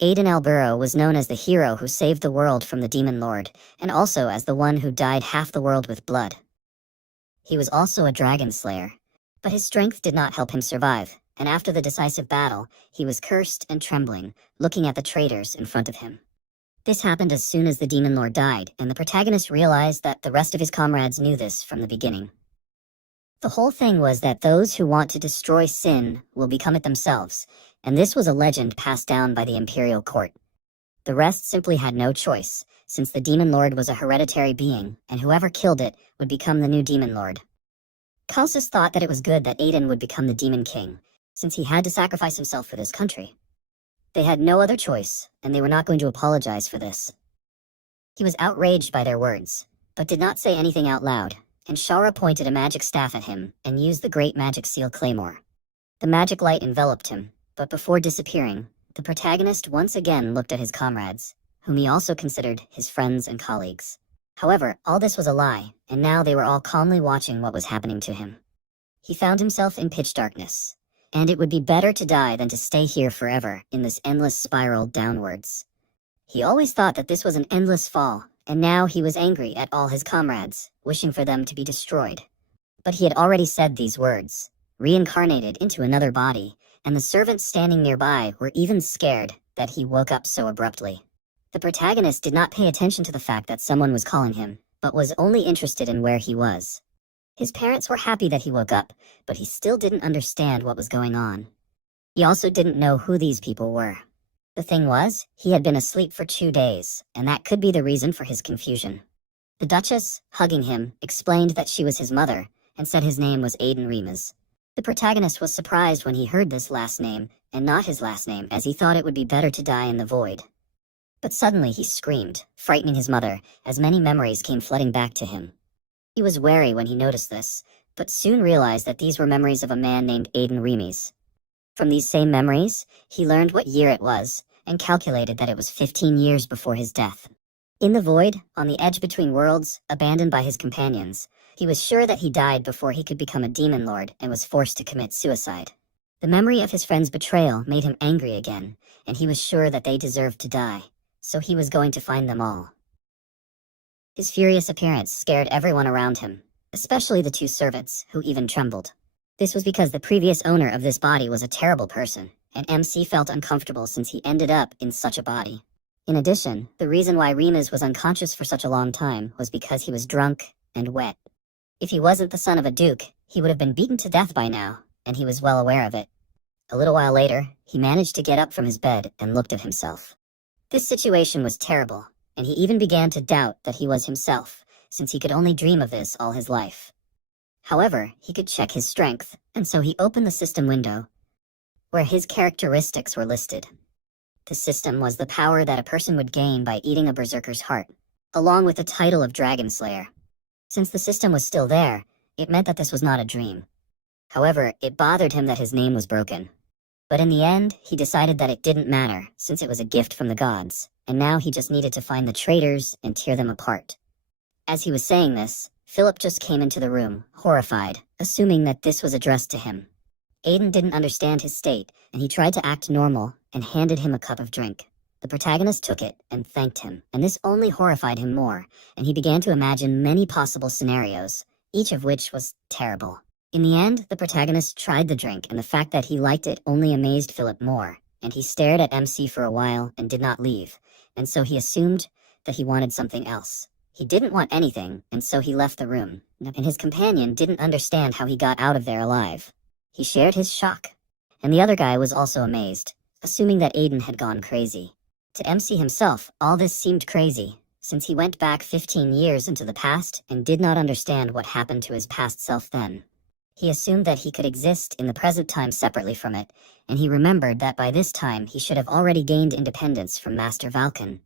Aiden Alburo was known as the hero who saved the world from the Demon Lord, and also as the one who dyed half the world with blood. He was also a dragon slayer, but his strength did not help him survive, and after the decisive battle, he was cursed and trembling, looking at the traitors in front of him. This happened as soon as the Demon Lord died, and the protagonist realized that the rest of his comrades knew this from the beginning. The whole thing was that those who want to destroy sin will become it themselves, and this was a legend passed down by the imperial court. The rest simply had no choice, since the Demon Lord was a hereditary being, and whoever killed it would become the new Demon Lord. Khalsis thought that it was good that Aiden would become the Demon King, since he had to sacrifice himself for this country. They had no other choice, and they were not going to apologize for this. He was outraged by their words, but did not say anything out loud, and Shara pointed a magic staff at him and used the great magic seal claymore. The magic light enveloped him, but before disappearing, the protagonist once again looked at his comrades, whom he also considered his friends and colleagues. However, all this was a lie, and now they were all calmly watching what was happening to him. He found himself in pitch darkness, and it would be better to die than to stay here forever in this endless spiral downwards. He always thought that this was an endless fall, and now he was angry at all his comrades, wishing for them to be destroyed. But he had already said these words, reincarnated into another body, and the servants standing nearby were even scared that he woke up so abruptly. The protagonist did not pay attention to the fact that someone was calling him, but was only interested in where he was. His parents were happy that he woke up, but he still didn't understand what was going on. He also didn't know who these people were. The thing was, he had been asleep for 2 days, and that could be the reason for his confusion. The Duchess, hugging him, explained that she was his mother, and said his name was Aiden Remus. The protagonist was surprised when he heard this last name, and not his last name, as he thought it would be better to die in the void. But suddenly he screamed, frightening his mother, as many memories came flooding back to him. He was wary when he noticed this, but soon realized that these were memories of a man named Aiden Remus. From these same memories, he learned what year it was, and calculated that it was 15 years before his death. In the void, on the edge between worlds, abandoned by his companions, he was sure that he died before he could become a demon lord and was forced to commit suicide. The memory of his friend's betrayal made him angry again, and he was sure that they deserved to die, so he was going to find them all. His furious appearance scared everyone around him, especially the 2 servants, who even trembled. This was because the previous owner of this body was a terrible person, and MC felt uncomfortable since he ended up in such a body. In addition, the reason why Remus was unconscious for such a long time was because he was drunk and wet. If he wasn't the son of a duke, he would have been beaten to death by now, and he was well aware of it. A little while later, he managed to get up from his bed and looked at himself. This situation was terrible, and he even began to doubt that he was himself, since he could only dream of this all his life. However, he could check his strength, and so he opened the system window, where his characteristics were listed. The system was the power that a person would gain by eating a berserker's heart, along with the title of Dragon Slayer. Since the system was still there, it meant that this was not a dream. However, it bothered him that his name was broken. But in the end, he decided that it didn't matter, since it was a gift from the gods, and now he just needed to find the traitors and tear them apart. As he was saying this, Philip just came into the room, horrified, assuming that this was addressed to him. Aiden didn't understand his state, and he tried to act normal and handed him a cup of drink. The protagonist took it and thanked him, and this only horrified him more, and he began to imagine many possible scenarios, each of which was terrible. In the end, the protagonist tried the drink, and the fact that he liked it only amazed Philip more, and he stared at MC for a while and did not leave, and so he assumed that he wanted something else. He didn't want anything, and so he left the room, and his companion didn't understand how he got out of there alive. He shared his shock, and the other guy was also amazed, assuming that Aiden had gone crazy. To MC himself, all this seemed crazy, since he went back 15 years into the past and did not understand what happened to his past self then. He assumed that he could exist in the present time separately from it, and he remembered that by this time he should have already gained independence from Master Valken,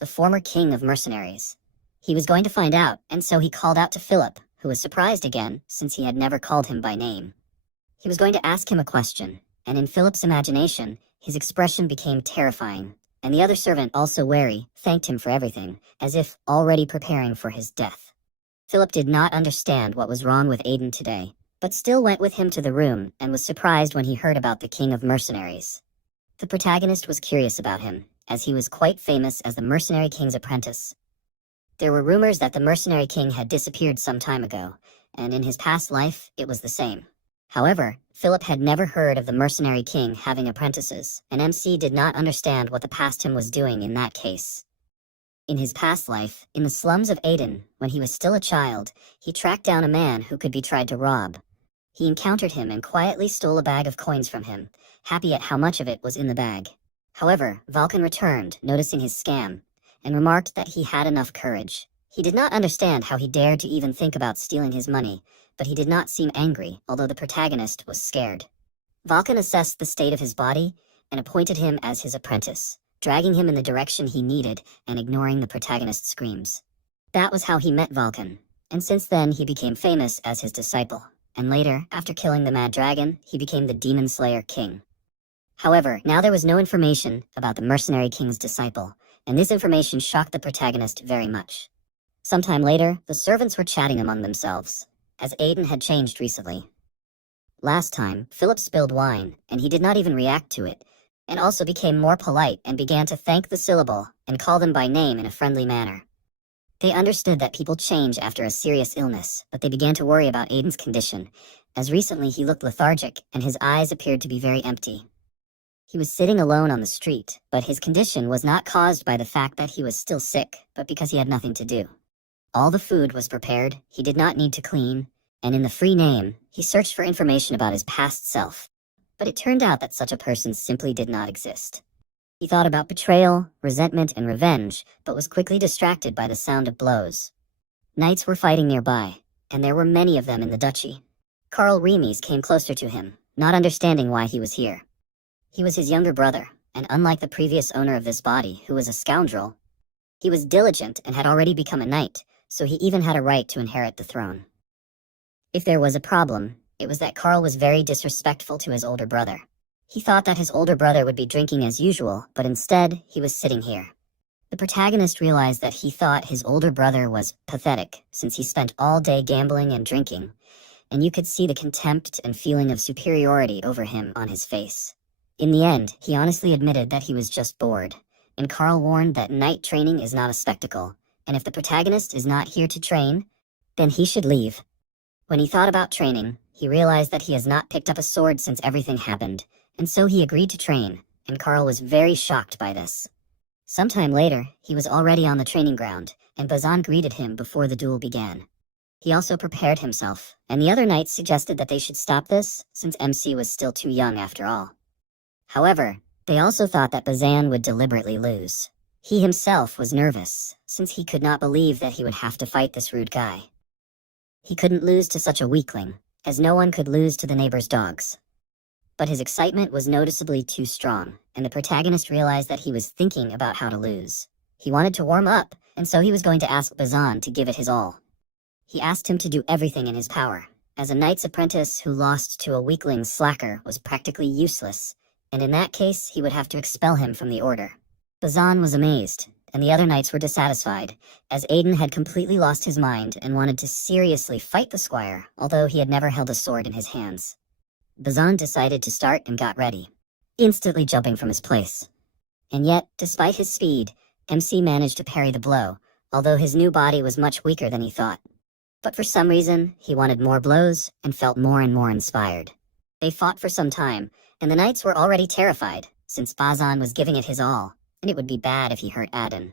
the former king of mercenaries. He was going to find out, and so he called out to Philip, who was surprised again, since he had never called him by name. He was going to ask him a question, and in Philip's imagination, his expression became terrifying, and the other servant, also wary, thanked him for everything, as if already preparing for his death. Philip did not understand what was wrong with Aiden today, but still went with him to the room and was surprised when he heard about the king of mercenaries. The protagonist was curious about him, as he was quite famous as the mercenary king's apprentice. There were rumors that the mercenary king had disappeared some time ago, and in his past life, it was the same. However, Philip had never heard of the mercenary king having apprentices, and MC did not understand what the past him was doing in that case. In his past life, in the slums of Aden, when he was still a child, he tracked down a man who could be tried to rob. He encountered him and quietly stole a bag of coins from him, happy at how much of it was in the bag. However, Vulcan returned, noticing his scam, and remarked that he had enough courage. He did not understand how he dared to even think about stealing his money, but he did not seem angry, although the protagonist was scared. Vulcan assessed the state of his body and appointed him as his apprentice, dragging him in the direction he needed and ignoring the protagonist's screams. That was how he met Vulcan, and since then he became famous as his disciple, and later, after killing the Mad Dragon, he became the Demon Slayer King. However, now there was no information about the mercenary king's disciple, and this information shocked the protagonist very much. Sometime later, the servants were chatting among themselves, as Aiden had changed recently. Last time, Philip spilled wine, and he did not even react to it, and also became more polite and began to thank the syllable and call them by name in a friendly manner. They understood that people change after a serious illness, but they began to worry about Aiden's condition, as recently he looked lethargic and his eyes appeared to be very empty. He was sitting alone on the street, but his condition was not caused by the fact that he was still sick, but because he had nothing to do. All the food was prepared, he did not need to clean, and in the free name, he searched for information about his past self. But it turned out that such a person simply did not exist. He thought about betrayal, resentment, and revenge, but was quickly distracted by the sound of blows. Knights were fighting nearby, and there were many of them in the duchy. Karl Remies came closer to him, not understanding why he was here. He was his younger brother, and unlike the previous owner of this body, who was a scoundrel, he was diligent and had already become a knight, so he even had a right to inherit the throne. If there was a problem, it was that Karl was very disrespectful to his older brother. He thought that his older brother would be drinking as usual, but instead, he was sitting here. The protagonist realized that he thought his older brother was pathetic, since he spent all day gambling and drinking, and you could see the contempt and feeling of superiority over him on his face. In the end, he honestly admitted that he was just bored, and Karl warned that knight training is not a spectacle, and if the protagonist is not here to train, then he should leave. When he thought about training, he realized that he has not picked up a sword since everything happened, and so he agreed to train, and Karl was very shocked by this. Sometime later, he was already on the training ground, and Bazan greeted him before the duel began. He also prepared himself, and the other knights suggested that they should stop this, since MC was still too young after all. However, they also thought that Bazan would deliberately lose. He himself was nervous, since he could not believe that he would have to fight this rude guy. He couldn't lose to such a weakling, as no one could lose to the neighbor's dogs. But his excitement was noticeably too strong, and the protagonist realized that he was thinking about how to lose. He wanted to warm up, and so he was going to ask Bazan to give it his all. He asked him to do everything in his power, as a knight's apprentice who lost to a weakling slacker was practically useless, and in that case he would have to expel him from the order. Bazan was amazed, and the other knights were dissatisfied, as Aiden had completely lost his mind and wanted to seriously fight the squire, although he had never held a sword in his hands. Bazan decided to start and got ready, instantly jumping from his place. And yet, despite his speed, MC managed to parry the blow, although his new body was much weaker than he thought. But for some reason, he wanted more blows and felt more and more inspired. They fought for some time, and the knights were already terrified, since Bazan was giving it his all, and it would be bad if he hurt Aden.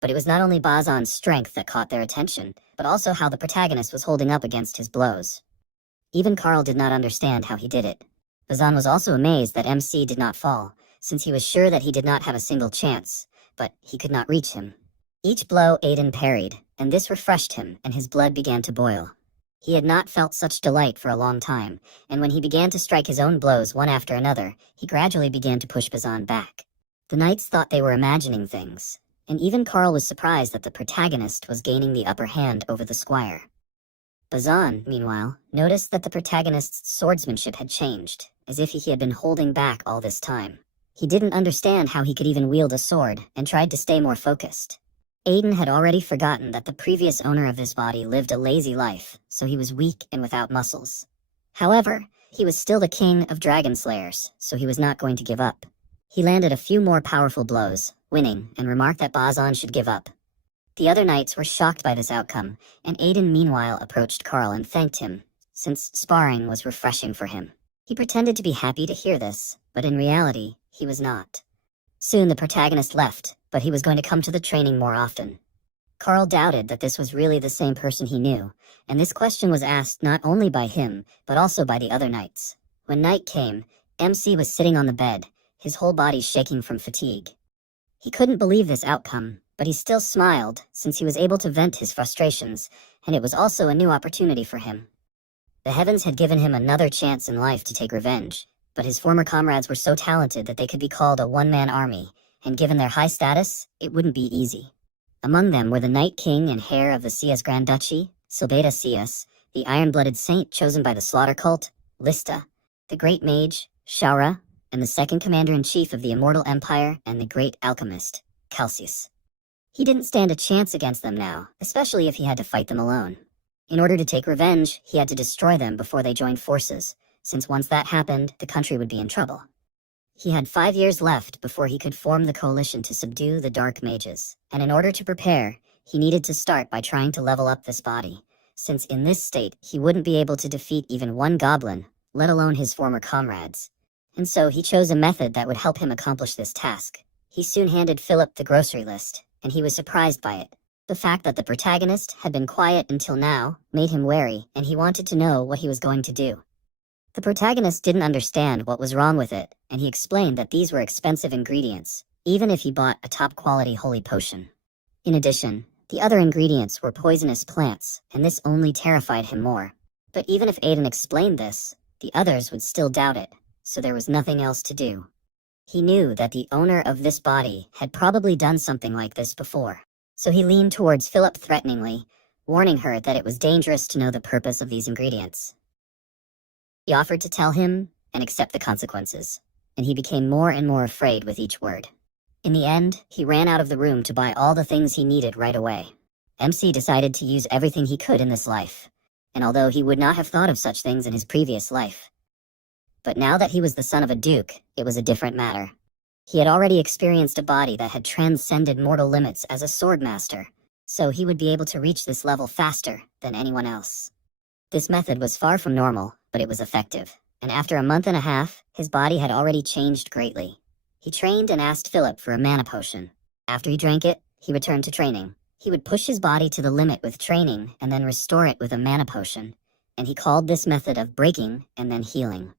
But it was not only Bazan's strength that caught their attention, but also how the protagonist was holding up against his blows. Even Karl did not understand how he did it. Bazan was also amazed that MC did not fall, since he was sure that he did not have a single chance, but he could not reach him. Each blow Aiden parried, and this refreshed him, and his blood began to boil. He had not felt such delight for a long time, and when he began to strike his own blows one after another, he gradually began to push Bazan back. The knights thought they were imagining things, and even Karl was surprised that the protagonist was gaining the upper hand over the squire. Bazan, meanwhile, noticed that the protagonist's swordsmanship had changed, as if he had been holding back all this time. He didn't understand how he could even wield a sword, and tried to stay more focused. Aiden had already forgotten that the previous owner of this body lived a lazy life, so he was weak and without muscles. However, he was still the king of dragon slayers, so he was not going to give up. He landed a few more powerful blows, winning, and remarked that Bazan should give up. The other knights were shocked by this outcome, and Aiden meanwhile approached Karl and thanked him, since sparring was refreshing for him. He pretended to be happy to hear this, but in reality, he was not. Soon the protagonist left, but he was going to come to the training more often. Karl doubted that this was really the same person he knew, and this question was asked not only by him, but also by the other knights. When night came, MC was sitting on the bed, his whole body shaking from fatigue. He couldn't believe this outcome, but he still smiled, since he was able to vent his frustrations, and it was also a new opportunity for him. The heavens had given him another chance in life to take revenge, but his former comrades were so talented that they could be called a one-man army, and given their high status, it wouldn't be easy. Among them were the Night King and heir of the Sias Grand Duchy, Silbeda Sias, the iron-blooded saint chosen by the Slaughter Cult, Lista, the Great Mage, Shaura, and the second commander-in-chief of the Immortal Empire and the Great Alchemist, Calcius. He didn't stand a chance against them now, especially if he had to fight them alone. In order to take revenge, he had to destroy them before they joined forces, since once that happened, the country would be in trouble. He had 5 years left before he could form the coalition to subdue the Dark Mages, and in order to prepare, he needed to start by trying to level up this body, since in this state he wouldn't be able to defeat even one goblin, let alone his former comrades. And so he chose a method that would help him accomplish this task. He soon handed Philip the grocery list, and he was surprised by it. The fact that the protagonist had been quiet until now made him wary, and he wanted to know what he was going to do. The protagonist didn't understand what was wrong with it, and he explained that these were expensive ingredients, even if he bought a top-quality holy potion. In addition, the other ingredients were poisonous plants, and this only terrified him more. But even if Aiden explained this, the others would still doubt it, so there was nothing else to do. He knew that the owner of this body had probably done something like this before, so he leaned towards Philip threateningly, warning her that it was dangerous to know the purpose of these ingredients. He offered to tell him and accept the consequences, and he became more and more afraid with each word. In the end, he ran out of the room to buy all the things he needed right away. MC decided to use everything he could in this life, and although he would not have thought of such things in his previous life. But now that he was the son of a duke, it was a different matter. He had already experienced a body that had transcended mortal limits as a swordmaster, so he would be able to reach this level faster than anyone else. This method was far from normal, but it was effective, and after a month and a half, his body had already changed greatly. He trained and asked Philip for a mana potion. After he drank it, he returned to training. He would push his body to the limit with training and then restore it with a mana potion, and he called this method of breaking and then healing.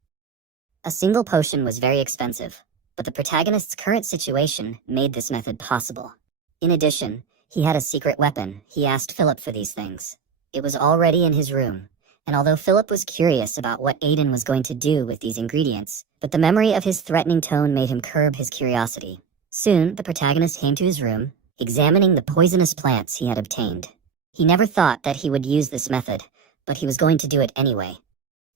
A single potion was very expensive, but the protagonist's current situation made this method possible. In addition, he had a secret weapon. He asked Philip for these things. It was already in his room, and although Philip was curious about what Aiden was going to do with these ingredients, but the memory of his threatening tone made him curb his curiosity. Soon, the protagonist came to his room, examining the poisonous plants he had obtained. He never thought that he would use this method, but he was going to do it anyway.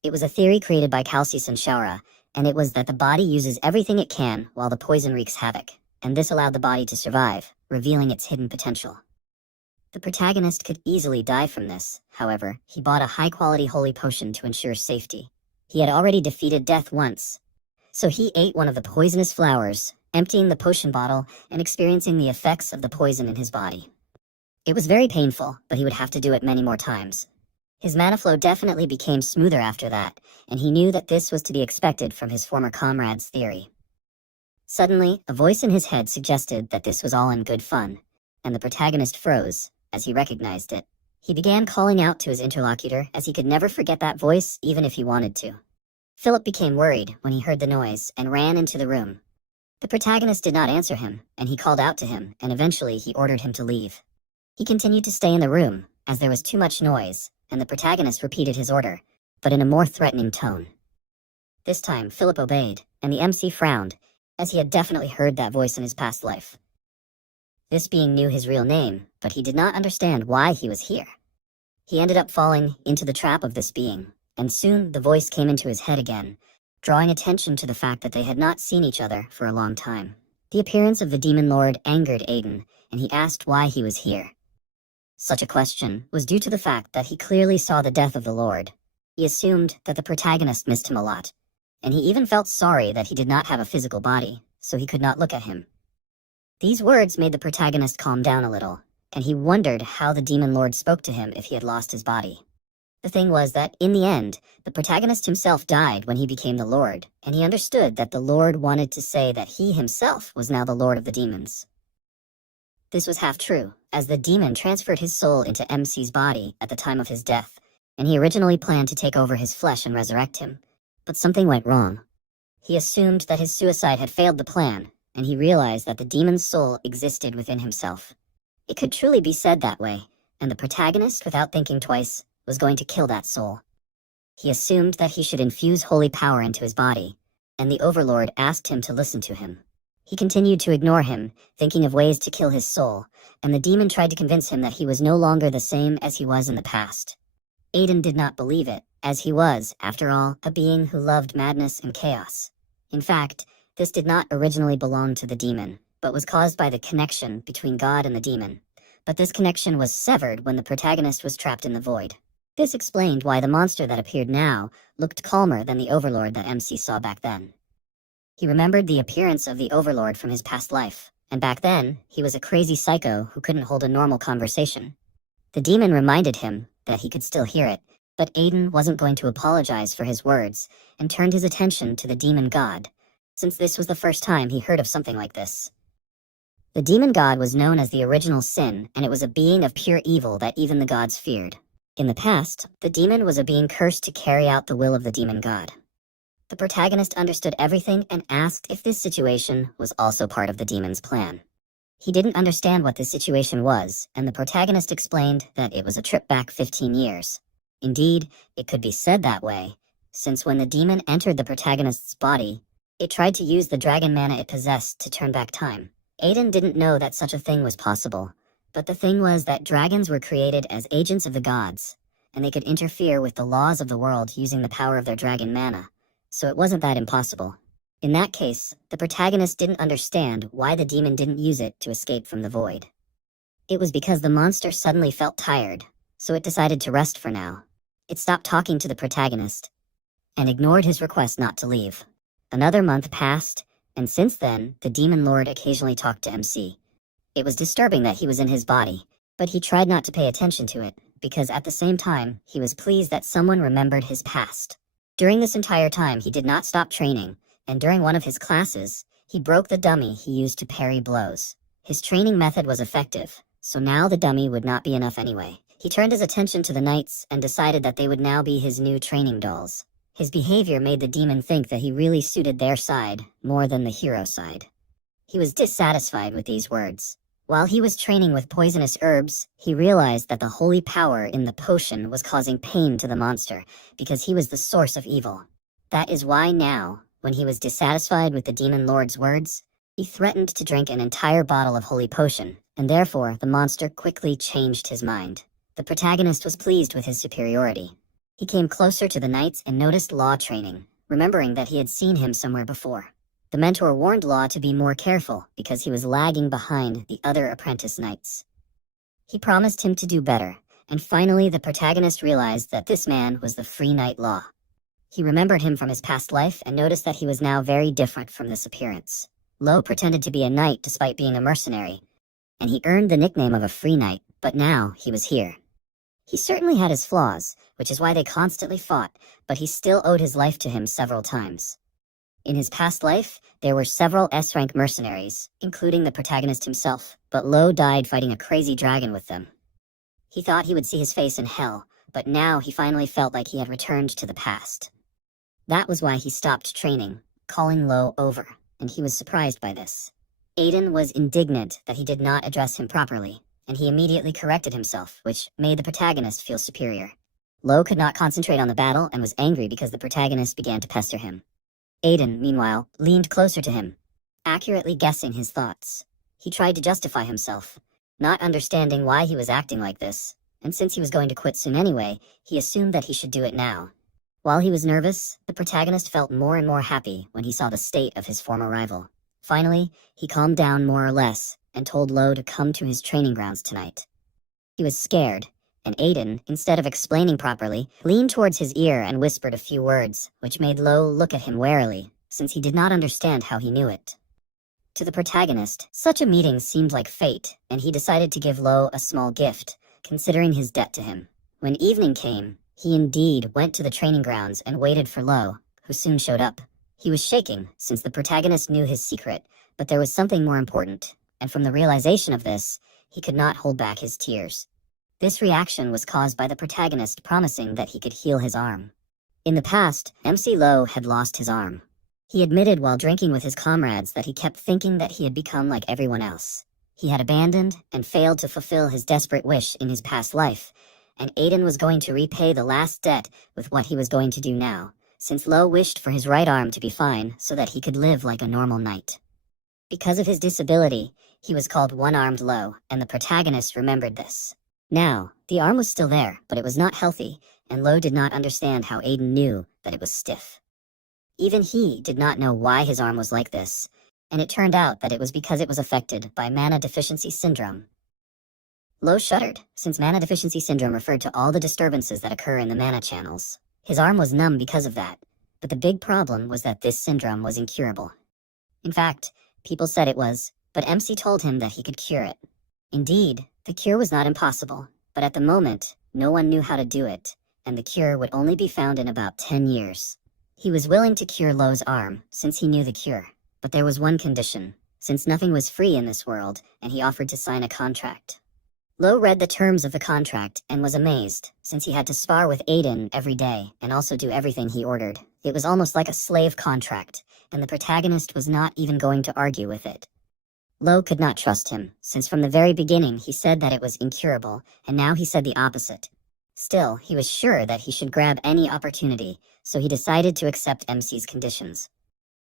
It was a theory created by Calcius and Shaura, and it was that the body uses everything it can while the poison wreaks havoc, and this allowed the body to survive, revealing its hidden potential. The protagonist could easily die from this. However, he bought a high-quality holy potion to ensure safety. He had already defeated death once, so he ate one of the poisonous flowers, emptying the potion bottle and experiencing the effects of the poison in his body. It was very painful, but he would have to do it many more times. His mana flow definitely became smoother after that, and he knew that this was to be expected from his former comrade's theory. Suddenly, a voice in his head suggested that this was all in good fun, and the protagonist froze as he recognized it. He began calling out to his interlocutor as he could never forget that voice even if he wanted to. Philip became worried when he heard the noise and ran into the room. The protagonist did not answer him, and he called out to him, and eventually he ordered him to leave. He continued to stay in the room, as there was too much noise, and the protagonist repeated his order, but in a more threatening tone. This time, Philip obeyed, and the MC frowned, as he had definitely heard that voice in his past life. This being knew his real name, but he did not understand why he was here. He ended up falling into the trap of this being, and soon the voice came into his head again, drawing attention to the fact that they had not seen each other for a long time. The appearance of the Demon Lord angered Aiden, and he asked why he was here. Such a question was due to the fact that he clearly saw the death of the Lord. He assumed that the protagonist missed him a lot, and he even felt sorry that he did not have a physical body, so he could not look at him. These words made the protagonist calm down a little, and he wondered how the demon lord spoke to him if he had lost his body. The thing was that, in the end, the protagonist himself died when he became the lord, and he understood that the lord wanted to say that he himself was now the lord of the demons. This was half true, as the demon transferred his soul into MC's body at the time of his death, and he originally planned to take over his flesh and resurrect him. But something went wrong. He assumed that his suicide had failed the plan, and he realized that the demon's soul existed within himself. It could truly be said that way, and the protagonist, without thinking twice, was going to kill that soul. He assumed that he should infuse holy power into his body, and the overlord asked him to listen to him. He continued to ignore him, thinking of ways to kill his soul, and the demon tried to convince him that he was no longer the same as he was in the past. Aiden did not believe it, as he was, after all, a being who loved madness and chaos. In fact, this did not originally belong to the demon, but was caused by the connection between God and the demon. But this connection was severed when the protagonist was trapped in the void. This explained why the monster that appeared now looked calmer than the overlord that MC saw back then. He remembered the appearance of the overlord from his past life, and back then, he was a crazy psycho who couldn't hold a normal conversation. The demon reminded him that he could still hear it, but Aiden wasn't going to apologize for his words, and turned his attention to the demon god, since this was the first time he heard of something like this. The demon god was known as the original sin, and it was a being of pure evil that even the gods feared. In the past, the demon was a being cursed to carry out the will of the demon god. The protagonist understood everything and asked if this situation was also part of the demon's plan. He didn't understand what this situation was, and the protagonist explained that it was a trip back 15 years. Indeed, it could be said that way, since when the demon entered the protagonist's body, it tried to use the dragon mana it possessed to turn back time. Aiden didn't know that such a thing was possible, but the thing was that dragons were created as agents of the gods, and they could interfere with the laws of the world using the power of their dragon mana, so it wasn't that impossible. In that case, the protagonist didn't understand why the demon didn't use it to escape from the void. It was because the monster suddenly felt tired, so it decided to rest for now. It stopped talking to the protagonist, and ignored his request not to leave. Another month passed, and since then, the demon lord occasionally talked to MC. It was disturbing that he was in his body, but he tried not to pay attention to it, because at the same time, he was pleased that someone remembered his past. During this entire time, he did not stop training, and during one of his classes, he broke the dummy he used to parry blows. His training method was effective, so now the dummy would not be enough anyway. He turned his attention to the knights and decided that they would now be his new training dolls. His behavior made the demon think that he really suited their side more than the hero side. He was dissatisfied with these words. While he was training with poisonous herbs, he realized that the holy power in the potion was causing pain to the monster because he was the source of evil. That is why now, when he was dissatisfied with the demon lord's words, he threatened to drink an entire bottle of holy potion, and therefore the monster quickly changed his mind. The protagonist was pleased with his superiority. He came closer to the knights and noticed Law training, remembering that he had seen him somewhere before. The mentor warned Law to be more careful because he was lagging behind the other apprentice knights. He promised him to do better, and finally the protagonist realized that this man was the Free Knight Law. He remembered him from his past life and noticed that he was now very different from this appearance. Law pretended to be a knight despite being a mercenary, and he earned the nickname of a free knight, but now he was here. He certainly had his flaws, which is why they constantly fought, but he still owed his life to him several times. In his past life, there were several S-rank mercenaries, including the protagonist himself, but Lo died fighting a crazy dragon with them. He thought he would see his face in hell, but now he finally felt like he had returned to the past. That was why he stopped training, calling Lo over, and he was surprised by this. Aiden was indignant that he did not address him properly, and he immediately corrected himself, which made the protagonist feel superior. Lo could not concentrate on the battle and was angry because the protagonist began to pester him. Aiden, meanwhile, leaned closer to him, accurately guessing his thoughts. He tried to justify himself, not understanding why he was acting like this, and since he was going to quit soon anyway, he assumed that he should do it now. While he was nervous, the protagonist felt more and more happy when he saw the state of his former rival. Finally, he calmed down more or less, and told Lo to come to his training grounds tonight. He was scared, and Aiden, instead of explaining properly, leaned towards his ear and whispered a few words, which made Lo look at him warily, since he did not understand how he knew it. To the protagonist, such a meeting seemed like fate, and he decided to give Lo a small gift, considering his debt to him. When evening came, he indeed went to the training grounds and waited for Lo, who soon showed up. He was shaking, since the protagonist knew his secret, but there was something more important, and from the realization of this, he could not hold back his tears. This reaction was caused by the protagonist promising that he could heal his arm. In the past, MC Lo had lost his arm. He admitted while drinking with his comrades that he kept thinking that he had become like everyone else. He had abandoned and failed to fulfill his desperate wish in his past life, and Aiden was going to repay the last debt with what he was going to do now, since Lo wished for his right arm to be fine so that he could live like a normal knight. Because of his disability, he was called One-Armed Lo, and the protagonist remembered this. Now, the arm was still there, but it was not healthy, and Lo did not understand how Aiden knew that it was stiff. Even he did not know why his arm was like this, and it turned out that it was because it was affected by mana deficiency syndrome. Lo shuddered, since mana deficiency syndrome referred to all the disturbances that occur in the mana channels. His arm was numb because of that, but the big problem was that this syndrome was incurable. In fact, people said it was, but MC told him that he could cure it. Indeed, the cure was not impossible, but at the moment, no one knew how to do it, and the cure would only be found in about 10 years. He was willing to cure Lo's arm, since he knew the cure, but there was one condition, since nothing was free in this world, and he offered to sign a contract. Lo read the terms of the contract and was amazed, since he had to spar with Aiden every day and also do everything he ordered. It was almost like a slave contract, and the protagonist was not even going to argue with it. Lo could not trust him, since from the very beginning he said that it was incurable, and now he said the opposite. Still, he was sure that he should grab any opportunity, so he decided to accept MC's conditions.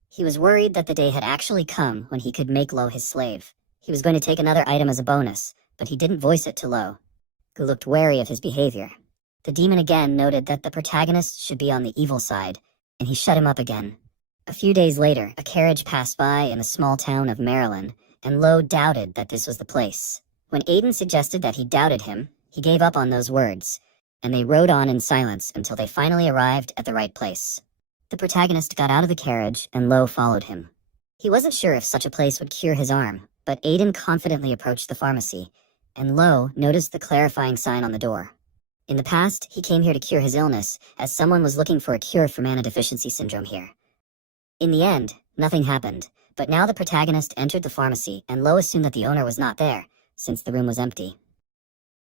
He was worried that the day had actually come when he could make Lo his slave. He was going to take another item as a bonus, but he didn't voice it to Lo, who looked wary of his behavior. The demon again noted that the protagonist should be on the evil side, and he shut him up again. A few days later, a carriage passed by in a small town of Maryland, and Lo doubted that this was the place. When Aiden suggested that he doubted him, he gave up on those words, and they rode on in silence until they finally arrived at the right place. The protagonist got out of the carriage, and Lo followed him. He wasn't sure if such a place would cure his arm, but Aiden confidently approached the pharmacy, and Lo noticed the clarifying sign on the door. In the past, he came here to cure his illness, as someone was looking for a cure for mana deficiency syndrome here. In the end, nothing happened, but now the protagonist entered the pharmacy, and Lo assumed that the owner was not there, since the room was empty.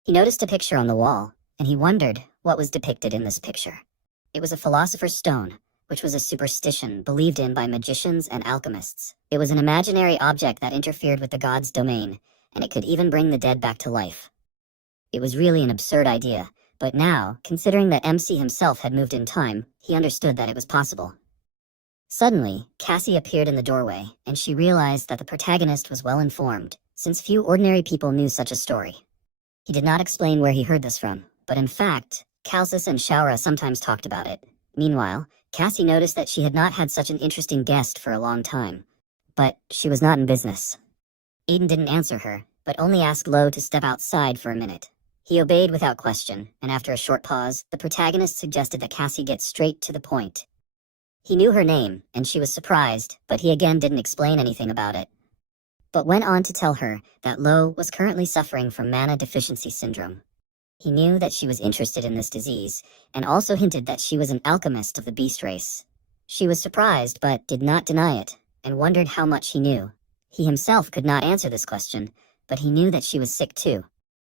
He noticed a picture on the wall, and he wondered what was depicted in this picture. It was a philosopher's stone, which was a superstition believed in by magicians and alchemists. It was an imaginary object that interfered with the god's domain, and it could even bring the dead back to life. It was really an absurd idea, but now, considering that MC himself had moved in time, he understood that it was possible. Suddenly, Cassie appeared in the doorway, and she realized that the protagonist was well informed, since few ordinary people knew such a story. He did not explain where he heard this from, but in fact, Calcis and Shaura sometimes talked about it. Meanwhile, Cassie noticed that she had not had such an interesting guest for a long time. But she was not in business. Aiden didn't answer her, but only asked Lo to step outside for a minute. He obeyed without question, and after a short pause, the protagonist suggested that Cassie get straight to the point. He knew her name, and she was surprised, but he again didn't explain anything about it, but went on to tell her that Lo was currently suffering from mana deficiency syndrome. He knew that she was interested in this disease, and also hinted that she was an alchemist of the beast race. She was surprised, but did not deny it, and wondered how much he knew. He himself could not answer this question, but he knew that she was sick too.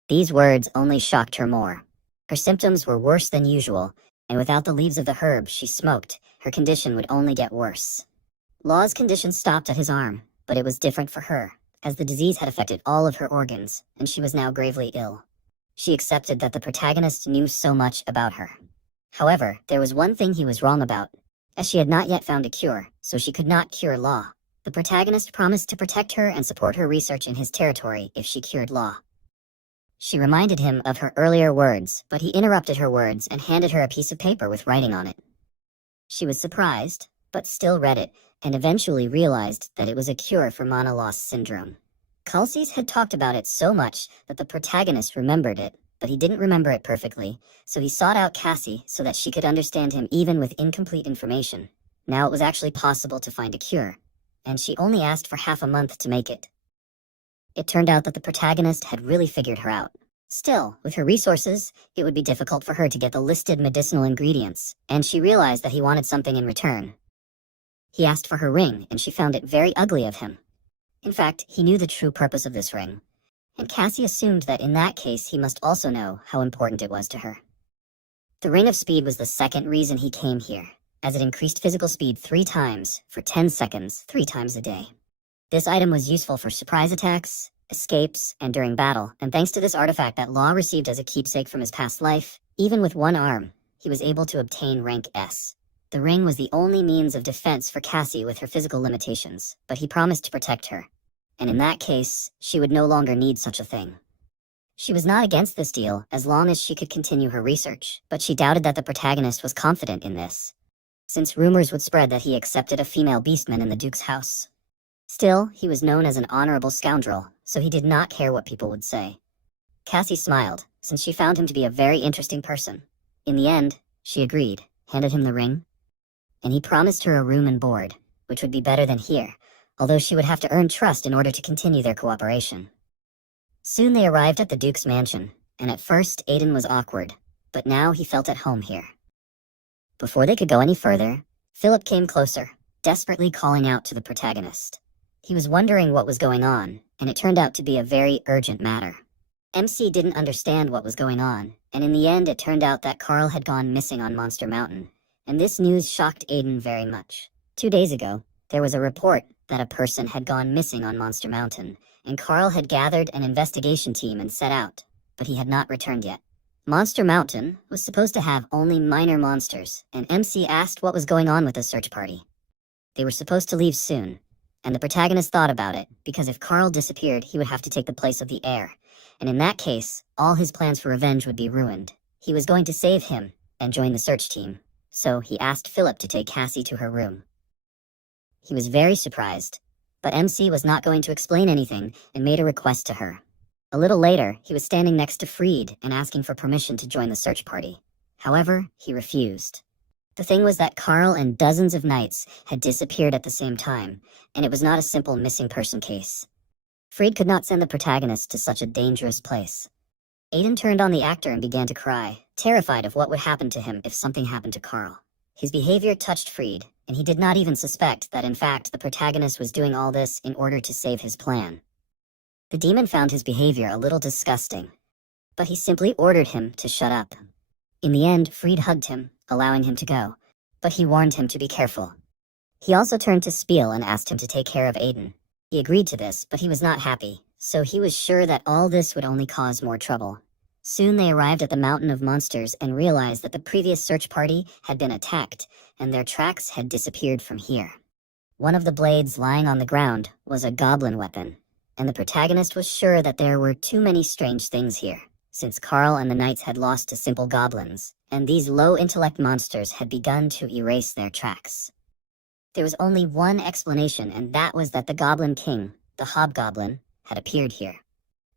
These words only shocked her more. Her symptoms were worse than usual, and without the leaves of the herb she smoked, her condition would only get worse. Law's condition stopped at his arm, but it was different for her, as the disease had affected all of her organs, and she was now gravely ill. She accepted that the protagonist knew so much about her. However, there was one thing he was wrong about, as she had not yet found a cure, so she could not cure Law. The protagonist promised to protect her and support her research in his territory if she cured Law. She reminded him of her earlier words, but he interrupted her words and handed her a piece of paper with writing on it. She was surprised, but still read it, and eventually realized that it was a cure for mana loss syndrome. Calcis had talked about it so much that the protagonist remembered it, but he didn't remember it perfectly, so he sought out Cassie so that she could understand him even with incomplete information. Now it was actually possible to find a cure. and she only asked for half a month to make it. It turned out that the protagonist had really figured her out. Still, with her resources, it would be difficult for her to get the listed medicinal ingredients, and she realized that he wanted something in return. He asked for her ring, and she found it very ugly of him. In fact, he knew the true purpose of this ring, and Cassie assumed that in that case he must also know how important it was to her. The Ring of Speed was the second reason he came here, as it increased physical speed 3 times for 10 seconds 3 times a day. This item was useful for surprise attacks, escapes, and during battle, and thanks to this artifact that Law received as a keepsake from his past life, even with one arm, he was able to obtain rank S. The ring was the only means of defense for Cassie with her physical limitations, but he promised to protect her, and in that case, she would no longer need such a thing. She was not against this deal as long as she could continue her research, but she doubted that the protagonist was confident in this, since rumors would spread that he accepted a female beastman in the Duke's house. Still, he was known as an honorable scoundrel, so he did not care what people would say. Cassie smiled, since she found him to be a very interesting person. In the end, she agreed, handed him the ring, and he promised her a room and board, which would be better than here, although she would have to earn trust in order to continue their cooperation. Soon they arrived at the Duke's mansion, and at first Aiden was awkward, but now he felt at home here. Before they could go any further, Philip came closer, desperately calling out to the protagonist. He was wondering what was going on, and it turned out to be a very urgent matter. MC didn't understand what was going on, and in the end it turned out that Carl had gone missing on Monster Mountain, and this news shocked Aiden very much. 2 days ago, there was a report that a person had gone missing on Monster Mountain, and Carl had gathered an investigation team and set out, but he had not returned yet. Monster Mountain was supposed to have only minor monsters, and MC asked what was going on with the search party. They were supposed to leave soon, and the protagonist thought about it, because if Carl disappeared, he would have to take the place of the heir, and in that case, all his plans for revenge would be ruined. He was going to save him and join the search team, so he asked Philip to take Cassie to her room. He was very surprised, but MC was not going to explain anything and made a request to her. A little later, he was standing next to Freed and asking for permission to join the search party. However, he refused. The thing was that Carl and dozens of knights had disappeared at the same time, and it was not a simple missing person case. Freed could not send the protagonist to such a dangerous place. Aiden turned on the actor and began to cry, terrified of what would happen to him if something happened to Carl. His behavior touched Freed, and he did not even suspect that in fact the protagonist was doing all this in order to save his plan. The demon found his behavior a little disgusting, but he simply ordered him to shut up. In the end, Freed hugged him, allowing him to go, but he warned him to be careful. He also turned to Spiel and asked him to take care of Aiden. He agreed to this, but he was not happy, so he was sure that all this would only cause more trouble. Soon they arrived at the Mountain of Monsters and realized that the previous search party had been attacked, and their tracks had disappeared from here. One of the blades lying on the ground was a goblin weapon, and the protagonist was sure that there were too many strange things here, since Carl and the knights had lost to simple goblins, and these low-intellect monsters had begun to erase their tracks. There was only one explanation, and that was that the Goblin King, the Hobgoblin, had appeared here.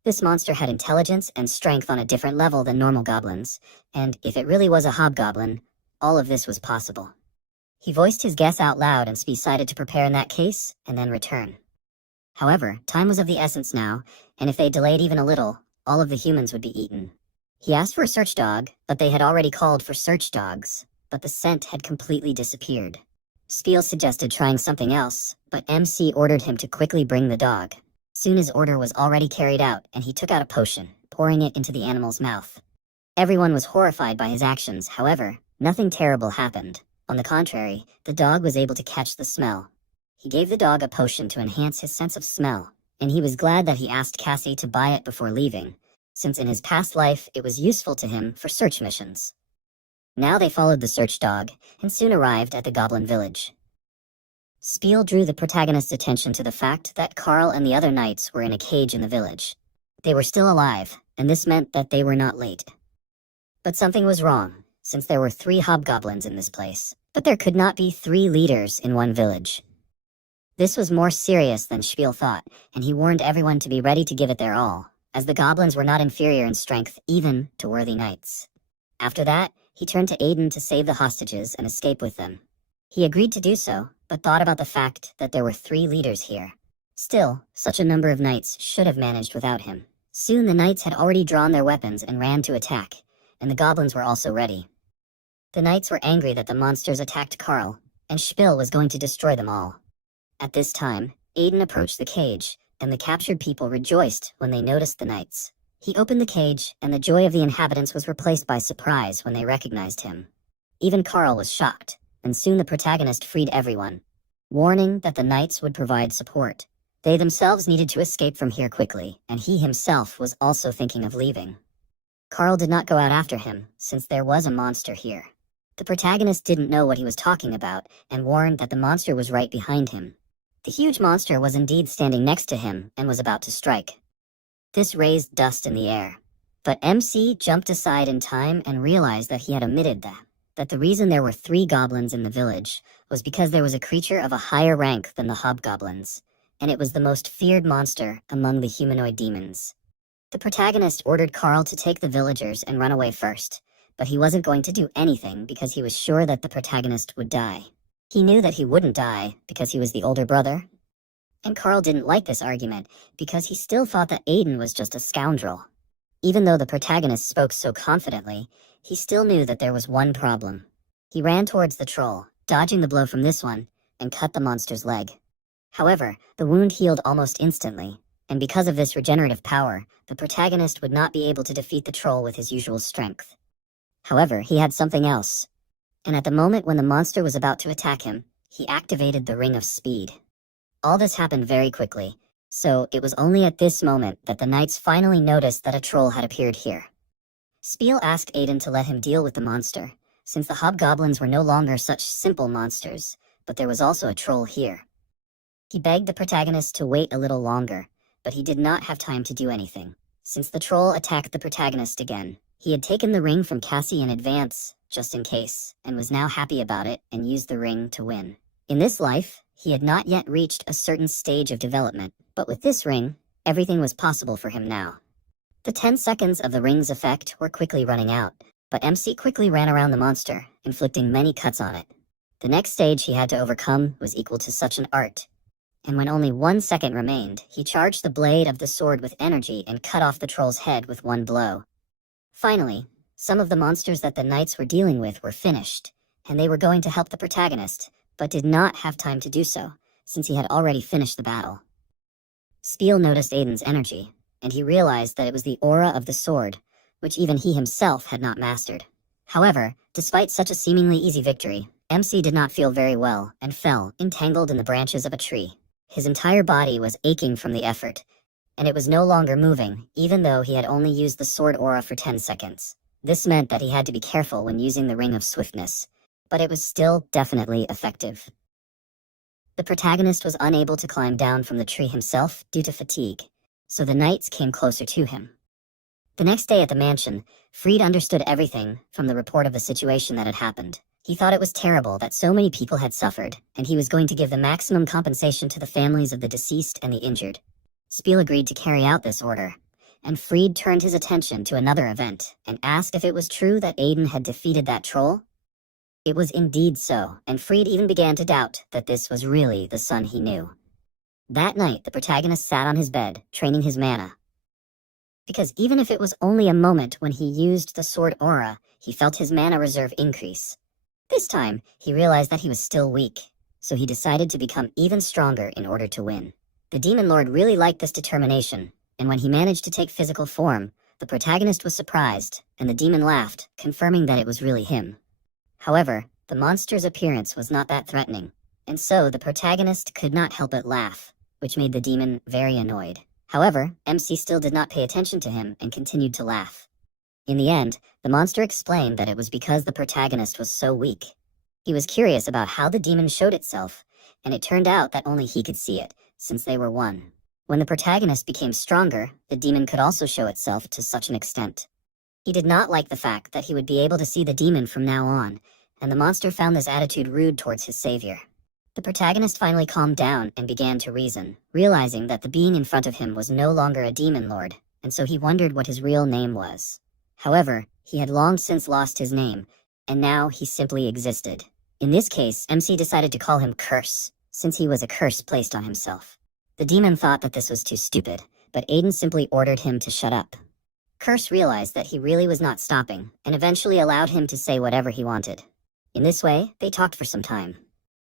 This monster had intelligence and strength on a different level than normal goblins, and if it really was a hobgoblin, all of this was possible. He voiced his guess out loud and decided to prepare in that case, and then return. However, time was of the essence now, and if they delayed even a little, all of the humans would be eaten. He asked for a search dog, but they had already called for search dogs, but the scent had completely disappeared. Spiel suggested trying something else, but MC ordered him to quickly bring the dog. Soon his order was already carried out, and he took out a potion, pouring it into the animal's mouth. Everyone was horrified by his actions, however, nothing terrible happened. On the contrary, the dog was able to catch the smell. He gave the dog a potion to enhance his sense of smell, and he was glad that he asked Cassie to buy it before leaving, since in his past life it was useful to him for search missions. Now they followed the search dog, and soon arrived at the Goblin Village. Spiel drew the protagonist's attention to the fact that Carl and the other knights were in a cage in the village. They were still alive, and this meant that they were not late. But something was wrong, since there were 3 hobgoblins in this place, but there could not be 3 leaders in one village. This was more serious than Spiel thought, and he warned everyone to be ready to give it their all, as the goblins were not inferior in strength even to worthy knights. After that, he turned to Aiden to save the hostages and escape with them. He agreed to do so, but thought about the fact that there were 3 leaders here. Still, such a number of knights should have managed without him. Soon the knights had already drawn their weapons and ran to attack, and the goblins were also ready. The knights were angry that the monsters attacked Carl, and Spiel was going to destroy them all. At this time, Aiden approached the cage, and the captured people rejoiced when they noticed the knights. He opened the cage, and the joy of the inhabitants was replaced by surprise when they recognized him. Even Carl was shocked, and soon the protagonist freed everyone, warning that the knights would provide support. They themselves needed to escape from here quickly, and he himself was also thinking of leaving. Carl did not go out after him, since there was a monster here. The protagonist didn't know what he was talking about, and warned that the monster was right behind him. The huge monster was indeed standing next to him, and was about to strike. This raised dust in the air. But MC jumped aside in time and realized that he had omitted that the reason there were 3 goblins in the village was because there was a creature of a higher rank than the hobgoblins, and it was the most feared monster among the humanoid demons. The protagonist ordered Carl to take the villagers and run away first, but he wasn't going to do anything because he was sure that the protagonist would die. He knew that he wouldn't die because he was the older brother. And Carl didn't like this argument because he still thought that Aiden was just a scoundrel. Even though the protagonist spoke so confidently, he still knew that there was one problem. He ran towards the troll, dodging the blow from this one, and cut the monster's leg. However, the wound healed almost instantly, and because of this regenerative power, the protagonist would not be able to defeat the troll with his usual strength. However, he had something else. And at the moment when the monster was about to attack him, he activated the Ring of Speed. All this happened very quickly, so it was only at this moment that the knights finally noticed that a troll had appeared here. Spiel asked Aiden to let him deal with the monster, since the hobgoblins were no longer such simple monsters, but there was also a troll here. He begged the protagonist to wait a little longer, but he did not have time to do anything. Since the troll attacked the protagonist again, he had taken the ring from Cassie in advance, just in case, and was now happy about it and used the ring to win. In this life, he had not yet reached a certain stage of development, but with this ring, everything was possible for him now. The 10 seconds of the ring's effect were quickly running out, but MC quickly ran around the monster, inflicting many cuts on it. The next stage he had to overcome was equal to such an art. And when only 1 second remained, he charged the blade of the sword with energy and cut off the troll's head with one blow. Finally, some of the monsters that the knights were dealing with were finished, and they were going to help the protagonist, but did not have time to do so, since he had already finished the battle. Spiel noticed Aiden's energy, and he realized that it was the aura of the sword, which even he himself had not mastered. However, despite such a seemingly easy victory, MC did not feel very well and fell, entangled in the branches of a tree. His entire body was aching from the effort, and it was no longer moving, even though he had only used the sword aura for 10 seconds. This meant that he had to be careful when using the Ring of Swiftness, but it was still definitely effective. The protagonist was unable to climb down from the tree himself due to fatigue, so the knights came closer to him. The next day at the mansion, Fried understood everything from the report of the situation that had happened. He thought it was terrible that so many people had suffered, and he was going to give the maximum compensation to the families of the deceased and the injured. Spiel agreed to carry out this order, and Fried turned his attention to another event and asked if it was true that Aiden had defeated that troll. It was indeed so, and Fried even began to doubt that this was really the son he knew. That night, the protagonist sat on his bed, training his mana. Because even if it was only a moment when he used the sword aura, he felt his mana reserve increase. This time, he realized that he was still weak, so he decided to become even stronger in order to win. The Demon Lord really liked this determination, and when he managed to take physical form, the protagonist was surprised, and the demon laughed, confirming that it was really him. However, the monster's appearance was not that threatening, and so the protagonist could not help but laugh, which made the demon very annoyed. However, MC still did not pay attention to him and continued to laugh. In the end, the monster explained that it was because the protagonist was so weak. He was curious about how the demon showed itself, and it turned out that only he could see it, since they were one. When the protagonist became stronger, the demon could also show itself to such an extent. He did not like the fact that he would be able to see the demon from now on, and the monster found this attitude rude towards his savior. The protagonist finally calmed down and began to reason, realizing that the being in front of him was no longer a demon lord, and so he wondered what his real name was. However, he had long since lost his name, and now he simply existed. In this case, MC decided to call him Curse, since he was a curse placed on himself. The demon thought that this was too stupid, but Aiden simply ordered him to shut up. Curse realized that he really was not stopping, and eventually allowed him to say whatever he wanted. In this way, they talked for some time.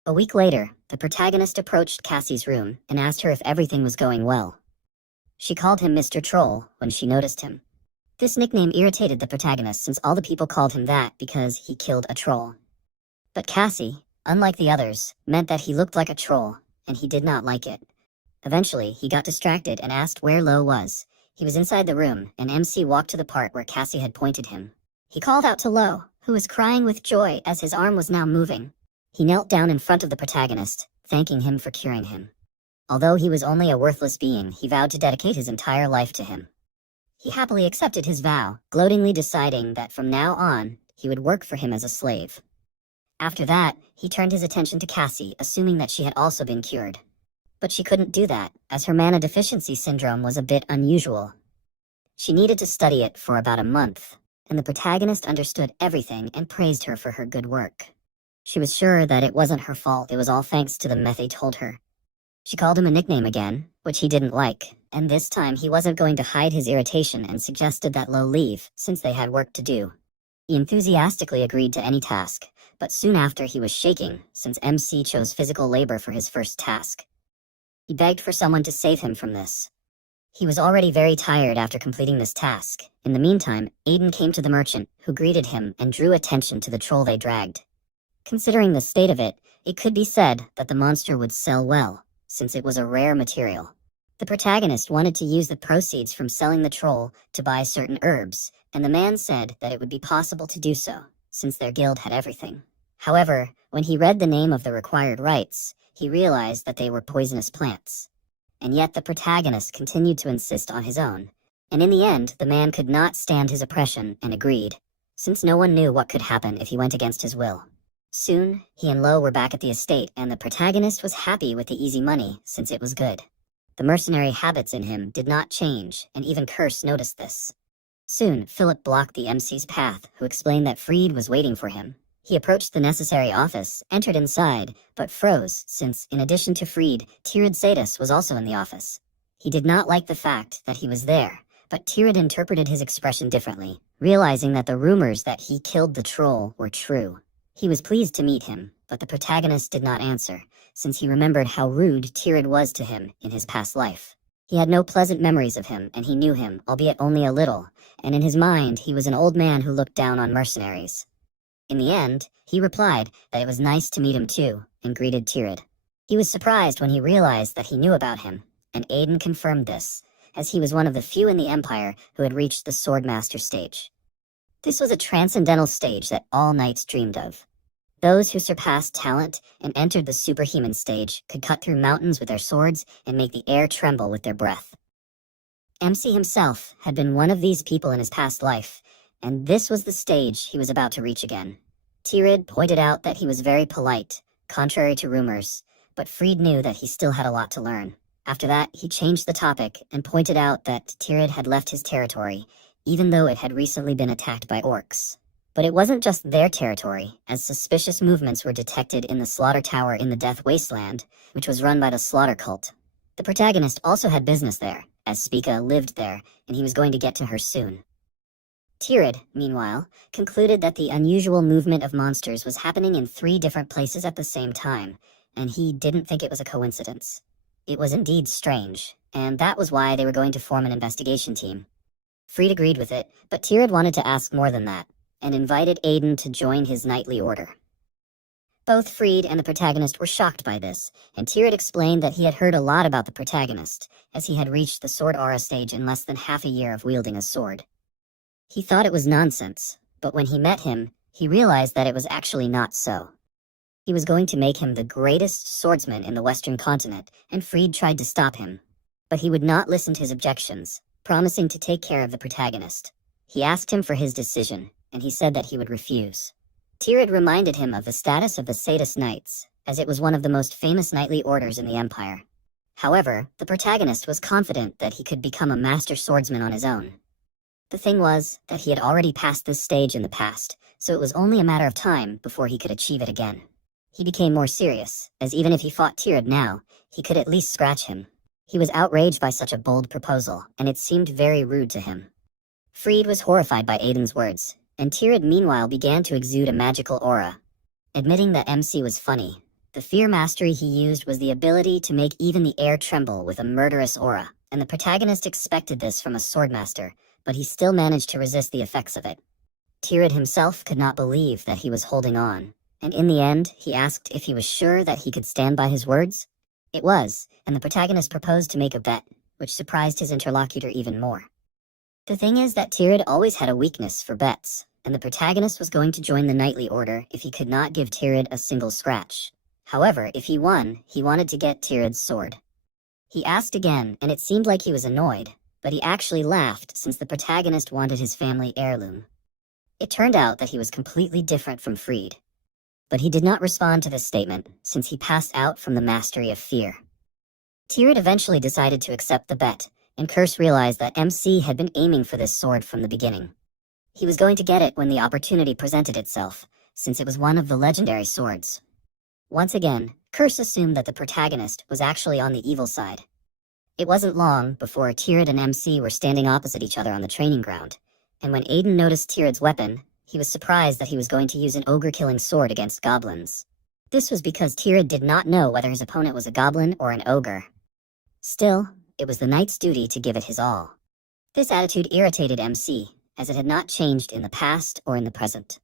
A week later, the protagonist approached Cassie's room and asked her if everything was going well. She called him Mr. Troll when she noticed him. This nickname irritated the protagonist since all the people called him that because he killed a troll. But Cassie, unlike the others, meant that he looked like a troll, and he did not like it. Eventually, he got distracted and asked where Lo was. He was inside the room, and MC walked to the part where Cassie had pointed him. He called out to Lo, who was crying with joy as his arm was now moving. He knelt down in front of the protagonist, thanking him for curing him. Although he was only a worthless being, he vowed to dedicate his entire life to him. He happily accepted his vow, gloatingly deciding that from now on, he would work for him as a slave. After that, he turned his attention to Cassie, assuming that she had also been cured. But she couldn't do that, as her mana deficiency syndrome was a bit unusual. She needed to study it for about a month, and the protagonist understood everything and praised her for her good work. She was sure that it wasn't her fault, it was all thanks to the meth they told her. She called him a nickname again, which he didn't like, and this time he wasn't going to hide his irritation and suggested that Lo leave, since they had work to do. He enthusiastically agreed to any task, but soon after he was shaking, since MC chose physical labor for his first task. He begged for someone to save him from this. He was already very tired after completing this task. In the meantime, Aiden came to the merchant, who greeted him and drew attention to the troll they dragged. Considering the state of it, it could be said that the monster would sell well, since it was a rare material. The protagonist wanted to use the proceeds from selling the troll to buy certain herbs, and the man said that it would be possible to do so, since their guild had everything. However, when he read the name of the required rites, he realized that they were poisonous plants. And yet the protagonist continued to insist on his own, and in the end the man could not stand his oppression and agreed, since no one knew what could happen if he went against his will. Soon, he and Lo were back at the estate, and the protagonist was happy with the easy money, since it was good. The mercenary habits in him did not change, and even Curse noticed this. Soon, Philip blocked the MC's path, who explained that Freed was waiting for him. He approached the necessary office, entered inside, but froze, since, in addition to Freed, Tirid Sadis was also in the office. He did not like the fact that he was there, but Tirid interpreted his expression differently, realizing that the rumors that he killed the troll were true. He was pleased to meet him, but the protagonist did not answer, since he remembered how rude Tirid was to him in his past life. He had no pleasant memories of him, and he knew him, albeit only a little, and in his mind he was an old man who looked down on mercenaries. In the end, he replied that it was nice to meet him too, and greeted Tirid. He was surprised when he realized that he knew about him, and Aiden confirmed this, as he was one of the few in the Empire who had reached the Swordmaster stage. This was a transcendental stage that all knights dreamed of. Those who surpassed talent and entered the superhuman stage could cut through mountains with their swords and make the air tremble with their breath. MC himself had been one of these people in his past life, and this was the stage he was about to reach again. Tirid pointed out that he was very polite, contrary to rumors, but Freed knew that he still had a lot to learn. After that, he changed the topic and pointed out that Tirid had left his territory, even though it had recently been attacked by orcs. But it wasn't just their territory, as suspicious movements were detected in the Slaughter Tower in the Death Wasteland, which was run by the Slaughter Cult. The protagonist also had business there, as Spica lived there, and he was going to get to her soon. Tirid, meanwhile, concluded that the unusual movement of monsters was happening in 3 different places at the same time, and he didn't think it was a coincidence. It was indeed strange, and that was why they were going to form an investigation team. Freed agreed with it, but Tirid wanted to ask more than that, and invited Aiden to join his knightly order. Both Freed and the protagonist were shocked by this, and Tirid explained that he had heard a lot about the protagonist, as he had reached the Sword Aura stage in less than half a year of wielding a sword. He thought it was nonsense, but when he met him, he realized that it was actually not so. He was going to make him the greatest swordsman in the Western continent, and Freed tried to stop him. But he would not listen to his objections, promising to take care of the protagonist. He asked him for his decision, and he said that he would refuse. Tirid reminded him of the status of the Sadis Knights, as it was one of the most famous knightly orders in the Empire. However, the protagonist was confident that he could become a master swordsman on his own. The thing was that he had already passed this stage in the past, so it was only a matter of time before he could achieve it again. He became more serious, as even if he fought Tirad now, he could at least scratch him. He was outraged by such a bold proposal, and it seemed very rude to him. Fried was horrified by Aiden's words, and Tirad meanwhile began to exude a magical aura. Admitting that MC was funny, the fear mastery he used was the ability to make even the air tremble with a murderous aura, and the protagonist expected this from a swordmaster, but he still managed to resist the effects of it. Tirad himself could not believe that he was holding on, and in the end, he asked if he was sure that he could stand by his words. It was, and the protagonist proposed to make a bet, which surprised his interlocutor even more. The thing is that Tirad always had a weakness for bets, and the protagonist was going to join the knightly order if he could not give Tirad a single scratch. However, if he won, he wanted to get Tirad's sword. He asked again, and it seemed like he was annoyed, but he actually laughed since the protagonist wanted his family heirloom. It turned out that he was completely different from Fried. But he did not respond to this statement, since he passed out from the mastery of fear. Tirad eventually decided to accept the bet, and Curse realized that MC had been aiming for this sword from the beginning. He was going to get it when the opportunity presented itself, since it was one of the legendary swords. Once again, Curse assumed that the protagonist was actually on the evil side. It wasn't long before Tirad and MC were standing opposite each other on the training ground, and when Aiden noticed Tirad's weapon, he was surprised that he was going to use an ogre-killing sword against goblins. This was because Tirad did not know whether his opponent was a goblin or an ogre. Still, it was the knight's duty to give it his all. This attitude irritated MC, as it had not changed in the past or in the present.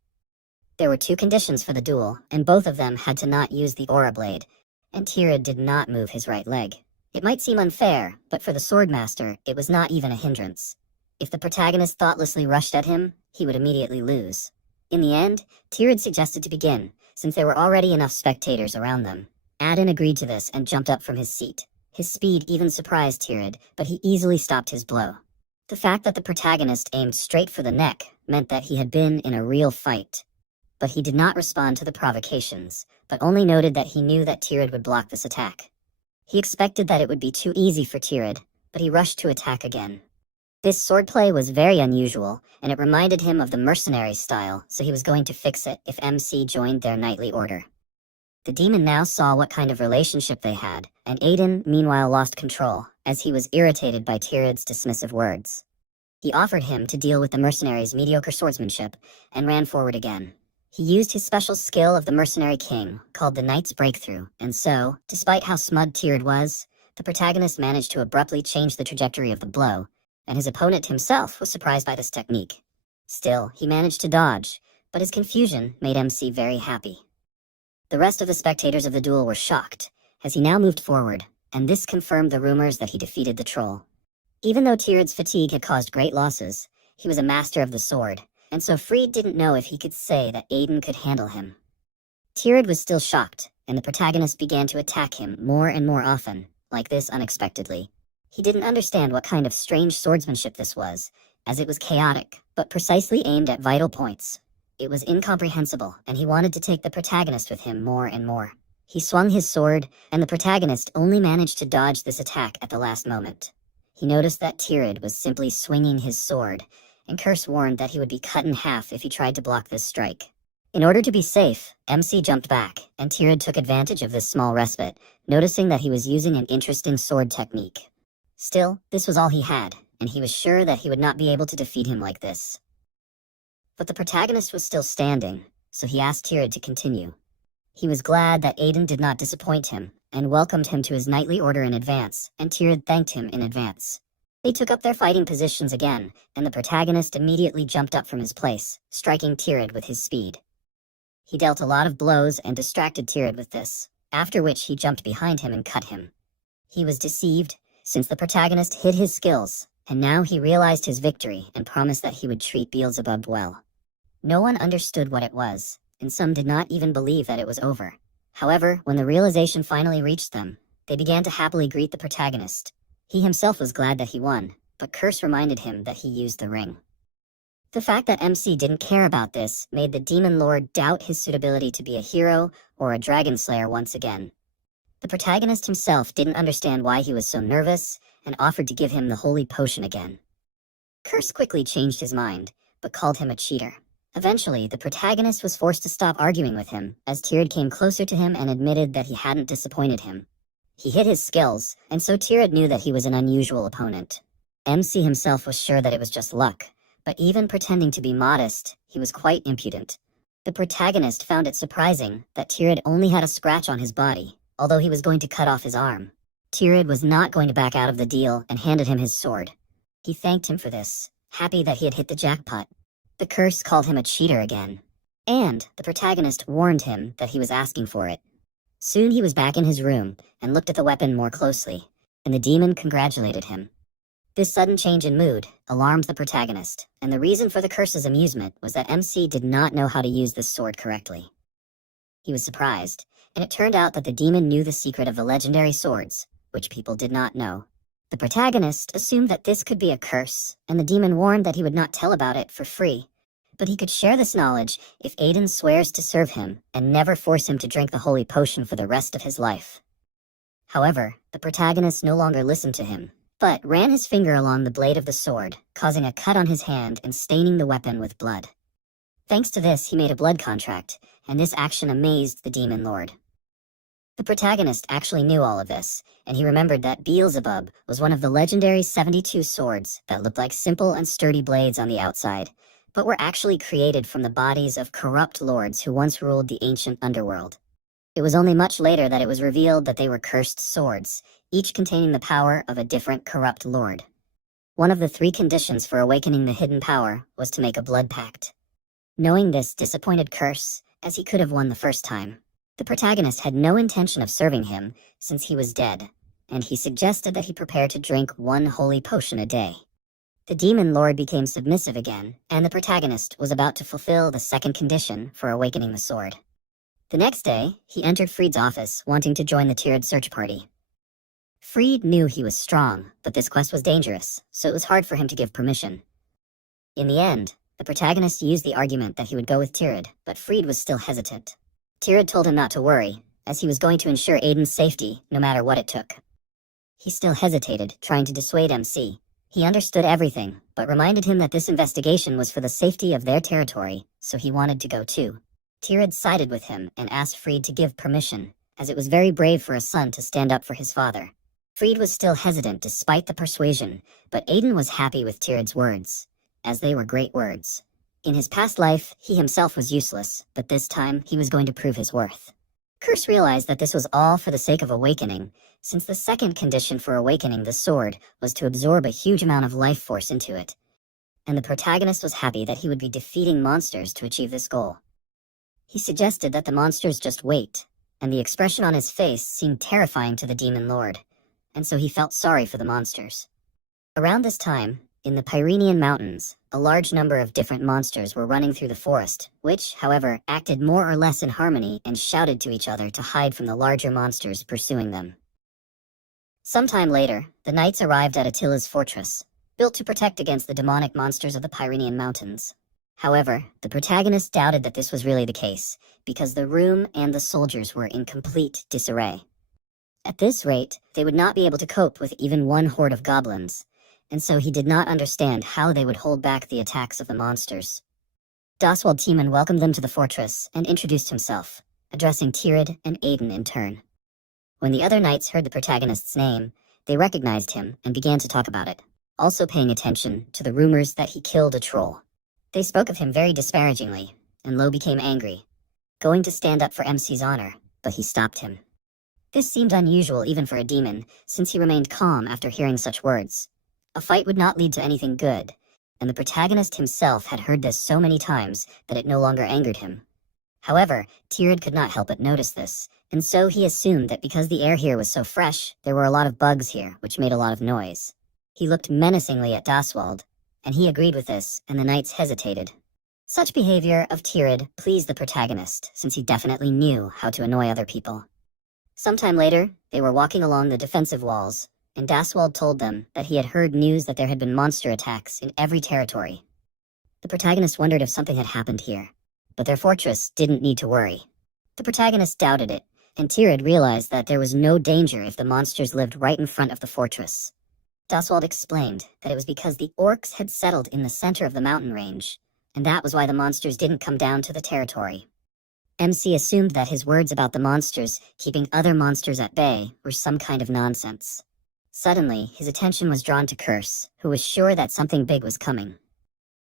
There were two conditions for the duel, and both of them had to not use the aura blade, and Tirad did not move his right leg. It might seem unfair, but for the swordmaster, it was not even a hindrance. If the protagonist thoughtlessly rushed at him, he would immediately lose. In the end, Tirad suggested to begin, since there were already enough spectators around them. Aiden agreed to this and jumped up from his seat. His speed even surprised Tirad, but he easily stopped his blow. The fact that the protagonist aimed straight for the neck meant that he had been in a real fight. But he did not respond to the provocations, but only noted that he knew that Tirad would block this attack. He expected that it would be too easy for Tirad, but he rushed to attack again. This swordplay was very unusual, and it reminded him of the mercenary style, so he was going to fix it if MC joined their knightly order. The demon now saw what kind of relationship they had, and Aiden meanwhile lost control, as he was irritated by Tirad's dismissive words. He offered him to deal with the mercenary's mediocre swordsmanship, and ran forward again. He used his special skill of the mercenary king, called the Knight's Breakthrough, and so, despite how smug Tirad was, the protagonist managed to abruptly change the trajectory of the blow, and his opponent himself was surprised by this technique. Still, he managed to dodge, but his confusion made MC very happy. The rest of the spectators of the duel were shocked, as he now moved forward, and this confirmed the rumors that he defeated the troll. Even though Tirad's fatigue had caused great losses, he was a master of the sword, and so Fried didn't know if he could say that Aiden could handle him. Tirad was still shocked, and the protagonist began to attack him more and more often, like this unexpectedly. He didn't understand what kind of strange swordsmanship this was, as it was chaotic, but precisely aimed at vital points. It was incomprehensible, and he wanted to take the protagonist with him more and more. He swung his sword, and the protagonist only managed to dodge this attack at the last moment. He noticed that Tirad was simply swinging his sword, and Curse warned that he would be cut in half if he tried to block this strike. In order to be safe, MC jumped back, and Tirad took advantage of this small respite, noticing that he was using an interesting sword technique. Still, this was all he had, and he was sure that he would not be able to defeat him like this. But the protagonist was still standing, so he asked Tirad to continue. He was glad that Aiden did not disappoint him, and welcomed him to his knightly order in advance, and Tirad thanked him in advance. They took up their fighting positions again, and the protagonist immediately jumped up from his place, striking Tirad with his speed. He dealt a lot of blows and distracted Tirad with this, after which he jumped behind him and cut him. He was deceived, since the protagonist hid his skills, and now he realized his victory and promised that he would treat Beelzebub well. No one understood what it was, and some did not even believe that it was over. However, when the realization finally reached them, they began to happily greet the protagonist. He himself was glad that he won, but Curse reminded him that he used the ring. The fact that MC didn't care about this made the Demon Lord doubt his suitability to be a hero or a dragon slayer once again. The protagonist himself didn't understand why he was so nervous, and offered to give him the holy potion again. Curse quickly changed his mind, but called him a cheater. Eventually, the protagonist was forced to stop arguing with him, as Tirad came closer to him and admitted that he hadn't disappointed him. He hid his skills, and so Tirad knew that he was an unusual opponent. MC himself was sure that it was just luck, but even pretending to be modest, he was quite impudent. The protagonist found it surprising that Tirad only had a scratch on his body, although he was going to cut off his arm. Tirad was not going to back out of the deal and handed him his sword. He thanked him for this, happy that he had hit the jackpot. The curse called him a cheater again, and the protagonist warned him that he was asking for it. Soon he was back in his room and looked at the weapon more closely, and the demon congratulated him. This sudden change in mood alarmed the protagonist, and the reason for the curse's amusement was that MC did not know how to use this sword correctly. He was surprised, and it turned out that the demon knew the secret of the legendary swords, which people did not know. The protagonist assumed that this could be a curse, and the demon warned that he would not tell about it for free, but he could share this knowledge if Aiden swears to serve him and never force him to drink the holy potion for the rest of his life. However, the protagonist no longer listened to him, but ran his finger along the blade of the sword, causing a cut on his hand and staining the weapon with blood. Thanks to this, he made a blood contract, and this action amazed the demon lord. The protagonist actually knew all of this, and he remembered that Beelzebub was one of the legendary 72 swords that looked like simple and sturdy blades on the outside, but were actually created from the bodies of corrupt lords who once ruled the ancient underworld. It was only much later that it was revealed that they were cursed swords, each containing the power of a different corrupt lord. One of the 3 conditions for awakening the hidden power was to make a blood pact. Knowing this disappointed Curse, as he could have won the first time, the protagonist had no intention of serving him since he was dead, and he suggested that he prepare to drink 1 holy potion a day. The demon lord became submissive again, and the protagonist was about to fulfill the 2nd condition for awakening the sword. The next day, he entered Freed's office, wanting to join the Tirad search party. Freed knew he was strong, but this quest was dangerous, so it was hard for him to give permission. In the end, the protagonist used the argument that he would go with Tirad, but Freed was still hesitant. Tirad told him not to worry, as he was going to ensure Aiden's safety, no matter what it took. He still hesitated, trying to dissuade MC. He understood everything, but reminded him that this investigation was for the safety of their territory, so he wanted to go too. Tirad sided with him and asked Freed to give permission, as it was very brave for a son to stand up for his father. Freed was still hesitant despite the persuasion, but Aiden was happy with Tirad's words, as they were great words. In his past life, he himself was useless, but this time he was going to prove his worth. Curse realized that this was all for the sake of awakening, since the 2nd condition for awakening the sword was to absorb a huge amount of life force into it. And the protagonist was happy that he would be defeating monsters to achieve this goal. He suggested that the monsters just wait, and the expression on his face seemed terrifying to the demon lord, and so he felt sorry for the monsters. Around this time, in the Pyrenean Mountains, a large number of different monsters were running through the forest, which, however, acted more or less in harmony and shouted to each other to hide from the larger monsters pursuing them. Sometime later, the knights arrived at Attila's fortress, built to protect against the demonic monsters of the Pyrenean Mountains. However, the protagonist doubted that this was really the case, because the room and the soldiers were in complete disarray. At this rate, they would not be able to cope with even 1 horde of goblins, and so he did not understand how they would hold back the attacks of the monsters. Doswald Tiemann welcomed them to the fortress and introduced himself, addressing Tirad and Aiden in turn. When the other knights heard the protagonist's name, they recognized him and began to talk about it, also paying attention to the rumors that he killed a troll. They spoke of him very disparagingly, and Lo became angry, going to stand up for MC's honor, but he stopped him. This seemed unusual even for a demon, since he remained calm after hearing such words. A fight would not lead to anything good, and the protagonist himself had heard this so many times that it no longer angered him. However, Tirad could not help but notice this, and so he assumed that because the air here was so fresh, there were a lot of bugs here, which made a lot of noise. He looked menacingly at Doswald, and he agreed with this, and the knights hesitated. Such behavior of Tirad pleased the protagonist, since he definitely knew how to annoy other people. Sometime later, they were walking along the defensive walls, and Doswald told them that he had heard news that there had been monster attacks in every territory. The protagonist wondered if something had happened here, but their fortress didn't need to worry. The protagonist doubted it, and Tirad realized that there was no danger if the monsters lived right in front of the fortress. Doswald explained that it was because the orcs had settled in the center of the mountain range, and that was why the monsters didn't come down to the territory. MC assumed that his words about the monsters keeping other monsters at bay were some kind of nonsense. Suddenly, his attention was drawn to Curse, who was sure that something big was coming.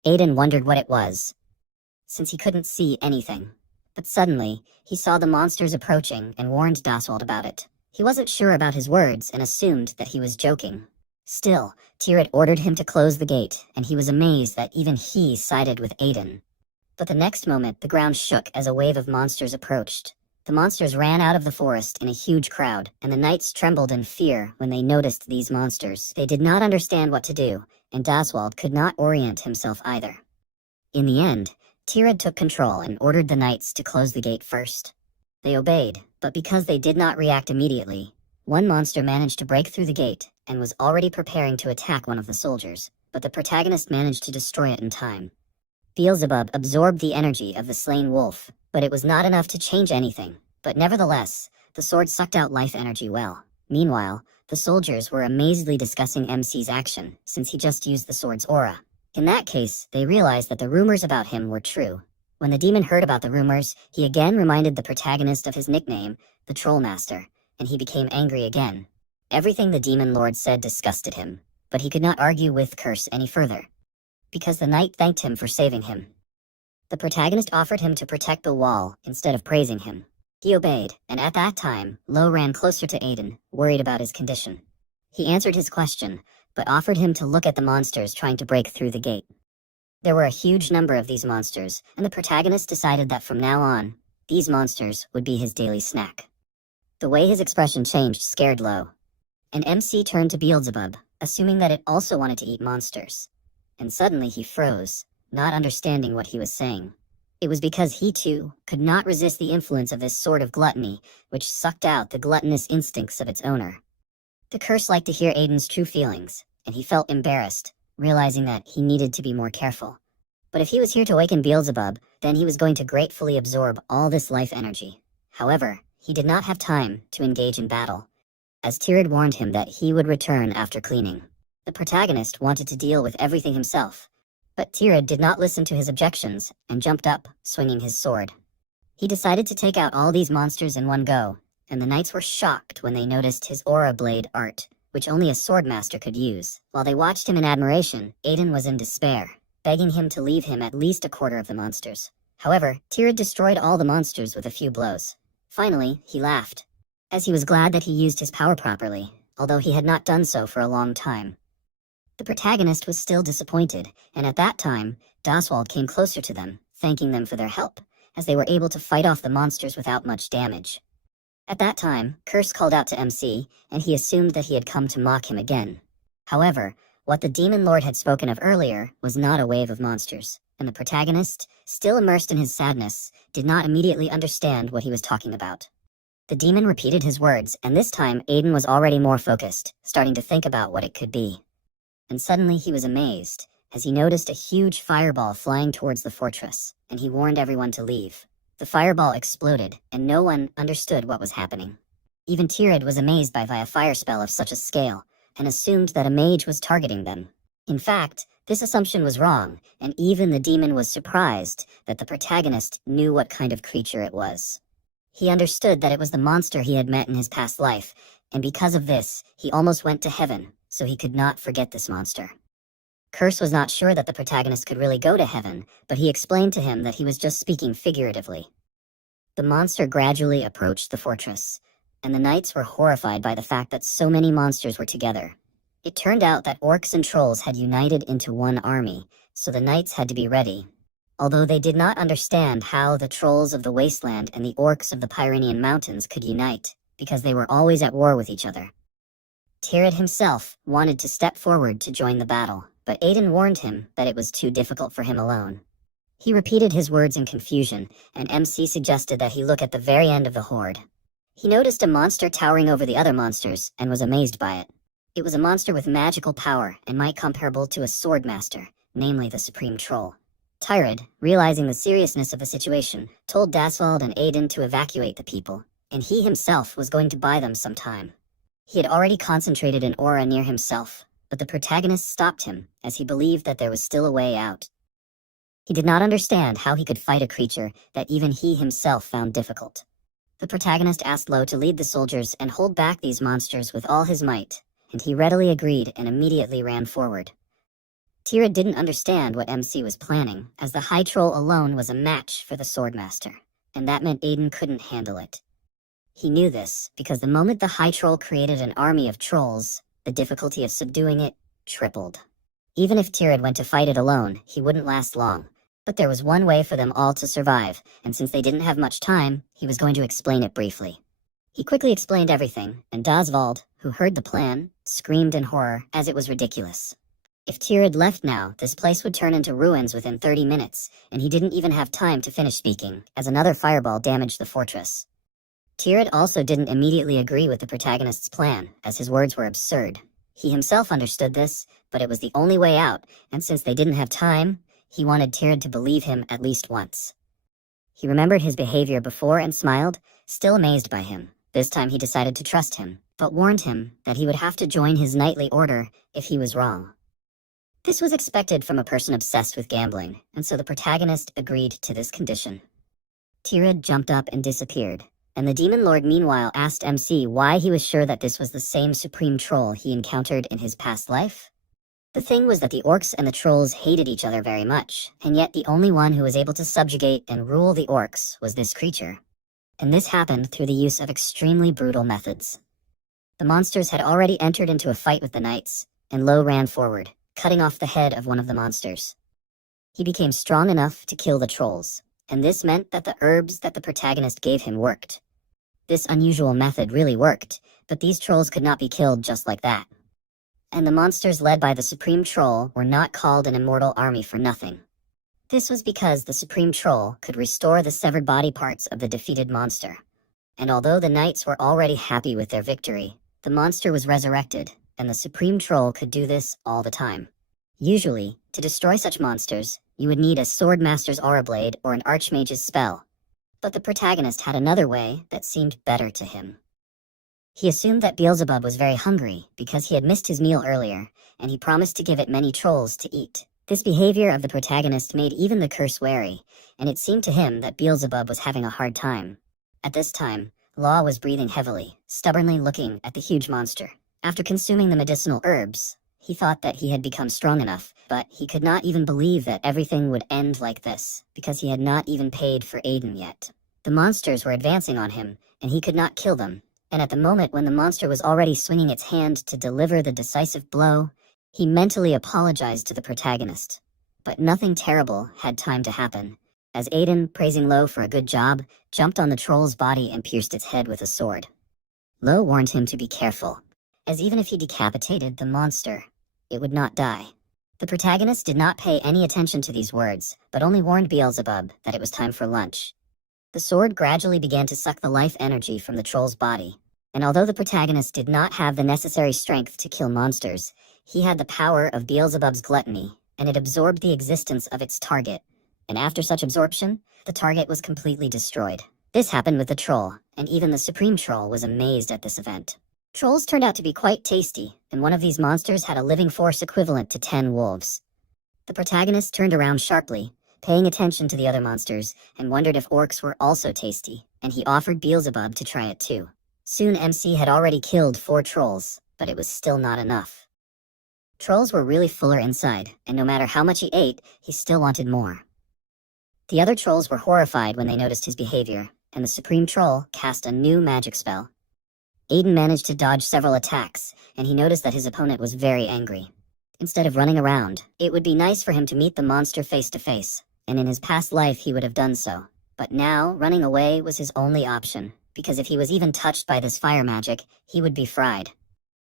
Aiden wondered what it was, since he couldn't see anything. But suddenly, he saw the monsters approaching and warned Daswald about it. He wasn't sure about his words and assumed that he was joking. Still, Tirad ordered him to close the gate, and he was amazed that even he sided with Aiden. But the next moment, the ground shook as a wave of monsters approached. The monsters ran out of the forest in a huge crowd, and the knights trembled in fear when they noticed these monsters. They did not understand what to do, and Daswald could not orient himself either. In the end, Tirad took control and ordered the knights to close the gate first. They obeyed, but because they did not react immediately, one monster managed to break through the gate and was already preparing to attack one of the soldiers, but the protagonist managed to destroy it in time. Beelzebub absorbed the energy of the slain wolf, but it was not enough to change anything. But nevertheless, the sword sucked out life energy well. Meanwhile, the soldiers were amazedly discussing MC's action, since he just used the sword's aura. In that case, they realized that the rumors about him were true. When the demon heard about the rumors, he again reminded the protagonist of his nickname, the Trollmaster, and he became angry again. Everything the demon lord said disgusted him, but he could not argue with Curse any further, because the knight thanked him for saving him. The protagonist offered him to protect the wall instead of praising him. He obeyed, and at that time, Lo ran closer to Aiden, worried about his condition. He answered his question, but offered him to look at the monsters trying to break through the gate. There were a huge number of these monsters, and the protagonist decided that from now on, these monsters would be his daily snack. The way his expression changed scared Lo. And MC turned to Beelzebub, assuming that it also wanted to eat monsters. And suddenly he froze, not understanding what he was saying. It was because he too could not resist the influence of this sort of gluttony, which sucked out the gluttonous instincts of its owner. The Curse liked to hear Aiden's true feelings, and he felt embarrassed, realizing that he needed to be more careful. But if he was here to awaken Beelzebub, then he was going to gratefully absorb all this life energy. However, he did not have time to engage in battle, as Tirad warned him that he would return after cleaning. The protagonist wanted to deal with everything himself, but Tirad did not listen to his objections and jumped up, swinging his sword. He decided to take out all these monsters in one go, and the knights were shocked when they noticed his aura blade art, which only a swordmaster could use. While they watched him in admiration, Aiden was in despair, begging him to leave him at least a quarter of the monsters. However, Tirad destroyed all the monsters with a few blows. Finally, he laughed, as he was glad that he used his power properly, although he had not done so for a long time. The protagonist was still disappointed, and at that time, Daswald came closer to them, thanking them for their help, as they were able to fight off the monsters without much damage. At that time, Curse called out to MC, and he assumed that he had come to mock him again. However, what the demon lord had spoken of earlier was not a wave of monsters, and the protagonist, still immersed in his sadness, did not immediately understand what he was talking about. The demon repeated his words, and this time Aiden was already more focused, starting to think about what it could be. And suddenly he was amazed, as he noticed a huge fireball flying towards the fortress, and he warned everyone to leave. The fireball exploded, and no one understood what was happening. Even Tirad was amazed by a fire spell of such a scale, and assumed that a mage was targeting them. In fact, this assumption was wrong, and even the demon was surprised that the protagonist knew what kind of creature it was. He understood that it was the monster he had met in his past life, and because of this, he almost went to heaven, so he could not forget this monster. Curse was not sure that the protagonist could really go to heaven, but he explained to him that he was just speaking figuratively. The monster gradually approached the fortress, and the knights were horrified by the fact that so many monsters were together. It turned out that orcs and trolls had united into one army, so the knights had to be ready. Although they did not understand how the trolls of the wasteland and the orcs of the Pyrenean mountains could unite, because they were always at war with each other. Tirad himself wanted to step forward to join the battle, but Aiden warned him that it was too difficult for him alone. He repeated his words in confusion, and MC suggested that he look at the very end of the horde. He noticed a monster towering over the other monsters, and was amazed by it. It was a monster with magical power, and might comparable to a swordmaster, namely the Supreme Troll. Tirad, realizing the seriousness of the situation, told Daswald and Aiden to evacuate the people, and he himself was going to buy them some time. He had already concentrated an aura near himself, but the protagonist stopped him, as he believed that there was still a way out. He did not understand how he could fight a creature that even he himself found difficult. The protagonist asked Lo to lead the soldiers and hold back these monsters with all his might, and he readily agreed and immediately ran forward. Tira didn't understand what MC was planning, as the High Troll alone was a match for the Swordmaster, and that meant Aiden couldn't handle it. He knew this, because the moment the High Troll created an army of trolls, the difficulty of subduing it tripled. Even if Tyrad went to fight it alone, he wouldn't last long. But there was one way for them all to survive, and since they didn't have much time, he was going to explain it briefly. He quickly explained everything, and Dosvald, who heard the plan, screamed in horror, as it was ridiculous. If Tyrad left now, this place would turn into ruins within 30 minutes, and he didn't even have time to finish speaking, as another fireball damaged the fortress. Tyrad also didn't immediately agree with the protagonist's plan, as his words were absurd. He himself understood this, but it was the only way out, and since they didn't have time, he wanted Tyrad to believe him at least once. He remembered his behavior before and smiled, still amazed by him. This time he decided to trust him, but warned him that he would have to join his knightly order if he was wrong. This was expected from a person obsessed with gambling, and so the protagonist agreed to this condition. Tyrad jumped up and disappeared, and the Demon Lord meanwhile asked MC why he was sure that this was the same supreme troll he encountered in his past life. The thing was that the orcs and the trolls hated each other very much, and yet the only one who was able to subjugate and rule the orcs was this creature. And this happened through the use of extremely brutal methods. The monsters had already entered into a fight with the knights, and Lo ran forward, cutting off the head of one of the monsters. He became strong enough to kill the trolls, and this meant that the herbs that the protagonist gave him worked. This unusual method really worked, but these trolls could not be killed just like that. And the monsters led by the Supreme Troll were not called an immortal army for nothing. This was because the Supreme Troll could restore the severed body parts of the defeated monster. And although the knights were already happy with their victory, the monster was resurrected, and the Supreme Troll could do this all the time. Usually, to destroy such monsters, you would need a Swordmaster's Aura Blade or an Archmage's spell. But the protagonist had another way that seemed better to him. He assumed that Beelzebub was very hungry because he had missed his meal earlier, and he promised to give it many trolls to eat. This behavior of the protagonist made even the curse wary, and it seemed to him that Beelzebub was having a hard time. At this time, Law was breathing heavily, stubbornly looking at the huge monster. After consuming the medicinal herbs, he thought that he had become strong enough, but he could not even believe that everything would end like this, because he had not even paid for Aiden yet. The monsters were advancing on him, and he could not kill them. And at the moment when the monster was already swinging its hand to deliver the decisive blow, he mentally apologized to the protagonist. But nothing terrible had time to happen, as Aiden, praising Lo for a good job, jumped on the troll's body and pierced its head with a sword. Lo warned him to be careful, as even if he decapitated the monster, it would not die. The protagonist did not pay any attention to these words, but only warned Beelzebub that it was time for lunch. The sword gradually began to suck the life energy from the troll's body, and although the protagonist did not have the necessary strength to kill monsters, he had the power of Beelzebub's gluttony, and it absorbed the existence of its target. And after such absorption, the target was completely destroyed. This happened with the troll, and even the Supreme Troll was amazed at this event. Trolls turned out to be quite tasty, and one of these monsters had a living force equivalent to 10 wolves. The protagonist turned around sharply, paying attention to the other monsters, and wondered if orcs were also tasty, and he offered Beelzebub to try it too. Soon MC had already killed 4 trolls, but it was still not enough. Trolls were really fuller inside, and no matter how much he ate, he still wanted more. The other trolls were horrified when they noticed his behavior, and the Supreme Troll cast a new magic spell. Aiden managed to dodge several attacks, and he noticed that his opponent was very angry. Instead of running around, it would be nice for him to meet the monster face to face, and in his past life he would have done so. But now, running away was his only option, because if he was even touched by this fire magic, he would be fried.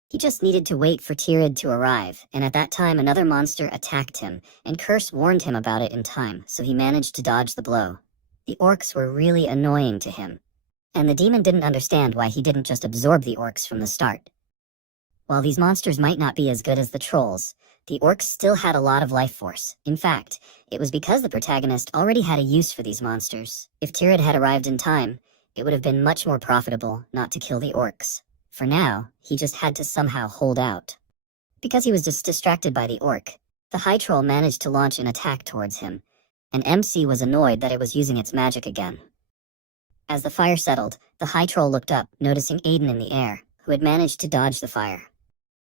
He just needed to wait for Tyrad to arrive, and at that time another monster attacked him, and Curse warned him about it in time, so he managed to dodge the blow. The orcs were really annoying to him, and the demon didn't understand why he didn't just absorb the orcs from the start. While these monsters might not be as good as the trolls, the orcs still had a lot of life force. In fact, it was because the protagonist already had a use for these monsters. If Tyrad had arrived in time, it would have been much more profitable not to kill the orcs. For now, he just had to somehow hold out. Because he was just distracted by the orc, the High Troll managed to launch an attack towards him, and MC was annoyed that it was using its magic again. As the fire settled, the High Troll looked up, noticing Aiden in the air, who had managed to dodge the fire.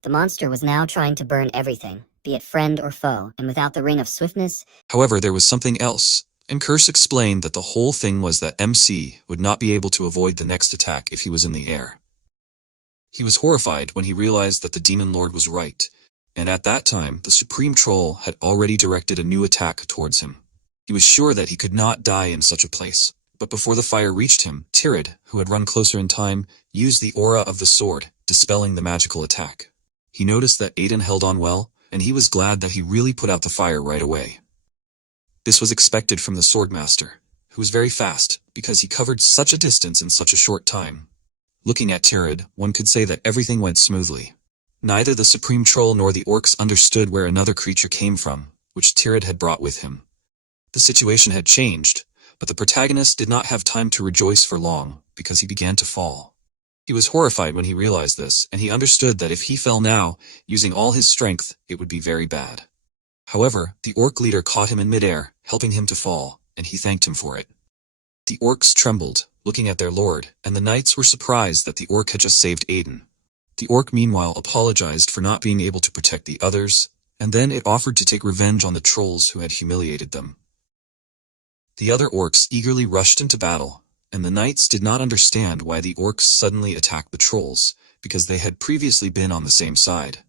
The monster was now trying to burn everything, be it friend or foe, and without the ring of swiftness. However, there was something else, and Curse explained that the whole thing was that MC would not be able to avoid the next attack if he was in the air. He was horrified when he realized that the Demon Lord was right, and at that time the Supreme Troll had already directed a new attack towards him. He was sure that he could not die in such a place, but before the fire reached him, Tirad, who had run closer in time, used the aura of the sword, dispelling the magical attack. He noticed that Aiden held on well, and he was glad that he really put out the fire right away. This was expected from the Swordmaster, who was very fast, because he covered such a distance in such a short time. Looking at Tirad, one could say that everything went smoothly. Neither the Supreme Troll nor the orcs understood where another creature came from, which Tirad had brought with him. The situation had changed, but the protagonist did not have time to rejoice for long, because he began to fall. He was horrified when he realized this, and he understood that if he fell now, using all his strength, it would be very bad. However, the orc leader caught him in midair, helping him to fall, and he thanked him for it. The orcs trembled, looking at their lord, and the knights were surprised that the orc had just saved Aiden. The orc meanwhile apologized for not being able to protect the others, and then it offered to take revenge on the trolls who had humiliated them. The other orcs eagerly rushed into battle, and the knights did not understand why the orcs suddenly attacked the trolls, because they had previously been on the same side.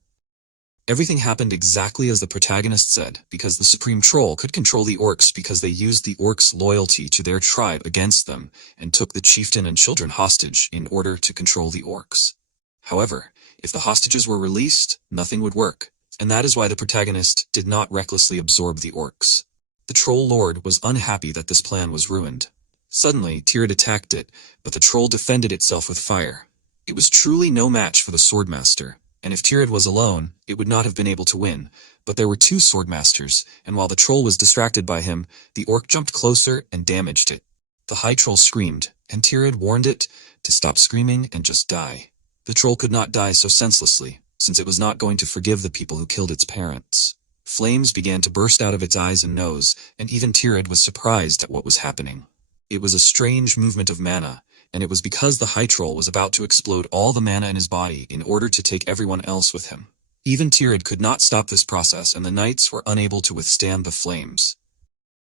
Everything happened exactly as the protagonist said, because the Supreme Troll could control the orcs because they used the orcs' loyalty to their tribe against them, and took the chieftain and children hostage in order to control the orcs. However, if the hostages were released, nothing would work, and that is why the protagonist did not recklessly absorb the orcs. The Troll Lord was unhappy that this plan was ruined. Suddenly, Tirad attacked it, but the troll defended itself with fire. It was truly no match for the Swordmaster, and if Tirad was alone, it would not have been able to win, but there were two Swordmasters, and while the troll was distracted by him, the orc jumped closer and damaged it. The High Troll screamed, and Tirad warned it to stop screaming and just die. The troll could not die so senselessly, since it was not going to forgive the people who killed its parents. Flames began to burst out of its eyes and nose, and even Tirad was surprised at what was happening. It was a strange movement of mana, and it was because the High Troll was about to explode all the mana in his body in order to take everyone else with him. Even Tirad could not stop this process, and the knights were unable to withstand the flames.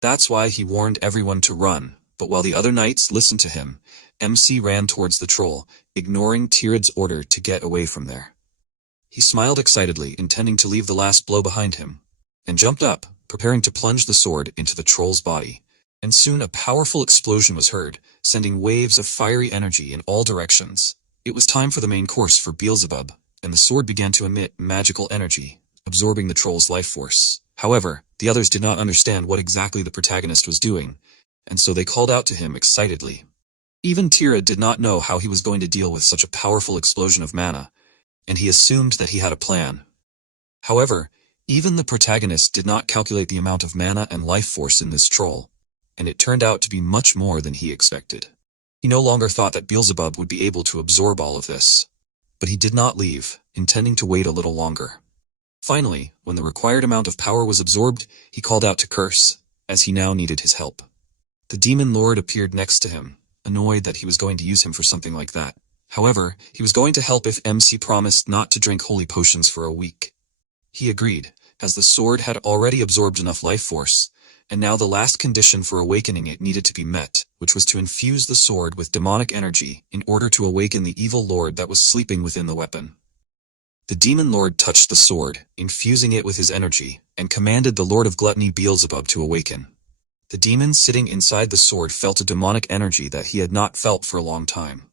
That's why he warned everyone to run, but while the other knights listened to him, MC ran towards the troll, ignoring Tirad's order to get away from there. He smiled excitedly, intending to leave the last blow behind him, and jumped up, preparing to plunge the sword into the troll's body. And soon a powerful explosion was heard, sending waves of fiery energy in all directions. It was time for the main course for Beelzebub, and the sword began to emit magical energy, absorbing the troll's life force. However, the others did not understand what exactly the protagonist was doing, and so they called out to him excitedly. Even Tirad did not know how he was going to deal with such a powerful explosion of mana, and he assumed that he had a plan. However, even the protagonist did not calculate the amount of mana and life force in this troll, and it turned out to be much more than he expected. He no longer thought that Beelzebub would be able to absorb all of this. But he did not leave, intending to wait a little longer. Finally, when the required amount of power was absorbed, he called out to Curse, as he now needed his help. The Demon Lord appeared next to him, annoyed that he was going to use him for something like that. However, he was going to help if MC promised not to drink holy potions for a week. He agreed, as the sword had already absorbed enough life force, and now the last condition for awakening it needed to be met, which was to infuse the sword with demonic energy in order to awaken the evil lord that was sleeping within the weapon. The Demon Lord touched the sword, infusing it with his energy, and commanded the Lord of Gluttony Beelzebub to awaken. The demon sitting inside the sword felt a demonic energy that he had not felt for a long time.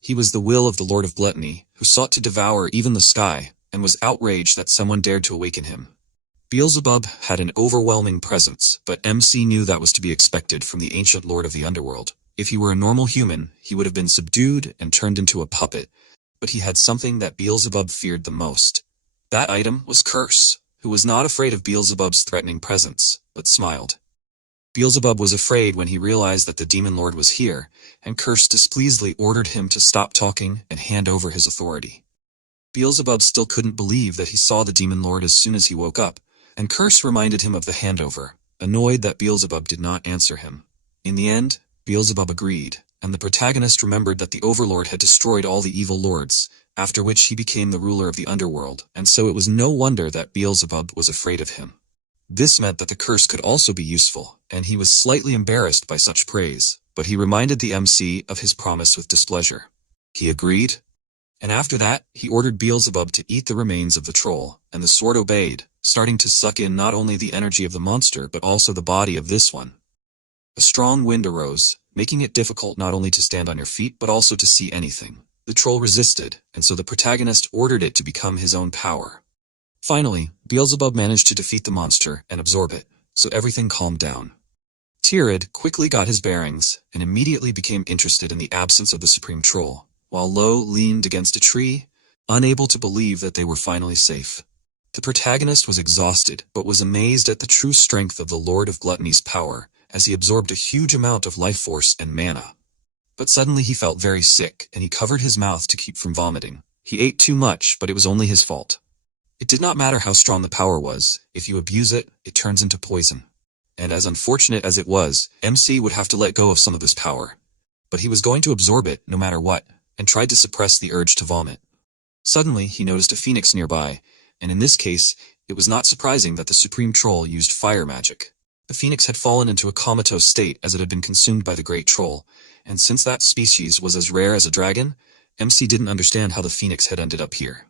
He was the will of the Lord of Gluttony, who sought to devour even the sky, and was outraged that someone dared to awaken him. Beelzebub had an overwhelming presence, but MC knew that was to be expected from the ancient lord of the underworld. If he were a normal human, he would have been subdued and turned into a puppet, but he had something that Beelzebub feared the most. That item was Curse, who was not afraid of Beelzebub's threatening presence, but smiled. Beelzebub was afraid when he realized that the Demon Lord was here, and Curse displeasedly ordered him to stop talking and hand over his authority. Beelzebub still couldn't believe that he saw the Demon Lord as soon as he woke up, and Curse reminded him of the handover, annoyed that Beelzebub did not answer him. In the end, Beelzebub agreed, and the protagonist remembered that the Overlord had destroyed all the evil lords, after which he became the ruler of the underworld, and so it was no wonder that Beelzebub was afraid of him. This meant that the curse could also be useful, and he was slightly embarrassed by such praise, but he reminded the MC of his promise with displeasure. He agreed, and after that, he ordered Beelzebub to eat the remains of the troll, and the sword obeyed, starting to suck in not only the energy of the monster but also the body of this one. A strong wind arose, making it difficult not only to stand on your feet but also to see anything. The troll resisted, and so the protagonist ordered it to become his own power. Finally, Beelzebub managed to defeat the monster and absorb it, so everything calmed down. Tirid quickly got his bearings, and immediately became interested in the absence of the supreme troll, while Lo leaned against a tree, unable to believe that they were finally safe. The protagonist was exhausted, but was amazed at the true strength of the Lord of Gluttony's power, as he absorbed a huge amount of life force and mana. But suddenly he felt very sick, and he covered his mouth to keep from vomiting. He ate too much, but it was only his fault. It did not matter how strong the power was, if you abuse it, it turns into poison. And as unfortunate as it was, MC would have to let go of some of this power. But he was going to absorb it, no matter what, and tried to suppress the urge to vomit. Suddenly, he noticed a phoenix nearby, and in this case, it was not surprising that the Supreme Troll used fire magic. The phoenix had fallen into a comatose state as it had been consumed by the Great Troll, and since that species was as rare as a dragon, MC didn't understand how the phoenix had ended up here.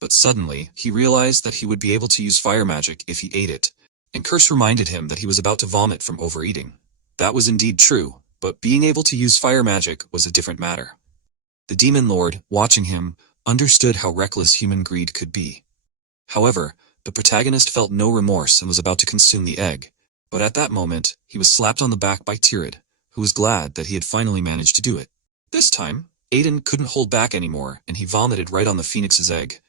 But suddenly, he realized that he would be able to use fire magic if he ate it, and Curse reminded him that he was about to vomit from overeating. That was indeed true, but being able to use fire magic was a different matter. The Demon Lord, watching him, understood how reckless human greed could be. However, the protagonist felt no remorse and was about to consume the egg, but at that moment, he was slapped on the back by Tirid, who was glad that he had finally managed to do it. This time, Aiden couldn't hold back anymore, and he vomited right on the phoenix's egg.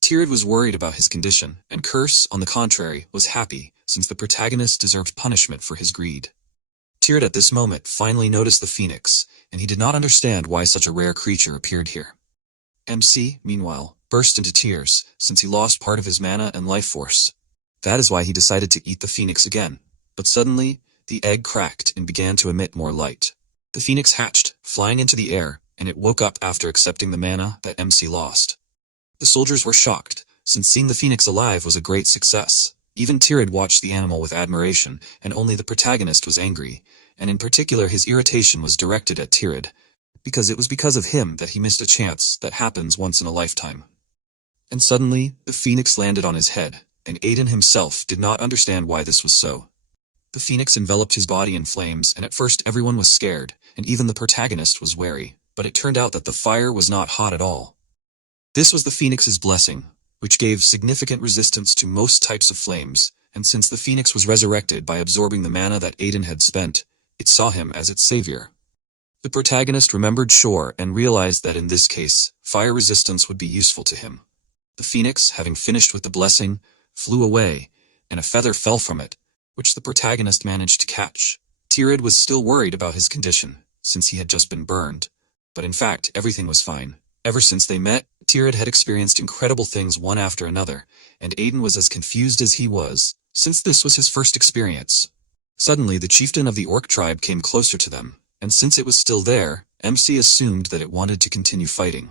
Tirid was worried about his condition, and Curse, on the contrary, was happy, since the protagonist deserved punishment for his greed. Tirid at this moment finally noticed the phoenix, and he did not understand why such a rare creature appeared here. MC, meanwhile, burst into tears, since he lost part of his mana and life force. That is why he decided to eat the phoenix again. But suddenly, the egg cracked and began to emit more light. The phoenix hatched, flying into the air, and it woke up after accepting the mana that MC lost. The soldiers were shocked, since seeing the phoenix alive was a great success. Even Tirid watched the animal with admiration, and only the protagonist was angry, and in particular his irritation was directed at Tirid, because it was because of him that he missed a chance that happens once in a lifetime. And suddenly, the phoenix landed on his head, and Aiden himself did not understand why this was so. The phoenix enveloped his body in flames, and at first everyone was scared, and even the protagonist was wary, but it turned out that the fire was not hot at all. This was the phoenix's blessing, which gave significant resistance to most types of flames, and since the phoenix was resurrected by absorbing the mana that Aiden had spent, it saw him as its savior. The protagonist remembered Shore and realized that in this case, fire resistance would be useful to him. The phoenix, having finished with the blessing, flew away, and a feather fell from it, which the protagonist managed to catch. Tirid was still worried about his condition, since he had just been burned, but in fact everything was fine. Ever since they met, Tirid had experienced incredible things one after another, and Aiden was as confused as he was, since this was his first experience. Suddenly the chieftain of the orc tribe came closer to them, and since it was still there, MC assumed that it wanted to continue fighting.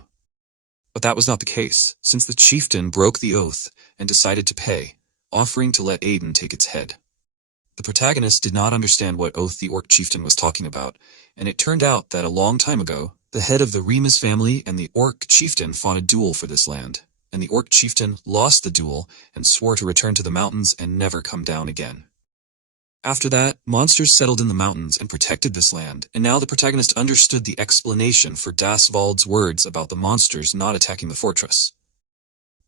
But that was not the case, since the chieftain broke the oath and decided to pay, offering to let Aiden take its head. The protagonist did not understand what oath the orc chieftain was talking about, and it turned out that a long time ago, the head of the Remus family and the orc chieftain fought a duel for this land, and the orc chieftain lost the duel and swore to return to the mountains and never come down again. After that, monsters settled in the mountains and protected this land, and now the protagonist understood the explanation for Dasvald's words about the monsters not attacking the fortress.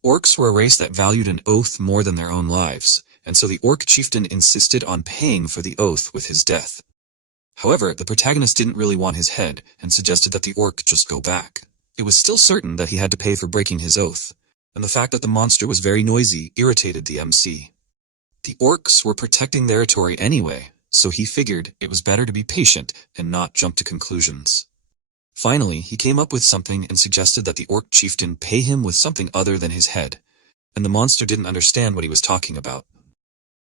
Orcs were a race that valued an oath more than their own lives, and so the orc chieftain insisted on paying for the oath with his death. However, the protagonist didn't really want his head, and suggested that the orc just go back. It was still certain that he had to pay for breaking his oath, and the fact that the monster was very noisy irritated the MC. The orcs were protecting their territory anyway, so he figured it was better to be patient and not jump to conclusions. Finally, he came up with something and suggested that the orc chieftain pay him with something other than his head, and the monster didn't understand what he was talking about.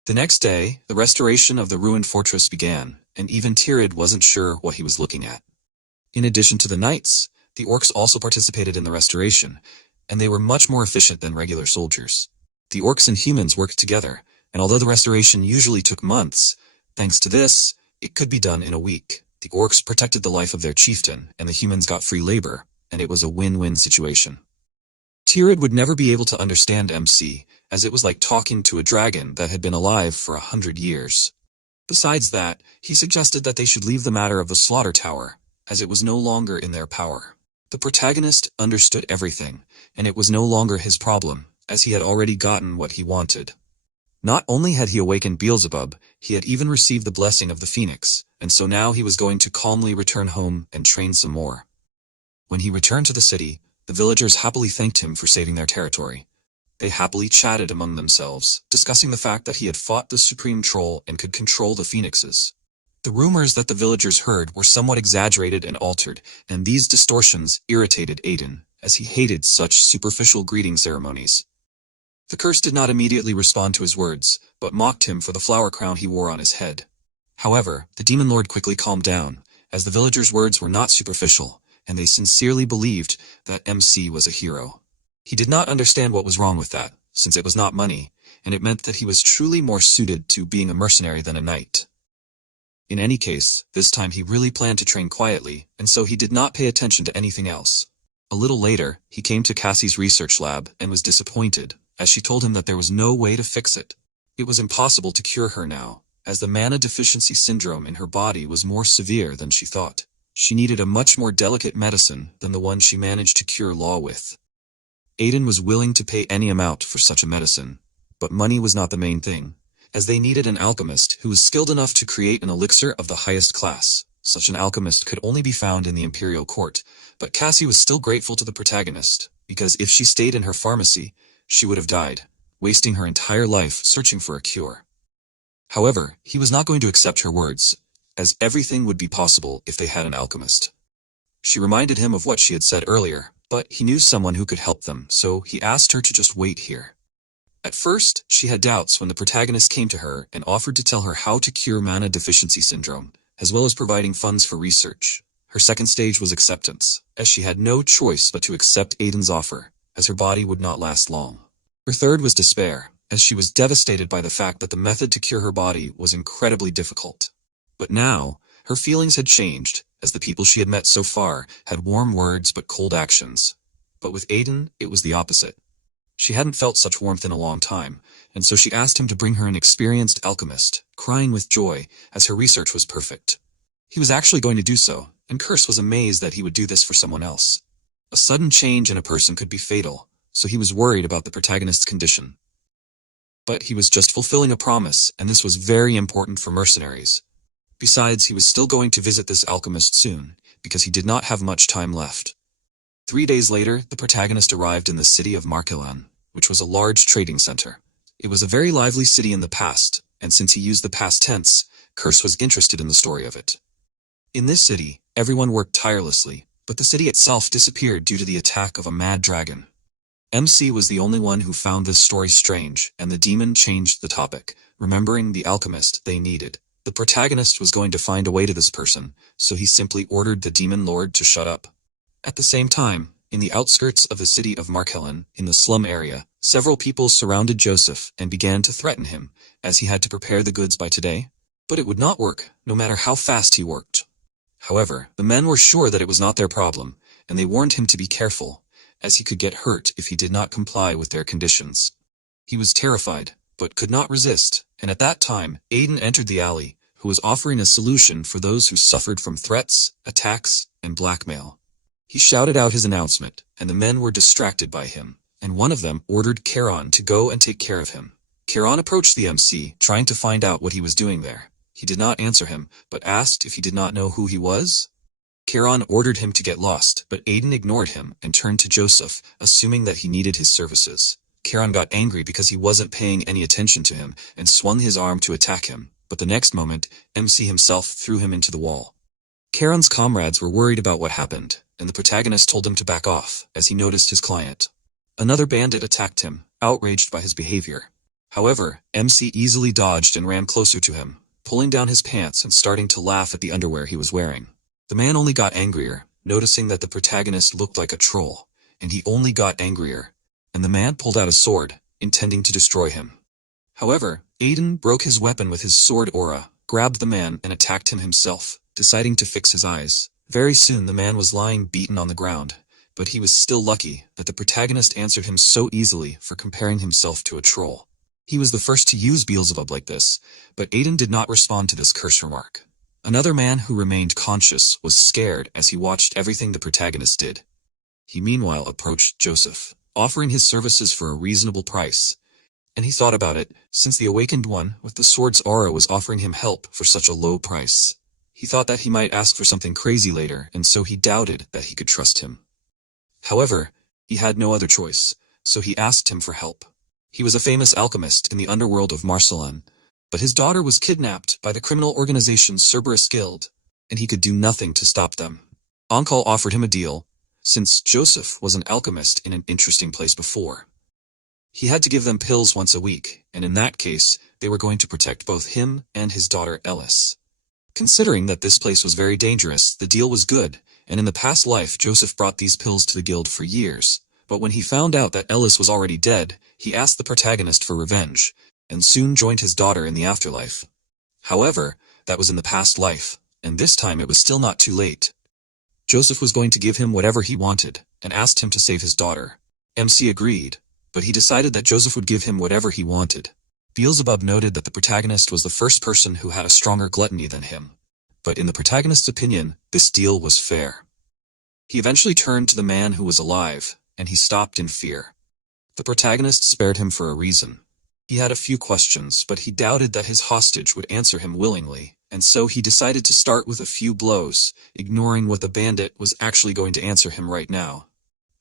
The next day, the restoration of the ruined fortress began, and even Tirid wasn't sure what he was looking at. In addition to the knights, the orcs also participated in the restoration, and they were much more efficient than regular soldiers. The orcs and humans worked together, and although the restoration usually took months, thanks to this, it could be done in a week. The orcs protected the life of their chieftain, and the humans got free labor, and it was a win-win situation. Tirid would never be able to understand MC, as it was like talking to a dragon that had been alive for 100 years. Besides that, he suggested that they should leave the matter of the slaughter tower, as it was no longer in their power. The protagonist understood everything, and it was no longer his problem, as he had already gotten what he wanted. Not only had he awakened Beelzebub, he had even received the blessing of the Phoenix, and so now he was going to calmly return home and train some more. When he returned to the city, the villagers happily thanked him for saving their territory. They happily chatted among themselves, discussing the fact that he had fought the Supreme Troll and could control the phoenixes. The rumors that the villagers heard were somewhat exaggerated and altered, and these distortions irritated Aiden, as he hated such superficial greeting ceremonies. The curse did not immediately respond to his words, but mocked him for the flower crown he wore on his head. However, the demon lord quickly calmed down, as the villagers' words were not superficial, and they sincerely believed that MC was a hero. He did not understand what was wrong with that, since it was not money, and it meant that he was truly more suited to being a mercenary than a knight. In any case, this time he really planned to train quietly, and so he did not pay attention to anything else. A little later, he came to Cassie's research lab and was disappointed, as she told him that there was no way to fix it. It was impossible to cure her now, as the mana deficiency syndrome in her body was more severe than she thought. She needed a much more delicate medicine than the one she managed to cure Law with. Aiden was willing to pay any amount for such a medicine, but money was not the main thing, as they needed an alchemist who was skilled enough to create an elixir of the highest class. Such an alchemist could only be found in the imperial court, but Cassie was still grateful to the protagonist, because if she stayed in her pharmacy, she would have died, wasting her entire life searching for a cure. However, he was not going to accept her words, as everything would be possible if they had an alchemist. She reminded him of what she had said earlier, but he knew someone who could help them, so he asked her to just wait here. At first, she had doubts when the protagonist came to her and offered to tell her how to cure mana deficiency syndrome, as well as providing funds for research. Her second stage was acceptance, as she had no choice but to accept Aiden's offer, as her body would not last long. Her third was despair, as she was devastated by the fact that the method to cure her body was incredibly difficult. But now, her feelings had changed, as the people she had met so far had warm words but cold actions. But with Aiden, it was the opposite. She hadn't felt such warmth in a long time, and so she asked him to bring her an experienced alchemist, crying with joy, as her research was perfect. He was actually going to do so, and Curse was amazed that he would do this for someone else. A sudden change in a person could be fatal, so he was worried about the protagonist's condition. But he was just fulfilling a promise, and this was very important for mercenaries. Besides, he was still going to visit this alchemist soon, because he did not have much time left. 3 days later, the protagonist arrived in the city of Markellan, which was a large trading center. It was a very lively city in the past, and since he used the past tense, Curse was interested in the story of it. In this city, everyone worked tirelessly, but the city itself disappeared due to the attack of a mad dragon. MC was the only one who found this story strange, and the demon changed the topic, remembering the alchemist they needed. The protagonist was going to find a way to this person, so he simply ordered the demon lord to shut up. At the same time, in the outskirts of the city of Markellan, in the slum area, several people surrounded Joseph and began to threaten him, as he had to prepare the goods by today. But it would not work, no matter how fast he worked. However, the men were sure that it was not their problem, and they warned him to be careful, as he could get hurt if he did not comply with their conditions. He was terrified, but could not resist, and at that time, Aiden entered the alley, who was offering a solution for those who suffered from threats, attacks, and blackmail. He shouted out his announcement, and the men were distracted by him, and one of them ordered Charon to go and take care of him. Charon approached the MC, trying to find out what he was doing there. He did not answer him, but asked if he did not know who he was. Charon ordered him to get lost, but Aiden ignored him and turned to Joseph, assuming that he needed his services. Charon got angry because he wasn't paying any attention to him and swung his arm to attack him, but the next moment, MC himself threw him into the wall. Charon's comrades were worried about what happened, and the protagonist told him to back off, as he noticed his client. Another bandit attacked him, outraged by his behavior. However, MC easily dodged and ran closer to him, pulling down his pants and starting to laugh at the underwear he was wearing. The man only got angrier, noticing that the protagonist looked like a troll, and he only got angrier, and the man pulled out a sword, intending to destroy him. However, Aiden broke his weapon with his sword aura, grabbed the man and attacked him himself, deciding to fix his eyes. Very soon the man was lying beaten on the ground, but he was still lucky that the protagonist answered him so easily for comparing himself to a troll. He was the first to use Beelzebub like this, but Aiden did not respond to this curse remark. Another man who remained conscious was scared as he watched everything the protagonist did. He meanwhile approached Joseph, offering his services for a reasonable price. And he thought about it, since the awakened one with the sword's aura was offering him help for such a low price. He thought that he might ask for something crazy later, and so he doubted that he could trust him. However, he had no other choice, so he asked him for help. He was a famous alchemist in the underworld of Marcelan, but his daughter was kidnapped by the criminal organization Cerberus Guild, and he could do nothing to stop them. Onkal offered him a deal, since Joseph was an alchemist in an interesting place before. He had to give them pills once a week, and in that case, they were going to protect both him and his daughter Eldest. Considering that this place was very dangerous, the deal was good, and in the past life Joseph brought these pills to the guild for years. But when he found out that Eldest was already dead, he asked the protagonist for revenge, and soon joined his daughter in the afterlife. However, that was in the past life, and this time it was still not too late. Joseph was going to give him whatever he wanted, and asked him to save his daughter. MC agreed, but he decided that Joseph would give him whatever he wanted. Beelzebub noted that the protagonist was the first person who had a stronger gluttony than him, but in the protagonist's opinion, this deal was fair. He eventually turned to the man who was alive, and he stopped in fear. The protagonist spared him for a reason. He had a few questions, but he doubted that his hostage would answer him willingly, and so he decided to start with a few blows, ignoring what the bandit was actually going to answer him right now.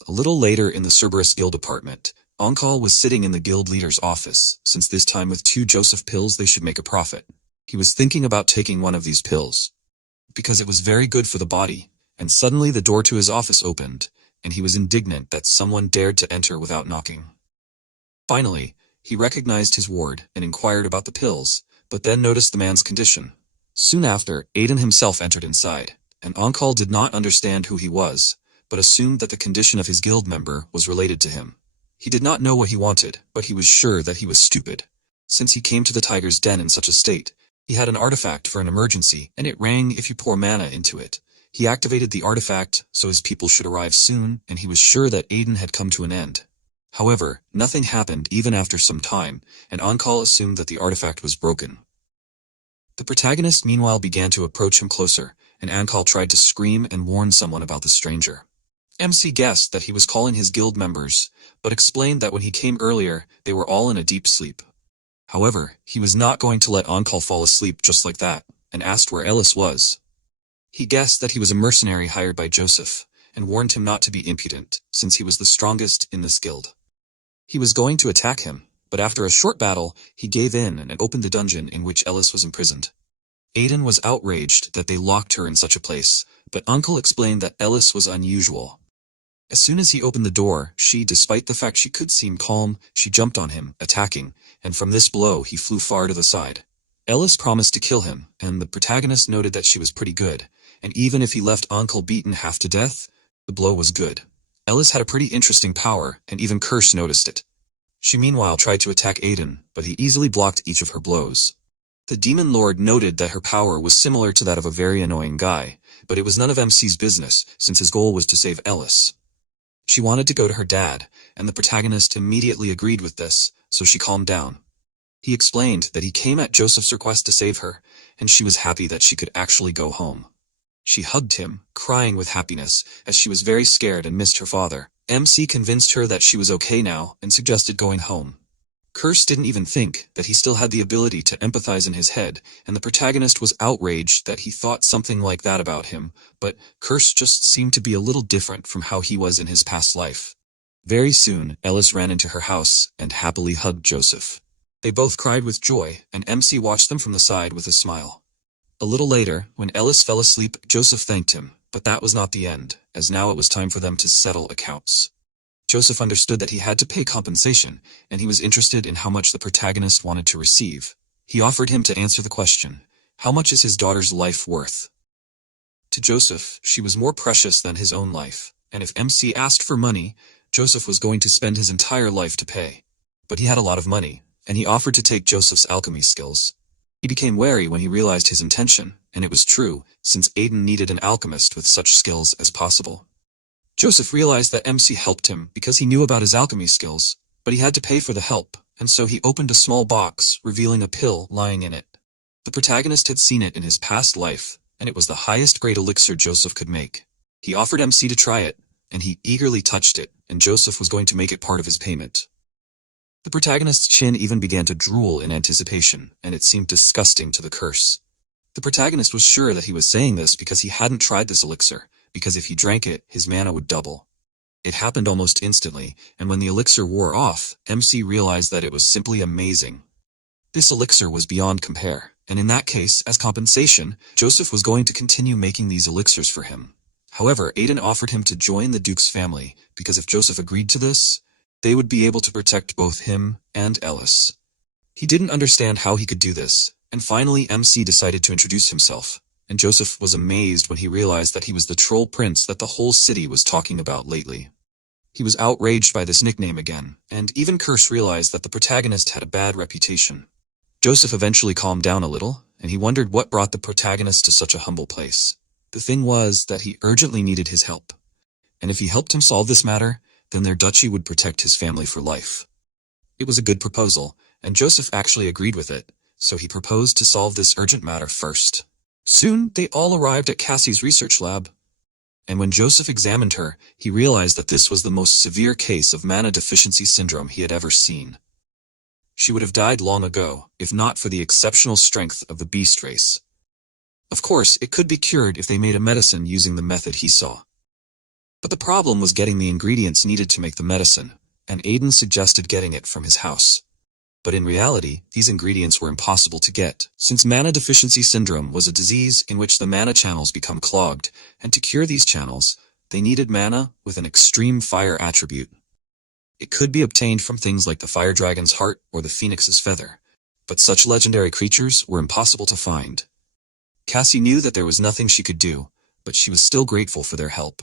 A little later in the Cerberus Guild apartment, Onkal was sitting in the guild leader's office, since this time with 2 Joseph pills they should make a profit. He was thinking about taking one of these pills, because it was very good for the body, and suddenly the door to his office opened, and he was indignant that someone dared to enter without knocking. Finally, he recognized his ward and inquired about the pills, but then noticed the man's condition. Soon after, Aiden himself entered inside, and Onkal did not understand who he was, but assumed that the condition of his guild member was related to him. He did not know what he wanted, but he was sure that he was stupid. Since he came to the tiger's den in such a state, he had an artifact for an emergency, and it rang if you pour mana into it. He activated the artifact so his people should arrive soon, and he was sure that Aiden had come to an end. However, nothing happened even after some time, and Onkal assumed that the artifact was broken. The protagonist meanwhile began to approach him closer, and Onkal tried to scream and warn someone about the stranger. MC guessed that he was calling his guild members, but explained that when he came earlier, they were all in a deep sleep. However, he was not going to let Onkal fall asleep just like that, and asked where Eldest was. He guessed that he was a mercenary hired by Joseph, and warned him not to be impudent, since he was the strongest in this guild. He was going to attack him, but after a short battle, he gave in and opened the dungeon in which Eldest was imprisoned. Aiden was outraged that they locked her in such a place, but Onkal explained that Eldest was unusual. As soon as he opened the door, she, despite the fact she could seem calm, she jumped on him, attacking, and from this blow he flew far to the side. Eldest promised to kill him, and the protagonist noted that she was pretty good, and even if he left Onkal beaten half to death, the blow was good. Eldest had a pretty interesting power, and even Kirsch noticed it. She meanwhile tried to attack Aiden, but he easily blocked each of her blows. The Demon Lord noted that her power was similar to that of a very annoying guy, but it was none of MC's business, since his goal was to save Eldest. She wanted to go to her dad, and the protagonist immediately agreed with this, so she calmed down. He explained that he came at Joseph's request to save her, and she was happy that she could actually go home. She hugged him, crying with happiness, as she was very scared and missed her father. MC convinced her that she was okay now, and suggested going home. Kirsch didn't even think that he still had the ability to empathize in his head, and the protagonist was outraged that he thought something like that about him, but Kirsch just seemed to be a little different from how he was in his past life. Very soon, Eldest ran into her house and happily hugged Joseph. They both cried with joy, and MC watched them from the side with a smile. A little later, when Eldest fell asleep, Joseph thanked him, but that was not the end, as now it was time for them to settle accounts. Joseph understood that he had to pay compensation, and he was interested in how much the protagonist wanted to receive. He offered him to answer the question, how much is his daughter's life worth? To Joseph, she was more precious than his own life, and if MC asked for money, Joseph was going to spend his entire life to pay. But he had a lot of money, and he offered to take Joseph's alchemy skills. He became wary when he realized his intention, and it was true, since Aiden needed an alchemist with such skills as possible. Joseph realized that MC helped him because he knew about his alchemy skills, but he had to pay for the help, and so he opened a small box, revealing a pill lying in it. The protagonist had seen it in his past life, and it was the highest grade elixir Joseph could make. He offered MC to try it, and he eagerly touched it, and Joseph was going to make it part of his payment. The protagonist's chin even began to drool in anticipation, and it seemed disgusting to the curse. The protagonist was sure that he was saying this because he hadn't tried this elixir, because if he drank it, his mana would double. It happened almost instantly, and when the elixir wore off, MC realized that it was simply amazing. This elixir was beyond compare, and in that case, as compensation, Joseph was going to continue making these elixirs for him. However, Aiden offered him to join the Duke's family, because if Joseph agreed to this, they would be able to protect both him and Eldest. He didn't understand how he could do this, and finally MC decided to introduce himself, and Joseph was amazed when he realized that he was the troll prince that the whole city was talking about lately. He was outraged by this nickname again, and even Curse realized that the protagonist had a bad reputation. Joseph eventually calmed down a little, and he wondered what brought the protagonist to such a humble place. The thing was that he urgently needed his help, and if he helped him solve this matter, then their duchy would protect his family for life. It was a good proposal, and Joseph actually agreed with it, so he proposed to solve this urgent matter first. Soon, they all arrived at Cassie's research lab, and when Joseph examined her, he realized that this was the most severe case of mana deficiency syndrome he had ever seen. She would have died long ago, if not for the exceptional strength of the beast race. Of course, it could be cured if they made a medicine using the method he saw. But the problem was getting the ingredients needed to make the medicine, and Aiden suggested getting it from his house. But in reality, these ingredients were impossible to get, since mana deficiency syndrome was a disease in which the mana channels become clogged, and to cure these channels, they needed mana with an extreme fire attribute. It could be obtained from things like the fire dragon's heart or the phoenix's feather, but such legendary creatures were impossible to find. Cassie knew that there was nothing she could do, but she was still grateful for their help.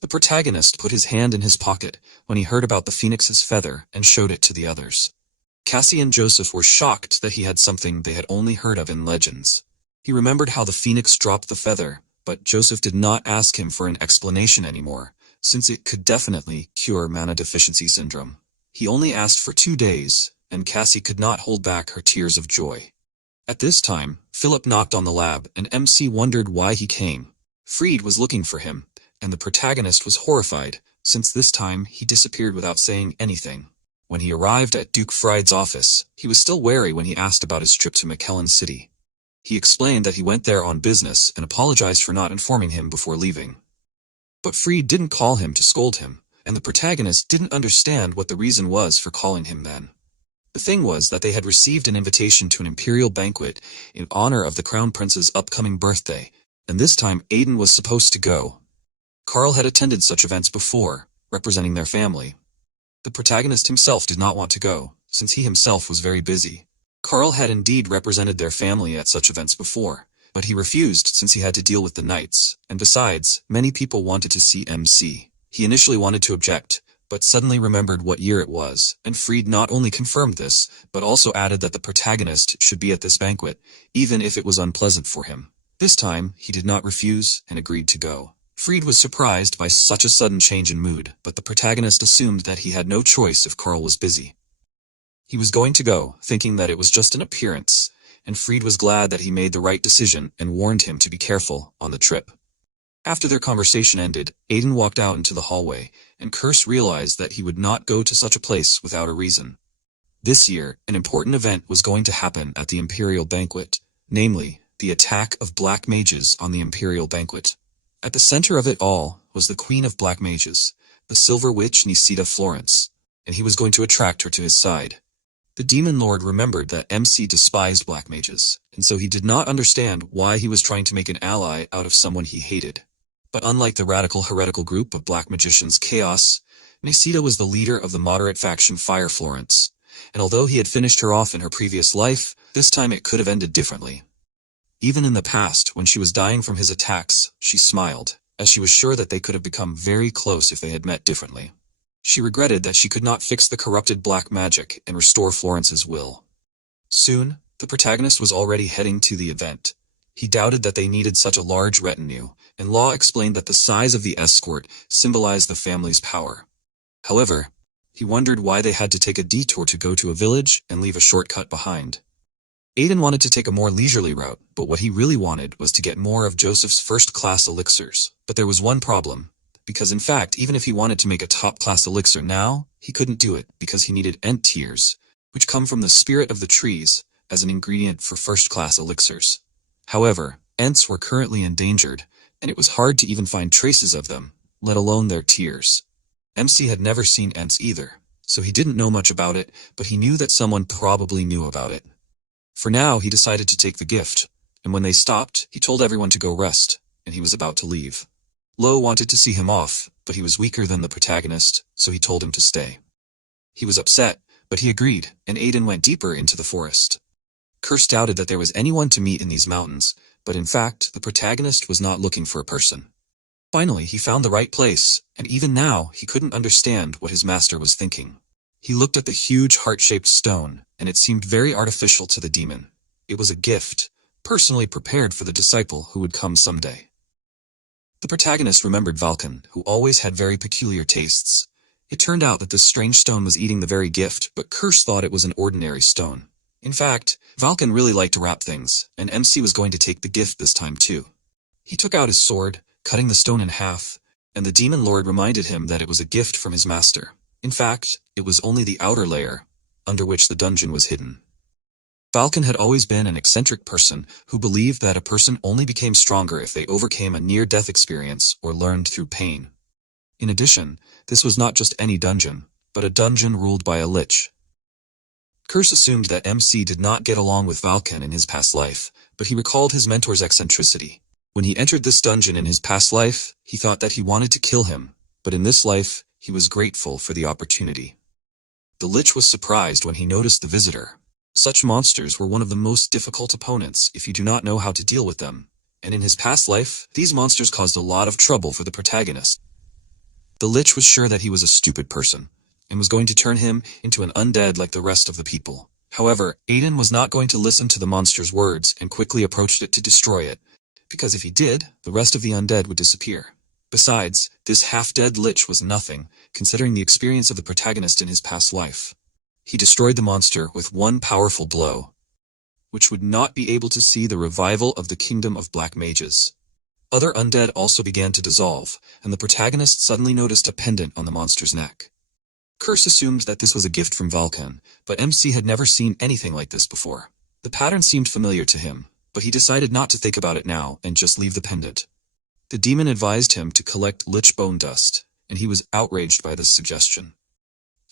The protagonist put his hand in his pocket when he heard about the phoenix's feather and showed it to the others. Cassie and Joseph were shocked that he had something they had only heard of in legends. He remembered how the phoenix dropped the feather, but Joseph did not ask him for an explanation anymore, since it could definitely cure mana deficiency syndrome. He only asked for 2 days, and Cassie could not hold back her tears of joy. At this time, Philip knocked on the lab, and MC wondered why he came. Fried was looking for him, and the protagonist was horrified, since this time he disappeared without saying anything. When he arrived at Duke Fried's office, he was still wary when he asked about his trip to McKellen City. He explained that he went there on business and apologized for not informing him before leaving. But Fried didn't call him to scold him, and the protagonist didn't understand what the reason was for calling him then. The thing was that they had received an invitation to an imperial banquet in honor of the crown prince's upcoming birthday, and this time Aiden was supposed to go. Carl had attended such events before, representing their family. The protagonist himself did not want to go, since he himself was very busy. Carl had indeed represented their family at such events before, but he refused since he had to deal with the knights, and besides, many people wanted to see MC. He initially wanted to object, but suddenly remembered what year it was, and Fried not only confirmed this, but also added that the protagonist should be at this banquet, even if it was unpleasant for him. This time, he did not refuse and agreed to go. Fried was surprised by such a sudden change in mood, but the protagonist assumed that he had no choice if Carl was busy. He was going to go, thinking that it was just an appearance, and Fried was glad that he made the right decision and warned him to be careful on the trip. After their conversation ended, Aiden walked out into the hallway, and Curse realized that he would not go to such a place without a reason. This year, an important event was going to happen at the Imperial Banquet, namely, the attack of Black Mages on the Imperial Banquet. At the center of it all was the Queen of Black Mages, the Silver Witch Nisita Florence, and he was going to attract her to his side. The Demon Lord remembered that MC despised Black Mages, and so he did not understand why he was trying to make an ally out of someone he hated. But unlike the radical heretical group of Black Magicians Chaos, Nisita was the leader of the moderate faction Fire Florence, and although he had finished her off in her previous life, this time it could have ended differently. Even in the past, when she was dying from his attacks, she smiled, as she was sure that they could have become very close if they had met differently. She regretted that she could not fix the corrupted black magic and restore Florence's will. Soon, the protagonist was already heading to the event. He doubted that they needed such a large retinue, and Law explained that the size of the escort symbolized the family's power. However, he wondered why they had to take a detour to go to a village and leave a shortcut behind. Aiden wanted to take a more leisurely route, but what he really wanted was to get more of Joseph's first-class elixirs. But there was one problem, because in fact, even if he wanted to make a top-class elixir now, he couldn't do it because he needed ent tears, which come from the spirit of the trees, as an ingredient for first-class elixirs. However, ents were currently endangered, and it was hard to even find traces of them, let alone their tears. MC had never seen ents either, so he didn't know much about it, but he knew that someone probably knew about it. For now, he decided to take the gift, and when they stopped, he told everyone to go rest, and he was about to leave. Lo wanted to see him off, but he was weaker than the protagonist, so he told him to stay. He was upset, but he agreed, and Aiden went deeper into the forest. Curse doubted that there was anyone to meet in these mountains, but in fact, the protagonist was not looking for a person. Finally, he found the right place, and even now, he couldn't understand what his master was thinking. He looked at the huge heart-shaped stone, and it seemed very artificial to the demon. It was a gift, personally prepared for the disciple who would come someday. The protagonist remembered Valken, who always had very peculiar tastes. It turned out that this strange stone was eating the very gift, but Curse thought it was an ordinary stone. In fact, Valken really liked to wrap things, and MC was going to take the gift this time too. He took out his sword, cutting the stone in half, and the demon lord reminded him that it was a gift from his master. In fact, it was only the outer layer, under which the dungeon was hidden. Valken had always been an eccentric person who believed that a person only became stronger if they overcame a near-death experience or learned through pain. In addition, this was not just any dungeon, but a dungeon ruled by a lich. Curse assumed that MC did not get along with Valken in his past life, but he recalled his mentor's eccentricity. When he entered this dungeon in his past life, he thought that he wanted to kill him, but in this life, he was grateful for the opportunity. The lich was surprised when he noticed the visitor. Such monsters were one of the most difficult opponents if you do not know how to deal with them, and in his past life, these monsters caused a lot of trouble for the protagonist. The lich was sure that he was a stupid person, and was going to turn him into an undead like the rest of the people. However, Aiden was not going to listen to the monster's words and quickly approached it to destroy it, because if he did, the rest of the undead would disappear. Besides, this half-dead lich was nothing, considering the experience of the protagonist in his past life. He destroyed the monster with one powerful blow, which would not be able to see the revival of the kingdom of black mages. Other undead also began to dissolve, and the protagonist suddenly noticed a pendant on the monster's neck. Curse assumed that this was a gift from Valken, but MC had never seen anything like this before. The pattern seemed familiar to him, but he decided not to think about it now and just leave the pendant. The demon advised him to collect lich bone dust, and he was outraged by this suggestion.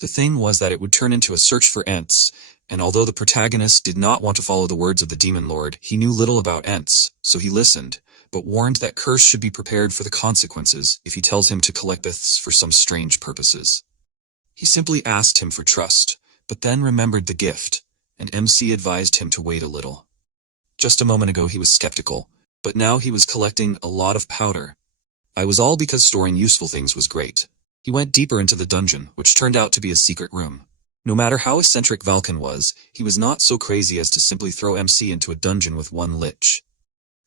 The thing was that it would turn into a search for ents, and although the protagonist did not want to follow the words of the demon lord, he knew little about ents, so he listened, but warned that Curse should be prepared for the consequences if he tells him to collect this for some strange purposes. He simply asked him for trust, but then remembered the gift, and MC advised him to wait a little. Just a moment ago he was skeptical, but now he was collecting a lot of powder. I was all because storing useful things was great. He went deeper into the dungeon, which turned out to be a secret room. No matter how eccentric Valken was, he was not so crazy as to simply throw MC into a dungeon with one lich.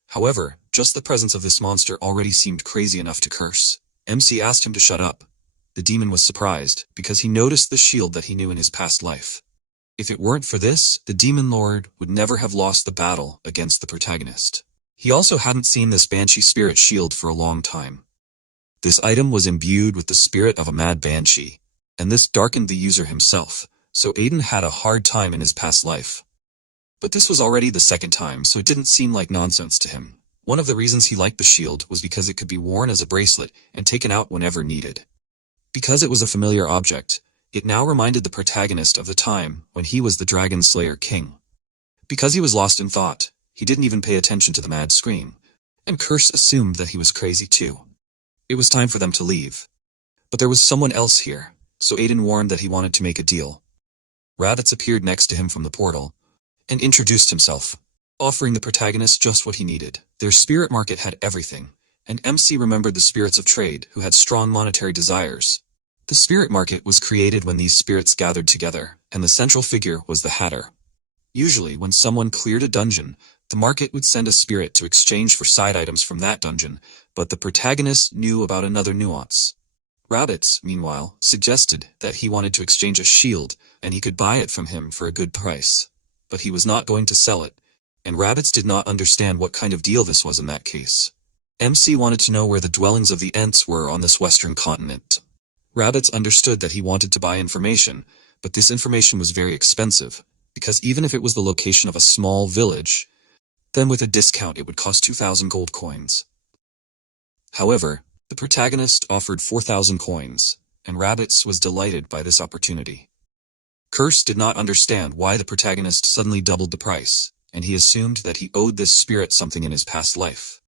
However, just the presence of this monster already seemed crazy enough to Curse. MC asked him to shut up. The demon was surprised, because he noticed the shield that he knew in his past life. If it weren't for this, the demon lord would never have lost the battle against the protagonist. He also hadn't seen this banshee spirit shield for a long time. This item was imbued with the spirit of a mad banshee, and this darkened the user himself, so Aiden had a hard time in his past life. But this was already the second time, so it didn't seem like nonsense to him. One of the reasons he liked the shield was because it could be worn as a bracelet and taken out whenever needed. Because it was a familiar object, it now reminded the protagonist of the time when he was the Dragon Slayer King. Because he was lost in thought, he didn't even pay attention to the mad scream, and Curse assumed that he was crazy too. It was time for them to leave. But there was someone else here. so Aiden warned that he wanted to make a deal. Rabbits appeared next to him from the portal and introduced himself, offering the protagonist just what he needed. Their spirit market had everything, and MC remembered the spirits of trade who had strong monetary desires. The spirit market was created when these spirits gathered together, and the central figure was the Hatter. Usually, when someone cleared a dungeon, the market would send a spirit to exchange for side items from that dungeon, but the protagonist knew about another nuance. Rabbits, meanwhile, suggested that he wanted to exchange a shield, and he could buy it from him for a good price. But he was not going to sell it, and Rabbits did not understand what kind of deal this was in that case. MC wanted to know where the dwellings of the Ents were on this western continent. Rabbits understood that he wanted to buy information, but this information was very expensive, because even if it was the location of a small village, then with a discount it would cost 2,000 gold coins. However, the protagonist offered 4,000 coins, and Rabbits was delighted by this opportunity. Curse did not understand why the protagonist suddenly doubled the price, and he assumed that he owed this spirit something in his past life.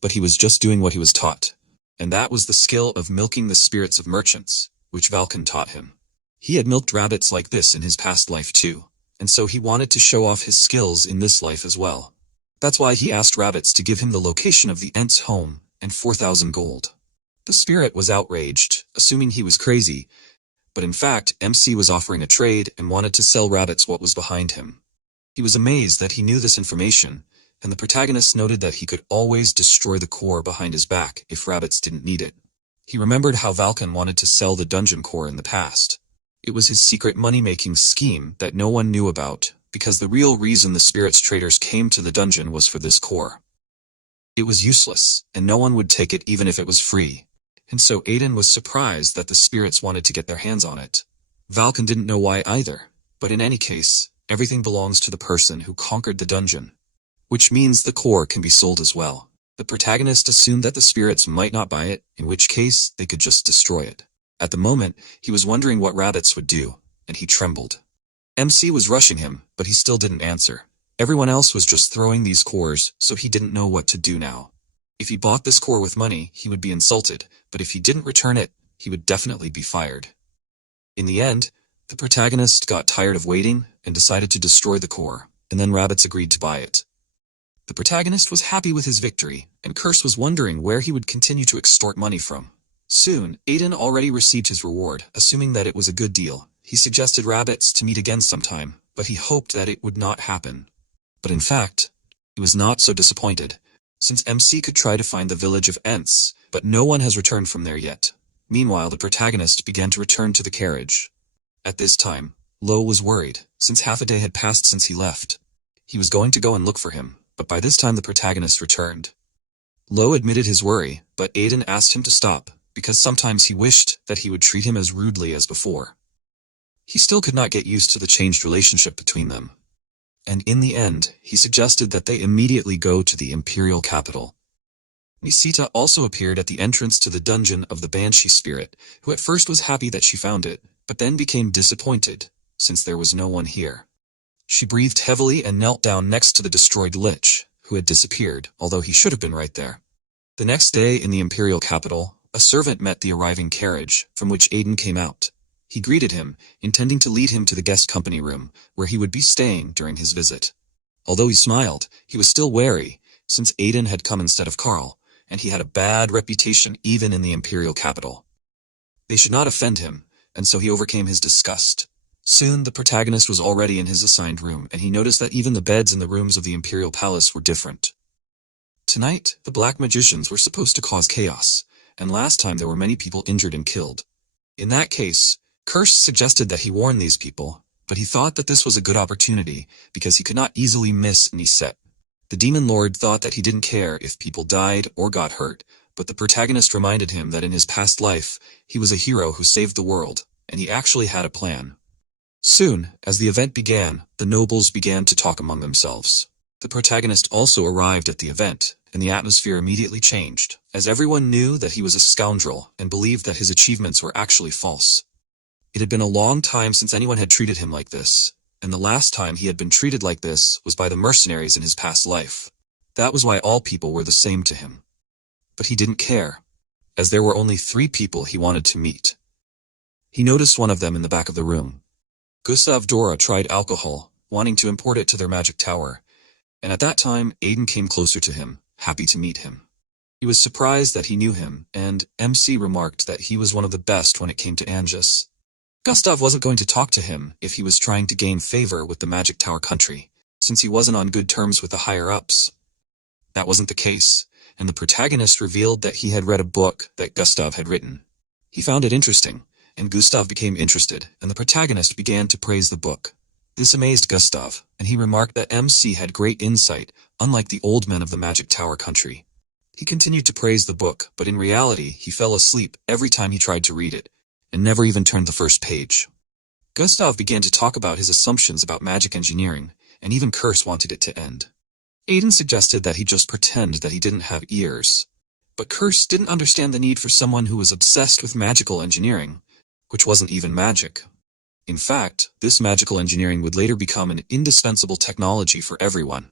But he was just doing what he was taught, and that was the skill of milking the spirits of merchants, which Valken taught him. He had milked rabbits like this in his past life too, and so he wanted to show off his skills in this life as well. That's why he asked Rabbits to give him the location of the Ent's home and 4,000 gold. The spirit was outraged, assuming he was crazy, but in fact MC was offering a trade and wanted to sell Rabbits what was behind him. He was amazed that he knew this information, and the protagonist noted that he could always destroy the core behind his back if Rabbits didn't need it. He remembered how Valken wanted to sell the dungeon core in the past. It was his secret money-making scheme that no one knew about, because the real reason the spirits traders came to the dungeon was for this core. It was useless, and no one would take it even if it was free. And so Aiden was surprised that the spirits wanted to get their hands on it. Valken didn't know why either, but in any case, everything belongs to the person who conquered the dungeon, which means the core can be sold as well. The protagonist assumed that the spirits might not buy it, in which case they could just destroy it. At the moment, he was wondering what Rabbits would do, and he trembled. MC was rushing him, but he still didn't answer. Everyone else was just throwing these cores, so he didn't know what to do now. If he bought this core with money, he would be insulted, but if he didn't return it, he would definitely be fired. In the end, the protagonist got tired of waiting and decided to destroy the core, and then Rabbits agreed to buy it. The protagonist was happy with his victory, and Curse was wondering where he would continue to extort money from. Soon, Aiden already received his reward, assuming that it was a good deal. He suggested Rabbits to meet again sometime, but he hoped that it would not happen. But in fact, he was not so disappointed, since MC could try to find the village of Ents, but no one has returned from there yet. Meanwhile, the protagonist began to return to the carriage. At this time, Lo was worried, since half a day had passed since he left. He was going to go and look for him, but by this time the protagonist returned. Lo admitted his worry, but Aiden asked him to stop, because sometimes he wished that he would treat him as rudely as before. He still could not get used to the changed relationship between them. And in the end, he suggested that they immediately go to the imperial capital. Nisita also appeared at the entrance to the dungeon of the Banshee spirit, who at first was happy that she found it, but then became disappointed, since there was no one here. She breathed heavily and knelt down next to the destroyed Lich, who had disappeared, although he should have been right there. The next day in the imperial capital, a servant met the arriving carriage, from which Aiden came out. He greeted him, intending to lead him to the guest company room, where he would be staying during his visit. Although he smiled, he was still wary, since Aiden had come instead of Carl, and he had a bad reputation even in the imperial capital. They should not offend him, and so he overcame his disgust. Soon the protagonist was already in his assigned room, and he noticed that even the beds in the rooms of the imperial palace were different. Tonight, the black magicians were supposed to cause chaos, and last time there were many people injured and killed. In that case, Curse suggested that he warn these people, but he thought that this was a good opportunity, because he could not easily miss Niset. The Demon Lord thought that he didn't care if people died or got hurt, but the protagonist reminded him that in his past life, he was a hero who saved the world, and he actually had a plan. Soon, as the event began, the nobles began to talk among themselves. The protagonist also arrived at the event, and the atmosphere immediately changed, as everyone knew that he was a scoundrel and believed that his achievements were actually false. It had been a long time since anyone had treated him like this, and the last time he had been treated like this was by the mercenaries in his past life. That was why all people were the same to him. But he didn't care, as there were only 3 people he wanted to meet. He noticed one of them in the back of the room. Gustav Dora tried alcohol, wanting to import it to their magic tower, and at that time Aiden came closer to him, happy to meet him. He was surprised that he knew him, and MC remarked that he was one of the best when it came to Angus. Gustav wasn't going to talk to him if he was trying to gain favor with the Magic Tower country, since he wasn't on good terms with the higher-ups. That wasn't the case, and the protagonist revealed that he had read a book that Gustav had written. He found it interesting, and Gustav became interested, and the protagonist began to praise the book. This amazed Gustav, and he remarked that MC had great insight, unlike the old men of the Magic Tower country. He continued to praise the book, but in reality he fell asleep every time he tried to read it, and never even turned the first page. Gustav began to talk about his assumptions about magic engineering, and even Curse wanted it to end. Aiden suggested that he just pretend that he didn't have ears. But Curse didn't understand the need for someone who was obsessed with magical engineering, which wasn't even magic. In fact, this magical engineering would later become an indispensable technology for everyone.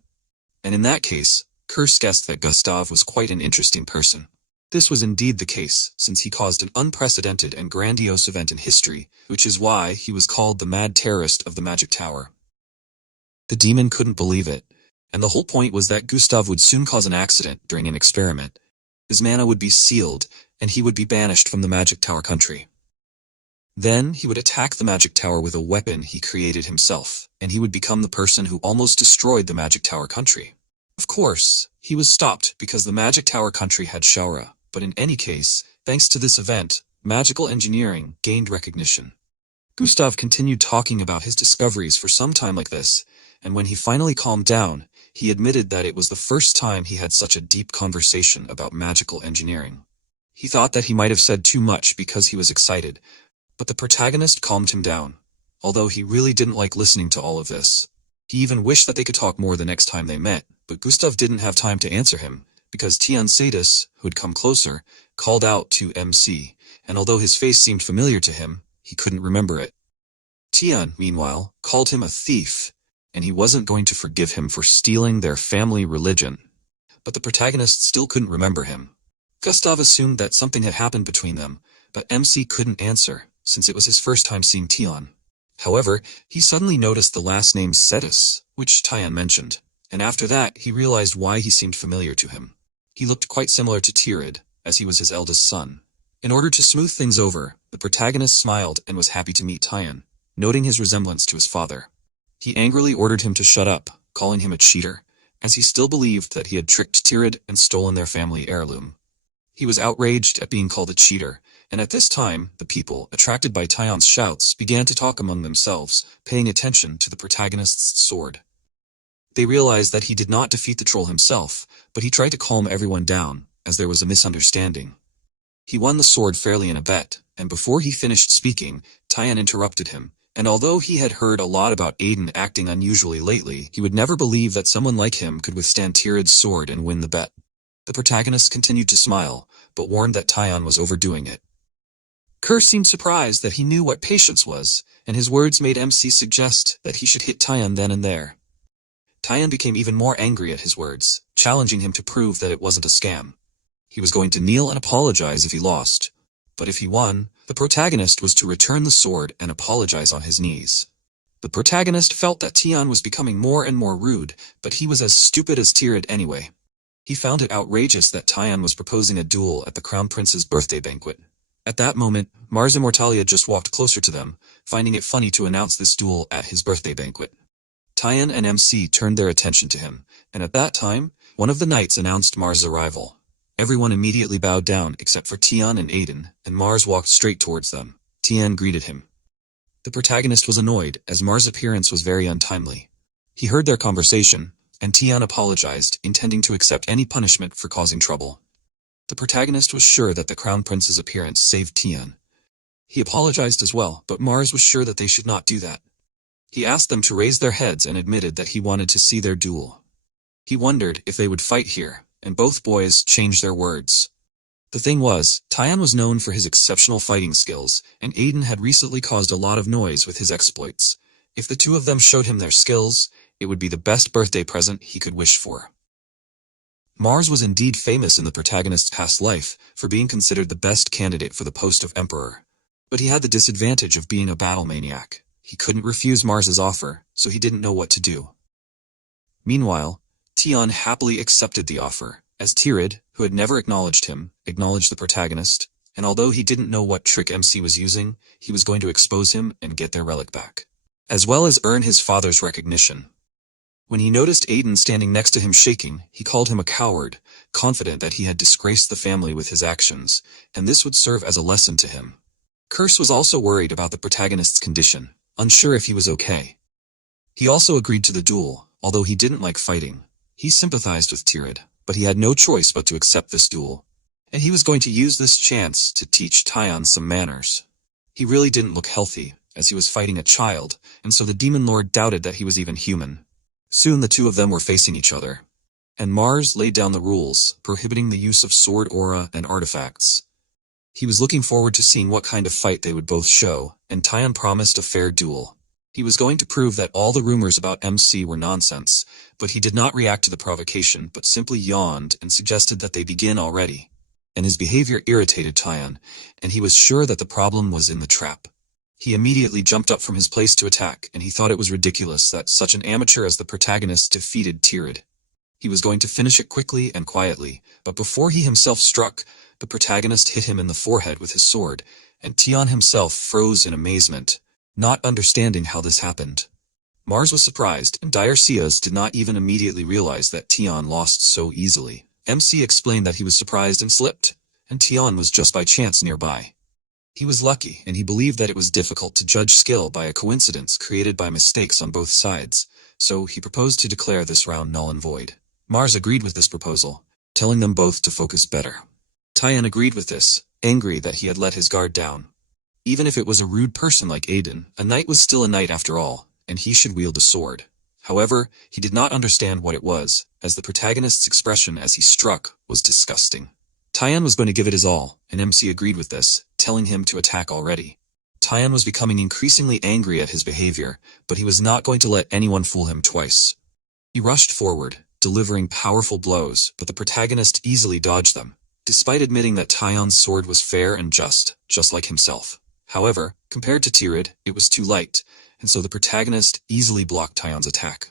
And in that case, Curse guessed that Gustav was quite an interesting person. This was indeed the case, since he caused an unprecedented and grandiose event in history, which is why he was called the mad terrorist of the Magic Tower. The demon couldn't believe it, and the whole point was that Gustav would soon cause an accident during an experiment. His mana would be sealed, and he would be banished from the Magic Tower country. Then he would attack the Magic Tower with a weapon he created himself, and he would become the person who almost destroyed the Magic Tower country. Of course, he was stopped because the Magic Tower country had Shaura, but in any case, thanks to this event, magical engineering gained recognition. Gustav continued talking about his discoveries for some time like this, and when he finally calmed down, he admitted that it was the first time he had such a deep conversation about magical engineering. He thought that he might have said too much because he was excited, but the protagonist calmed him down, although he really didn't like listening to all of this. He even wished that they could talk more the next time they met, but Gustav didn't have time to answer him, because Tian Sadis, who had come closer, called out to MC, and although his face seemed familiar to him, he couldn't remember it. Tian, meanwhile, called him a thief, and he wasn't going to forgive him for stealing their family religion. But the protagonist still couldn't remember him. Gustav assumed that something had happened between them, but MC couldn't answer, since it was his first time seeing Tian. However, he suddenly noticed the last name Sedis, which Tian mentioned, and after that he realized why he seemed familiar to him. He looked quite similar to Tirid, as he was his eldest son. In order to smooth things over, the protagonist smiled and was happy to meet Tian, noting his resemblance to his father. He angrily ordered him to shut up, calling him a cheater, as he still believed that he had tricked Tirid and stolen their family heirloom. He was outraged at being called a cheater, and at this time, the people, attracted by Tian's shouts, began to talk among themselves, paying attention to the protagonist's sword. They realized that he did not defeat the troll himself, but he tried to calm everyone down, as there was a misunderstanding. He won the sword fairly in a bet, and before he finished speaking, Tian interrupted him, and although he had heard a lot about Aiden acting unusually lately, he would never believe that someone like him could withstand Tirid's sword and win the bet. The protagonist continued to smile, but warned that Tian was overdoing it. Kerr seemed surprised that he knew what patience was, and his words made MC suggest that he should hit Tian then and there. Tian became even more angry at his words, challenging him to prove that it wasn't a scam. He was going to kneel and apologize if he lost, but if he won, the protagonist was to return the sword and apologize on his knees. The protagonist felt that Tian was becoming more and more rude, but he was as stupid as Tirid anyway. He found it outrageous that Tian was proposing a duel at the Crown Prince's birthday banquet. At that moment, Mars Immortalia just walked closer to them, finding it funny to announce this duel at his birthday banquet. Tian and MC turned their attention to him, and at that time, one of the knights announced Mars' arrival. Everyone immediately bowed down except for Tian and Aiden, and Mars walked straight towards them. Tian greeted him. The protagonist was annoyed, as Mars' appearance was very untimely. He heard their conversation, and Tian apologized, intending to accept any punishment for causing trouble. The protagonist was sure that the Crown Prince's appearance saved Tian. He apologized as well, but Mars was sure that they should not do that. He asked them to raise their heads and admitted that he wanted to see their duel. He wondered if they would fight here, and both boys changed their words. The thing was, Tian was known for his exceptional fighting skills, and Aiden had recently caused a lot of noise with his exploits. If the two of them showed him their skills, it would be the best birthday present he could wish for. Mars was indeed famous in the protagonist's past life for being considered the best candidate for the post of emperor. But he had the disadvantage of being a battle maniac. He couldn't refuse Mars's offer, so he didn't know what to do. Meanwhile, Tion happily accepted the offer, as Tirid, who had never acknowledged him, acknowledged the protagonist, and although he didn't know what trick MC was using, he was going to expose him and get their relic back, as well as earn his father's recognition. When he noticed Aiden standing next to him shaking, he called him a coward, confident that he had disgraced the family with his actions, and this would serve as a lesson to him. Curse was also worried about the protagonist's condition, unsure if he was okay. He also agreed to the duel, although he didn't like fighting. He sympathized with Tirid, but he had no choice but to accept this duel. And he was going to use this chance to teach Tion some manners. He really didn't look healthy, as he was fighting a child, and so the Demon Lord doubted that he was even human. Soon the two of them were facing each other. And Mars laid down the rules, prohibiting the use of sword aura and artifacts. He was looking forward to seeing what kind of fight they would both show, and Tion promised a fair duel. He was going to prove that all the rumors about MC were nonsense, but he did not react to the provocation but simply yawned and suggested that they begin already. And his behavior irritated Tion, and he was sure that the problem was in the trap. He immediately jumped up from his place to attack, and he thought it was ridiculous that such an amateur as the protagonist defeated Tirid. He was going to finish it quickly and quietly, but before he himself struck, the protagonist hit him in the forehead with his sword, and Tion himself froze in amazement, not understanding how this happened. Mars was surprised, and Diarceus did not even immediately realize that Tion lost so easily. MC explained that he was surprised and slipped, and Tion was just by chance nearby. He was lucky, and he believed that it was difficult to judge skill by a coincidence created by mistakes on both sides, so he proposed to declare this round null and void. Mars agreed with this proposal, telling them both to focus better. Tion agreed with this, angry that he had let his guard down. Even if it was a rude person like Aiden, a knight was still a knight after all, and he should wield a sword. However, he did not understand what it was, as the protagonist's expression as he struck was disgusting. Tion was going to give it his all, and MC agreed with this, telling him to attack already. Tion was becoming increasingly angry at his behavior, but he was not going to let anyone fool him twice. He rushed forward, delivering powerful blows, but the protagonist easily dodged them, despite admitting that Tion's sword was fair and just like himself. However, compared to Tirid, it was too light, and so the protagonist easily blocked Tion's attack.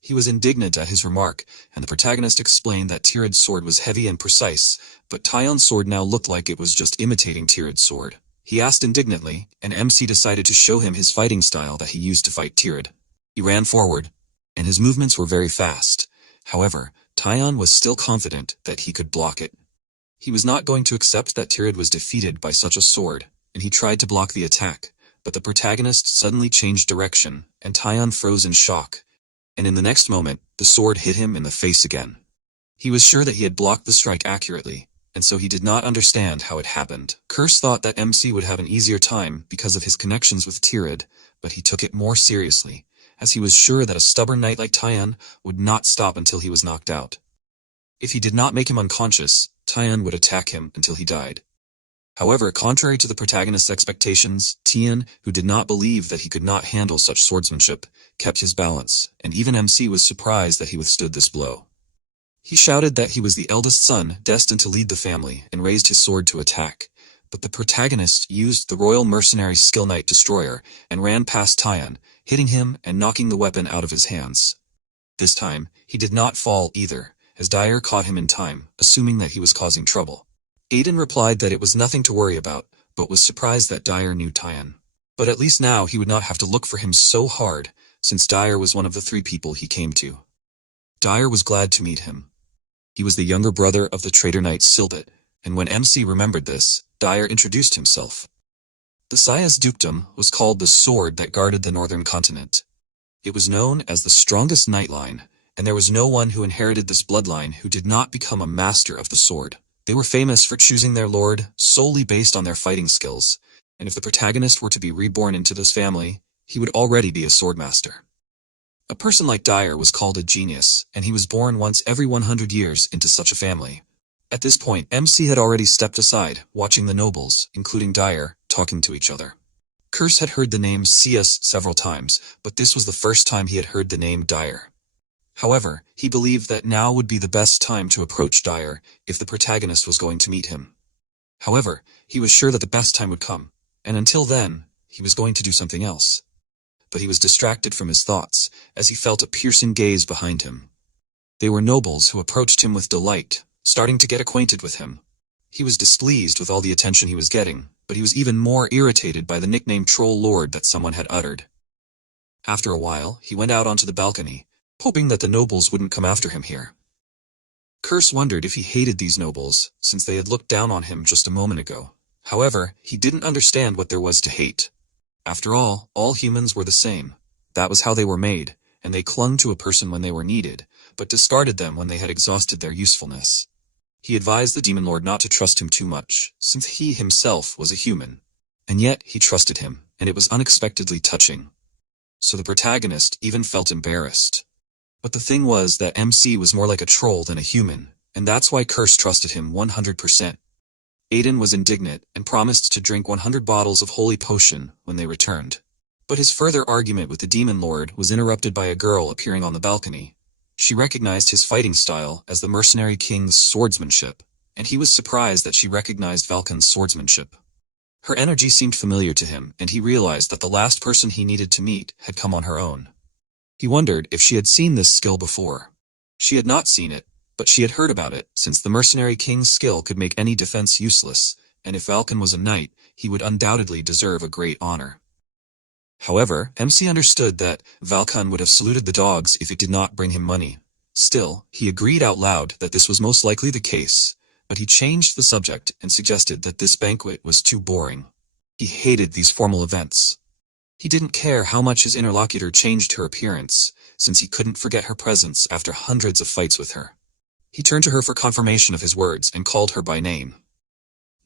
He was indignant at his remark, and the protagonist explained that Tirid's sword was heavy and precise, but Tion's sword now looked like it was just imitating Tirid's sword. He asked indignantly, and MC decided to show him his fighting style that he used to fight Tirid. He ran forward, and his movements were very fast. However, Tion was still confident that he could block it. He was not going to accept that Tirid was defeated by such a sword, and he tried to block the attack, but the protagonist suddenly changed direction, and Tion froze in shock, and in the next moment, the sword hit him in the face again. He was sure that he had blocked the strike accurately, and so he did not understand how it happened. Curse thought that MC would have an easier time because of his connections with Tirid, but he took it more seriously, as he was sure that a stubborn knight like Tion would not stop until he was knocked out. If he did not make him unconscious, Tion would attack him until he died. However, contrary to the protagonist's expectations, Tion, who did not believe that he could not handle such swordsmanship, kept his balance, and even MC was surprised that he withstood this blow. He shouted that he was the eldest son destined to lead the family and raised his sword to attack, but the protagonist used the Royal Mercenary Skill Knight Destroyer and ran past Tion, hitting him and knocking the weapon out of his hands. This time, he did not fall either, as Dyer caught him in time, assuming that he was causing trouble. Aiden replied that it was nothing to worry about, but was surprised that Dyer knew Tion. But at least now he would not have to look for him so hard, since Dyer was one of the 3 people he came to. Dyer was glad to meet him. He was the younger brother of the traitor knight Silbit, and when MC remembered this, Dyer introduced himself. The Sias dukedom was called the sword that guarded the northern continent. It was known as the strongest knight line, and there was no one who inherited this bloodline who did not become a master of the sword. They were famous for choosing their lord solely based on their fighting skills, and if the protagonist were to be reborn into this family, he would already be a swordmaster. A person like Dyer was called a genius, and he was born once every 100 years into such a family. At this point, MC had already stepped aside, watching the nobles, including Dyer, talking to each other. Curse had heard the name Sias several times, but this was the first time he had heard the name Dyer. However, he believed that now would be the best time to approach Dyer if the protagonist was going to meet him. However, he was sure that the best time would come, and until then, he was going to do something else. But he was distracted from his thoughts, as he felt a piercing gaze behind him. They were nobles who approached him with delight, starting to get acquainted with him. He was displeased with all the attention he was getting, but he was even more irritated by the nickname Troll Lord that someone had uttered. After a while, he went out onto the balcony, hoping that the nobles wouldn't come after him here. Curse wondered if he hated these nobles, since they had looked down on him just a moment ago. However, he didn't understand what there was to hate. After all humans were the same. That was how they were made, and they clung to a person when they were needed, but discarded them when they had exhausted their usefulness. He advised the Demon Lord not to trust him too much, since he himself was a human. And yet, he trusted him, and it was unexpectedly touching. So the protagonist even felt embarrassed. But the thing was that MC was more like a troll than a human, and that's why Curse trusted him 100%. Aiden was indignant and promised to drink 100 bottles of holy potion when they returned. But his further argument with the Demon Lord was interrupted by a girl appearing on the balcony. She recognized his fighting style as the Mercenary King's swordsmanship, and he was surprised that she recognized Valken's swordsmanship. Her energy seemed familiar to him, and he realized that the last person he needed to meet had come on her own. He wondered if she had seen this skill before. She had not seen it, but she had heard about it, since the Mercenary King's skill could make any defense useless, and if Valken was a knight, he would undoubtedly deserve a great honor. However, MC understood that Valken would have saluted the dogs if it did not bring him money. Still, he agreed out loud that this was most likely the case, but he changed the subject and suggested that this banquet was too boring. He hated these formal events. He didn't care how much his interlocutor changed her appearance, since he couldn't forget her presence after hundreds of fights with her. He turned to her for confirmation of his words and called her by name.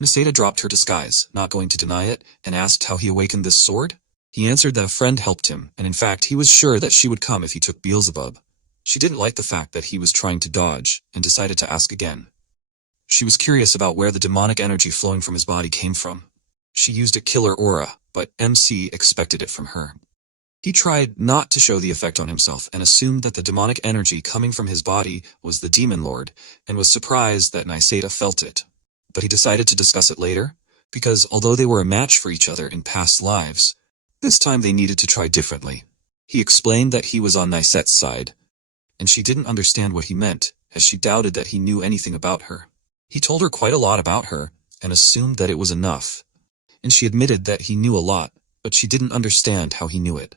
Niseda dropped her disguise, not going to deny it, and asked how he awakened this sword. He answered that a friend helped him, and in fact he was sure that she would come if he took Beelzebub. She didn't like the fact that he was trying to dodge, and decided to ask again. She was curious about where the demonic energy flowing from his body came from. She used a killer aura, but MC expected it from her. He tried not to show the effect on himself and assumed that the demonic energy coming from his body was the Demon Lord, and was surprised that Niseda felt it. But he decided to discuss it later, because although they were a match for each other in past lives, this time they needed to try differently. He explained that he was on Nisette's side, and she didn't understand what he meant, as she doubted that he knew anything about her. He told her quite a lot about her, and assumed that it was enough. And she admitted that he knew a lot, but she didn't understand how he knew it.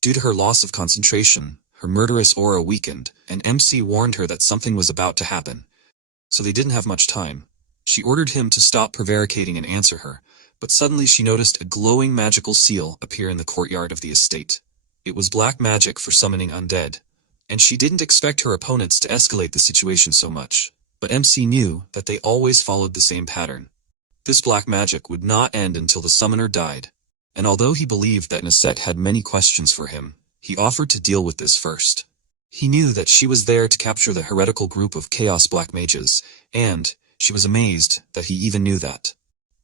Due to her loss of concentration, her murderous aura weakened, and MC warned her that something was about to happen. So they didn't have much time. She ordered him to stop prevaricating and answer her, but suddenly she noticed a glowing magical seal appear in the courtyard of the estate. It was black magic for summoning undead, and she didn't expect her opponents to escalate the situation so much, but MC knew that they always followed the same pattern. This black magic would not end until the summoner died, and although he believed that Nisette had many questions for him, he offered to deal with this first. He knew that she was there to capture the heretical group of Chaos Black Mages, and she was amazed that he even knew that.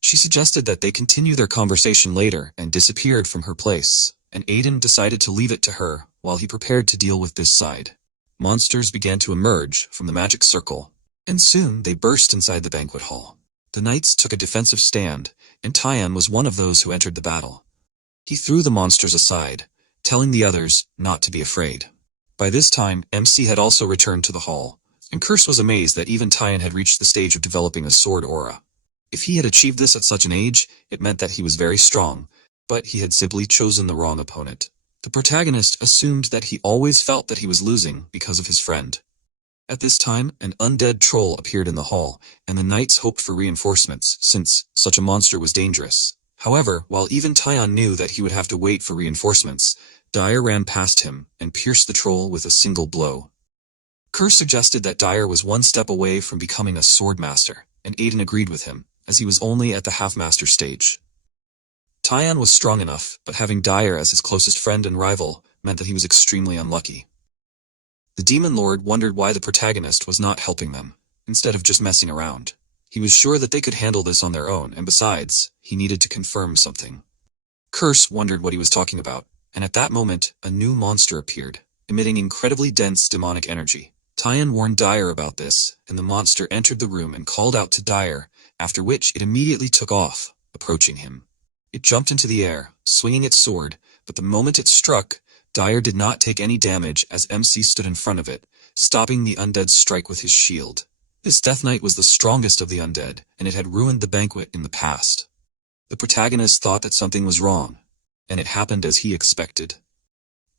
She suggested that they continue their conversation later and disappeared from her place, and Aiden decided to leave it to her while he prepared to deal with this side. Monsters began to emerge from the magic circle, and soon they burst inside the banquet hall. The knights took a defensive stand, and Tyan was one of those who entered the battle. He threw the monsters aside, telling the others not to be afraid. By this time, MC had also returned to the hall, and Curse was amazed that even Tyan had reached the stage of developing a sword aura. If he had achieved this at such an age, it meant that he was very strong, but he had simply chosen the wrong opponent. The protagonist assumed that he always felt that he was losing because of his friend. At this time, an undead troll appeared in the hall, and the knights hoped for reinforcements, since such a monster was dangerous. However, while even Tyan knew that he would have to wait for reinforcements, Dyer ran past him and pierced the troll with a single blow. Curse suggested that Dyer was one step away from becoming a sword master, and Aiden agreed with him, as he was only at the half-master stage. Tyan was strong enough, but having Dyer as his closest friend and rival meant that he was extremely unlucky. The Demon Lord wondered why the protagonist was not helping them, instead of just messing around. He was sure that they could handle this on their own, and besides, he needed to confirm something. Curse wondered what he was talking about, and at that moment, a new monster appeared, emitting incredibly dense demonic energy. Tyan warned Dyer about this, and the monster entered the room and called out to Dyer, after which it immediately took off, approaching him. It jumped into the air, swinging its sword, but the moment it struck, Dyer did not take any damage as MC stood in front of it, stopping the undead's strike with his shield. This Death Knight was the strongest of the undead, and it had ruined the banquet in the past. The protagonist thought that something was wrong, and it happened as he expected.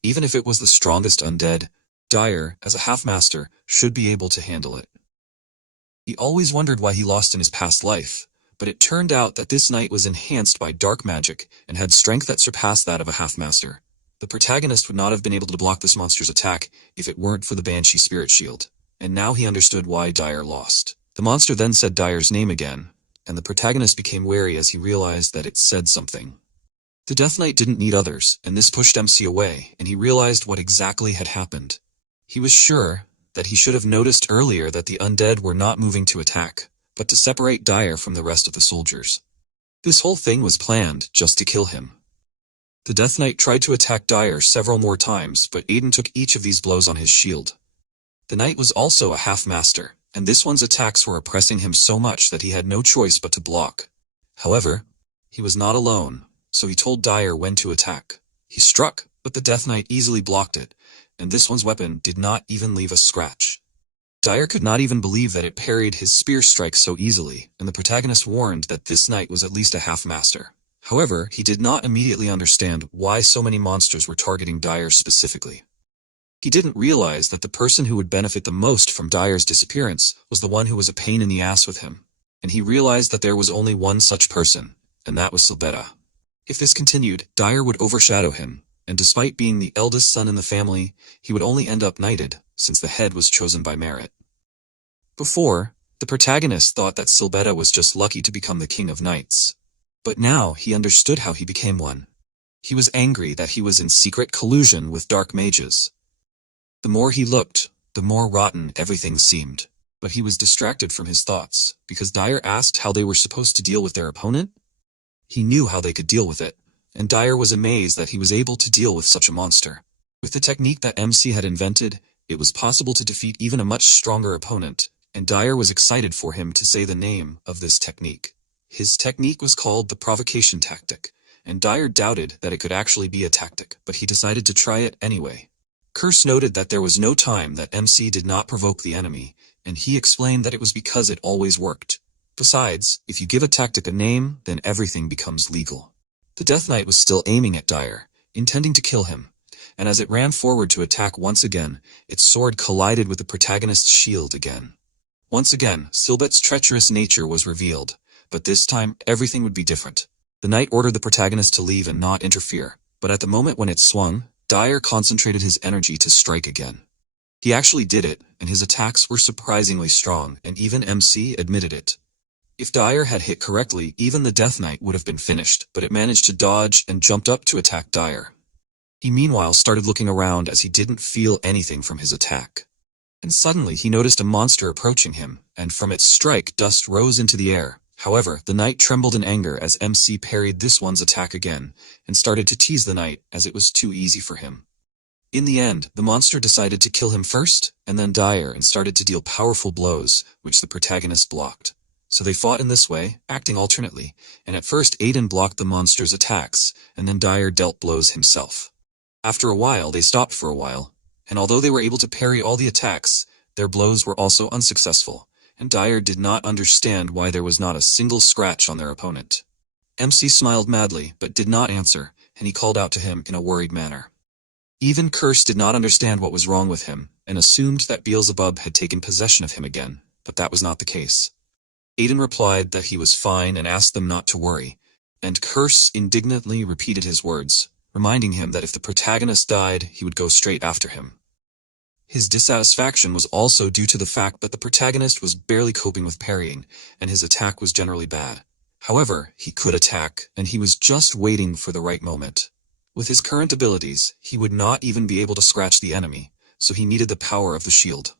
Even if it was the strongest undead, Dyer, as a half-master, should be able to handle it. He always wondered why he lost in his past life, but it turned out that this knight was enhanced by dark magic and had strength that surpassed that of a half-master. The protagonist would not have been able to block this monster's attack if it weren't for the Banshee Spirit Shield, and now he understood why Dyer lost. The monster then said Dyer's name again, and the protagonist became wary as he realized that it said something. The Death Knight didn't need others, and this pushed MC away, and he realized what exactly had happened. He was sure that he should have noticed earlier that the undead were not moving to attack, but to separate Dyer from the rest of the soldiers. This whole thing was planned just to kill him. The Death Knight tried to attack Dyer several more times, but Aiden took each of these blows on his shield. The knight was also a half-master, and this one's attacks were oppressing him so much that he had no choice but to block. However, he was not alone, so he told Dyer when to attack. He struck, but the Death Knight easily blocked it, and this one's weapon did not even leave a scratch. Dyer could not even believe that it parried his spear strike so easily, and the protagonist warned that this knight was at least a half-master. However, he did not immediately understand why so many monsters were targeting Dyer specifically. He didn't realize that the person who would benefit the most from Dyer's disappearance was the one who was a pain in the ass with him, and he realized that there was only one such person, and that was Silbetta. If this continued, Dyer would overshadow him, and despite being the eldest son in the family, he would only end up knighted, since the head was chosen by merit. Before, the protagonist thought that Silbetta was just lucky to become the king of knights. But now he understood how he became one. He was angry that he was in secret collusion with dark mages. The more he looked, the more rotten everything seemed. But he was distracted from his thoughts, because Dyer asked how they were supposed to deal with their opponent. He knew how they could deal with it, and Dyer was amazed that he was able to deal with such a monster. With the technique that MC had invented, it was possible to defeat even a much stronger opponent, and Dyer was excited for him to say the name of this technique. His technique was called the provocation tactic, and Dyer doubted that it could actually be a tactic, but he decided to try it anyway. Curse noted that there was no time that MC did not provoke the enemy, and he explained that it was because it always worked. Besides, if you give a tactic a name, then everything becomes legal. The Death Knight was still aiming at Dyer, intending to kill him, and as it ran forward to attack once again, its sword collided with the protagonist's shield again. Once again, Silbett's treacherous nature was revealed, but this time everything would be different. The knight ordered the protagonist to leave and not interfere, but at the moment when it swung, Dyer concentrated his energy to strike again. He actually did it, and his attacks were surprisingly strong, and even MC admitted it. If Dyer had hit correctly, even the Death Knight would have been finished, but it managed to dodge and jumped up to attack Dyer. He meanwhile started looking around as he didn't feel anything from his attack. And suddenly he noticed a monster approaching him, and from its strike dust rose into the air. However, the knight trembled in anger as MC parried this one's attack again, and started to tease the knight as it was too easy for him. In the end, the monster decided to kill him first, and then Dyer, and started to deal powerful blows, which the protagonist blocked. So they fought in this way, acting alternately, and at first Aiden blocked the monster's attacks, and then Dyer dealt blows himself. After a while they stopped for a while, and although they were able to parry all the attacks, their blows were also unsuccessful, and Dyer did not understand why there was not a single scratch on their opponent. MC smiled madly, but did not answer, and he called out to him in a worried manner. Even Curse did not understand what was wrong with him, and assumed that Beelzebub had taken possession of him again, but that was not the case. Aiden replied that he was fine and asked them not to worry, and Curse indignantly repeated his words, reminding him that if the protagonist died, he would go straight after him. His dissatisfaction was also due to the fact that the protagonist was barely coping with parrying, and his attack was generally bad. However, he could attack, and he was just waiting for the right moment. With his current abilities, he would not even be able to scratch the enemy, so he needed the power of the shield.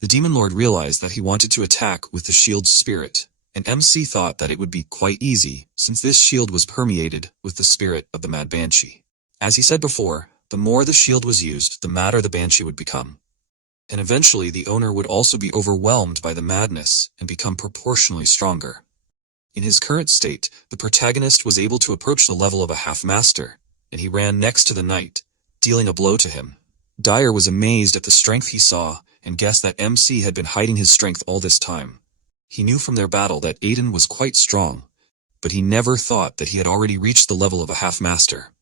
The Demon Lord realized that he wanted to attack with the shield's spirit, and MC thought that it would be quite easy, since this shield was permeated with the spirit of the Mad Banshee. As he said before, the more the shield was used, the madder the Banshee would become. And eventually the owner would also be overwhelmed by the madness and become proportionally stronger. In his current state, the protagonist was able to approach the level of a half-master, and he ran next to the knight, dealing a blow to him. Dyer was amazed at the strength he saw, and guessed that MC had been hiding his strength all this time. He knew from their battle that Aiden was quite strong, but he never thought that he had already reached the level of a half-master.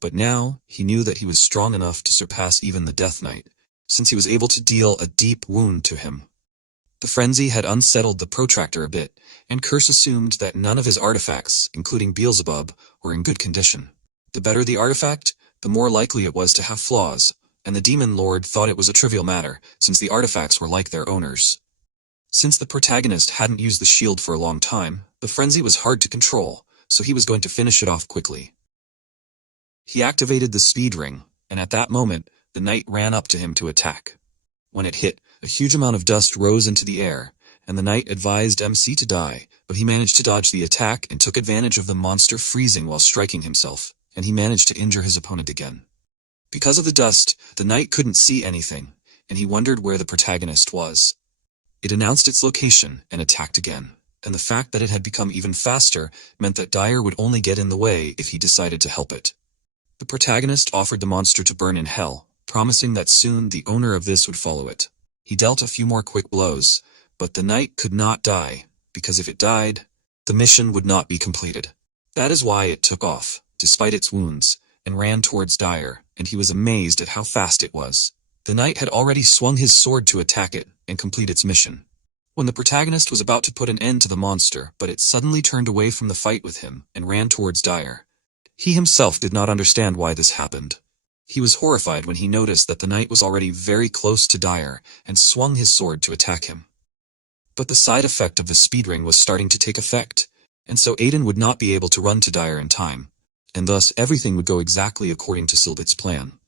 But now, he knew that he was strong enough to surpass even the Death Knight, since he was able to deal a deep wound to him. The frenzy had unsettled the protractor a bit, and Curse assumed that none of his artifacts, including Beelzebub, were in good condition. The better the artifact, the more likely it was to have flaws, and the Demon Lord thought it was a trivial matter, since the artifacts were like their owners. Since the protagonist hadn't used the shield for a long time, the frenzy was hard to control, so he was going to finish it off quickly. He activated the speed ring, and at that moment, the knight ran up to him to attack. When it hit, a huge amount of dust rose into the air, and the knight advised MC to die, but he managed to dodge the attack and took advantage of the monster freezing while striking himself, and he managed to injure his opponent again. Because of the dust, the knight couldn't see anything, and he wondered where the protagonist was. It announced its location and attacked again, and the fact that it had become even faster meant that Dyer would only get in the way if he decided to help it. The protagonist offered the monster to burn in hell, promising that soon the owner of this would follow it. He dealt a few more quick blows, but the knight could not die, because if it died, the mission would not be completed. That is why it took off, despite its wounds, and ran towards Dyer, and he was amazed at how fast it was. The knight had already swung his sword to attack it and complete its mission. When the protagonist was about to put an end to the monster, but it suddenly turned away from the fight with him and ran towards Dyer. He himself did not understand why this happened. He was horrified when he noticed that the knight was already very close to Dyer and swung his sword to attack him. But the side effect of the speed ring was starting to take effect, and so Aiden would not be able to run to Dyer in time, and thus everything would go exactly according to Silbit's plan.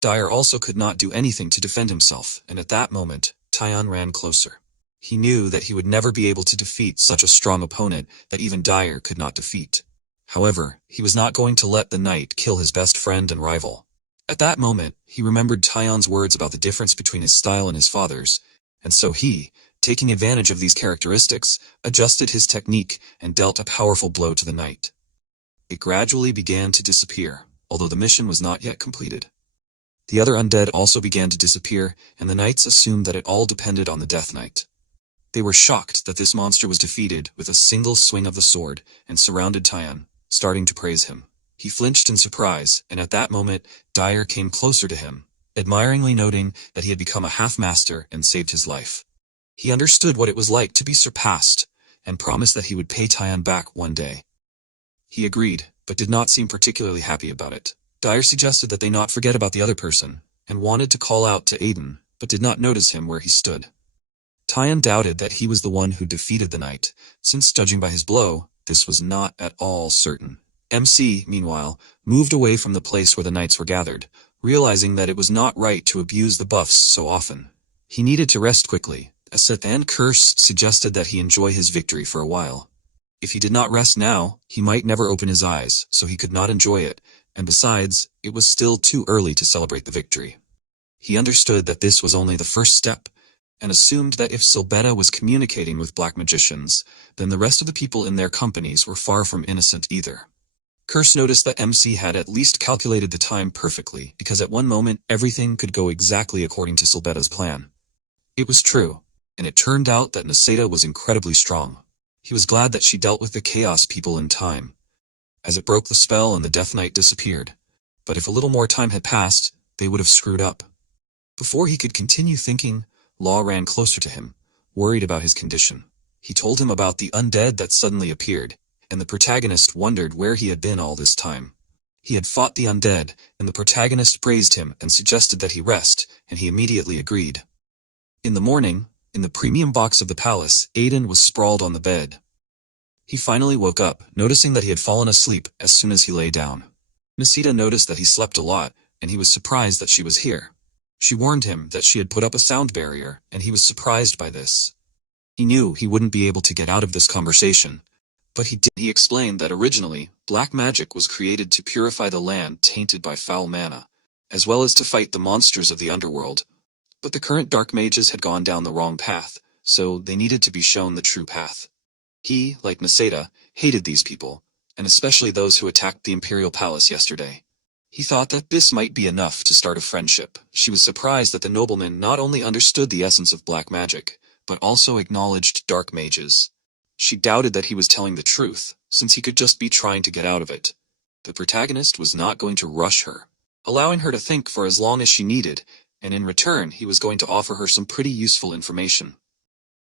Dyer also could not do anything to defend himself, and at that moment, Tyon ran closer. He knew that he would never be able to defeat such a strong opponent that even Dyer could not defeat. However, he was not going to let the knight kill his best friend and rival. At that moment, he remembered Tyon's words about the difference between his style and his father's, and so he, taking advantage of these characteristics, adjusted his technique and dealt a powerful blow to the knight. It gradually began to disappear, although the mission was not yet completed. The other undead also began to disappear, and the knights assumed that it all depended on the Death Knight. They were shocked that this monster was defeated with a single swing of the sword, and surrounded Tyon, starting to praise him. He flinched in surprise, and at that moment, Dyer came closer to him, admiringly noting that he had become a half-master and saved his life. He understood what it was like to be surpassed, and promised that he would pay Tyon back one day. He agreed, but did not seem particularly happy about it. Dyer suggested that they not forget about the other person, and wanted to call out to Aiden, but did not notice him where he stood. Tyon doubted that he was the one who defeated the knight, since judging by his blow, this was not at all certain. MC, meanwhile, moved away from the place where the knights were gathered, realizing that it was not right to abuse the buffs so often. He needed to rest quickly, as Seth and Curse suggested that he enjoy his victory for a while. If he did not rest now, he might never open his eyes, so he could not enjoy it, and besides, it was still too early to celebrate the victory. He understood that this was only the first step, and assumed that if Silbetta was communicating with black magicians, then the rest of the people in their companies were far from innocent either. Curse noticed that MC had at least calculated the time perfectly, because at one moment everything could go exactly according to Silbetta's plan. It was true, and it turned out that Naseda was incredibly strong. He was glad that she dealt with the Chaos people in time, as it broke the spell and the Death Knight disappeared. But if a little more time had passed, they would have screwed up. Before he could continue thinking, Law ran closer to him, worried about his condition. He told him about the undead that suddenly appeared, and the protagonist wondered where he had been all this time. He had fought the undead, and the protagonist praised him and suggested that he rest, and he immediately agreed. In the morning, in the premium box of the palace, Aiden was sprawled on the bed. He finally woke up, noticing that he had fallen asleep as soon as he lay down. Naseda noticed that he slept a lot, and he was surprised that she was here. She warned him that she had put up a sound barrier, and he was surprised by this. He knew he wouldn't be able to get out of this conversation, but he explained that originally, black magic was created to purify the land tainted by foul mana, as well as to fight the monsters of the underworld. But the current dark mages had gone down the wrong path, so they needed to be shown the true path. He, like Niseda, hated these people, and especially those who attacked the Imperial Palace yesterday. He thought that this might be enough to start a friendship. She was surprised that the nobleman not only understood the essence of black magic, but also acknowledged dark mages. She doubted that he was telling the truth, since he could just be trying to get out of it. The protagonist was not going to rush her, allowing her to think for as long as she needed, and in return he was going to offer her some pretty useful information.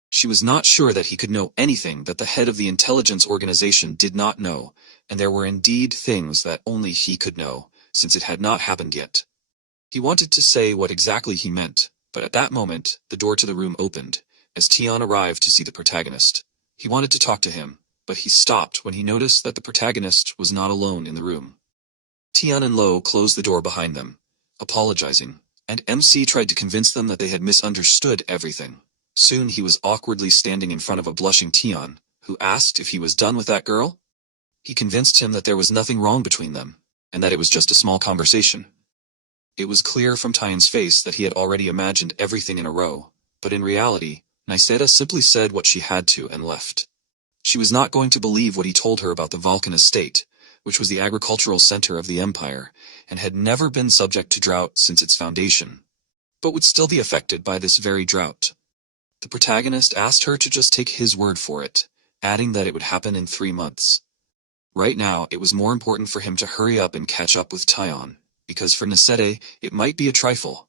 She was not sure that he could know anything that the head of the intelligence organization did not know, and there were indeed things that only he could know, since it had not happened yet. He wanted to say what exactly he meant, but at that moment, the door to the room opened, as Tian arrived to see the protagonist. He wanted to talk to him, but he stopped when he noticed that the protagonist was not alone in the room. Tian and Lo closed the door behind them, apologizing, and MC tried to convince them that they had misunderstood everything. Soon he was awkwardly standing in front of a blushing Tian, who asked if he was done with that girl. He convinced him that there was nothing wrong between them, and that it was just a small conversation. It was clear from Tian's face that he had already imagined everything in a row, but in reality, Niseda simply said what she had to and left. She was not going to believe what he told her about the Vulcan estate, which was the agricultural center of the empire, and had never been subject to drought since its foundation, but would still be affected by this very drought. The protagonist asked her to just take his word for it, adding that it would happen in 3 months. Right now, it was more important for him to hurry up and catch up with Tian, because for Niseda, it might be a trifle,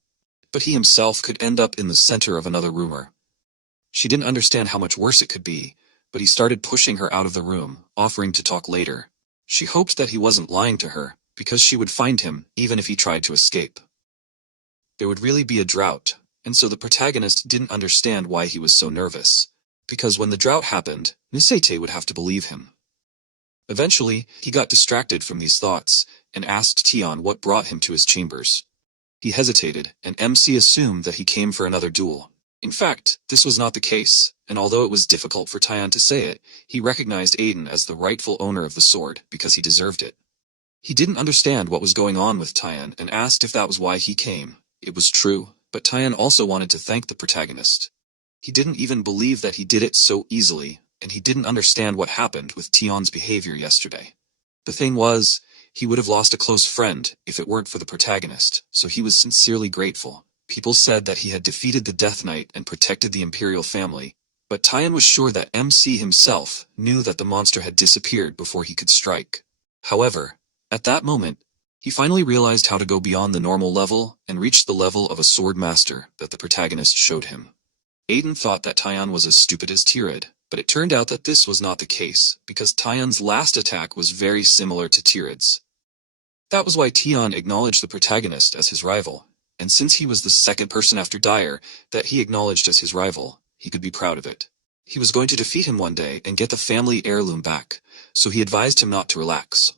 but he himself could end up in the center of another rumor. She didn't understand how much worse it could be, but he started pushing her out of the room, offering to talk later. She hoped that he wasn't lying to her, because she would find him, even if he tried to escape. There would really be a drought, and so the protagonist didn't understand why he was so nervous, because when the drought happened, Niseda would have to believe him. Eventually, he got distracted from these thoughts, and asked Tian what brought him to his chambers. He hesitated, and MC assumed that he came for another duel. In fact, this was not the case, and although it was difficult for Tian to say it, he recognized Aiden as the rightful owner of the sword because he deserved it. He didn't understand what was going on with Tian and asked if that was why he came. It was true, but Tian also wanted to thank the protagonist. He didn't even believe that he did it so easily, and he didn't understand what happened with Tian's behavior yesterday. The thing was, he would have lost a close friend if it weren't for the protagonist, so he was sincerely grateful. People said that he had defeated the Death Knight and protected the Imperial family, but Tian was sure that MC himself knew that the monster had disappeared before he could strike. However, at that moment, he finally realized how to go beyond the normal level and reach the level of a sword master that the protagonist showed him. Aiden thought that Tian was as stupid as Tirid, but it turned out that this was not the case, because Tian's last attack was very similar to Tirid's. That was why Tian acknowledged the protagonist as his rival, and since he was the second person after Dyer that he acknowledged as his rival, he could be proud of it. He was going to defeat him one day and get the family heirloom back, so he advised him not to relax.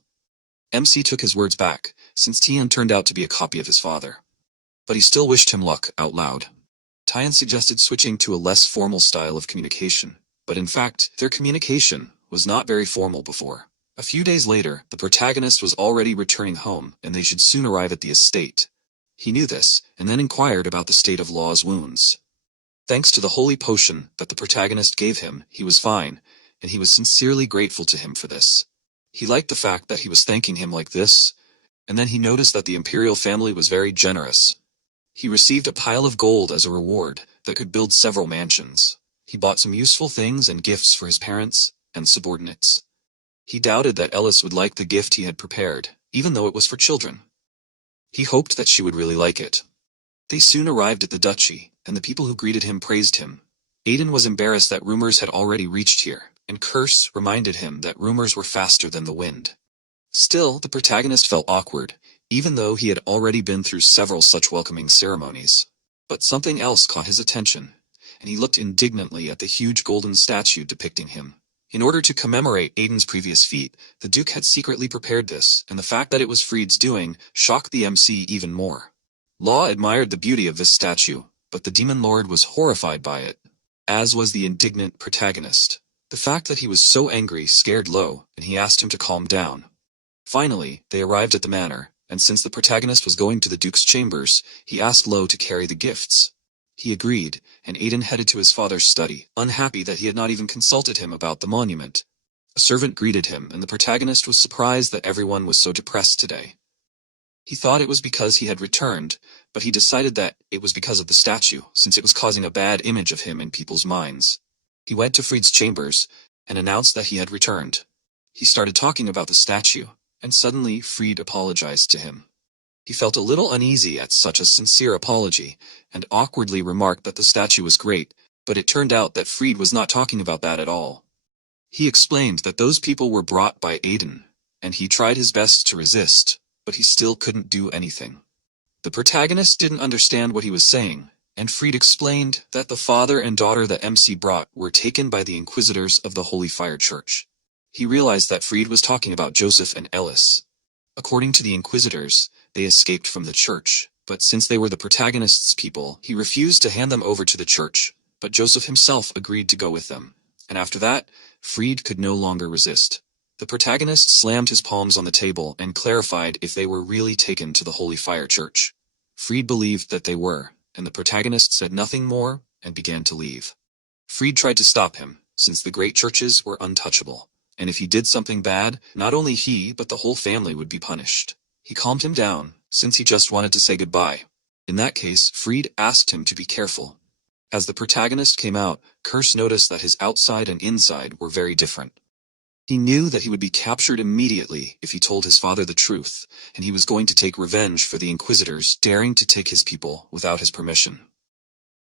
MC took his words back, since Tian turned out to be a copy of his father. But he still wished him luck out loud. Tian suggested switching to a less formal style of communication, but in fact, their communication was not very formal before. A few days later, the protagonist was already returning home, and they should soon arrive at the estate. He knew this, and then inquired about the state of Law's wounds. Thanks to the holy potion that the protagonist gave him, he was fine, and he was sincerely grateful to him for this. He liked the fact that he was thanking him like this, and then he noticed that the Imperial family was very generous. He received a pile of gold as a reward that could build several mansions. He bought some useful things and gifts for his parents and subordinates. He doubted that Eldest would like the gift he had prepared, even though it was for children. He hoped that she would really like it. They soon arrived at the duchy, and the people who greeted him praised him. Aiden was embarrassed that rumors had already reached here, and Curse reminded him that rumors were faster than the wind. Still, the protagonist felt awkward, even though he had already been through several such welcoming ceremonies. But something else caught his attention, and he looked indignantly at the huge golden statue depicting him. In order to commemorate Aiden's previous feat, the Duke had secretly prepared this, and the fact that it was Fried's doing shocked the MC even more. Law admired the beauty of this statue, but the Demon Lord was horrified by it, as was the indignant protagonist. The fact that he was so angry scared Lo, and he asked him to calm down. Finally, they arrived at the manor, and since the protagonist was going to the Duke's chambers, he asked Lo to carry the gifts. He agreed, and Aiden headed to his father's study, unhappy that he had not even consulted him about the monument. A servant greeted him, and the protagonist was surprised that everyone was so depressed today. He thought it was because he had returned, but he decided that it was because of the statue, since it was causing a bad image of him in people's minds. He went to Fried's chambers, and announced that he had returned. He started talking about the statue, and suddenly Fried apologized to him. He felt a little uneasy at such a sincere apology, and awkwardly remarked that the statue was great, but it turned out that Fried was not talking about that at all. He explained that those people were brought by Aiden, and he tried his best to resist, but he still couldn't do anything. The protagonist didn't understand what he was saying, and Fried explained that the father and daughter that MC brought were taken by the inquisitors of the Holy Fire Church. He realized that Fried was talking about Joseph and Ellis. According to the inquisitors, they escaped from the church, but since they were the protagonist's people, he refused to hand them over to the church, but Joseph himself agreed to go with them. And after that, Fried could no longer resist. The protagonist slammed his palms on the table and clarified if they were really taken to the Holy Fire Church. Fried believed that they were, and the protagonist said nothing more and began to leave. Fried tried to stop him, since the great churches were untouchable, and if he did something bad, not only he but the whole family would be punished. He calmed him down, since he just wanted to say goodbye. In that case, Fried asked him to be careful. As the protagonist came out, Kurse noticed that his outside and inside were very different. He knew that he would be captured immediately if he told his father the truth, and he was going to take revenge for the inquisitors daring to take his people without his permission.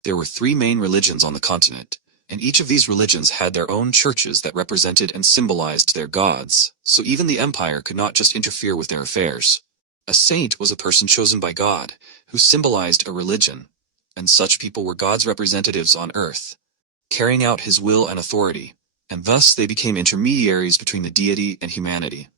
There were 3 main religions on the continent, and each of these religions had their own churches that represented and symbolized their gods, so even the empire could not just interfere with their affairs. A saint was a person chosen by God, who symbolized a religion, and such people were God's representatives on earth, carrying out his will and authority, and thus they became intermediaries between the deity and humanity.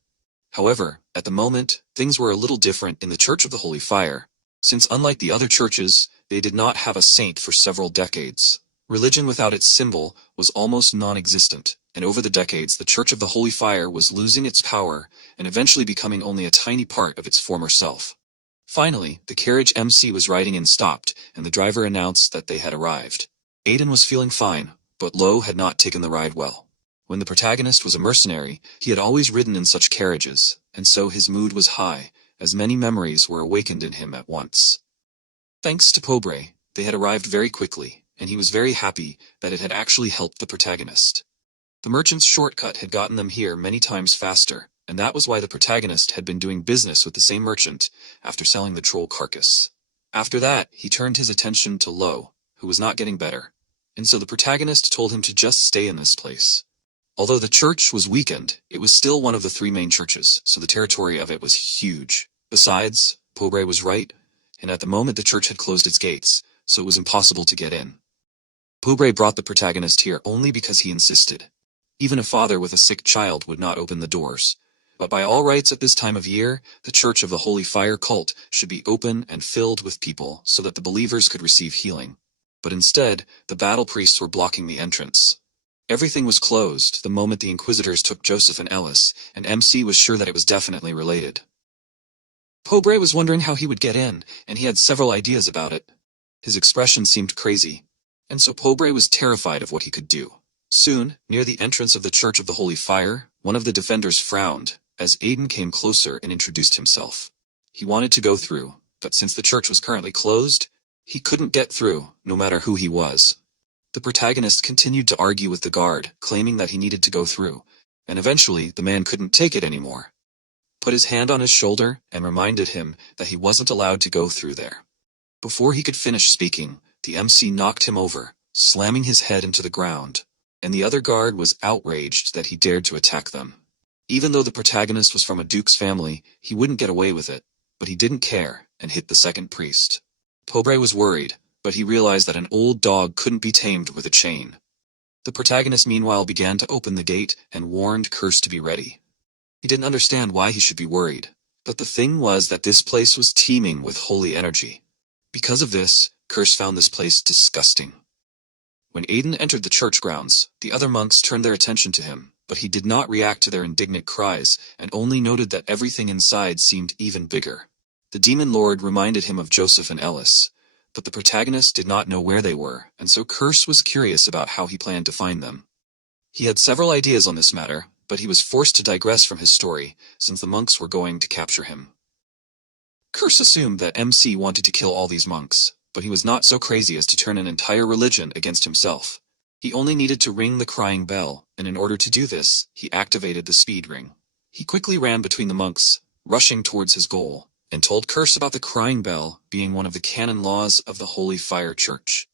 However, at the moment, things were a little different in the Church of the Holy Fire, since unlike the other churches, they did not have a saint for several decades. Religion without its symbol was almost non-existent, and over the decades the Church of the Holy Fire was losing its power and eventually becoming only a tiny part of its former self. Finally, the carriage MC was riding in stopped, and the driver announced that they had arrived. Aiden was feeling fine, but Lo had not taken the ride well. When the protagonist was a mercenary, he had always ridden in such carriages, and so his mood was high, as many memories were awakened in him at once. Thanks to Pobre, they had arrived very quickly, and he was very happy that it had actually helped the protagonist. The merchant's shortcut had gotten them here many times faster, and that was why the protagonist had been doing business with the same merchant after selling the troll carcass. After that, he turned his attention to Lo, who was not getting better, and so the protagonist told him to just stay in this place. Although the church was weakened, it was still one of the 3 main churches, so the territory of it was huge. Besides, Pobre was right, and at the moment the church had closed its gates, so it was impossible to get in. Pobre brought the protagonist here only because he insisted. Even a father with a sick child would not open the doors. But by all rights at this time of year, the Church of the Holy Fire cult should be open and filled with people so that the believers could receive healing. But instead, the battle priests were blocking the entrance. Everything was closed the moment the inquisitors took Joseph and Ellis, and MC was sure that it was definitely related. Pobre was wondering how he would get in, and he had several ideas about it. His expression seemed crazy, and so Pobre was terrified of what he could do. Soon, near the entrance of the Church of the Holy Fire, one of the defenders frowned, as Aiden came closer and introduced himself. He wanted to go through, but since the church was currently closed, he couldn't get through, no matter who he was. The protagonist continued to argue with the guard, claiming that he needed to go through, and eventually the man couldn't take it anymore. Put his hand on his shoulder and reminded him that he wasn't allowed to go through there. Before he could finish speaking, the MC knocked him over, slamming his head into the ground, and the other guard was outraged that he dared to attack them. Even though the protagonist was from a duke's family, he wouldn't get away with it, but he didn't care and hit the second priest. Pobre was worried, but he realized that an old dog couldn't be tamed with a chain. The protagonist meanwhile began to open the gate and warned Kurse to be ready. He didn't understand why he should be worried, but the thing was that this place was teeming with holy energy. Because of this, Kurse found this place disgusting. When Aiden entered the church grounds, the other monks turned their attention to him, but he did not react to their indignant cries and only noted that everything inside seemed even bigger. The demon lord reminded him of Joseph and Ellis, but the protagonist did not know where they were, and so Curse was curious about how he planned to find them. He had several ideas on this matter, but he was forced to digress from his story, since the monks were going to capture him. Curse assumed that MC wanted to kill all these monks, but he was not so crazy as to turn an entire religion against himself. He only needed to ring the crying bell, and in order to do this, he activated the speed ring. He quickly ran between the monks, rushing towards his goal, and told Curse about the crying bell being one of the canon laws of the Holy Fire Church.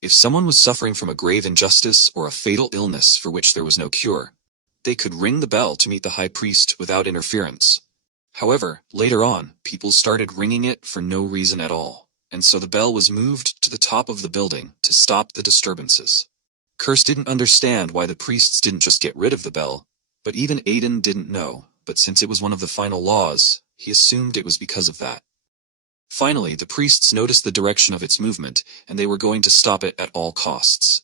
If someone was suffering from a grave injustice or a fatal illness for which there was no cure, they could ring the bell to meet the high priest without interference. However, later on, people started ringing it for no reason at all, and so the bell was moved to the top of the building to stop the disturbances. Curse didn't understand why the priests didn't just get rid of the bell, but even Aiden didn't know, but since it was one of the final laws, he assumed it was because of that. Finally, the priests noticed the direction of its movement, and they were going to stop it at all costs.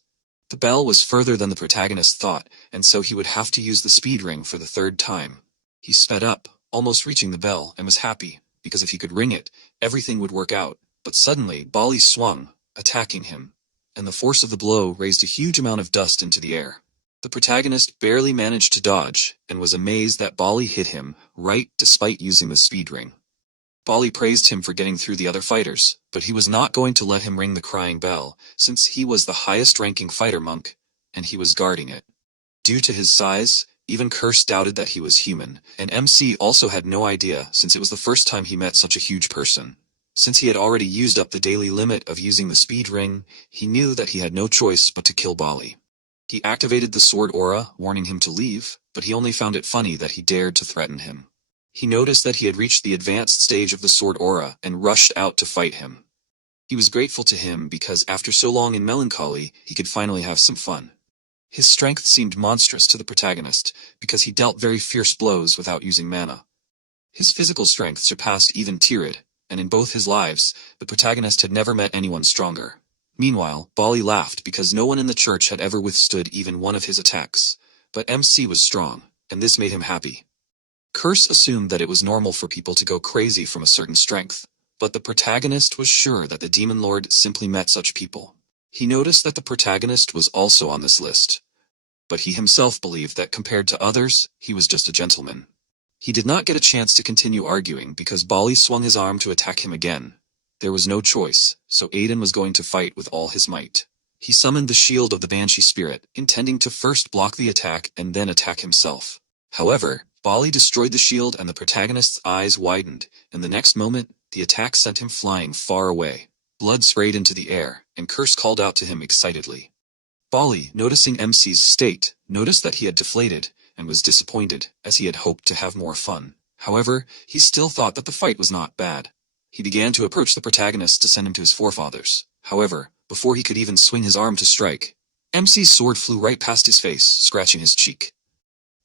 The bell was further than the protagonist thought, and so he would have to use the speed ring for the third time. He sped up, almost reaching the bell, and was happy, because if he could ring it, everything would work out. But suddenly, Bali swung, attacking him, and the force of the blow raised a huge amount of dust into the air. The protagonist barely managed to dodge, and was amazed that Bali hit him, right despite using the speed ring. Bali praised him for getting through the other fighters, but he was not going to let him ring the crying bell, since he was the highest-ranking fighter monk, and he was guarding it. Due to his size, even Curse doubted that he was human, and MC also had no idea since it was the first time he met such a huge person. Since he had already used up the daily limit of using the speed ring, he knew that he had no choice but to kill Bali. He activated the sword aura, warning him to leave, but he only found it funny that he dared to threaten him. He noticed that he had reached the advanced stage of the sword aura and rushed out to fight him. He was grateful to him because after so long in melancholy, he could finally have some fun. His strength seemed monstrous to the protagonist because he dealt very fierce blows without using mana. His physical strength surpassed even Tyrid, and in both his lives, the protagonist had never met anyone stronger. Meanwhile, Bali laughed because no one in the church had ever withstood even one of his attacks, but MC was strong, and this made him happy. Curse assumed that it was normal for people to go crazy from a certain strength, but the protagonist was sure that the Demon Lord simply met such people. He noticed that the protagonist was also on this list, but he himself believed that compared to others, he was just a gentleman. He did not get a chance to continue arguing because Bali swung his arm to attack him again. There was no choice, so Aiden was going to fight with all his might. He summoned the shield of the Banshee spirit, intending to first block the attack and then attack himself. However, Bali destroyed the shield and the protagonist's eyes widened, and the next moment, the attack sent him flying far away. Blood sprayed into the air, and Curse called out to him excitedly. Bali, noticing MC's state, noticed that he had deflated, and was disappointed, as he had hoped to have more fun. However, he still thought that the fight was not bad. He began to approach the protagonist to send him to his forefathers. However, before he could even swing his arm to strike, MC's sword flew right past his face, scratching his cheek.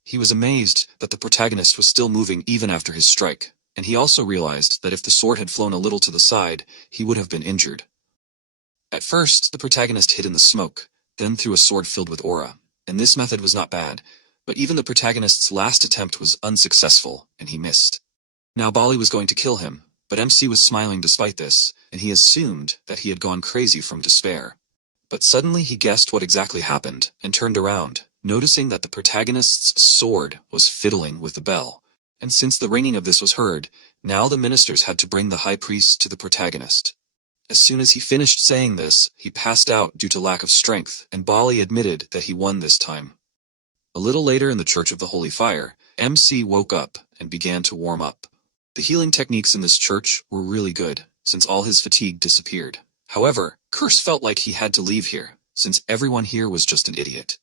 He was amazed that the protagonist was still moving even after his strike, and he also realized that if the sword had flown a little to the side, he would have been injured. At first, the protagonist hid in the smoke, then threw a sword filled with aura, and this method was not bad, but even the protagonist's last attempt was unsuccessful, and he missed. Now Bali was going to kill him, but MC was smiling despite this, and he assumed that he had gone crazy from despair. But suddenly he guessed what exactly happened, and turned around, noticing that the protagonist's sword was fiddling with the bell. And since the ringing of this was heard, now the ministers had to bring the high priest to the protagonist. As soon as he finished saying this, he passed out due to lack of strength, and Bali admitted that he won this time. A little later in the Church of the Holy Fire, MC woke up and began to warm up. The healing techniques in this church were really good, since all his fatigue disappeared. However, Curse felt like he had to leave here, since everyone here was just an idiot.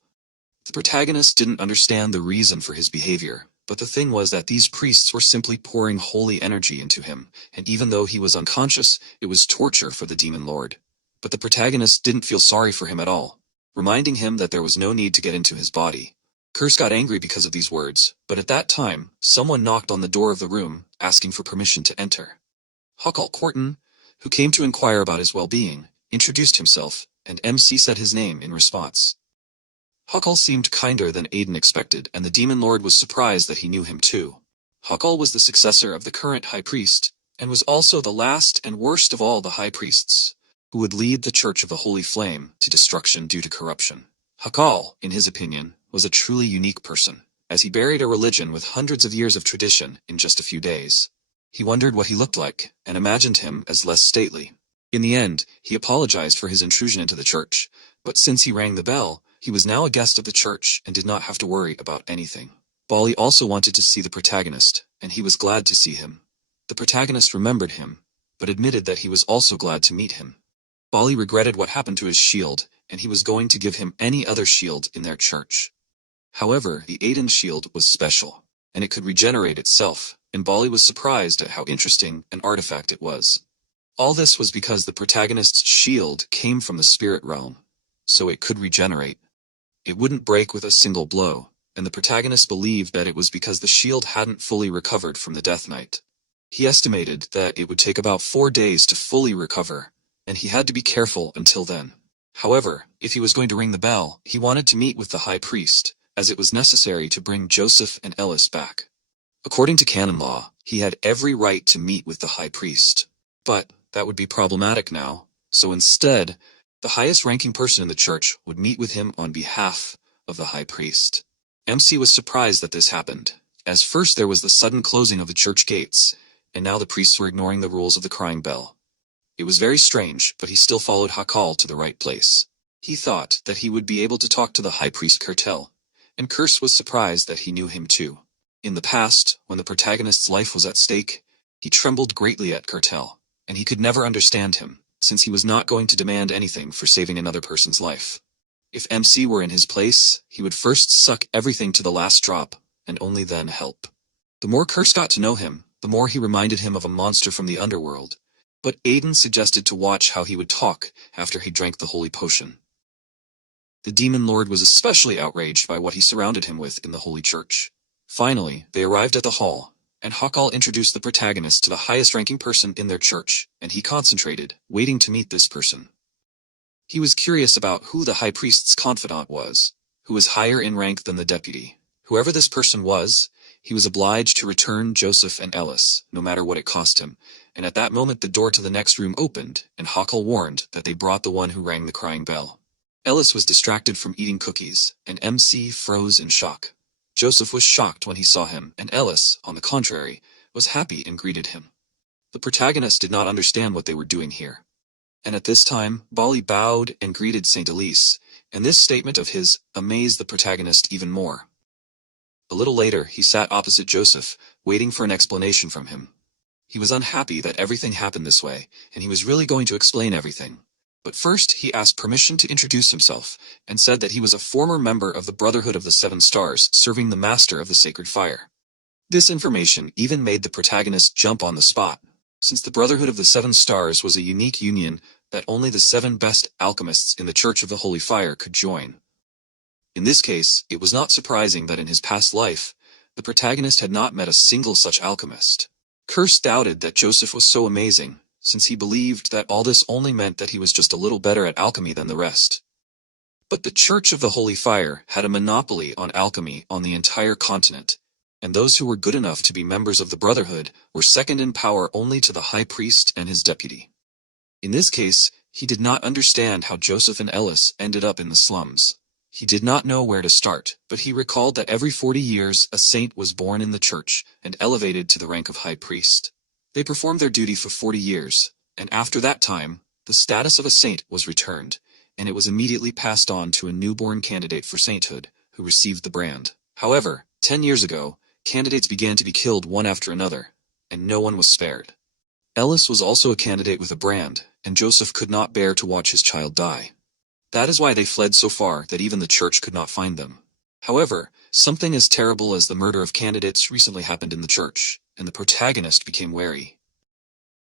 The protagonist didn't understand the reason for his behavior, but the thing was that these priests were simply pouring holy energy into him, and even though he was unconscious, it was torture for the Demon Lord. But the protagonist didn't feel sorry for him at all, reminding him that there was no need to get into his body. Curse got angry because of these words, but at that time, someone knocked on the door of the room, asking for permission to enter. Huckle Corton, who came to inquire about his well-being, introduced himself, and MC said his name in response. Huckle seemed kinder than Aiden expected, and the Demon Lord was surprised that he knew him too. Huckle was the successor of the current High Priest, and was also the last and worst of all the High Priests. who would lead the Church of the Holy Flame to destruction due to corruption. Hakal, in his opinion, was a truly unique person, as he buried a religion with hundreds of years of tradition in just a few days. He wondered what he looked like, and imagined him as less stately. In the end, he apologized for his intrusion into the church, but since he rang the bell, he was now a guest of the church and did not have to worry about anything. Bali also wanted to see the protagonist, and he was glad to see him. The protagonist remembered him, but admitted that he was also glad to meet him. Bali regretted what happened to his shield, and he was going to give him any other shield in their church. However, the Aiden shield was special, and it could regenerate itself, and Bali was surprised at how interesting an artifact it was. All this was because the protagonist's shield came from the spirit realm, so it could regenerate. It wouldn't break with a single blow, and the protagonist believed that it was because the shield hadn't fully recovered from the Death Knight. He estimated that it would take about 4 days to fully recover, and he had to be careful until then. However, if he was going to ring the bell, he wanted to meet with the high priest, as it was necessary to bring Joseph and Eldest back. According to canon law, he had every right to meet with the high priest. But that would be problematic now, so instead, the highest-ranking person in the church would meet with him on behalf of the high priest. MC was surprised that this happened, as first there was the sudden closing of the church gates, and now the priests were ignoring the rules of the crying bell. It was very strange, but he still followed Hakal to the right place. He thought that he would be able to talk to the high priest Kertel, and Kurse was surprised that he knew him too. In the past, when the protagonist's life was at stake, he trembled greatly at Kertel, and he could never understand him, since he was not going to demand anything for saving another person's life. If MC were in his place, he would first suck everything to the last drop, and only then help. The more Kurse got to know him, the more he reminded him of a monster from the underworld, but Aiden suggested to watch how he would talk after he drank the holy potion. The demon lord was especially outraged by what he surrounded him with in the holy church. Finally, they arrived at the hall, and Hakal introduced the protagonist to the highest-ranking person in their church, and he concentrated, waiting to meet this person. He was curious about who the high priest's confidant was, who was higher in rank than the deputy. Whoever this person was, he was obliged to return Joseph and Eldest, no matter what it cost him, and at that moment the door to the next room opened, and Hakal warned that they brought the one who rang the crying bell. Eldest was distracted from eating cookies, and MC froze in shock. Joseph was shocked when he saw him, and Eldest, on the contrary, was happy and greeted him. The protagonist did not understand what they were doing here. And at this time, Bali bowed and greeted Saint Elise, and this statement of his amazed the protagonist even more. A little later, he sat opposite Joseph, waiting for an explanation from him. He was unhappy that everything happened this way, and he was really going to explain everything. But first, he asked permission to introduce himself, and said that he was a former member of the Brotherhood of the Seven Stars, serving the Master of the Sacred Fire. This information even made the protagonist jump on the spot, since the Brotherhood of the Seven Stars was a unique union that only the 7 best alchemists in the Church of the Holy Fire could join. In this case, it was not surprising that in his past life, the protagonist had not met a single such alchemist. Kurse doubted that Joseph was so amazing, since he believed that all this only meant that he was just a little better at alchemy than the rest. But the Church of the Holy Fire had a monopoly on alchemy on the entire continent, and those who were good enough to be members of the Brotherhood were second in power only to the High Priest and his deputy. In this case, he did not understand how Joseph and Eldest ended up in the slums. He did not know where to start, but he recalled that every 40 years a saint was born in the church and elevated to the rank of High Priest. They performed their duty for 40 years, and after that time, the status of a saint was returned, and it was immediately passed on to a newborn candidate for sainthood, who received the brand. However, 10 years ago, candidates began to be killed one after another, and no one was spared. Eldest was also a candidate with a brand, and Joseph could not bear to watch his child die. That is why they fled so far that even the church could not find them. However, something as terrible as the murder of candidates recently happened in the church, and the protagonist became wary.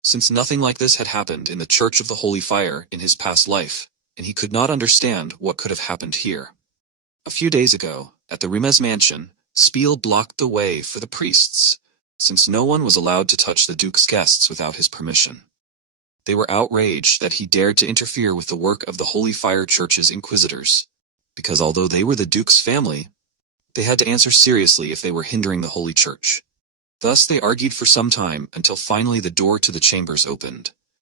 Since nothing like this had happened in the Church of the Holy Fire in his past life, and he could not understand what could have happened here. A few days ago, at the Regressed mansion, Spiel blocked the way for the priests, since no one was allowed to touch the Duke's guests without his permission. They were outraged that he dared to interfere with the work of the Holy Fire Church's inquisitors, because although they were the Duke's family, they had to answer seriously if they were hindering the Holy Church. Thus they argued for some time until finally the door to the chambers opened.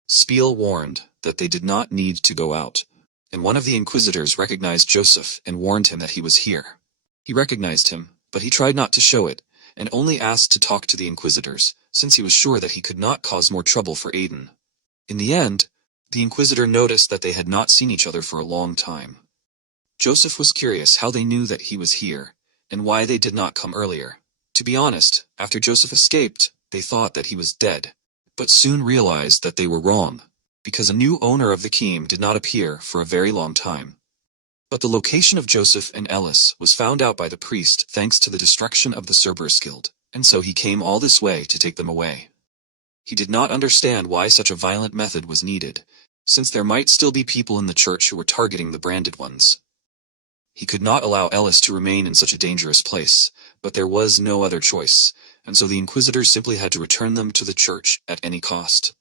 Spiel warned that they did not need to go out. And one of the inquisitors recognized Joseph and warned him that he was here. He recognized him, but he tried not to show it, and only asked to talk to the inquisitors, since he was sure that he could not cause more trouble for Aiden. In the end, the inquisitor noticed that they had not seen each other for a long time. Joseph was curious how they knew that he was here, and why they did not come earlier. To be honest, after Joseph escaped, they thought that he was dead, but soon realized that they were wrong, because a new owner of the key did not appear for a very long time. But the location of Joseph and Ellis was found out by the priest thanks to the destruction of the Cerberus Guild, and so he came all this way to take them away. He did not understand why such a violent method was needed, since there might still be people in the church who were targeting the branded ones. He could not allow Ellis to remain in such a dangerous place, but there was no other choice, and so the inquisitors simply had to return them to the church at any cost.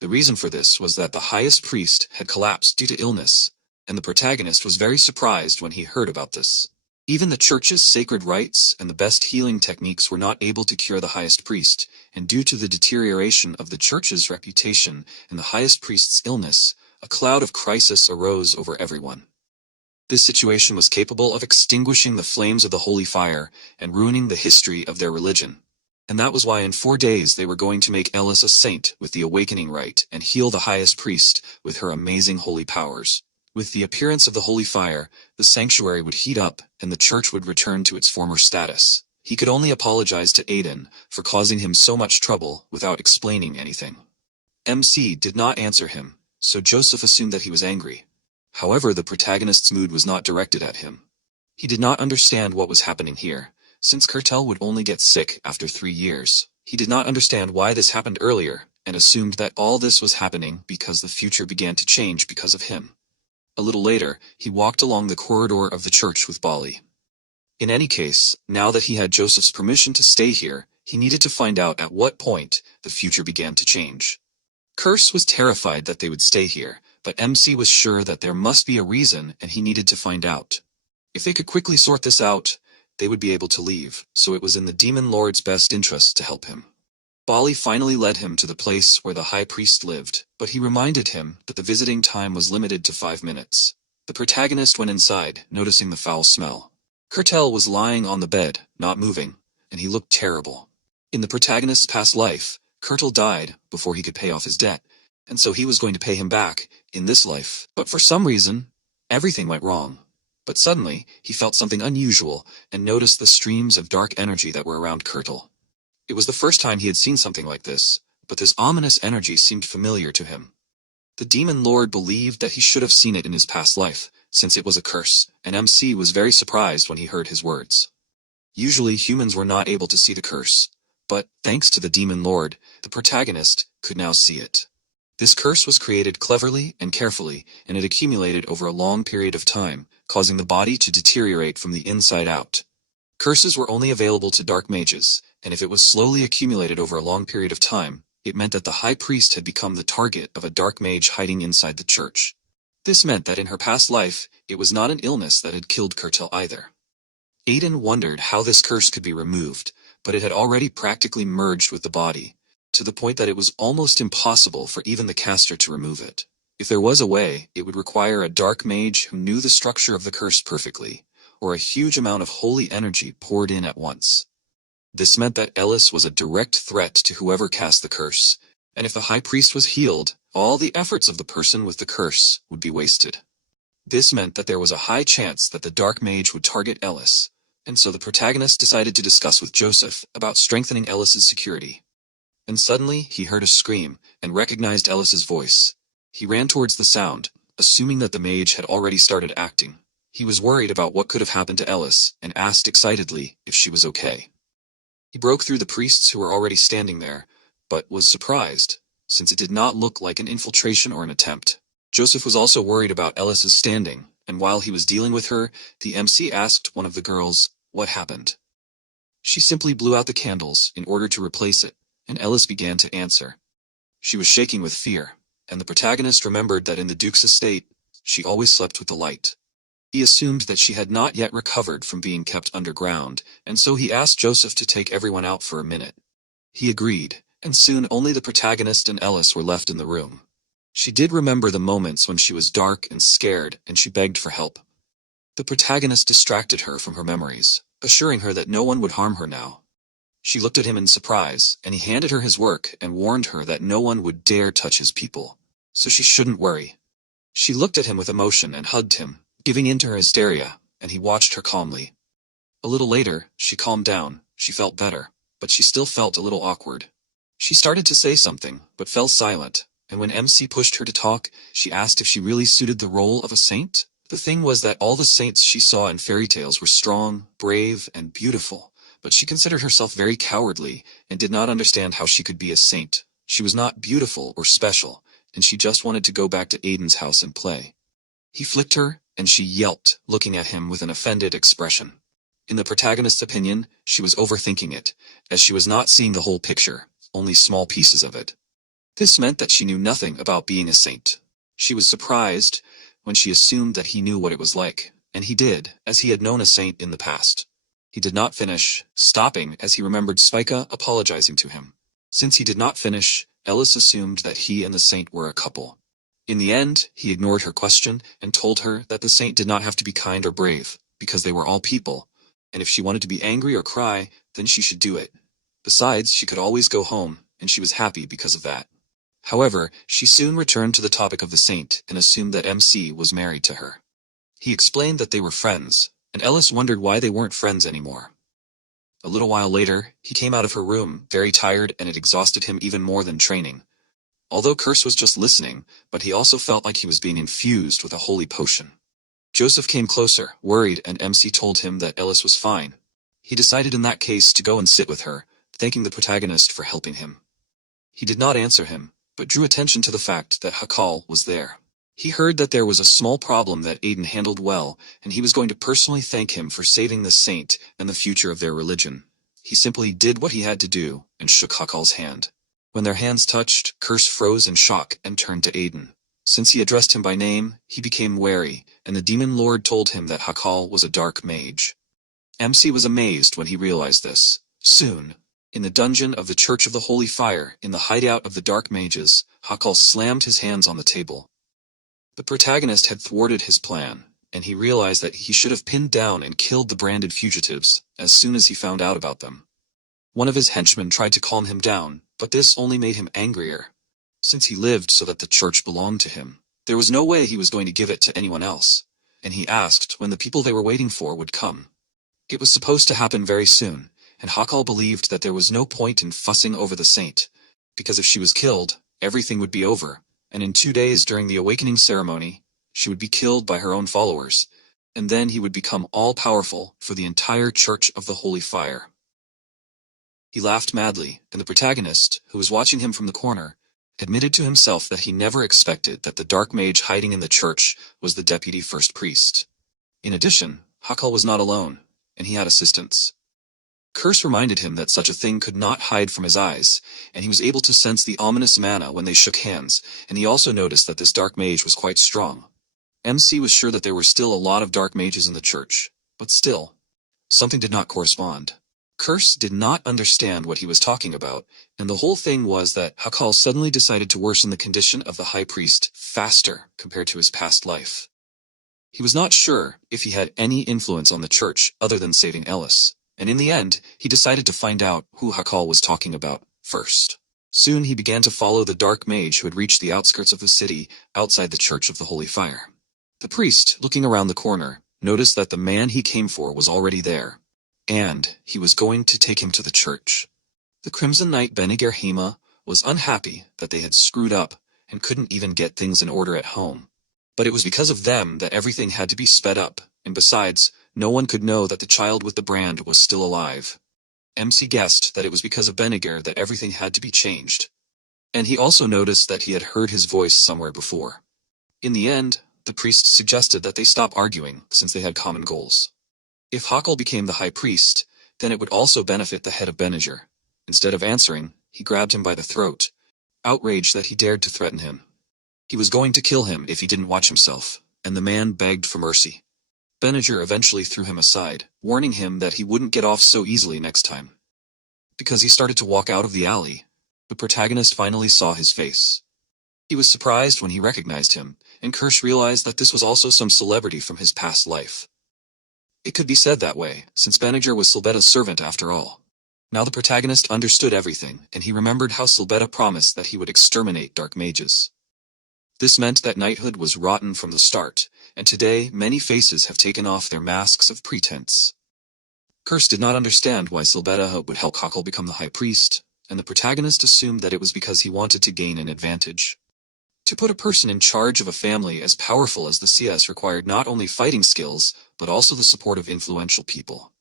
The reason for this was that the highest priest had collapsed due to illness, and the protagonist was very surprised when he heard about this. Even the church's sacred rites and the best healing techniques were not able to cure the highest priest, and due to the deterioration of the church's reputation and the highest priest's illness, a cloud of crisis arose over everyone. This situation was capable of extinguishing the flames of the holy fire and ruining the history of their religion. And that was why in 4 days they were going to make Ellis a saint with the awakening rite and heal the highest priest with her amazing holy powers. With the appearance of the holy fire, the sanctuary would heat up and the church would return to its former status. He could only apologize to Aiden for causing him so much trouble without explaining anything. MC did not answer him, so Joseph assumed that he was angry. However, the protagonist's mood was not directed at him. He did not understand what was happening here, since Kertel would only get sick after 3 years. He did not understand why this happened earlier, and assumed that all this was happening because the future began to change because of him. A little later, he walked along the corridor of the church with Bali. In any case, now that he had Joseph's permission to stay here, he needed to find out at what point the future began to change. Curse was terrified that they would stay here, but MC was sure that there must be a reason and he needed to find out. If they could quickly sort this out, they would be able to leave, so it was in the Demon Lord's best interest to help him. Bali finally led him to the place where the high priest lived, but he reminded him that the visiting time was limited to 5 minutes. The protagonist went inside, noticing the foul smell. Kertel was lying on the bed, not moving, and he looked terrible. In the protagonist's past life, Kertel died before he could pay off his debt, and so he was going to pay him back in this life. But for some reason, everything went wrong. But suddenly, he felt something unusual and noticed the streams of dark energy that were around Kertel. It was the first time he had seen something like this, but this ominous energy seemed familiar to him. The Demon Lord believed that he should have seen it in his past life, since it was a curse, and MC was very surprised when he heard his words. Usually humans were not able to see the curse, but, thanks to the Demon Lord, the protagonist could now see it. This curse was created cleverly and carefully, and it accumulated over a long period of time, causing the body to deteriorate from the inside out. Curses were only available to dark mages, and if it was slowly accumulated over a long period of time, it meant that the high priest had become the target of a dark mage hiding inside the church. This meant that in her past life, it was not an illness that had killed Kertel either. Aiden wondered how this curse could be removed, but it had already practically merged with the body, to the point that it was almost impossible for even the caster to remove it. If there was a way, it would require a dark mage who knew the structure of the curse perfectly, or a huge amount of holy energy poured in at once. This meant that Ellis was a direct threat to whoever cast the curse, and if the high priest was healed, all the efforts of the person with the curse would be wasted. This meant that there was a high chance that the dark mage would target Ellis, and so the protagonist decided to discuss with Joseph about strengthening Ellis's security. And suddenly, he heard a scream, and recognized Ellis's voice. He ran towards the sound, assuming that the mage had already started acting. He was worried about what could have happened to Ellis, and asked excitedly if she was okay. He broke through the priests who were already standing there, but was surprised, since it did not look like an infiltration or an attempt. Joseph was also worried about Ellis's standing, and while he was dealing with her, the MC asked one of the girls what happened. She simply blew out the candles in order to replace it, and Ellis began to answer. She was shaking with fear, and the protagonist remembered that in the Duke's estate, she always slept with the light. He assumed that she had not yet recovered from being kept underground, and so he asked Joseph to take everyone out for a minute. He agreed, and soon only the protagonist and Ellis were left in the room. She did remember the moments when she was dark and scared and she begged for help. The protagonist distracted her from her memories, assuring her that no one would harm her now. She looked at him in surprise, and he handed her his work and warned her that no one would dare touch his people, so she shouldn't worry. She looked at him with emotion and hugged him, giving in to her hysteria, and he watched her calmly. A little later, she calmed down, she felt better, but she still felt a little awkward. She started to say something, but fell silent, and when MC pushed her to talk, she asked if she really suited the role of a saint. The thing was that all the saints she saw in fairy tales were strong, brave, and beautiful, but she considered herself very cowardly and did not understand how she could be a saint. She was not beautiful or special, and she just wanted to go back to Aiden's house and play. He flicked her, and she yelped, looking at him with an offended expression. In the protagonist's opinion, she was overthinking it, as she was not seeing the whole picture, only small pieces of it. This meant that she knew nothing about being a saint. She was surprised when she assumed that he knew what it was like, and he did, as he had known a saint in the past. He did not finish, stopping as he remembered Spika apologizing to him. Since he did not finish, Ellis assumed that he and the saint were a couple. In the end, he ignored her question and told her that the saint did not have to be kind or brave, because they were all people, and if she wanted to be angry or cry, then she should do it. Besides, she could always go home, and she was happy because of that. However, she soon returned to the topic of the saint and assumed that MC was married to her. He explained that they were friends, and Ellis wondered why they weren't friends anymore. A little while later, he came out of her room, very tired, and it exhausted him even more than training. Although Curse was just listening, but he also felt like he was being infused with a holy potion. Joseph came closer, worried, and MC told him that Ellis was fine. He decided in that case to go and sit with her, thanking the protagonist for helping him. He did not answer him, but drew attention to the fact that Hakal was there. He heard that there was a small problem that Aiden handled well, and he was going to personally thank him for saving the saint and the future of their religion. He simply did what he had to do, and shook Hakal's hand. When their hands touched, Curse froze in shock and turned to Aiden. Since he addressed him by name, he became wary, and the demon lord told him that Hakal was a dark mage. MC was amazed when he realized this. Soon, in the dungeon of the Church of the Holy Fire, in the hideout of the dark mages, Hakal slammed his hands on the table. The protagonist had thwarted his plan, and he realized that he should have pinned down and killed the branded fugitives as soon as he found out about them. One of his henchmen tried to calm him down, but this only made him angrier. Since he lived so that the church belonged to him, there was no way he was going to give it to anyone else, and he asked when the people they were waiting for would come. It was supposed to happen very soon, and Hakal believed that there was no point in fussing over the saint, because if she was killed, everything would be over, and in 2 days during the awakening ceremony, she would be killed by her own followers, and then he would become all-powerful for the entire Church of the Holy Fire. He laughed madly, and the protagonist, who was watching him from the corner, admitted to himself that he never expected that the dark mage hiding in the church was the deputy first priest. In addition, Hakal was not alone, and he had assistants. Curse reminded him that such a thing could not hide from his eyes, and he was able to sense the ominous mana when they shook hands, and he also noticed that this dark mage was quite strong. MC was sure that there were still a lot of dark mages in the church, but still, something did not correspond. Curse did not understand what he was talking about, and the whole thing was that Hakal suddenly decided to worsen the condition of the high priest faster compared to his past life. He was not sure if he had any influence on the church other than saving Ellis, and in the end, he decided to find out who Hakal was talking about first. Soon he began to follow the dark mage who had reached the outskirts of the city outside the Church of the Holy Fire. The priest, looking around the corner, noticed that the man he came for was already there, and he was going to take him to the church. The Crimson Knight Benegir Hema was unhappy that they had screwed up and couldn't even get things in order at home. But it was because of them that everything had to be sped up, and besides, no one could know that the child with the brand was still alive. MC guessed that it was because of Benegir that everything had to be changed. And he also noticed that he had heard his voice somewhere before. In the end, the priest suggested that they stop arguing since they had common goals. If Hakal became the high priest, then it would also benefit the head of Benegir. Instead of answering, he grabbed him by the throat, outraged that he dared to threaten him. He was going to kill him if he didn't watch himself, and the man begged for mercy. Benegir eventually threw him aside, warning him that he wouldn't get off so easily next time. Because he started to walk out of the alley, the protagonist finally saw his face. He was surprised when he recognized him, and Kirsch realized that this was also some celebrity from his past life. It could be said that way, since Benninger was Silbetta's servant after all. Now the protagonist understood everything, and he remembered how Silbetta promised that he would exterminate dark mages. This meant that knighthood was rotten from the start, and today many faces have taken off their masks of pretense. Kirsch did not understand why Silbetta would help Cockle become the high priest, and the protagonist assumed that it was because he wanted to gain an advantage. To put a person in charge of a family as powerful as the CS required not only fighting skills, but also the support of influential people.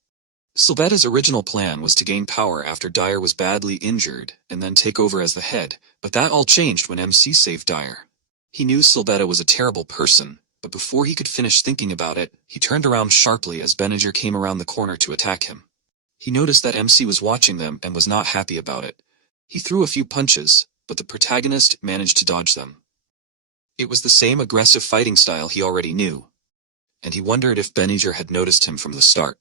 Silbetta's original plan was to gain power after Dyer was badly injured, and then take over as the head, but that all changed when MC saved Dyer. He knew Silbetta was a terrible person, but before he could finish thinking about it, he turned around sharply as Benninger came around the corner to attack him. He noticed that MC was watching them and was not happy about it. He threw a few punches, but the protagonist managed to dodge them. It was the same aggressive fighting style he already knew, and he wondered if Benninger had noticed him from the start.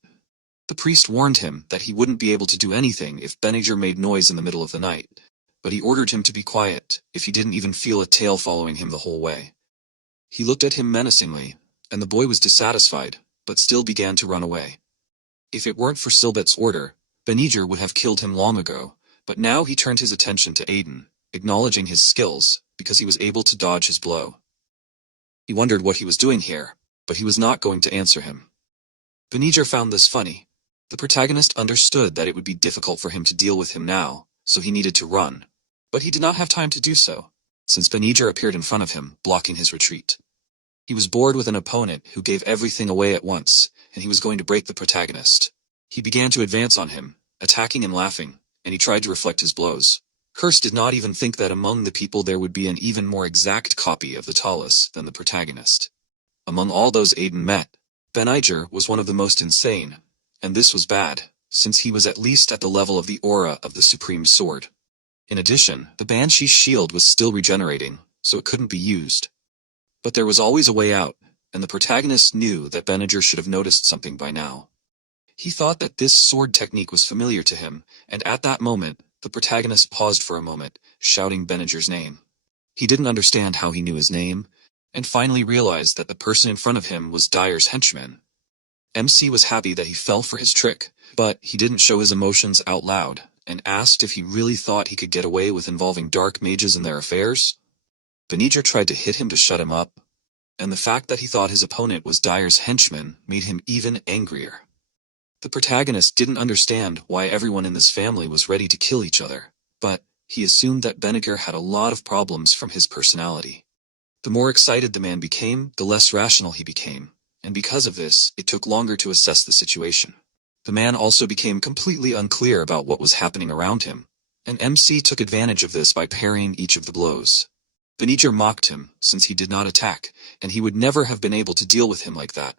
The priest warned him that he wouldn't be able to do anything if Benninger made noise in the middle of the night, but he ordered him to be quiet if he didn't even feel a tail following him the whole way. He looked at him menacingly, and the boy was dissatisfied, but still began to run away. If it weren't for Silbett's order, Benninger would have killed him long ago, but now he turned his attention to Aiden, acknowledging his skills, because he was able to dodge his blow. He wondered what he was doing here, but he was not going to answer him. Benninger found this funny. The protagonist understood that it would be difficult for him to deal with him now, so he needed to run. But he did not have time to do so, since Benninger appeared in front of him, blocking his retreat. He was bored with an opponent who gave everything away at once, and he was going to break the protagonist. He began to advance on him, attacking and laughing, and he tried to reflect his blows. Kirsch did not even think that among the people there would be an even more exact copy of the Talus than the protagonist. Among all those Aiden met, Benninger was one of the most insane, and this was bad, since he was at least at the level of the aura of the Supreme Sword. In addition, the Banshee's shield was still regenerating, so it couldn't be used. But there was always a way out, and the protagonist knew that Benninger should have noticed something by now. He thought that this sword technique was familiar to him, and at that moment, the protagonist paused for a moment, shouting Benninger's name. He didn't understand how he knew his name, and finally realized that the person in front of him was Dyer's henchman. MC was happy that he fell for his trick, but he didn't show his emotions out loud, and asked if he really thought he could get away with involving dark mages in their affairs. Benninger tried to hit him to shut him up, and the fact that he thought his opponent was Dyer's henchman made him even angrier. The protagonist didn't understand why everyone in this family was ready to kill each other, but he assumed that Benninger had a lot of problems from his personality. The more excited the man became, the less rational he became, and because of this, it took longer to assess the situation. The man also became completely unclear about what was happening around him, and MC took advantage of this by parrying each of the blows. Benninger mocked him, since he did not attack, and he would never have been able to deal with him like that.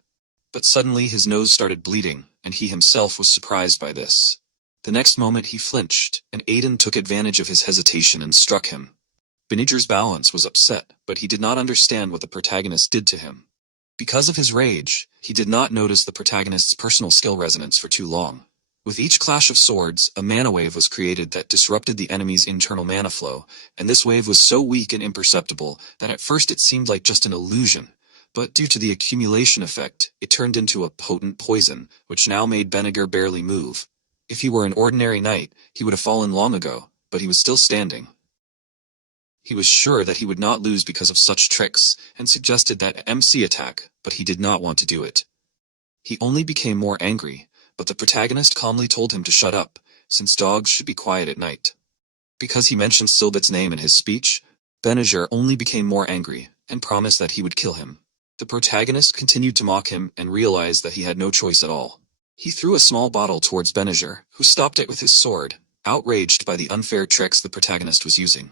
But suddenly his nose started bleeding, and he himself was surprised by this. The next moment he flinched, and Aiden took advantage of his hesitation and struck him. Benninger's balance was upset, but he did not understand what the protagonist did to him. Because of his rage, he did not notice the protagonist's personal skill resonance for too long. With each clash of swords, a mana wave was created that disrupted the enemy's internal mana flow, and this wave was so weak and imperceptible that at first it seemed like just an illusion. But due to the accumulation effect, it turned into a potent poison, which now made Benninger barely move. If he were an ordinary knight, he would have fallen long ago, but he was still standing. He was sure that he would not lose because of such tricks, and suggested that MC attack, but he did not want to do it. He only became more angry, but the protagonist calmly told him to shut up, since dogs should be quiet at night. Because he mentioned Silbett's name in his speech, Benninger only became more angry, and promised that he would kill him. The protagonist continued to mock him and realized that he had no choice at all. He threw a small bottle towards Benninger, who stopped it with his sword, outraged by the unfair tricks the protagonist was using.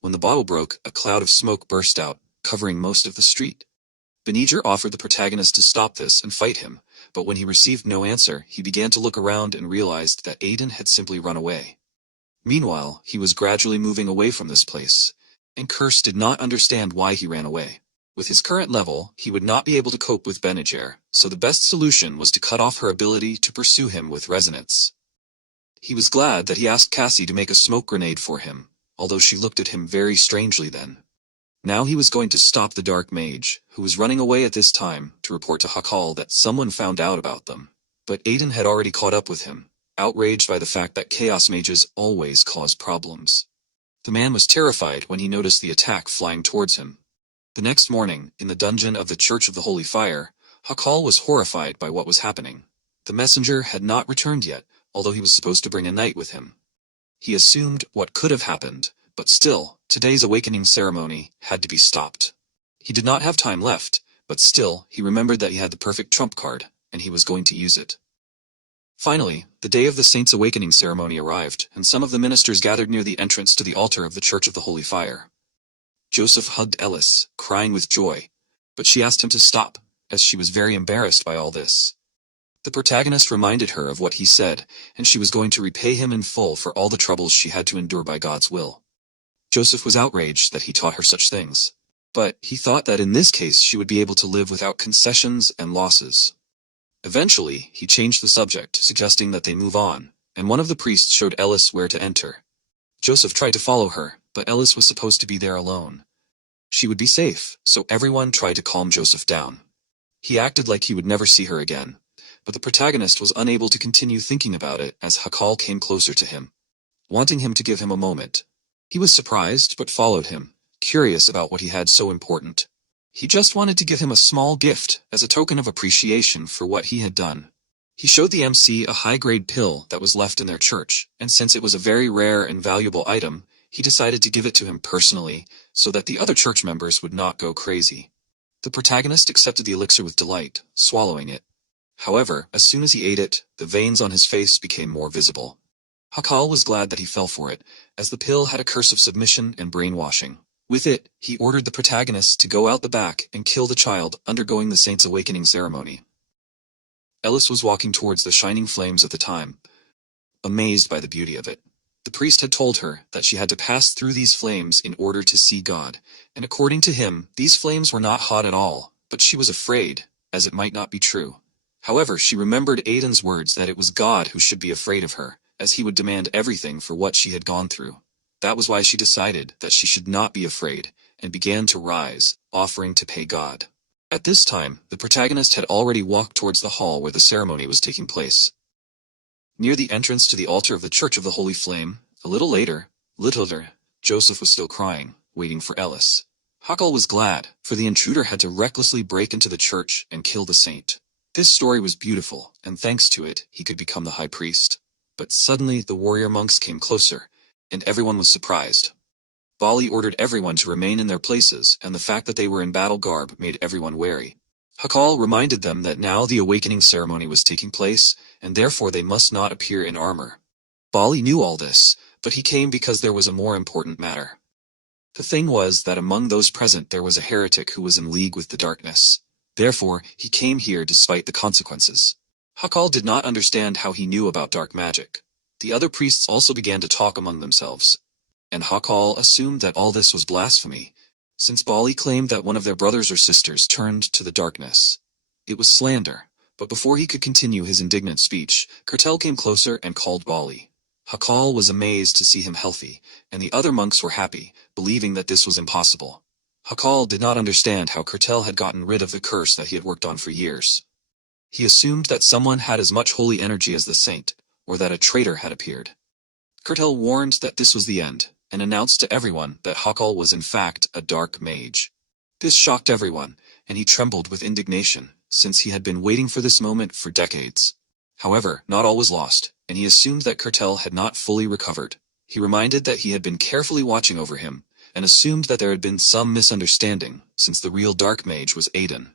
When the bottle broke, a cloud of smoke burst out, covering most of the street. Benninger offered the protagonist to stop this and fight him, but when he received no answer, he began to look around and realized that Aiden had simply run away. Meanwhile, he was gradually moving away from this place, and Kirsch did not understand why he ran away. With his current level, he would not be able to cope with Benninger, so the best solution was to cut off her ability to pursue him with resonance. He was glad that he asked Cassie to make a smoke grenade for him, although she looked at him very strangely then. Now he was going to stop the Dark Mage, who was running away at this time, to report to Hakal that someone found out about them. But Aiden had already caught up with him, outraged by the fact that Chaos Mages always cause problems. The man was terrified when he noticed the attack flying towards him. The next morning, in the dungeon of the Church of the Holy Fire, Hakal was horrified by what was happening. The messenger had not returned yet, although he was supposed to bring a knight with him. He assumed what could have happened, but still, today's awakening ceremony had to be stopped. He did not have time left, but still, he remembered that he had the perfect trump card, and he was going to use it. Finally, the day of the Saints' awakening ceremony arrived, and some of the ministers gathered near the entrance to the altar of the Church of the Holy Fire. Joseph hugged Ellis, crying with joy, but she asked him to stop, as she was very embarrassed by all this. The protagonist reminded her of what he said, and she was going to repay him in full for all the troubles she had to endure by God's will. Joseph was outraged that he taught her such things, but he thought that in this case she would be able to live without concessions and losses. Eventually, he changed the subject, suggesting that they move on, and one of the priests showed Ellis where to enter. Joseph tried to follow her, but Ellis was supposed to be there alone. She would be safe, so everyone tried to calm Joseph down. He acted like he would never see her again, but the protagonist was unable to continue thinking about it as Hakal came closer to him, wanting him to give him a moment. He was surprised but followed him, curious about what he had so important. He just wanted to give him a small gift as a token of appreciation for what he had done. He showed the MC a high-grade pill that was left in their church, and since it was a very rare and valuable item, he decided to give it to him personally so that the other church members would not go crazy. The protagonist accepted the elixir with delight, swallowing it. However, as soon as he ate it, the veins on his face became more visible. Hakal was glad that he fell for it, as the pill had a curse of submission and brainwashing. With it, he ordered the protagonist to go out the back and kill the child undergoing the Saints' awakening ceremony. Ellis was walking towards the shining flames at the time, amazed by the beauty of it. The priest had told her that she had to pass through these flames in order to see God, and according to him, these flames were not hot at all, but she was afraid, as it might not be true. However, she remembered Aiden's words that it was God who should be afraid of her, as he would demand everything for what she had gone through. That was why she decided that she should not be afraid, and began to rise, offering to pay God. At this time, the protagonist had already walked towards the hall where the ceremony was taking place. Near the entrance to the altar of the Church of the Holy Flame, a little later, Joseph was still crying, waiting for Ellis. Hakal was glad, for the intruder had to recklessly break into the church and kill the saint. This story was beautiful, and thanks to it, he could become the high priest. But suddenly the warrior monks came closer, and everyone was surprised. Bali ordered everyone to remain in their places, and the fact that they were in battle garb made everyone wary. Hakal reminded them that now the awakening ceremony was taking place, and therefore they must not appear in armor. Bali knew all this, but he came because there was a more important matter. The thing was that among those present there was a heretic who was in league with the darkness. Therefore, he came here despite the consequences. Hakal did not understand how he knew about dark magic. The other priests also began to talk among themselves, and Hakal assumed that all this was blasphemy, since Bali claimed that one of their brothers or sisters turned to the darkness. It was slander, but before he could continue his indignant speech, Kertel came closer and called Bali. Hakal was amazed to see him healthy, and the other monks were happy, believing that this was impossible. Hakal did not understand how Kertel had gotten rid of the curse that he had worked on for years. He assumed that someone had as much holy energy as the saint, or that a traitor had appeared. Kertel warned that this was the end, and announced to everyone that Hakal was in fact a dark mage. This shocked everyone, and he trembled with indignation, since he had been waiting for this moment for decades. However, not all was lost, and he assumed that Kertel had not fully recovered. He reminded that he had been carefully watching over him, and assumed that there had been some misunderstanding, since the real dark mage was Aiden.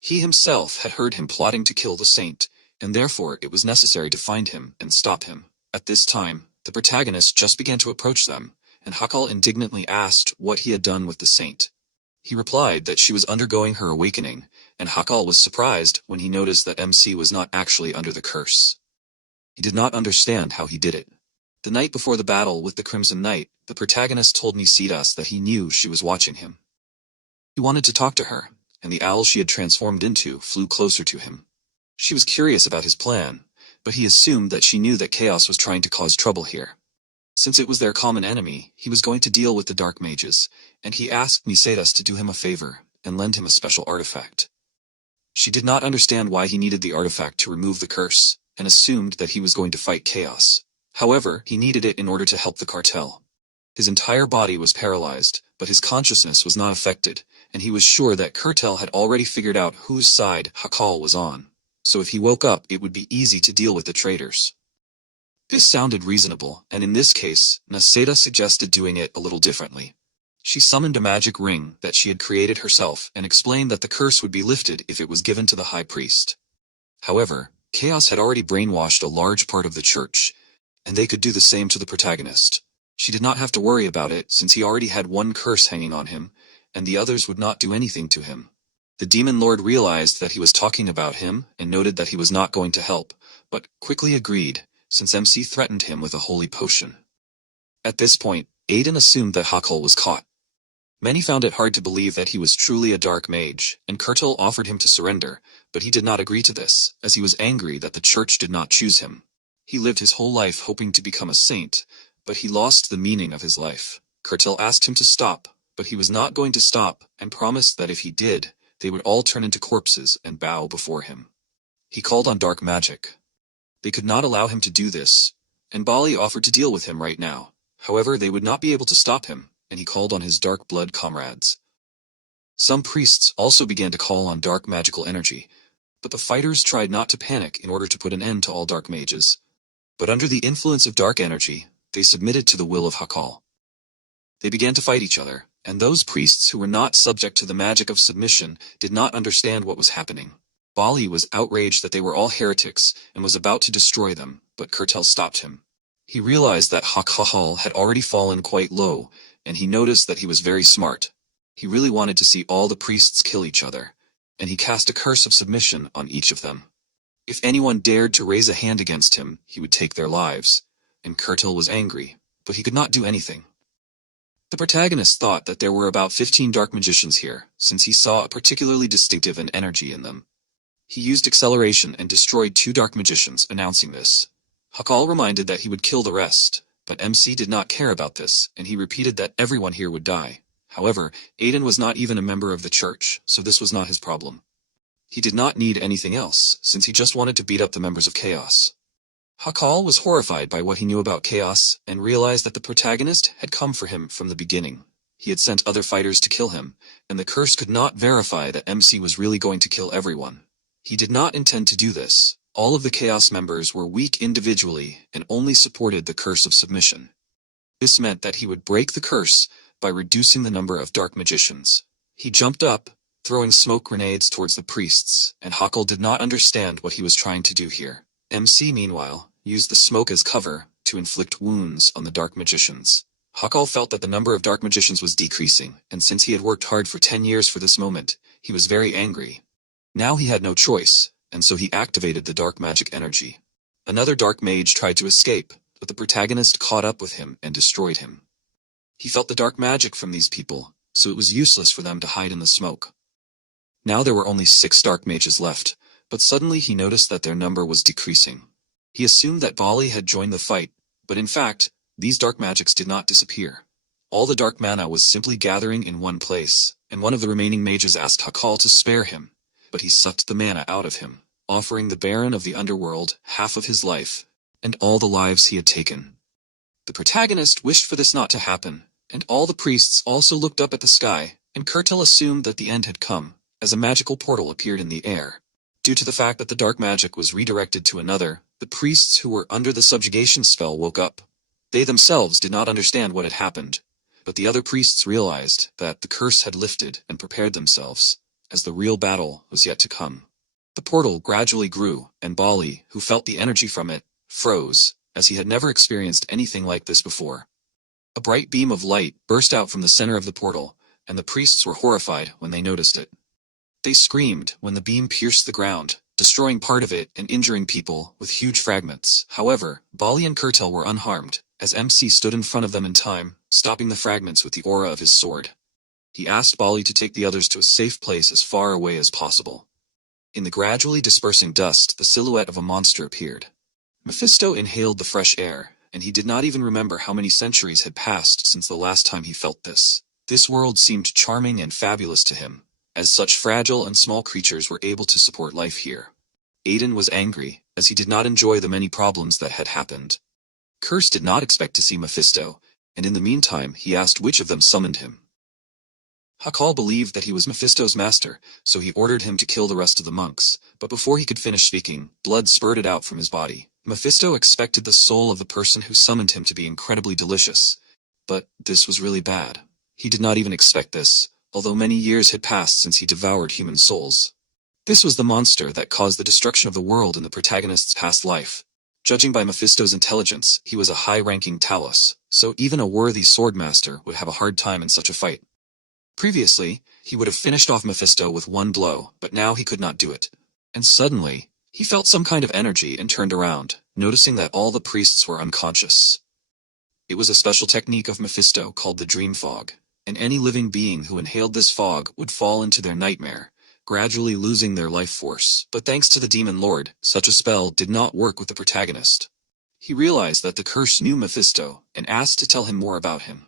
He himself had heard him plotting to kill the saint, and therefore it was necessary to find him and stop him. At this time, the protagonist just began to approach them, and Hakal indignantly asked what he had done with the saint. He replied that she was undergoing her awakening, and Hakal was surprised when he noticed that MC was not actually under the curse. He did not understand how he did it. The night before the battle with the Crimson Knight, the protagonist told Nisidas that he knew she was watching him. He wanted to talk to her, and the owl she had transformed into flew closer to him. She was curious about his plan, but he assumed that she knew that Chaos was trying to cause trouble here. Since it was their common enemy, he was going to deal with the dark mages, and he asked Eldest to do him a favor and lend him a special artifact. She did not understand why he needed the artifact to remove the curse, and assumed that he was going to fight chaos. However, he needed it in order to help the cartel. His entire body was paralyzed, but his consciousness was not affected, and he was sure that cartel had already figured out whose side Hakal was on. So if he woke up, it would be easy to deal with the traitors. This sounded reasonable, and in this case, Naseda suggested doing it a little differently. She summoned a magic ring that she had created herself and explained that the curse would be lifted if it was given to the high priest. However, chaos had already brainwashed a large part of the church, and they could do the same to the protagonist. She did not have to worry about it since he already had one curse hanging on him, and the others would not do anything to him. The demon lord realized that he was talking about him and noted that he was not going to help, but quickly agreed, since MC threatened him with a holy potion. At this point, Aiden assumed that Hakal was caught. Many found it hard to believe that he was truly a dark mage, and Kurtil offered him to surrender, but he did not agree to this, as he was angry that the church did not choose him. He lived his whole life hoping to become a saint, but he lost the meaning of his life. Kurtil asked him to stop, but he was not going to stop, and promised that if he did, they would all turn into corpses and bow before him. He called on dark magic. They could not allow him to do this, and Bali offered to deal with him right now. However, they would not be able to stop him, and he called on his dark blood comrades. Some priests also began to call on dark magical energy, but the fighters tried not to panic in order to put an end to all dark mages. But under the influence of dark energy, they submitted to the will of Hakal. They began to fight each other, and those priests who were not subject to the magic of submission did not understand what was happening. Bali was outraged that they were all heretics and was about to destroy them, but Kurtil stopped him. He realized that Hakal had already fallen quite low, and he noticed that he was very smart. He really wanted to see all the priests kill each other, and he cast a curse of submission on each of them. If anyone dared to raise a hand against him, he would take their lives, and Kurtil was angry, but he could not do anything. The protagonist thought that there were about 15 dark magicians here, since he saw a particularly distinctive and energy in them. He used acceleration and destroyed 2 dark magicians, announcing this. Hakal reminded that he would kill the rest, but MC did not care about this, and he repeated that everyone here would die. However, Aiden was not even a member of the church, so this was not his problem. He did not need anything else, since he just wanted to beat up the members of Chaos. Hakal was horrified by what he knew about Chaos, and realized that the protagonist had come for him from the beginning. He had sent other fighters to kill him, and the curse could not verify that MC was really going to kill everyone. He did not intend to do this. All of the Chaos members were weak individually and only supported the curse of submission. This meant that he would break the curse by reducing the number of dark magicians. He jumped up, throwing smoke grenades towards the priests, and Hakal did not understand what he was trying to do here. MC, meanwhile, used the smoke as cover to inflict wounds on the dark magicians. Hakal felt that the number of dark magicians was decreasing, and since he had worked hard for 10 years for this moment, he was very angry. Now he had no choice, and so he activated the dark magic energy. Another dark mage tried to escape, but the protagonist caught up with him and destroyed him. He felt the dark magic from these people, so it was useless for them to hide in the smoke. Now there were only 6 dark mages left, but suddenly he noticed that their number was decreasing. He assumed that Bali had joined the fight, but in fact, these dark magics did not disappear. All the dark mana was simply gathering in one place, and one of the remaining mages asked Hakal to spare him, but he sucked the mana out of him, offering the Baron of the Underworld half of his life, and all the lives he had taken. The protagonist wished for this not to happen, and all the priests also looked up at the sky, and Kurtil assumed that the end had come, as a magical portal appeared in the air. Due to the fact that the dark magic was redirected to another, the priests who were under the subjugation spell woke up. They themselves did not understand what had happened, but the other priests realized that the curse had lifted and prepared themselves, as the real battle was yet to come. The portal gradually grew, and Bali, who felt the energy from it, froze, as he had never experienced anything like this before. A bright beam of light burst out from the center of the portal, and the priests were horrified when they noticed it. They screamed when the beam pierced the ground, destroying part of it and injuring people with huge fragments. However, Bali and Kurtil were unharmed, as MC stood in front of them in time, stopping the fragments with the aura of his sword. He asked Bali to take the others to a safe place as far away as possible. In the gradually dispersing dust, the silhouette of a monster appeared. Mephisto inhaled the fresh air, and he did not even remember how many centuries had passed since the last time he felt this. This world seemed charming and fabulous to him, as such fragile and small creatures were able to support life here. Aiden was angry, as he did not enjoy the many problems that had happened. Curse did not expect to see Mephisto, and in the meantime he asked which of them summoned him. Hakal believed that he was Mephisto's master, so he ordered him to kill the rest of the monks, but before he could finish speaking, blood spurted out from his body. Mephisto expected the soul of the person who summoned him to be incredibly delicious, but this was really bad. He did not even expect this, although many years had passed since he devoured human souls. This was the monster that caused the destruction of the world in the protagonist's past life. Judging by Mephisto's intelligence, he was a high-ranking Talos, so even a worthy swordmaster would have a hard time in such a fight. Previously, he would have finished off Mephisto with one blow, but now he could not do it. And suddenly, he felt some kind of energy and turned around, noticing that all the priests were unconscious. It was a special technique of Mephisto called the dream fog, and any living being who inhaled this fog would fall into their nightmare, gradually losing their life force. But thanks to the Demon Lord, such a spell did not work with the protagonist. He realized that the curse knew Mephisto, and asked to tell him more about him.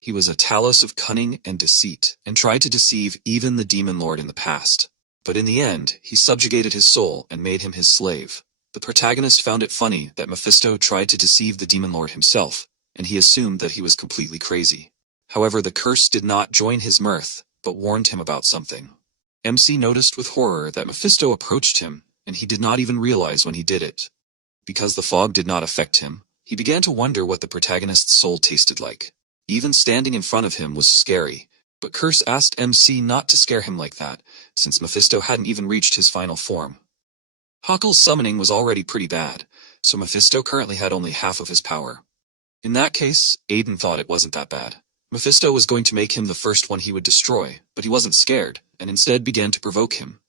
He was a Talos of cunning and deceit, and tried to deceive even the Demon Lord in the past. But in the end, he subjugated his soul and made him his slave. The protagonist found it funny that Mephisto tried to deceive the Demon Lord himself, and he assumed that he was completely crazy. However, the curse did not join his mirth, but warned him about something. MC noticed with horror that Mephisto approached him, and he did not even realize when he did it. Because the fog did not affect him, he began to wonder what the protagonist's soul tasted like. Even standing in front of him was scary, but Curse asked MC not to scare him like that, since Mephisto hadn't even reached his final form. Hakal's summoning was already pretty bad, so Mephisto currently had only half of his power. In that case, Aiden thought it wasn't that bad. Mephisto was going to make him the first one he would destroy, but he wasn't scared, and instead began to provoke him.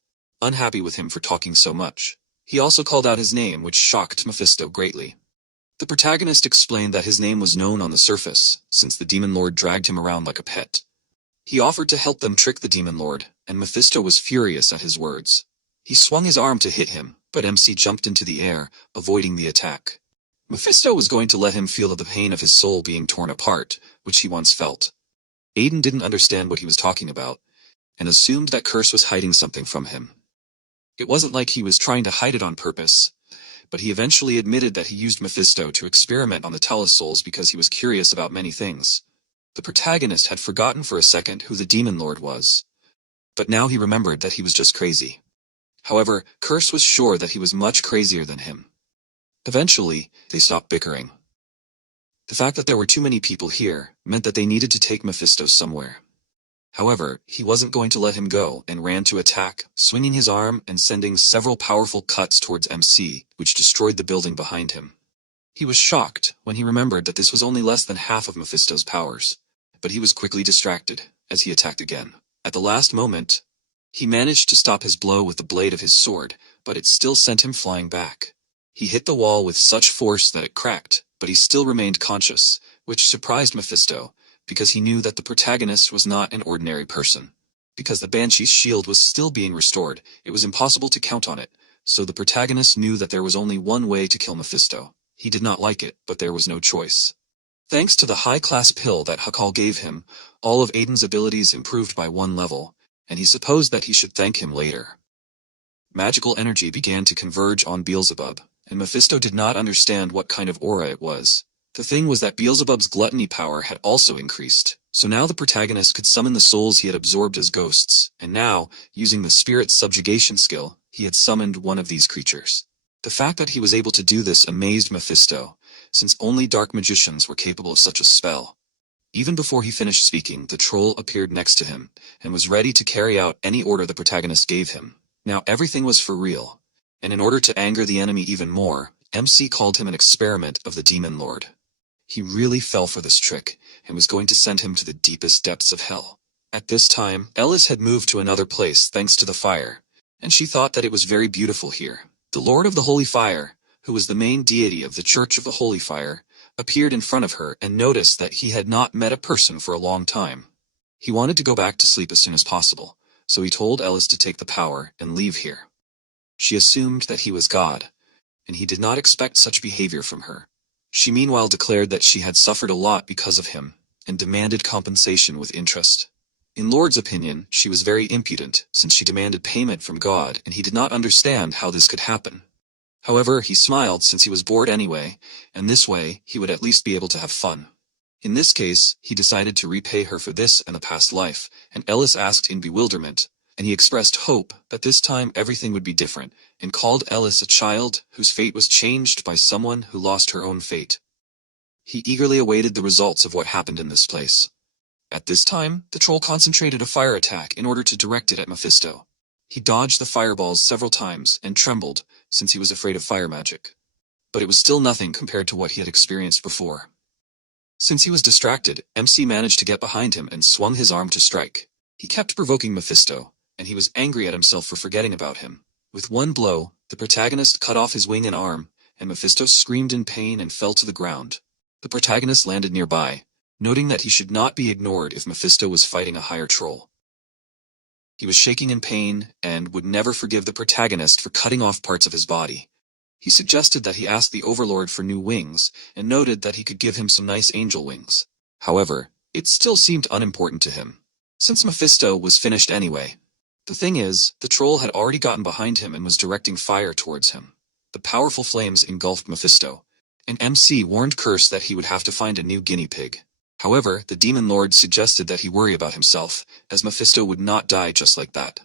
Unhappy with him for talking so much, he also called out his name, which shocked Mephisto greatly. The protagonist explained that his name was known on the surface, since the Demon Lord dragged him around like a pet. He offered to help them trick the Demon Lord, and Mephisto was furious at his words. He swung his arm to hit him, but MC jumped into the air, avoiding the attack. Mephisto was going to let him feel the pain of his soul being torn apart, which he once felt. Aiden didn't understand what he was talking about, and assumed that Curse was hiding something from him. It wasn't like he was trying to hide it on purpose, but he eventually admitted that he used Mephisto to experiment on the Talos souls because he was curious about many things. The protagonist had forgotten for a second who the Demon Lord was, but now he remembered that he was just crazy. However, Curse was sure that he was much crazier than him. Eventually, they stopped bickering. The fact that there were too many people here meant that they needed to take Mephisto somewhere. However, he wasn't going to let him go and ran to attack, swinging his arm and sending several powerful cuts towards MC, which destroyed the building behind him. He was shocked when he remembered that this was only less than half of Mephisto's powers, but he was quickly distracted as he attacked again. At the last moment, he managed to stop his blow with the blade of his sword, but it still sent him flying back. He hit the wall with such force that it cracked, but he still remained conscious, which surprised Mephisto, because he knew that the protagonist was not an ordinary person. Because the Banshee's shield was still being restored, it was impossible to count on it, so the protagonist knew that there was only one way to kill Mephisto. He did not like it, but there was no choice. Thanks to the high-class pill that Hakal gave him, all of Aiden's abilities improved by 1 level, and he supposed that he should thank him later. Magical energy began to converge on Beelzebub, and Mephisto did not understand what kind of aura it was. The thing was that Beelzebub's gluttony power had also increased, so now the protagonist could summon the souls he had absorbed as ghosts, and now, using the spirit subjugation skill, he had summoned one of these creatures. The fact that he was able to do this amazed Mephisto, since only dark magicians were capable of such a spell. Even before he finished speaking, the troll appeared next to him, and was ready to carry out any order the protagonist gave him. Now everything was for real, and in order to anger the enemy even more, MC called him an experiment of the Demon Lord. He really fell for this trick, and was going to send him to the deepest depths of hell. At this time, Eldest had moved to another place thanks to the fire, and she thought that it was very beautiful here. The Lord of the Holy Fire, who was the main deity of the Church of the Holy Fire, appeared in front of her and noticed that he had not met a person for a long time. He wanted to go back to sleep as soon as possible, so he told Eldest to take the power and leave here. She assumed that he was God, and he did not expect such behavior from her. She meanwhile declared that she had suffered a lot because of him, and demanded compensation with interest. In Lord's opinion, she was very impudent, since she demanded payment from God and he did not understand how this could happen. However, he smiled since he was bored anyway, and this way, he would at least be able to have fun. In this case, he decided to repay her for this and a past life, and Ellis asked in bewilderment, and he expressed hope that this time everything would be different, and called Ellis a child whose fate was changed by someone who lost her own fate. He eagerly awaited the results of what happened in this place. At this time, the troll concentrated a fire attack in order to direct it at Mephisto. He dodged the fireballs several times and trembled, since he was afraid of fire magic. But it was still nothing compared to what he had experienced before. Since he was distracted, MC managed to get behind him and swung his arm to strike. He kept provoking Mephisto, and he was angry at himself for forgetting about him. With one blow, the protagonist cut off his wing and arm, and Mephisto screamed in pain and fell to the ground. The protagonist landed nearby, noting that he should not be ignored if Mephisto was fighting a higher troll. He was shaking in pain and would never forgive the protagonist for cutting off parts of his body. He suggested that he ask the Overlord for new wings, and noted that he could give him some nice angel wings. However, it still seemed unimportant to him, since Mephisto was finished anyway. The thing is, the troll had already gotten behind him and was directing fire towards him. The powerful flames engulfed Mephisto, and MC warned Curse that he would have to find a new guinea pig. However, the Demon Lord suggested that he worry about himself, as Mephisto would not die just like that.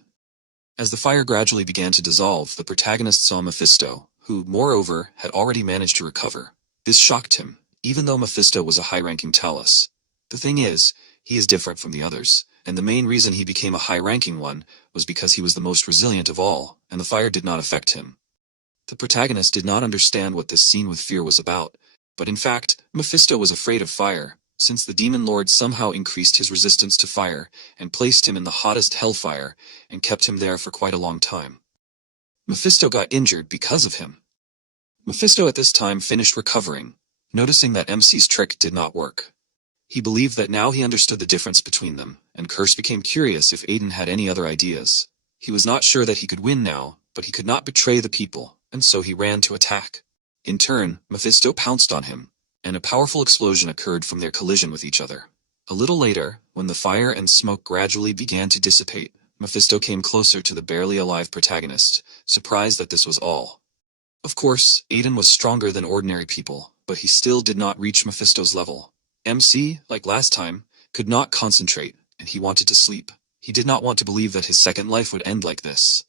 As the fire gradually began to dissolve, the protagonist saw Mephisto, who, moreover, had already managed to recover. This shocked him, even though Mephisto was a high-ranking Talus. The thing is, he is different from the others, and the main reason he became a high-ranking one was because he was the most resilient of all, and the fire did not affect him. The protagonist did not understand what this scene with fear was about, but in fact, Mephisto was afraid of fire, since the Demon Lord somehow increased his resistance to fire, and placed him in the hottest hellfire, and kept him there for quite a long time. Mephisto got injured because of him. Mephisto at this time finished recovering, noticing that MC's trick did not work. He believed that now he understood the difference between them, and Curse became curious if Aiden had any other ideas. He was not sure that he could win now, but he could not betray the people, and so he ran to attack. In turn, Mephisto pounced on him, and a powerful explosion occurred from their collision with each other. A little later, when the fire and smoke gradually began to dissipate, Mephisto came closer to the barely alive protagonist, surprised that this was all. Of course, Aiden was stronger than ordinary people, but he still did not reach Mephisto's level. MC, like last time, could not concentrate, and he wanted to sleep. He did not want to believe that his second life would end like this.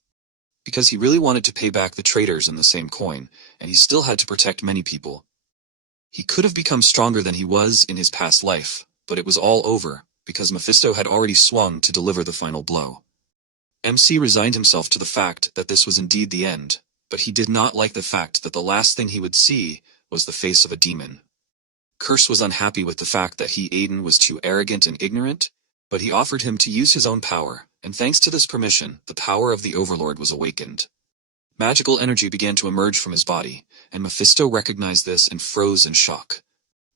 Because he really wanted to pay back the traitors in the same coin, and he still had to protect many people. He could have become stronger than he was in his past life, but it was all over, because Mephisto had already swung to deliver the final blow. MC resigned himself to the fact that this was indeed the end, but he did not like the fact that the last thing he would see was the face of a demon. Curse was unhappy with the fact that Aiden was too arrogant and ignorant, but he offered him to use his own power, and thanks to this permission, the power of the Overlord was awakened. Magical energy began to emerge from his body, and Mephisto recognized this and froze in shock.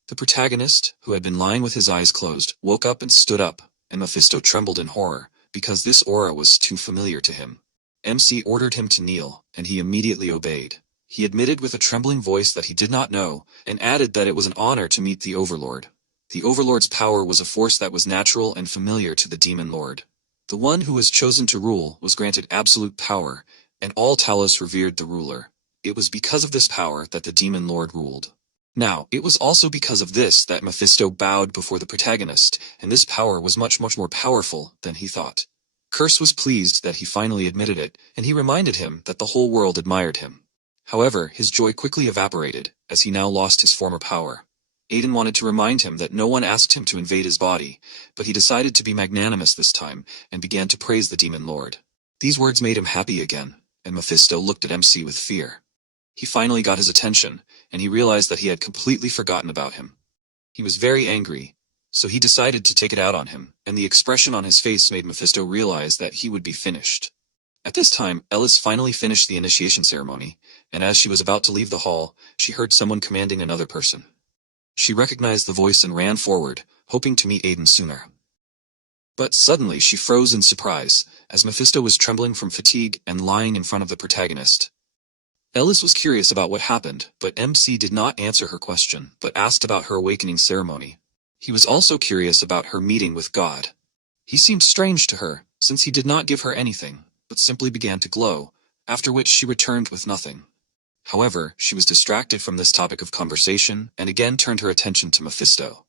The protagonist, who had been lying with his eyes closed, woke up and stood up, and Mephisto trembled in horror, because this aura was too familiar to him. MC ordered him to kneel, and he immediately obeyed. He admitted with a trembling voice that he did not know, and added that it was an honor to meet the Overlord. The Overlord's power was a force that was natural and familiar to the Demon Lord. The one who was chosen to rule was granted absolute power, and all Talos revered the ruler. It was because of this power that the Demon Lord ruled. Now, it was also because of this that Mephisto bowed before the protagonist, and this power was much more powerful than he thought. Curse was pleased that he finally admitted it, and he reminded him that the whole world admired him. However, his joy quickly evaporated, as he now lost his former power. Aiden wanted to remind him that no one asked him to invade his body, but he decided to be magnanimous this time, and began to praise the Demon Lord. These words made him happy again, and Mephisto looked at MC with fear. He finally got his attention, and he realized that he had completely forgotten about him. He was very angry, so he decided to take it out on him, and the expression on his face made Mephisto realize that he would be finished. At this time, Ellis finally finished the initiation ceremony, and as she was about to leave the hall, she heard someone commanding another person. She recognized the voice and ran forward, hoping to meet Aiden sooner. But suddenly she froze in surprise, as Mephisto was trembling from fatigue and lying in front of the protagonist. Ellis was curious about what happened, but MC did not answer her question, but asked about her awakening ceremony. He was also curious about her meeting with God. He seemed strange to her, since he did not give her anything, but simply began to glow, after which she returned with nothing. However, she was distracted from this topic of conversation, and again turned her attention to Mephisto.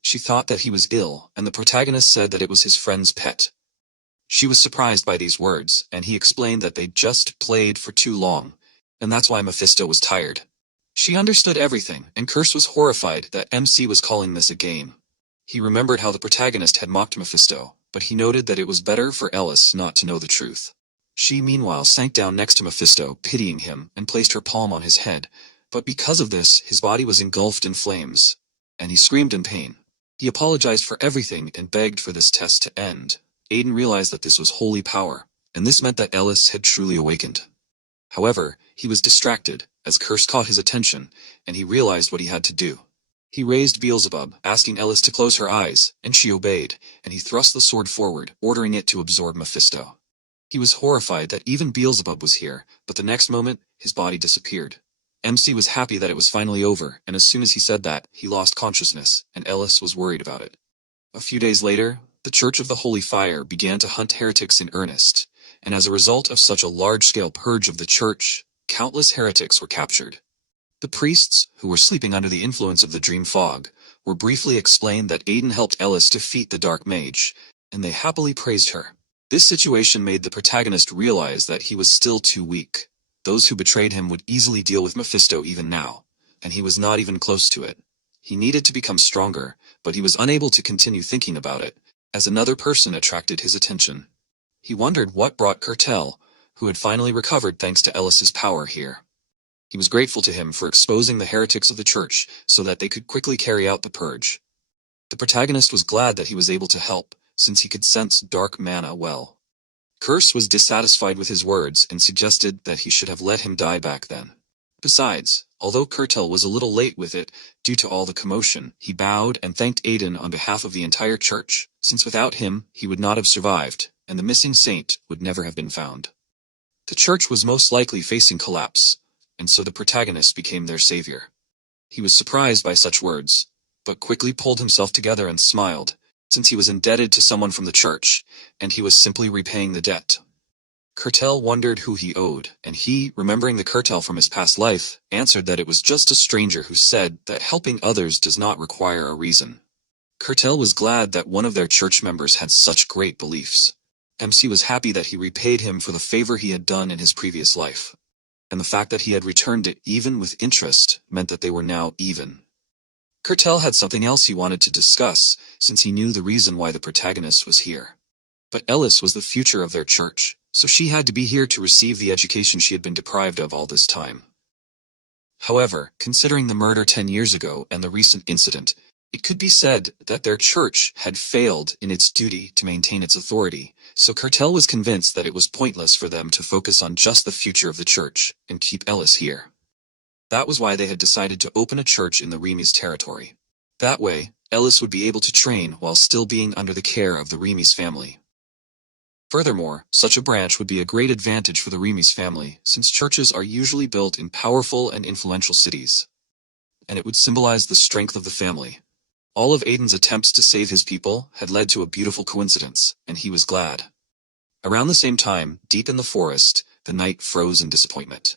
She thought that he was ill, and the protagonist said that it was his friend's pet. She was surprised by these words, and he explained that they'd just played for too long, and that's why Mephisto was tired. She understood everything, and Curse was horrified that MC was calling this a game. He remembered how the protagonist had mocked Mephisto, but he noted that it was better for Ellis not to know the truth. She meanwhile sank down next to Mephisto, pitying him, and placed her palm on his head, but because of this, his body was engulfed in flames, and he screamed in pain. He apologized for everything and begged for this test to end. Aiden realized that this was holy power, and this meant that Ellis had truly awakened. However, he was distracted, as Curse caught his attention, and he realized what he had to do. He raised Beelzebub, asking Ellis to close her eyes, and she obeyed, and he thrust the sword forward, ordering it to absorb Mephisto. He was horrified that even Beelzebub was here, but the next moment, his body disappeared. MC was happy that it was finally over, and as soon as he said that, he lost consciousness, and Ellis was worried about it. A few days later, the Church of the Holy Fire began to hunt heretics in earnest, and as a result of such a large-scale purge of the church, countless heretics were captured. The priests, who were sleeping under the influence of the dream fog, were briefly explained that Aiden helped Ellis defeat the Dark Mage, and they happily praised her. This situation made the protagonist realize that he was still too weak. Those who betrayed him would easily deal with Mephisto even now, and he was not even close to it. He needed to become stronger, but he was unable to continue thinking about it, as another person attracted his attention. He wondered what brought Curtel, who had finally recovered thanks to Ellis's power here. He was grateful to him for exposing the heretics of the church so that they could quickly carry out the purge. The protagonist was glad that he was able to help, since he could sense dark mana well. Curse was dissatisfied with his words and suggested that he should have let him die back then. Besides, although Curtel was a little late with it due to all the commotion, he bowed and thanked Aiden on behalf of the entire church, since without him, he would not have survived, and the missing saint would never have been found. The church was most likely facing collapse, and so the protagonist became their savior. He was surprised by such words, but quickly pulled himself together and smiled, since he was indebted to someone from the church, and he was simply repaying the debt. Curtel wondered who he owed, and he, remembering the Curtel from his past life, answered that it was just a stranger who said that helping others does not require a reason. Curtel was glad that one of their church members had such great beliefs. MC was happy that he repaid him for the favor he had done in his previous life, and the fact that he had returned it even with interest meant that they were now even. Curtel had something else he wanted to discuss, since he knew the reason why the protagonist was here. But Ellis was the future of their church, so she had to be here to receive the education she had been deprived of all this time. However, considering the murder 10 years ago and the recent incident, it could be said that their church had failed in its duty to maintain its authority, so Curtel was convinced that it was pointless for them to focus on just the future of the church and keep Ellis here. That was why they had decided to open a church in the Remis territory. That way, Ellis would be able to train while still being under the care of the Remis family. Furthermore, such a branch would be a great advantage for the Remis family, since churches are usually built in powerful and influential cities. And it would symbolize the strength of the family. All of Aiden's attempts to save his people had led to a beautiful coincidence, and he was glad. Around the same time, deep in the forest, the knight froze in disappointment.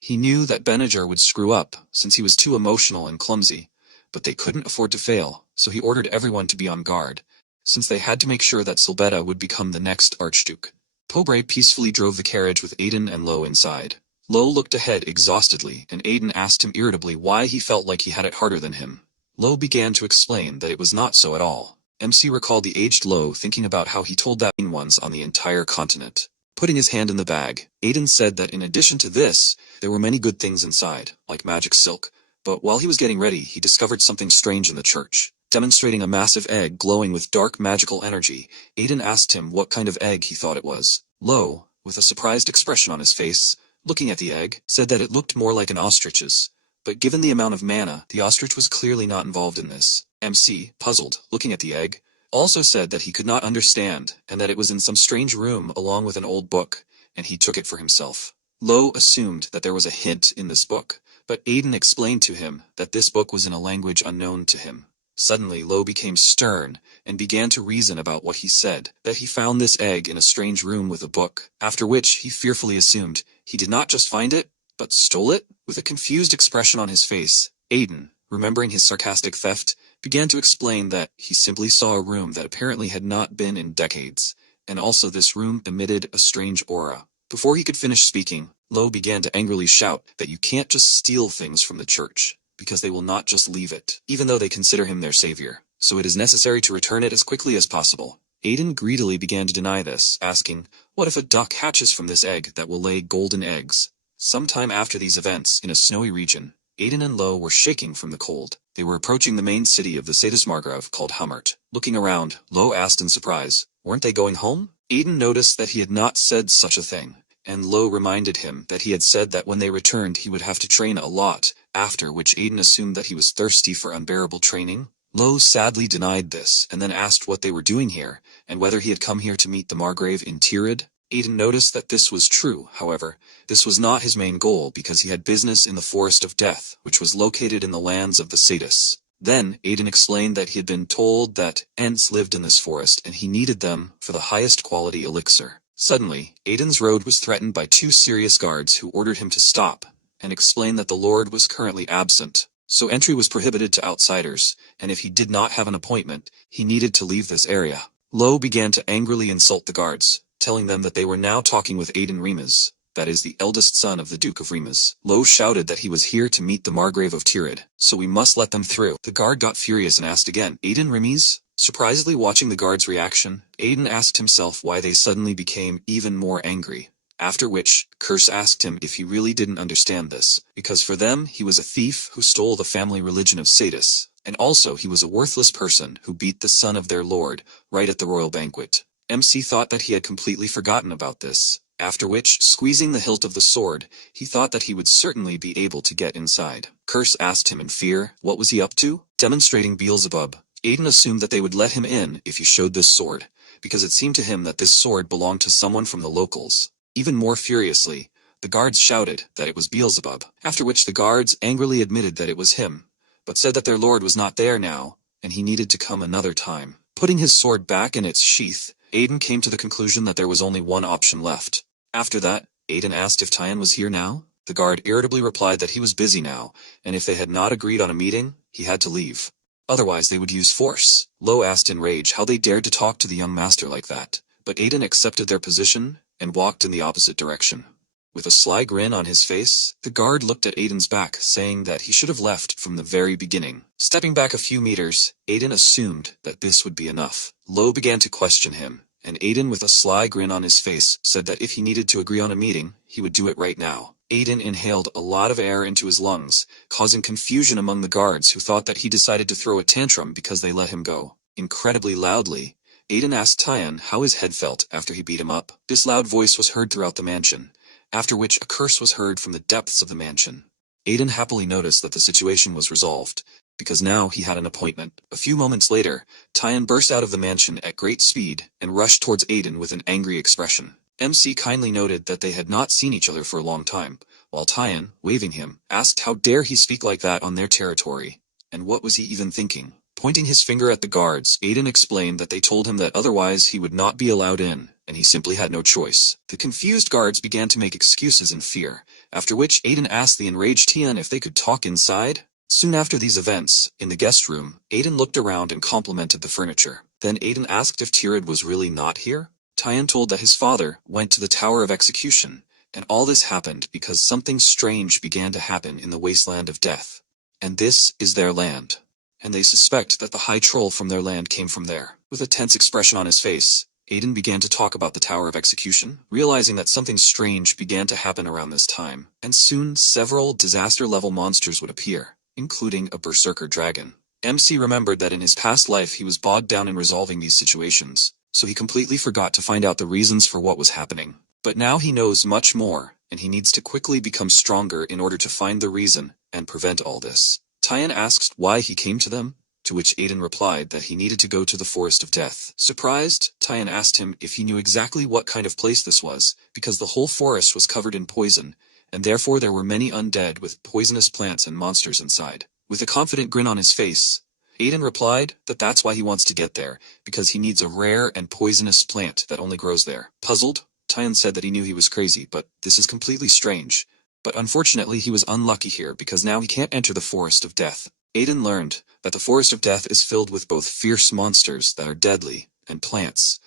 He knew that Benninger would screw up, since he was too emotional and clumsy, but they couldn't afford to fail, so he ordered everyone to be on guard, since they had to make sure that Silbetta would become the next Archduke. Pobre peacefully drove the carriage with Aiden and Lo inside. Lo looked ahead exhaustedly, and Aiden asked him irritably why he felt like he had it harder than him. Lo began to explain that it was not so at all. MC recalled the aged Lo thinking about how he told that once on the entire continent. Putting his hand in the bag, Aiden said that in addition to this, there were many good things inside, like magic silk, but while he was getting ready, he discovered something strange in the church. Demonstrating a massive egg glowing with dark magical energy, Aiden asked him what kind of egg he thought it was. Lo, with a surprised expression on his face, looking at the egg, said that it looked more like an ostrich's. But given the amount of mana, the ostrich was clearly not involved in this. MC, puzzled, looking at the egg, also said that he could not understand, and that it was in some strange room along with an old book, and he took it for himself. Lo assumed that there was a hint in this book, but Aiden explained to him that this book was in a language unknown to him. Suddenly Lo became stern, and began to reason about what he said, that he found this egg in a strange room with a book, after which he fearfully assumed he did not just find it, but stole it? With a confused expression on his face, Aiden, remembering his sarcastic theft, began to explain that he simply saw a room that apparently had not been in decades, and also this room emitted a strange aura. Before he could finish speaking, Lo began to angrily shout that you can't just steal things from the church, because they will not just leave it, even though they consider him their savior, so it is necessary to return it as quickly as possible. Aiden greedily began to deny this, asking, what if a duck hatches from this egg that will lay golden eggs? Sometime after these events, in a snowy region, Aiden and Lo were shaking from the cold. They were approaching the main city of the Sadist Margrave called Hummert. Looking around, Lo asked in surprise, weren't they going home? Aiden noticed that he had not said such a thing, and Lo reminded him that he had said that when they returned he would have to train a lot, after which Aiden assumed that he was thirsty for unbearable training. Lo sadly denied this, and then asked what they were doing here, and whether he had come here to meet the Margrave in Tirad. Aiden noticed that this was true, however. This was not his main goal because he had business in the Forest of Death, which was located in the lands of the Sadists. Then, Aiden explained that he had been told that Ents lived in this forest and he needed them for the highest quality elixir. Suddenly, Aiden's road was threatened by two serious guards who ordered him to stop, and explained that the Lord was currently absent, so entry was prohibited to outsiders, and if he did not have an appointment, he needed to leave this area. Lo began to angrily insult the guards, telling them that they were now talking with Aiden Remus, that is the eldest son of the Duke of Remus. Lo shouted that he was here to meet the Margrave of Tirad, so we must let them through. The guard got furious and asked again, Aiden Remus? Surprisingly watching the guard's reaction, Aiden asked himself why they suddenly became even more angry. After which, Curse asked him if he really didn't understand this, because for them he was a thief who stole the family religion of Sadists, and also he was a worthless person who beat the son of their lord, right at the royal banquet. MC thought that he had completely forgotten about this, after which, squeezing the hilt of the sword, he thought that he would certainly be able to get inside. Curse asked him in fear, what was he up to? Demonstrating Beelzebub. Aiden assumed that they would let him in if he showed this sword, because it seemed to him that this sword belonged to someone from the locals. Even more furiously, the guards shouted that it was Beelzebub, after which the guards angrily admitted that it was him, but said that their lord was not there now, and he needed to come another time. Putting his sword back in its sheath, Aiden came to the conclusion that there was only one option left. After that, Aiden asked if Tyan was here now. The guard irritably replied that he was busy now, and if they had not agreed on a meeting, he had to leave. Otherwise they would use force. Lo asked in rage how they dared to talk to the young master like that, but Aiden accepted their position and walked in the opposite direction. With a sly grin on his face, the guard looked at Aiden's back, saying that he should have left from the very beginning. Stepping back a few meters, Aiden assumed that this would be enough. Lo began to question him, and Aiden with a sly grin on his face said that if he needed to agree on a meeting, he would do it right now. Aiden inhaled a lot of air into his lungs, causing confusion among the guards who thought that he decided to throw a tantrum because they let him go. Incredibly loudly, Aiden asked Tyan how his head felt after he beat him up. This loud voice was heard throughout the mansion, after which a curse was heard from the depths of the mansion. Aiden happily noticed that the situation was resolved, because now he had an appointment. A few moments later, Tyan burst out of the mansion at great speed and rushed towards Aiden with an angry expression. MC kindly noted that they had not seen each other for a long time, while Tyan, waving him, asked how dare he speak like that on their territory, and what was he even thinking. Pointing his finger at the guards, Aiden explained that they told him that otherwise he would not be allowed in, and he simply had no choice. The confused guards began to make excuses in fear, after which Aiden asked the enraged Tian if they could talk inside. Soon after these events, in the guest room, Aiden looked around and complimented the furniture. Then Aiden asked if Tirad was really not here. Tyan told that his father went to the Tower of Execution, and all this happened because something strange began to happen in the Wasteland of Death. And this is their land. And they suspect that the High Troll from their land came from there. With a tense expression on his face, Aiden began to talk about the Tower of Execution, realizing that something strange began to happen around this time, and soon several disaster-level monsters would appear, including a berserker dragon. MC remembered that in his past life he was bogged down in resolving these situations, so he completely forgot to find out the reasons for what was happening. But now he knows much more, and he needs to quickly become stronger in order to find the reason and prevent all this. Tyan asked why he came to them, to which Aiden replied that he needed to go to the Forest of Death. Surprised, Tyan asked him if he knew exactly what kind of place this was, because the whole forest was covered in poison, and therefore there were many undead with poisonous plants and monsters inside. With a confident grin on his face, Aiden replied that that's why he wants to get there, because he needs a rare and poisonous plant that only grows there. Puzzled, Tyan said that he knew he was crazy, but this is completely strange. But unfortunately he was unlucky here because now he can't enter the Forest of Death. Aiden learned that the Forest of Death is filled with both fierce monsters that are deadly and plants.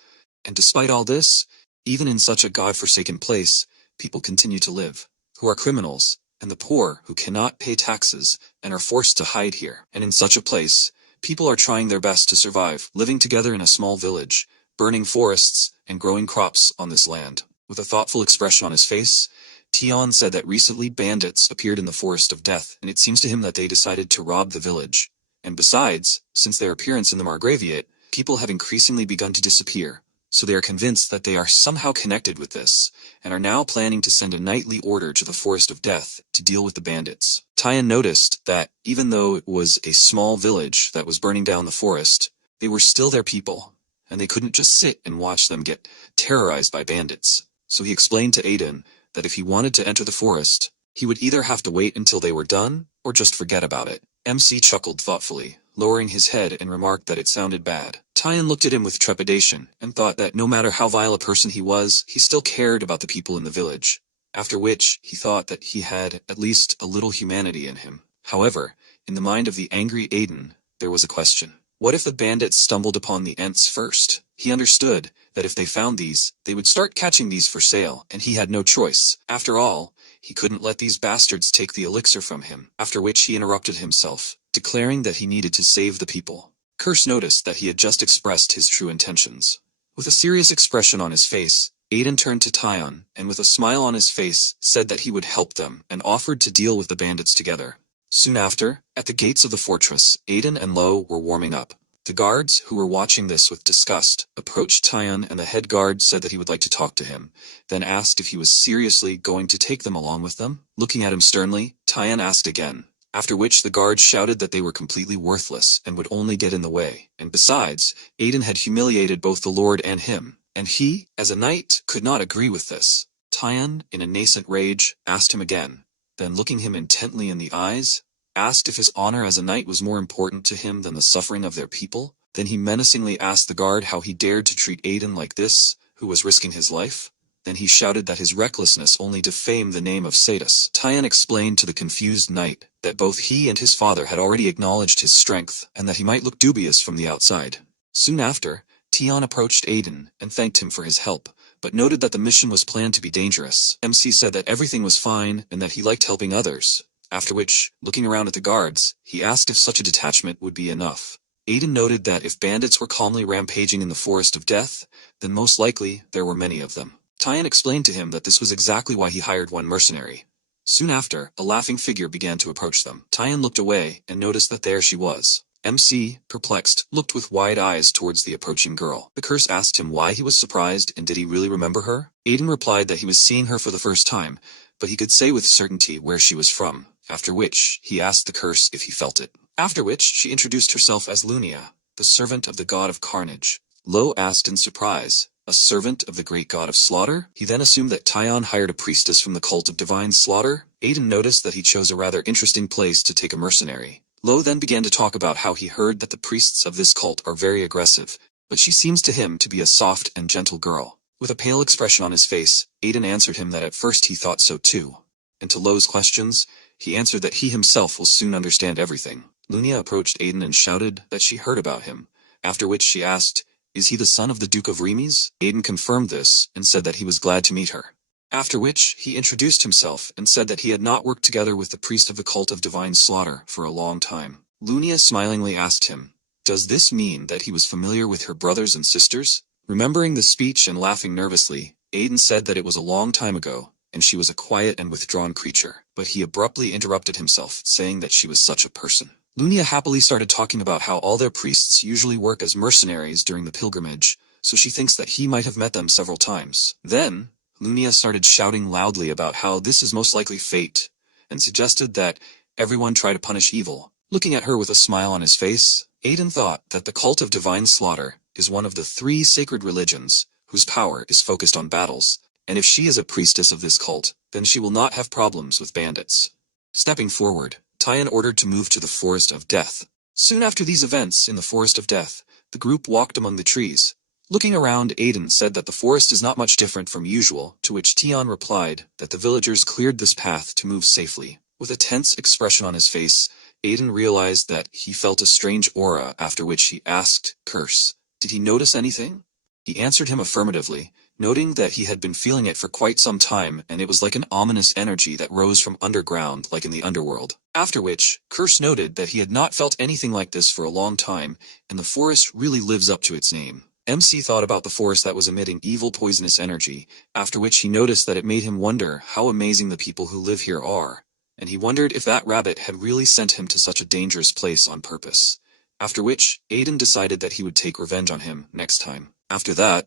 And despite all this, even in such a god-forsaken place, people continue to live, who are criminals, and the poor who cannot pay taxes and are forced to hide here. And in such a place, people are trying their best to survive, living together in a small village, burning forests, and growing crops on this land. With a thoughtful expression on his face, Tion said that recently bandits appeared in the Forest of Death, and it seems to him that they decided to rob the village. And besides, since their appearance in the Margraviate, people have increasingly begun to disappear, so they are convinced that they are somehow connected with this, and are now planning to send a nightly order to the Forest of Death to deal with the bandits. Tyan noticed that, even though it was a small village that was burning down the forest, they were still their people, and they couldn't just sit and watch them get terrorized by bandits. So he explained to Aiden that if he wanted to enter the forest, he would either have to wait until they were done, or just forget about it. MC chuckled thoughtfully, lowering his head, and remarked that it sounded bad. Tyan looked at him with trepidation, and thought that no matter how vile a person he was, he still cared about the people in the village. After which, he thought that he had at least a little humanity in him. However, in the mind of the angry Aiden, there was a question. What if the bandits stumbled upon the Ents first? He understood that if they found these, they would start catching these for sale, and he had no choice. After all, he couldn't let these bastards take the elixir from him, after which he interrupted himself, declaring that he needed to save the people. Curse noticed that he had just expressed his true intentions. With a serious expression on his face, Aiden turned to Tyan, and with a smile on his face, said that he would help them, and offered to deal with the bandits together. Soon after, at the gates of the fortress, Aiden and Lo were warming up. The guards, who were watching this with disgust, approached Tyan, and the head guard said that he would like to talk to him, then asked if he was seriously going to take them along with them. Looking at him sternly, Tyan asked again, after which the guards shouted that they were completely worthless and would only get in the way, and besides, Aiden had humiliated both the Lord and him, and he, as a knight, could not agree with this. Tyan, in a nascent rage, asked him again, then looking him intently in the eyes, asked if his honor as a knight was more important to him than the suffering of their people. Then he menacingly asked the guard how he dared to treat Aiden like this, who was risking his life. Then he shouted that his recklessness only defamed the name of Satis. Tyan explained to the confused knight that both he and his father had already acknowledged his strength, and that he might look dubious from the outside. Soon after, Tion approached Aiden and thanked him for his help, but noted that the mission was planned to be dangerous. MC said that everything was fine and that he liked helping others. After which, looking around at the guards, he asked if such a detachment would be enough. Aiden noted that if bandits were calmly rampaging in the Forest of Death, then most likely there were many of them. Tyan explained to him that this was exactly why he hired one mercenary. Soon after, a laughing figure began to approach them. Tyan looked away and noticed that there she was. MC, perplexed, looked with wide eyes towards the approaching girl. The curse asked him why he was surprised and did he really remember her. Aiden replied that he was seeing her for the first time, but he could say with certainty where she was from. After which, he asked the curse if he felt it. After which, she introduced herself as Lunia, the servant of the god of carnage. Lo asked in surprise, a servant of the great god of slaughter? He then assumed that Tyan hired a priestess from the cult of divine slaughter. Aiden noticed that he chose a rather interesting place to take a mercenary. Lo then began to talk about how he heard that the priests of this cult are very aggressive, but she seems to him to be a soft and gentle girl. With a pale expression on his face, Aiden answered him that at first he thought so too. And to Lo's questions, he answered that he himself will soon understand everything. Lunia approached Aiden and shouted that she heard about him, after which she asked, "Is he the son of the Duke of Remes?" Aiden confirmed this and said that he was glad to meet her. After which, he introduced himself and said that he had not worked together with the priest of the cult of divine slaughter for a long time. Lunia smilingly asked him, does this mean that he was familiar with her brothers and sisters? Remembering the speech and laughing nervously, Aiden said that it was a long time ago, and she was a quiet and withdrawn creature, but he abruptly interrupted himself, saying that she was such a person. Lunia happily started talking about how all their priests usually work as mercenaries during the pilgrimage, so she thinks that he might have met them several times. Then, Lunia started shouting loudly about how this is most likely fate, and suggested that everyone try to punish evil. Looking at her with a smile on his face, Aiden thought that the cult of divine slaughter is one of the 3 sacred religions whose power is focused on battles, and if she is a priestess of this cult, then she will not have problems with bandits. Stepping forward, Tyan ordered to move to the Forest of Death. Soon after these events in the Forest of Death, the group walked among the trees. Looking around, Aiden said that the forest is not much different from usual, to which Tyan replied that the villagers cleared this path to move safely. With a tense expression on his face, Aiden realized that he felt a strange aura, after which he asked Curse, did he notice anything? He answered him affirmatively, noting that he had been feeling it for quite some time, and it was like an ominous energy that rose from underground like in the underworld. After which, Curse noted that he had not felt anything like this for a long time, and the forest really lives up to its name. MC thought about the forest that was emitting evil poisonous energy, after which he noticed that it made him wonder how amazing the people who live here are, and he wondered if that rabbit had really sent him to such a dangerous place on purpose. After which, Aiden decided that he would take revenge on him next time. After that,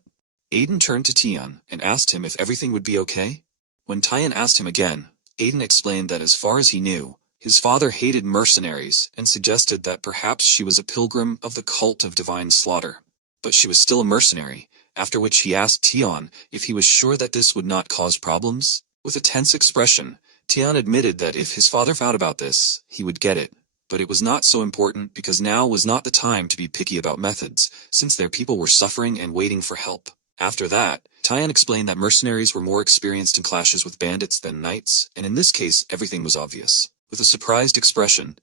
Aiden turned to Tyan and asked him if everything would be okay. When Tyan asked him again, Aiden explained that as far as he knew, his father hated mercenaries and suggested that perhaps she was a pilgrim of the cult of divine slaughter. But she was still a mercenary, after which he asked Tyan if he was sure that this would not cause problems. With a tense expression, Tyan admitted that if his father found about this, he would get it. But it was not so important because now was not the time to be picky about methods, since their people were suffering and waiting for help. After that, Tyan explained that mercenaries were more experienced in clashes with bandits than knights, and in this case everything was obvious. With a surprised expression,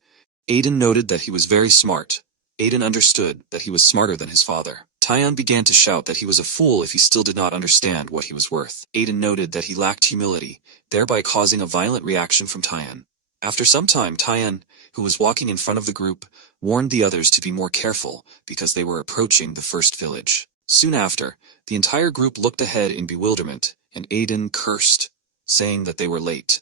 Aiden noted that he was very smart. Aiden understood that he was smarter than his father. Tyan began to shout that he was a fool if he still did not understand what he was worth. Aiden noted that he lacked humility, thereby causing a violent reaction from Tyan. After some time, Tyan, who was walking in front of the group, warned the others to be more careful because they were approaching the first village. Soon after, the entire group looked ahead in bewilderment, and Aiden cursed, saying that they were late.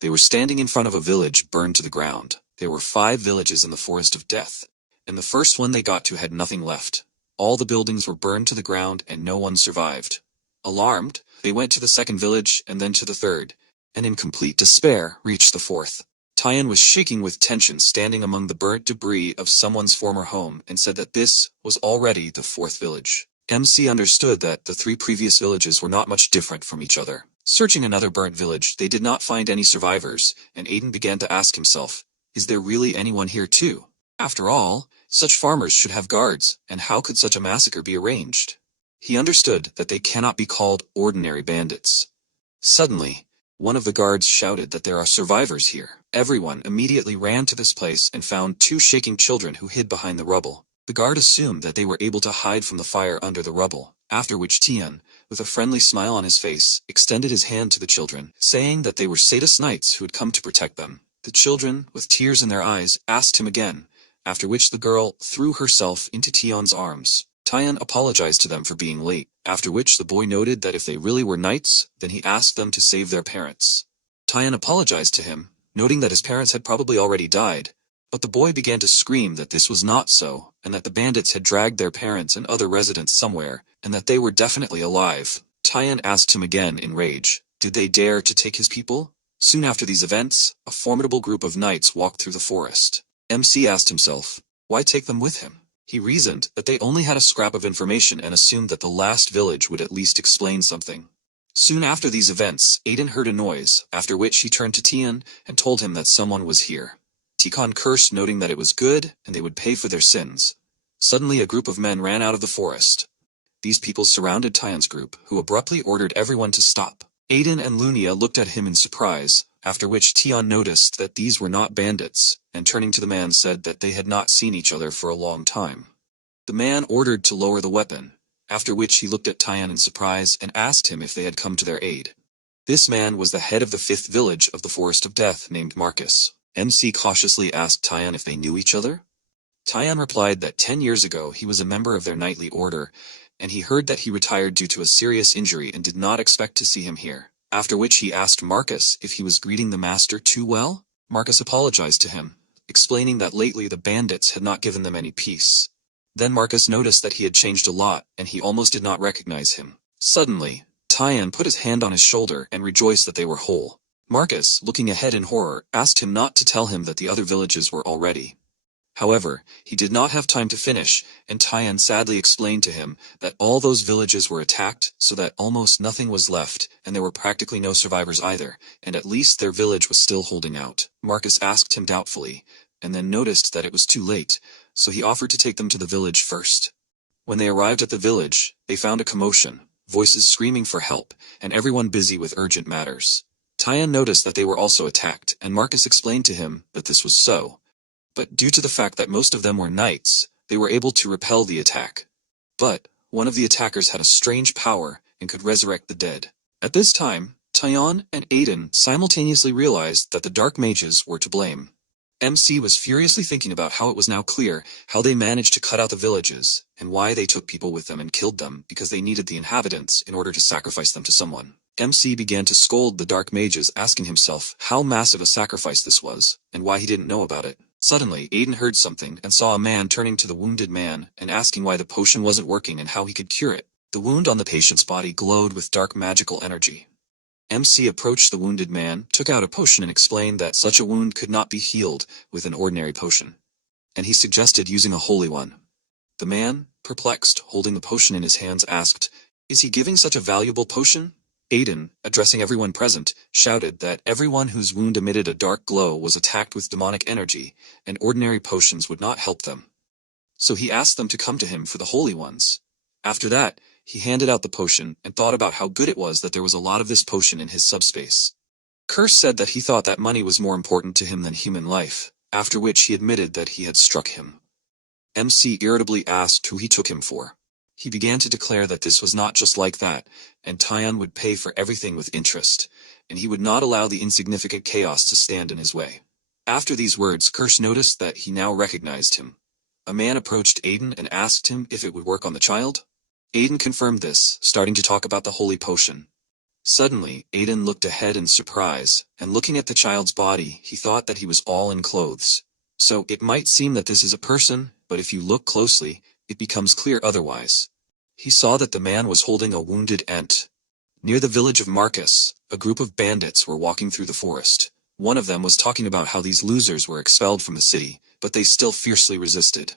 They were standing in front of a village burned to the ground. There were 5 villages in the Forest of Death, and the first one they got to had nothing left. All the buildings were burned to the ground and no one survived. Alarmed, they went to the second village and then to the third, and in complete despair reached the fourth. Tyan was shaking with tension standing among the burnt debris of someone's former home and said that this was already the 4th village. MC understood that the 3 previous villages were not much different from each other. Searching another burnt village, they did not find any survivors, and Aiden began to ask himself, is there really anyone here too? After all, such farmers should have guards, and how could such a massacre be arranged? He understood that they cannot be called ordinary bandits. Suddenly, one of the guards shouted that there are survivors here. Everyone immediately ran to this place and found 2 shaking children who hid behind the rubble. The guard assumed that they were able to hide from the fire under the rubble, after which Tyan, with a friendly smile on his face, extended his hand to the children, saying that they were sadist knights who had come to protect them. The children, with tears in their eyes, asked him again, after which the girl threw herself into Tyan's arms. Tyan apologized to them for being late, after which the boy noted that if they really were knights, then he asked them to save their parents. Tyan apologized to him, noting that his parents had probably already died, but the boy began to scream that this was not so, and that the bandits had dragged their parents and other residents somewhere, and that they were definitely alive. Tyan asked him again in rage, did they dare to take his people? Soon after these events, a formidable group of knights walked through the forest. MC asked himself, why take them with him? He reasoned that they only had a scrap of information and assumed that the last village would at least explain something. Soon after these events, Aiden heard a noise, after which he turned to Tyan and told him that someone was here. Tikan cursed, noting that it was good and they would pay for their sins. Suddenly a group of men ran out of the forest. These people surrounded Tyan's group, who abruptly ordered everyone to stop. Aiden and Lunia looked at him in surprise, after which Tyan noticed that these were not bandits, and turning to the man said that they had not seen each other for a long time. The man ordered to lower the weapon, after which he looked at Tyan in surprise and asked him if they had come to their aid. This man was the head of the 5th village of the Forest of Death named Marcus. MC cautiously asked Tyan if they knew each other. Tyan replied that 10 years ago he was a member of their knightly order, and he heard that he retired due to a serious injury and did not expect to see him here. After which he asked Marcus if he was greeting the master too well. Marcus apologized to him, explaining that lately the bandits had not given them any peace. Then Marcus noticed that he had changed a lot, and he almost did not recognize him. Suddenly, Tyan put his hand on his shoulder and rejoiced that they were whole. Marcus, looking ahead in horror, asked him not to tell him that the other villages were all ready. However, he did not have time to finish, and Tyan sadly explained to him that all those villages were attacked so that almost nothing was left, and there were practically no survivors either, and at least their village was still holding out. Marcus asked him doubtfully, and then noticed that it was too late, so he offered to take them to the village first. When they arrived at the village, they found a commotion, voices screaming for help, and everyone busy with urgent matters. Tyan noticed that they were also attacked, and Marcus explained to him that this was so. But due to the fact that most of them were knights, they were able to repel the attack. But one of the attackers had a strange power and could resurrect the dead. At this time, Tyan and Aiden simultaneously realized that the dark mages were to blame. MC was furiously thinking about how it was now clear how they managed to cut out the villages, and why they took people with them and killed them because they needed the inhabitants in order to sacrifice them to someone. MC began to scold the dark mages, asking himself how massive a sacrifice this was, and why he didn't know about it. Suddenly, Aiden heard something and saw a man turning to the wounded man and asking why the potion wasn't working and how he could cure it. The wound on the patient's body glowed with dark magical energy. MC approached the wounded man, took out a potion and explained that such a wound could not be healed with an ordinary potion, and he suggested using a holy one. The man, perplexed, holding the potion in his hands, asked, "Is he giving such a valuable potion?" Aiden, addressing everyone present, shouted that everyone whose wound emitted a dark glow was attacked with demonic energy, and ordinary potions would not help them. So he asked them to come to him for the holy ones. After that, he handed out the potion and thought about how good it was that there was a lot of this potion in his subspace. Curse said that he thought that money was more important to him than human life, after which he admitted that he had struck him. MC irritably asked who he took him for. He began to declare that this was not just like that, and Tyan would pay for everything with interest, and he would not allow the insignificant chaos to stand in his way. After these words, Curse noticed that he now recognized him. A man approached Aiden and asked him if it would work on the child. Aiden confirmed this, starting to talk about the holy potion. Suddenly, Aiden looked ahead in surprise, and looking at the child's body, he thought that he was all in clothes. So it might seem that this is a person, but if you look closely, it becomes clear otherwise. He saw that the man was holding a wounded ant. Near the village of Marcus, a group of bandits were walking through the forest. One of them was talking about how these losers were expelled from the city, but they still fiercely resisted.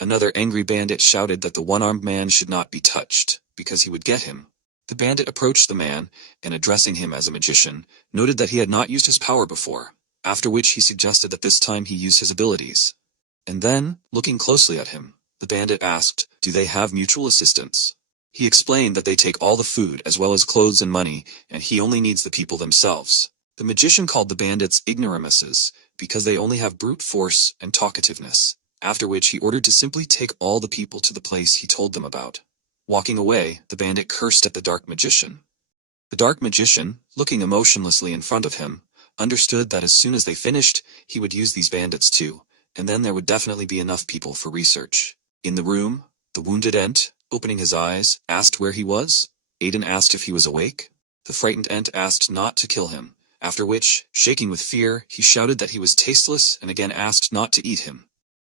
Another angry bandit shouted that the one-armed man should not be touched, because he would get him. The bandit approached the man, and addressing him as a magician, noted that he had not used his power before, after which he suggested that this time he use his abilities. And then, looking closely at him, the bandit asked, "Do they have mutual assistance?" He explained that they take all the food as well as clothes and money, and he only needs the people themselves. The magician called the bandits ignoramuses, because they only have brute force and talkativeness, after which he ordered to simply take all the people to the place he told them about. Walking away, the bandit cursed at the dark magician. The dark magician, looking emotionlessly in front of him, understood that as soon as they finished, he would use these bandits too, and then there would definitely be enough people for research. In the room, the wounded ant, opening his eyes, asked where he was. Aiden asked if he was awake. The frightened ant asked not to kill him, after which, shaking with fear, he shouted that he was tasteless and again asked not to eat him.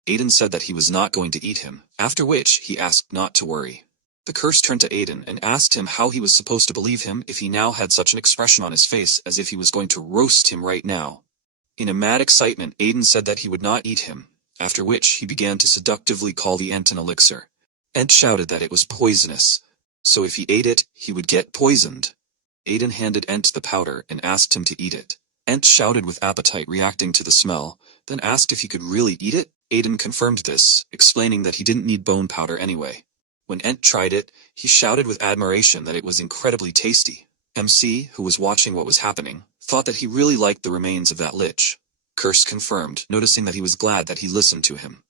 Aiden said that he was not going to eat him, after which he asked not to worry. The curse turned to Aiden and asked him how he was supposed to believe him if he now had such an expression on his face as if he was going to roast him right now. In a mad excitement, Aiden said that he would not eat him, after which he began to seductively call the ant an elixir. Ant shouted that it was poisonous, so if he ate it, he would get poisoned. Aiden handed Ent the powder and asked him to eat it. Ent shouted with appetite, reacting to the smell, then asked if he could really eat it. Aiden confirmed this, explaining that he didn't need bone powder anyway. When Ent tried it, he shouted with admiration that it was incredibly tasty. MC, who was watching what was happening, thought that he really liked the remains of that lich. Curse confirmed, noticing that he was glad that he listened to him.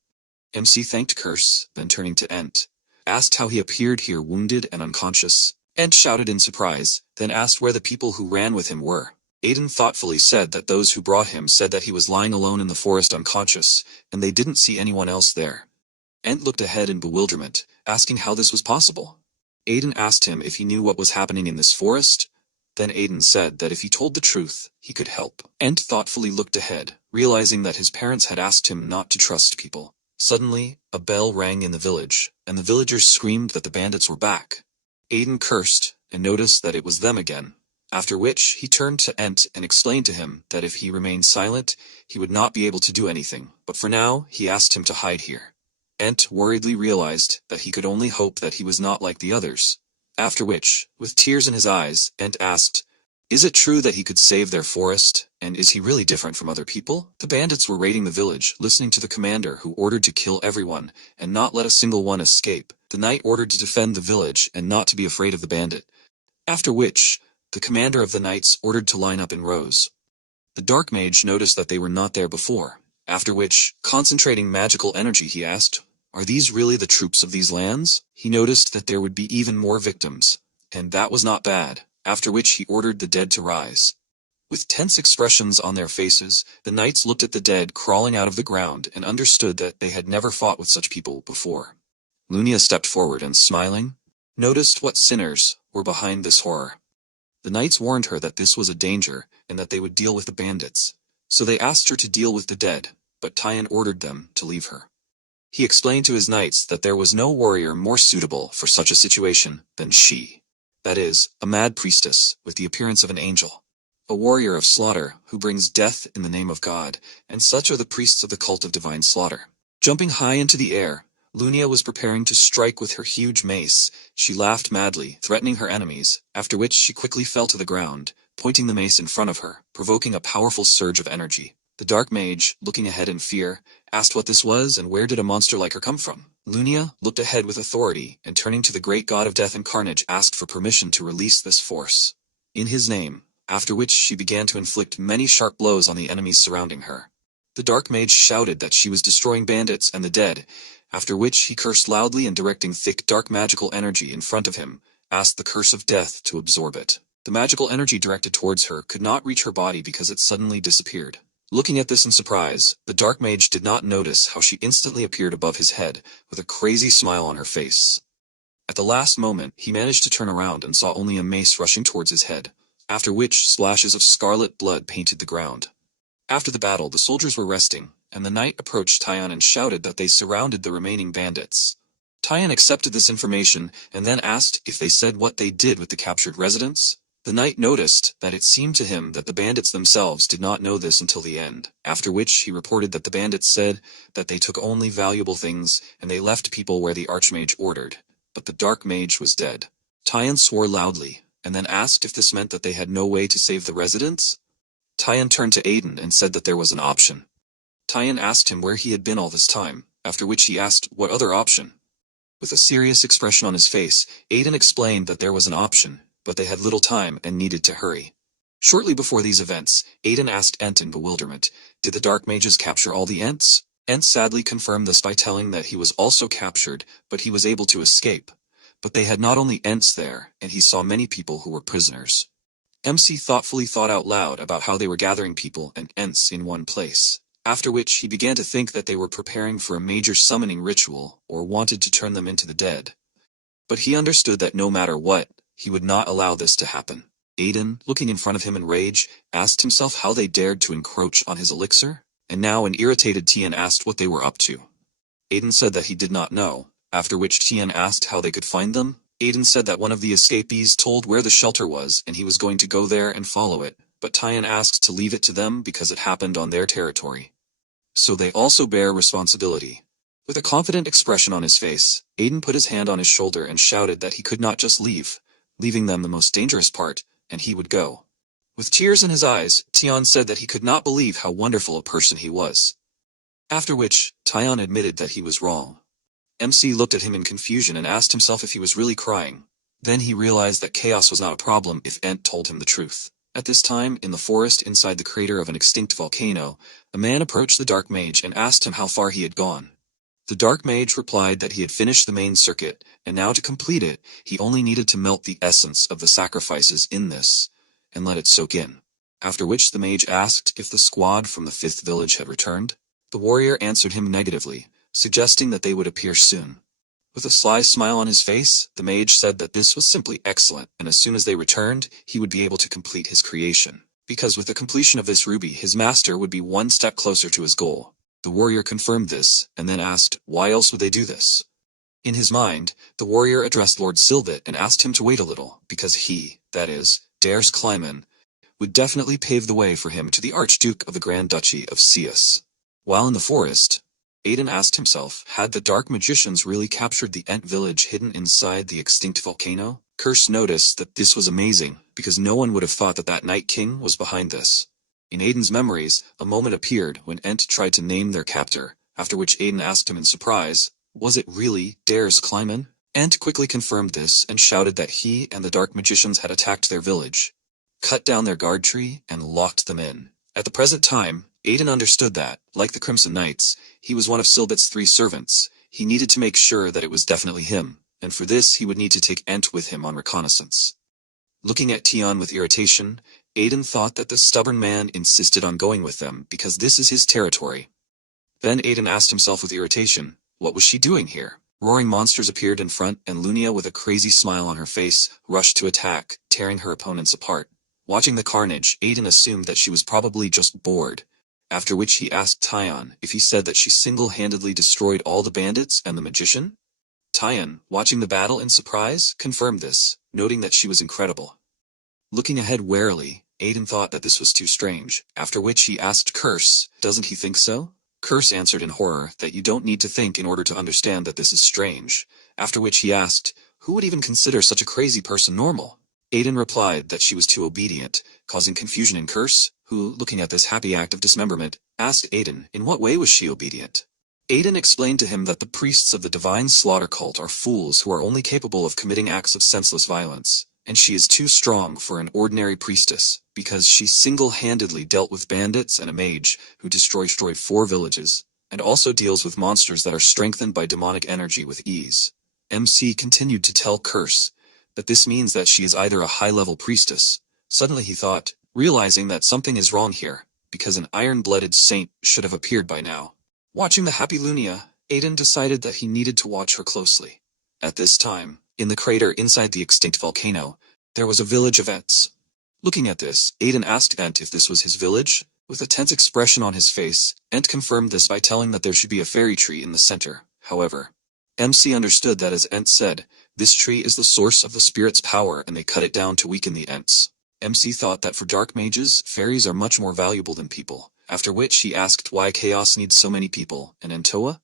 MC thanked Curse, then turning to Ent, asked how he appeared here wounded and unconscious. Ent shouted in surprise, then asked where the people who ran with him were. Aiden thoughtfully said that those who brought him said that he was lying alone in the forest unconscious, and they didn't see anyone else there. Ent looked ahead in bewilderment, asking how this was possible. Aiden asked him if he knew what was happening in this forest. Then Aiden said that if he told the truth, he could help. Ent thoughtfully looked ahead, realizing that his parents had asked him not to trust people. Suddenly, a bell rang in the village, and the villagers screamed that the bandits were back. Aiden cursed, and noticed that it was them again. After which, he turned to Ent and explained to him that if he remained silent, he would not be able to do anything, but for now, he asked him to hide here. Ent worriedly realized that he could only hope that he was not like the others. After which, with tears in his eyes, Ent asked, "Is it true that he could save their forest, and is he really different from other people?" The bandits were raiding the village, listening to the commander who ordered to kill everyone, and not let a single one escape. The knight ordered to defend the village and not to be afraid of the bandit. After which, the commander of the knights ordered to line up in rows. The dark mage noticed that they were not there before, after which, concentrating magical energy, he asked, "Are these really the troops of these lands?" He noticed that there would be even more victims, and that was not bad, after which he ordered the dead to rise. With tense expressions on their faces, the knights looked at the dead crawling out of the ground and understood that they had never fought with such people before. Lunia stepped forward and, smiling, noticed what sinners were behind this horror. The knights warned her that this was a danger and that they would deal with the bandits, so they asked her to deal with the dead, but Tyan ordered them to leave her. He explained to his knights that there was no warrior more suitable for such a situation than she. That is, a mad priestess with the appearance of an angel. A warrior of slaughter who brings death in the name of God, and such are the priests of the cult of divine slaughter. Jumping high into the air, Lunia was preparing to strike with her huge mace. She laughed madly, threatening her enemies, after which she quickly fell to the ground, pointing the mace in front of her, provoking a powerful surge of energy. The dark mage, looking ahead in fear, asked what this was and where did a monster like her come from. Lunia looked ahead with authority and turning to the great god of death and carnage asked for permission to release this force in his name, after which she began to inflict many sharp blows on the enemies surrounding her. The dark mage shouted that she was destroying bandits and the dead, after which he cursed loudly and directing thick dark magical energy in front of him, asked the curse of death to absorb it. The magical energy directed towards her could not reach her body because it suddenly disappeared. Looking at this in surprise, the dark mage did not notice how she instantly appeared above his head, with a crazy smile on her face. At the last moment, he managed to turn around and saw only a mace rushing towards his head, after which splashes of scarlet blood painted the ground. After the battle, the soldiers were resting, and the knight approached Tyan and shouted that they surrounded the remaining bandits. Tyan accepted this information and then asked if they said what they did with the captured residents. The knight noticed that it seemed to him that the bandits themselves did not know this until the end, after which he reported that the bandits said that they took only valuable things and they left people where the archmage ordered, but the dark mage was dead. Tyan swore loudly, and then asked if this meant that they had no way to save the residents. Tyan turned to Aiden and said that there was an option. Tyan asked him where he had been all this time, after which he asked what other option. With a serious expression on his face, Aiden explained that there was an option, but they had little time and needed to hurry. Shortly before these events, Aiden asked Ent in bewilderment, "Did the dark mages capture all the Ents?" Ent sadly confirmed this by telling that he was also captured, but he was able to escape. But they had not only Ents there, and he saw many people who were prisoners. MC thoughtfully thought out loud about how they were gathering people and Ents in one place, after which he began to think that they were preparing for a major summoning ritual, or wanted to turn them into the dead. But he understood that no matter what, he would not allow this to happen. Aiden, looking in front of him in rage, asked himself how they dared to encroach on his elixir, and now an irritated Tian asked what they were up to. Aiden said that he did not know, after which Tian asked how they could find them. Aiden said that one of the escapees told where the shelter was and he was going to go there and follow it, but Tian asked to leave it to them because it happened on their territory. So they also bear responsibility. With a confident expression on his face, Aiden put his hand on his shoulder and shouted that he could not just leave, leaving them the most dangerous part, and he would go. With tears in his eyes, Tian said that he could not believe how wonderful a person he was. After which, Tian admitted that he was wrong. MC looked at him in confusion and asked himself if he was really crying. Then he realized that chaos was not a problem if Ent told him the truth. At this time, in the forest inside the crater of an extinct volcano, a man approached the dark mage and asked him how far he had gone. The dark mage replied that he had finished the main circuit, and now to complete it, he only needed to melt the essence of the sacrifices in this, and let it soak in. After which the mage asked if the squad from the 5th village had returned. The warrior answered him negatively, suggesting that they would appear soon. With a sly smile on his face, the mage said that this was simply excellent, and as soon as they returned, he would be able to complete his creation, because with the completion of this ruby, his master would be one step closer to his goal. The warrior confirmed this, and then asked, why else would they do this? In his mind, the warrior addressed Lord Sylvet and asked him to wait a little, because he, that is, Dares Kleiman, would definitely pave the way for him to the Archduke of the Grand Duchy of Sius. While in the forest, Aiden asked himself, had the dark magicians really captured the Ent village hidden inside the extinct volcano? Curse noticed that this was amazing, because no one would have thought that that Night King was behind this. In Aiden's memories, a moment appeared when Ent tried to name their captor, after which Aiden asked him in surprise, was it really Dares Kleiman? Ent quickly confirmed this and shouted that he and the dark magicians had attacked their village, cut down their guard tree, and locked them in. At the present time, Aiden understood that, like the Crimson Knights, he was one of Silbet's 3 servants. He needed to make sure that it was definitely him, and for this he would need to take Ent with him on reconnaissance. Looking at Tion with irritation, Aiden thought that the stubborn man insisted on going with them because this is his territory. Then Aiden asked himself with irritation, what was she doing here? Roaring monsters appeared in front, and Lunia, with a crazy smile on her face, rushed to attack, tearing her opponents apart. Watching the carnage, Aiden assumed that she was probably just bored, after which he asked Tion if he said that she single-handedly destroyed all the bandits and the magician. Tion, watching the battle in surprise, confirmed this, noting that she was incredible. Looking ahead warily, Aiden thought that this was too strange, after which he asked Curse, doesn't he think so? Curse answered in horror that you don't need to think in order to understand that this is strange, after which he asked, who would even consider such a crazy person normal? Aiden replied that she was too obedient, causing confusion in Curse, who, looking at this happy act of dismemberment, asked Aiden in what way was she obedient. Aiden explained to him that the priests of the Divine Slaughter cult are fools who are only capable of committing acts of senseless violence, and she is too strong for an ordinary priestess, because she single-handedly dealt with bandits and a mage who destroyed 4 villages, and also deals with monsters that are strengthened by demonic energy with ease. MC continued to tell Curse that this means that she is either a high-level priestess. Suddenly he thought, realizing that something is wrong here, because an iron-blooded saint should have appeared by now. Watching the happy Lunia, Aiden decided that he needed to watch her closely. At this time, in the crater inside the extinct volcano, there was a village of Ents. Looking at this, Aiden asked Ent if this was his village. With a tense expression on his face, Ent confirmed this by telling that there should be a fairy tree in the center. However, MC understood that as Ent said, this tree is the source of the spirit's power and they cut it down to weaken the Ents. MC thought that for dark mages, fairies are much more valuable than people, after which he asked why Chaos needs so many people, and Entoa?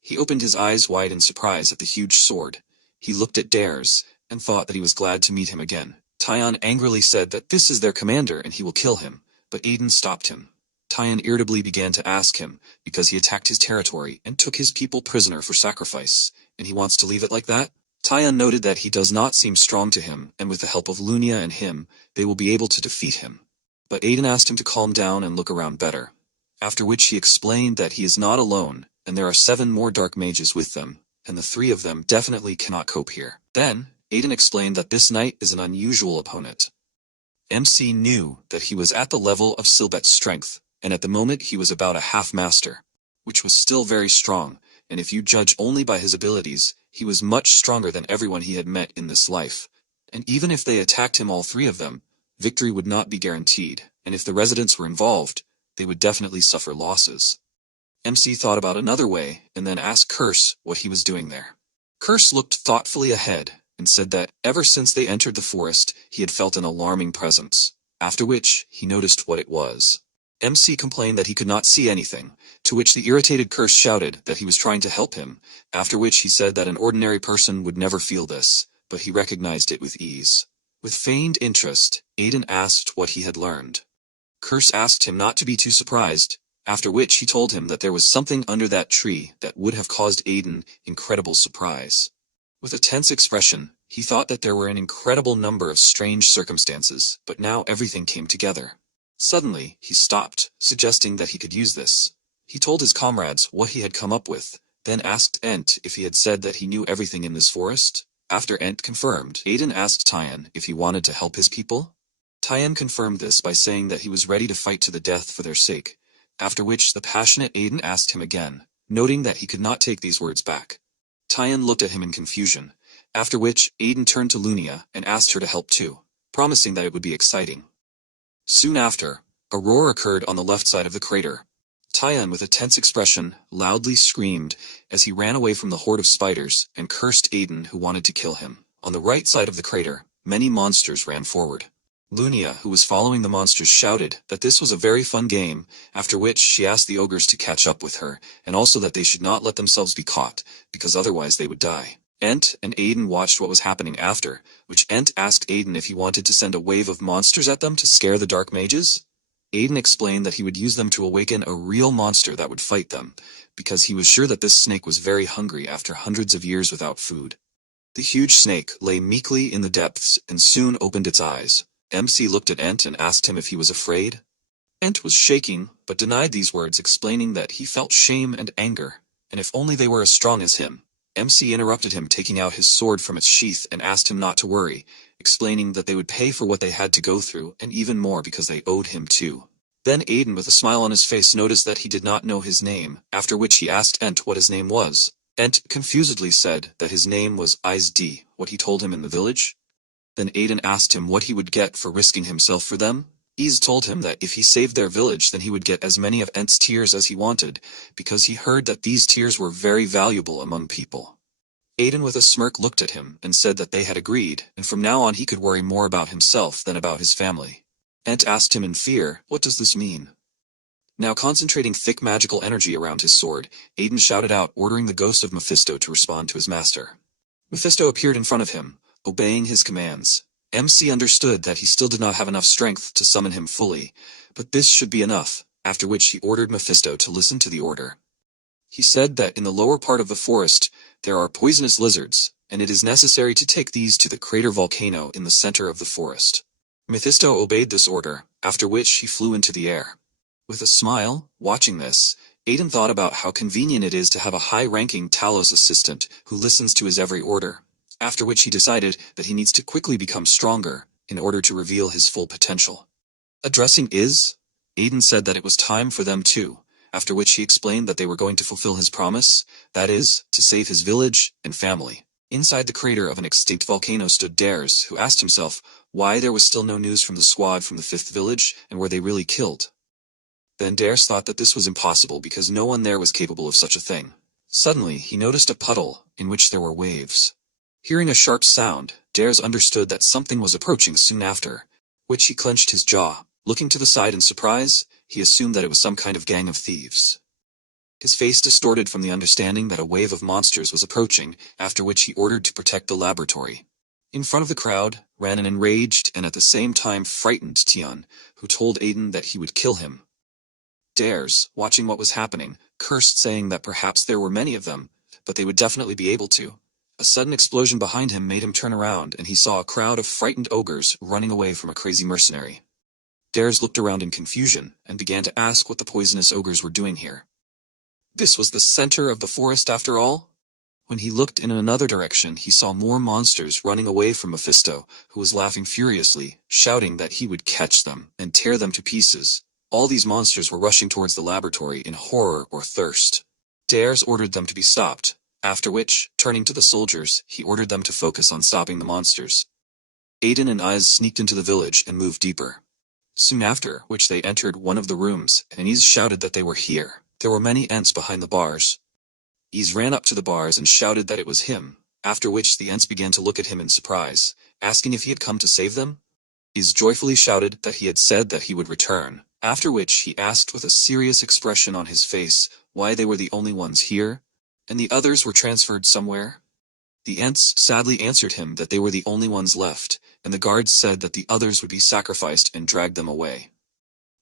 He opened his eyes wide in surprise at the huge sword. He looked at Dares, and thought that he was glad to meet him again. Tion angrily said that this is their commander and he will kill him, but Aiden stopped him. Tion irritably began to ask him, because he attacked his territory and took his people prisoner for sacrifice, and he wants to leave it like that? Tion noted that he does not seem strong to him, and with the help of Lunia and him, they will be able to defeat him. But Aiden asked him to calm down and look around better, after which he explained that he is not alone, and there are 7 more dark mages with them, and the 3 of them definitely cannot cope here. Then, Aiden explained that this knight is an unusual opponent. MC knew that he was at the level of Silbet's strength, and at the moment he was about a half-master, which was still very strong, and if you judge only by his abilities, he was much stronger than everyone he had met in this life. And even if they attacked him, all 3 of them, victory would not be guaranteed, and if the residents were involved, they would definitely suffer losses. MC thought about another way, and then asked Curse what he was doing there. Curse looked thoughtfully ahead, and said that, ever since they entered the forest, he had felt an alarming presence, after which, he noticed what it was. MC complained that he could not see anything, to which the irritated Curse shouted that he was trying to help him, after which he said that an ordinary person would never feel this, but he recognized it with ease. With feigned interest, Aiden asked what he had learned. Curse asked him not to be too surprised, after which he told him that there was something under that tree that would have caused Aiden incredible surprise. With a tense expression, he thought that there were an incredible number of strange circumstances, but now everything came together. Suddenly, he stopped, suggesting that he could use this. He told his comrades what he had come up with, then asked Ent if he had said that he knew everything in this forest. After Ent confirmed, Aiden asked Tion if he wanted to help his people. Tion confirmed this by saying that he was ready to fight to the death for their sake, after which the passionate Aiden asked him again, noting that he could not take these words back. Tion looked at him in confusion, after which Aiden turned to Lunia and asked her to help too, promising that it would be exciting. Soon after, a roar occurred on the left side of the crater. Tion, with a tense expression, loudly screamed as he ran away from the horde of spiders and cursed Aiden, who wanted to kill him. On the right side of the crater, many monsters ran forward. Lunia, who was following the monsters, shouted that this was a very fun game, after which she asked the ogres to catch up with her, and also that they should not let themselves be caught, because otherwise they would die. Ent and Aiden watched what was happening after, which Ent asked Aiden if he wanted to send a wave of monsters at them to scare the dark mages. Aiden explained that he would use them to awaken a real monster that would fight them, because he was sure that this snake was very hungry after hundreds of years without food. The huge snake lay meekly in the depths and soon opened its eyes. MC looked at Ent and asked him if he was afraid. Ent was shaking, but denied these words, explaining that he felt shame and anger, and if only they were as strong as him. MC interrupted him, taking out his sword from its sheath, and asked him not to worry, explaining that they would pay for what they had to go through, and even more because they owed him too. Then Aiden, with a smile on his face, noticed that he did not know his name, after which he asked Ent what his name was. Ent confusedly said that his name was Isd, what he told him in the village. Then Aiden asked him what he would get for risking himself for them. Iz told him that if he saved their village, then he would get as many of Ent's tears as he wanted, because he heard that these tears were very valuable among people. Aiden with a smirk looked at him and said that they had agreed, and from now on he could worry more about himself than about his family. Ent asked him in fear, "What does this mean?" Now concentrating thick magical energy around his sword, Aiden shouted out, ordering the ghost of Mephisto to respond to his master. Mephisto appeared in front of him, obeying his commands. MC understood that he still did not have enough strength to summon him fully, but this should be enough, after which he ordered Mephisto to listen to the order. He said that in the lower part of the forest, there are poisonous lizards, and it is necessary to take these to the crater volcano in the center of the forest. Mephisto obeyed this order, after which he flew into the air. With a smile, watching this, Aiden thought about how convenient it is to have a high-ranking Talos assistant who listens to his every order, after which he decided that he needs to quickly become stronger in order to reveal his full potential. Addressing Iz, Aiden said that it was time for them too, after which he explained that they were going to fulfill his promise, that is, to save his village and family. Inside the crater of an extinct volcano stood Dares, who asked himself why there was still no news from the squad from the 5th village and were they really killed. Then Dares thought that this was impossible because no one there was capable of such a thing. Suddenly, he noticed a puddle in which there were waves. Hearing a sharp sound, Dares understood that something was approaching soon after, which he clenched his jaw. Looking to the side in surprise, he assumed that it was some kind of gang of thieves. His face distorted from the understanding that a wave of monsters was approaching, after which he ordered to protect the laboratory. In front of the crowd ran an enraged and at the same time frightened Tian, who told Aiden that he would kill him. Dares, watching what was happening, cursed, saying that perhaps there were many of them, but they would definitely be able to. A sudden explosion behind him made him turn around, and he saw a crowd of frightened ogres running away from a crazy mercenary. Dares looked around in confusion, and began to ask what the poisonous ogres were doing here. This was the center of the forest after all? When he looked in another direction, he saw more monsters running away from Mephisto, who was laughing furiously, shouting that he would catch them and tear them to pieces. All these monsters were rushing towards the laboratory in horror or thirst. Dares ordered them to be stopped, after which, turning to the soldiers, he ordered them to focus on stopping the monsters. Aiden and Iz sneaked into the village and moved deeper. Soon after which they entered one of the rooms, and Iz shouted that they were here. There were many Ents behind the bars. Iz ran up to the bars and shouted that it was him, after which the Ents began to look at him in surprise, asking if he had come to save them. Iz joyfully shouted that he had said that he would return, after which he asked with a serious expression on his face why they were the only ones here, and the others were transferred somewhere. The Ents sadly answered him that they were the only ones left, and the guards said that the others would be sacrificed and dragged them away.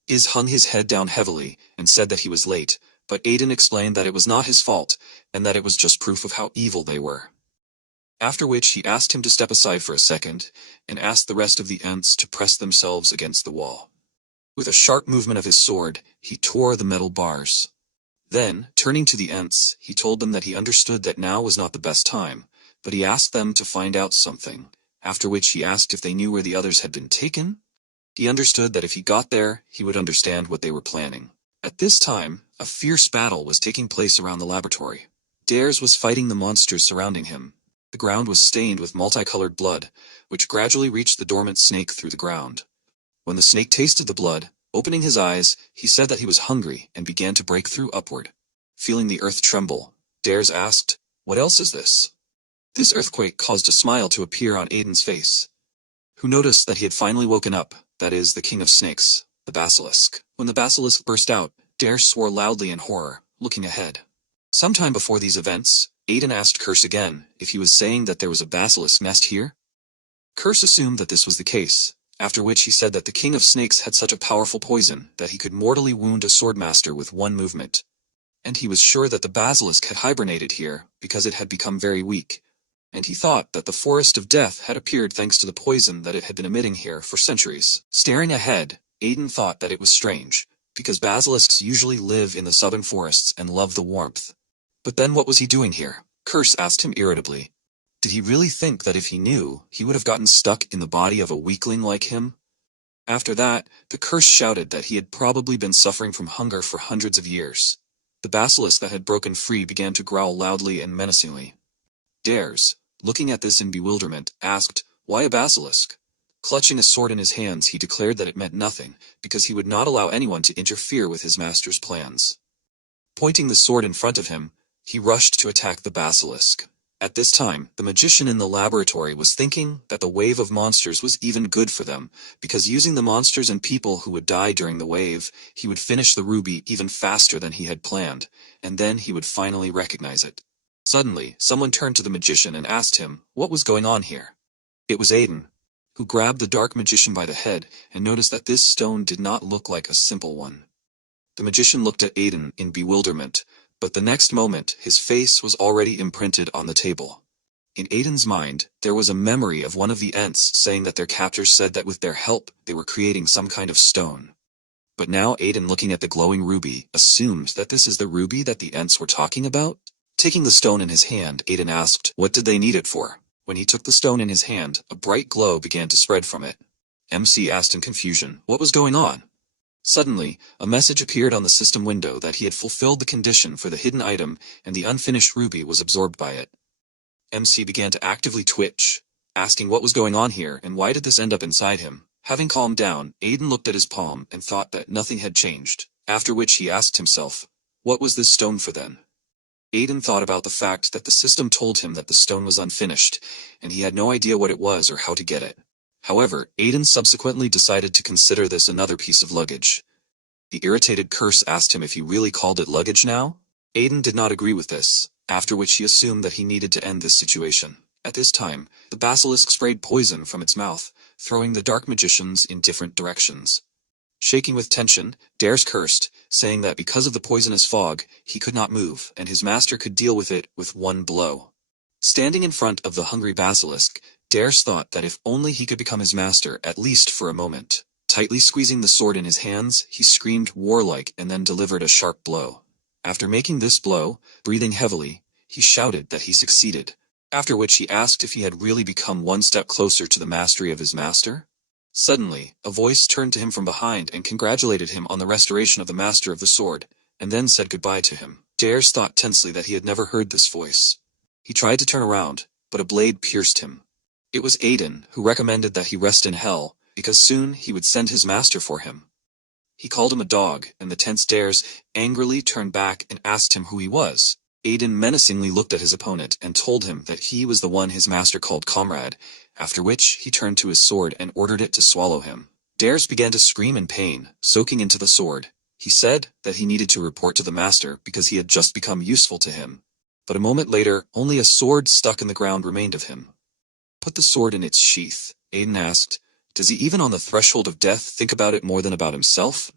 Iz hung his head down heavily and said that he was late, but Aiden explained that it was not his fault, and that it was just proof of how evil they were. After which he asked him to step aside for a second, and asked the rest of the Ents to press themselves against the wall. With a sharp movement of his sword, he tore the metal bars. Then, turning to the Ents, he told them that he understood that now was not the best time, but he asked them to find out something, after which he asked if they knew where the others had been taken. He understood that if he got there, he would understand what they were planning. At this time, a fierce battle was taking place around the laboratory. Dares was fighting the monsters surrounding him. The ground was stained with multicolored blood, which gradually reached the dormant snake through the ground. When the snake tasted the blood, opening his eyes, he said that he was hungry and began to break through upward. Feeling the earth tremble, Dares asked, "What else is this?" This earthquake caused a smile to appear on Aiden's face. who noticed that he had finally woken up, that is, the king of snakes, the basilisk. When the basilisk burst out, Dare swore loudly in horror, looking ahead. Sometime before these events, Aiden asked Curse again if he was saying that there was a basilisk nest here. Curse assumed that this was the case, after which he said that the king of snakes had such a powerful poison that he could mortally wound a swordmaster with one movement. And he was sure that the basilisk had hibernated here because it had become very weak, and he thought that the forest of death had appeared thanks to the poison that it had been emitting here for centuries. Staring ahead, Aiden thought that it was strange, because basilisks usually live in the southern forests and love the warmth. But then what was he doing here? Curse asked him irritably. Did he really think that if he knew, he would have gotten stuck in the body of a weakling like him? After that, the Curse shouted that he had probably been suffering from hunger for hundreds of years. The basilisk that had broken free began to growl loudly and menacingly. Dares, looking at this in bewilderment, asked, "Why a basilisk?" Clutching a sword in his hands, he declared that it meant nothing, because he would not allow anyone to interfere with his master's plans. Pointing the sword in front of him, he rushed to attack the basilisk. At this time, the magician in the laboratory was thinking that the wave of monsters was even good for them, because using the monsters and people who would die during the wave, he would finish the ruby even faster than he had planned, and then he would finally recognize it. Suddenly, someone turned to the magician and asked him what was going on here. It was Aiden, who grabbed the dark magician by the head and noticed that this stone did not look like a simple one. The magician looked at Aiden in bewilderment, but the next moment his face was already imprinted on the table. In Aiden's mind, there was a memory of one of the Ents saying that their captors said that with their help they were creating some kind of stone. But now Aiden, looking at the glowing ruby, assumed that this is the ruby that the Ents were talking about. Taking the stone in his hand, Aiden asked, what did they need it for? When he took the stone in his hand, a bright glow began to spread from it. MC asked in confusion, what was going on? Suddenly, a message appeared on the system window that he had fulfilled the condition for the hidden item and the unfinished ruby was absorbed by it. MC began to actively twitch, asking what was going on here and why did this end up inside him. Having calmed down, Aiden looked at his palm and thought that nothing had changed, after which he asked himself, what was this stone for then? Aiden thought about the fact that the system told him that the stone was unfinished, and he had no idea what it was or how to get it. However, Aiden subsequently decided to consider this another piece of luggage. The irritated Curse asked him if he really called it luggage now. Aiden did not agree with this, after which he assumed that he needed to end this situation. At this time, the basilisk sprayed poison from its mouth, throwing the dark magicians in different directions. Shaking with tension, Dares cursed, saying that because of the poisonous fog, he could not move, and his master could deal with it with one blow. Standing in front of the hungry basilisk, Dares thought that if only he could become his master, at least for a moment. Tightly squeezing the sword in his hands, he screamed warlike and then delivered a sharp blow. After making this blow, breathing heavily, he shouted that he succeeded, after which he asked if he had really become one step closer to the mastery of his master. Suddenly, a voice turned to him from behind and congratulated him on the restoration of the master of the sword, and then said goodbye to him. Dares thought tensely that he had never heard this voice. He tried to turn around, but a blade pierced him. It was Aiden, who recommended that he rest in hell, because soon he would send his master for him. He called him a dog, and the tense Dares angrily turned back and asked him who he was. Aiden menacingly looked at his opponent and told him that he was the one his master called comrade, after which he turned to his sword and ordered it to swallow him. Dares began to scream in pain, soaking into the sword. He said that he needed to report to the master because he had just become useful to him. But a moment later, only a sword stuck in the ground remained of him. Put the sword in its sheath, Aiden asked. Does he even on the threshold of death think about it more than about himself?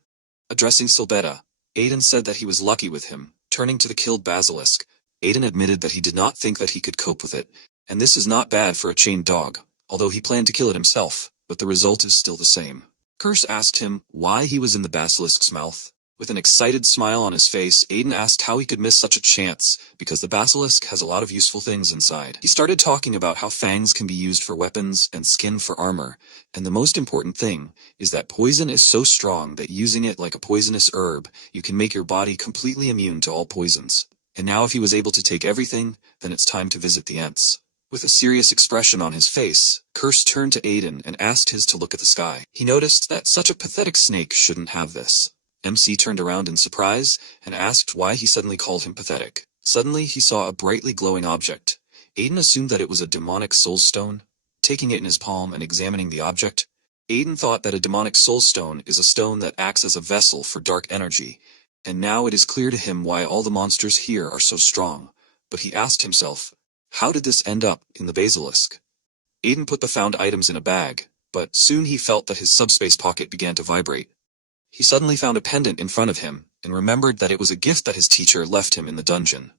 Addressing Silbetta, Aiden said that he was lucky with him. Turning to the killed basilisk, Aiden admitted that he did not think that he could cope with it, and this is not bad for a chained dog, although he planned to kill it himself, but the result is still the same. Curse asked him why he was in the basilisk's mouth. With an excited smile on his face, Aiden asked how he could miss such a chance, because the basilisk has a lot of useful things inside. He started talking about how fangs can be used for weapons and skin for armor, and the most important thing is that poison is so strong that using it like a poisonous herb, you can make your body completely immune to all poisons. And now if he was able to take everything, then it's time to visit the Ents. With a serious expression on his face, Curse turned to Aiden and asked his to look at the sky. He noticed that such a pathetic snake shouldn't have this. MC turned around in surprise and asked why he suddenly called him pathetic. Suddenly he saw a brightly glowing object. Aiden assumed that it was a demonic soul stone. Taking it in his palm and examining the object, Aiden thought that a demonic soul stone is a stone that acts as a vessel for dark energy, and now it is clear to him why all the monsters here are so strong. But he asked himself, how did this end up in the basilisk? Aiden put the found items in a bag, but soon he felt that his subspace pocket began to vibrate. He suddenly found a pendant in front of him, and remembered that it was a gift that his teacher left him in the dungeon.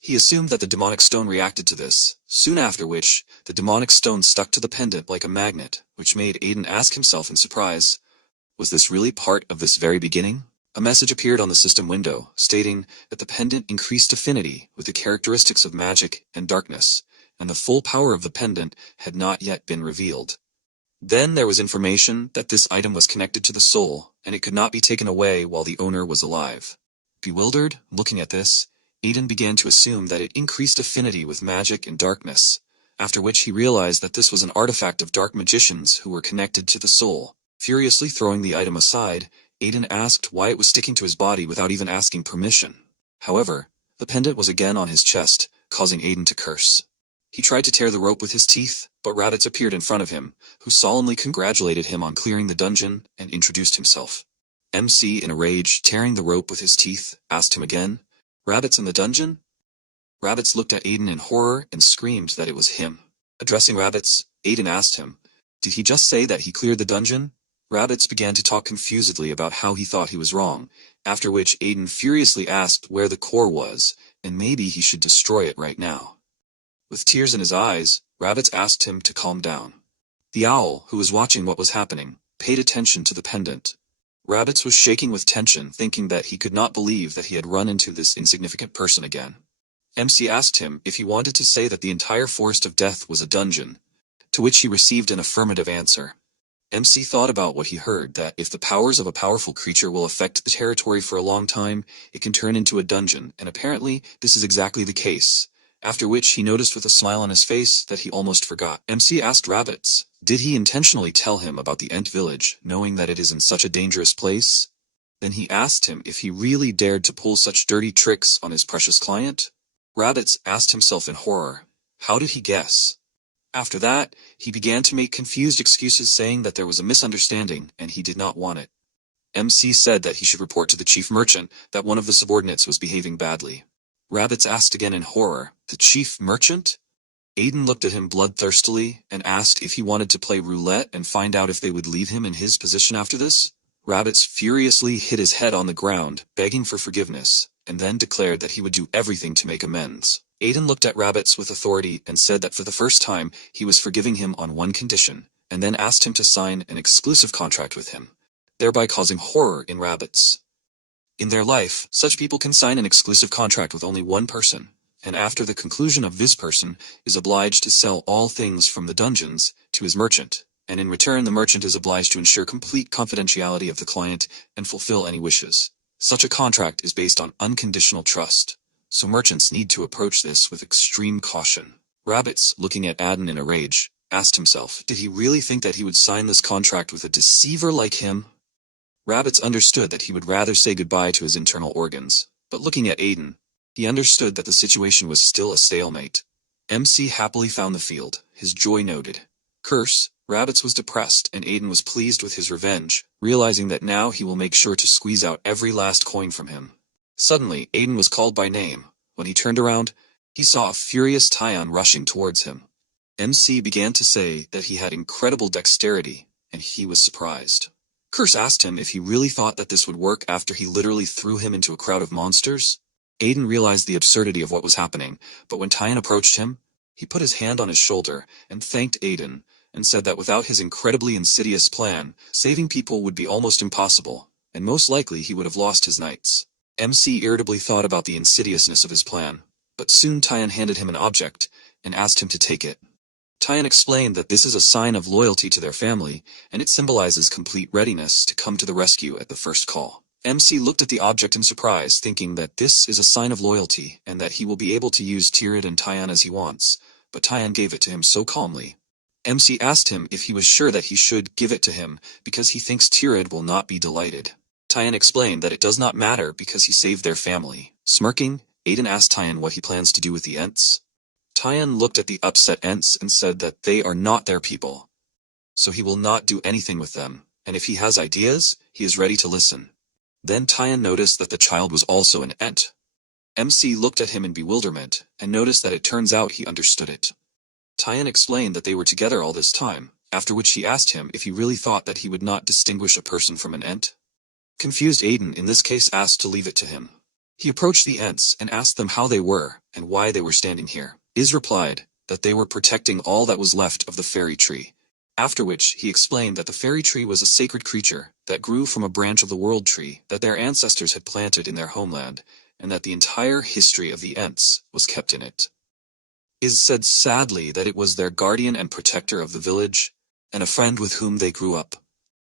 He assumed that the demonic stone reacted to this, soon after which, the demonic stone stuck to the pendant like a magnet, which made Aiden ask himself in surprise, was this really part of this very beginning? A message appeared on the system window, stating that the pendant increased affinity with the characteristics of magic and darkness, and the full power of the pendant had not yet been revealed. Then there was information that this item was connected to the soul, and it could not be taken away while the owner was alive. Bewildered, looking at this, Aiden began to assume that it increased affinity with magic and darkness, after which he realized that this was an artifact of dark magicians who were connected to the soul. Furiously throwing the item aside, Aiden asked why it was sticking to his body without even asking permission. However, the pendant was again on his chest, causing Aiden to curse. He tried to tear the rope with his teeth, but rabbits appeared in front of him, who solemnly congratulated him on clearing the dungeon and introduced himself. MC, in a rage, tearing the rope with his teeth, asked him again, "Rabbits in the dungeon?" Rabbits looked at Aiden in horror and screamed that it was him. Addressing Rabbits, Aiden asked him, "Did he just say that he cleared the dungeon?" Rabbits began to talk confusedly about how he thought he was wrong, after which Aiden furiously asked where the core was, and maybe he should destroy it right now. With tears in his eyes, Rabbits asked him to calm down. The owl, who was watching what was happening, paid attention to the pendant. Rabbits was shaking with tension, thinking that he could not believe that he had run into this insignificant person again. MC asked him if he wanted to say that the entire Forest of Death was a dungeon, to which he received an affirmative answer. MC thought about what he heard, that if the powers of a powerful creature will affect the territory for a long time, it can turn into a dungeon, and apparently this is exactly the case. After which he noticed with a smile on his face that he almost forgot. MC asked Rabbits, did he intentionally tell him about the Ent village, knowing that it is in such a dangerous place? Then he asked him if he really dared to pull such dirty tricks on his precious client. Rabbits asked himself in horror, how did he guess? After that, he began to make confused excuses, saying that there was a misunderstanding and he did not want it. MC said that he should report to the chief merchant that one of the subordinates was behaving badly. Rabbits asked again in horror, the chief merchant? Aiden looked at him bloodthirstily and asked if he wanted to play roulette and find out if they would leave him in his position after this. Rabbits furiously hit his head on the ground, begging for forgiveness, and then declared that he would do everything to make amends. Aiden looked at Rabbits with authority and said that for the first time he was forgiving him on one condition, and then asked him to sign an exclusive contract with him, thereby causing horror in Rabbits. In their life, such people can sign an exclusive contract with only one person, and after the conclusion of this person is obliged to sell all things from the dungeons to his merchant, and in return the merchant is obliged to ensure complete confidentiality of the client and fulfill any wishes. Such a contract is based on unconditional trust, so merchants need to approach this with extreme caution. Rabbits, looking at Aiden in a rage, asked himself, did he really think that he would sign this contract with a deceiver like him? Rabbits understood that he would rather say goodbye to his internal organs, but looking at Aiden, he understood that the situation was still a stalemate. MC happily found the field, his joy noted. Curse, Rabbits was depressed and Aiden was pleased with his revenge, realizing that now he will make sure to squeeze out every last coin from him. Suddenly, Aiden was called by name. When he turned around, he saw a furious Tyon rushing towards him. MC began to say that he had incredible dexterity, and he was surprised. Curse asked him if he really thought that this would work after he literally threw him into a crowd of monsters. Aiden realized the absurdity of what was happening, but when Tyon approached him, he put his hand on his shoulder and thanked Aiden, and said that without his incredibly insidious plan, saving people would be almost impossible, and most likely he would have lost his knights. MC irritably thought about the insidiousness of his plan, but soon Tyon handed him an object and asked him to take it. Tyon explained that this is a sign of loyalty to their family, and it symbolizes complete readiness to come to the rescue at the first call. MC looked at the object in surprise, thinking that this is a sign of loyalty, and that he will be able to use Tyrid and Tyon as he wants, but Tyon gave it to him so calmly. MC asked him if he was sure that he should give it to him, because he thinks Tyrid will not be delighted. Tyon explained that it does not matter because he saved their family. Smirking, Aiden asked Tyon what he plans to do with the Ents. Tyan looked at the upset Ents and said that they are not their people. So he will not do anything with them, and if he has ideas, he is ready to listen. Then Tyan noticed that the child was also an Ent. MC looked at him in bewilderment, and noticed that it turns out he understood it. Tyan explained that they were together all this time, after which he asked him if he really thought that he would not distinguish a person from an Ent. Confused Aiden in this case asked to leave it to him. He approached the Ents and asked them how they were, and why they were standing here. Iz replied that they were protecting all that was left of the fairy tree. After which he explained that the fairy tree was a sacred creature that grew from a branch of the world tree that their ancestors had planted in their homeland, and that the entire history of the Ents was kept in it. Iz said sadly that it was their guardian and protector of the village, and a friend with whom they grew up.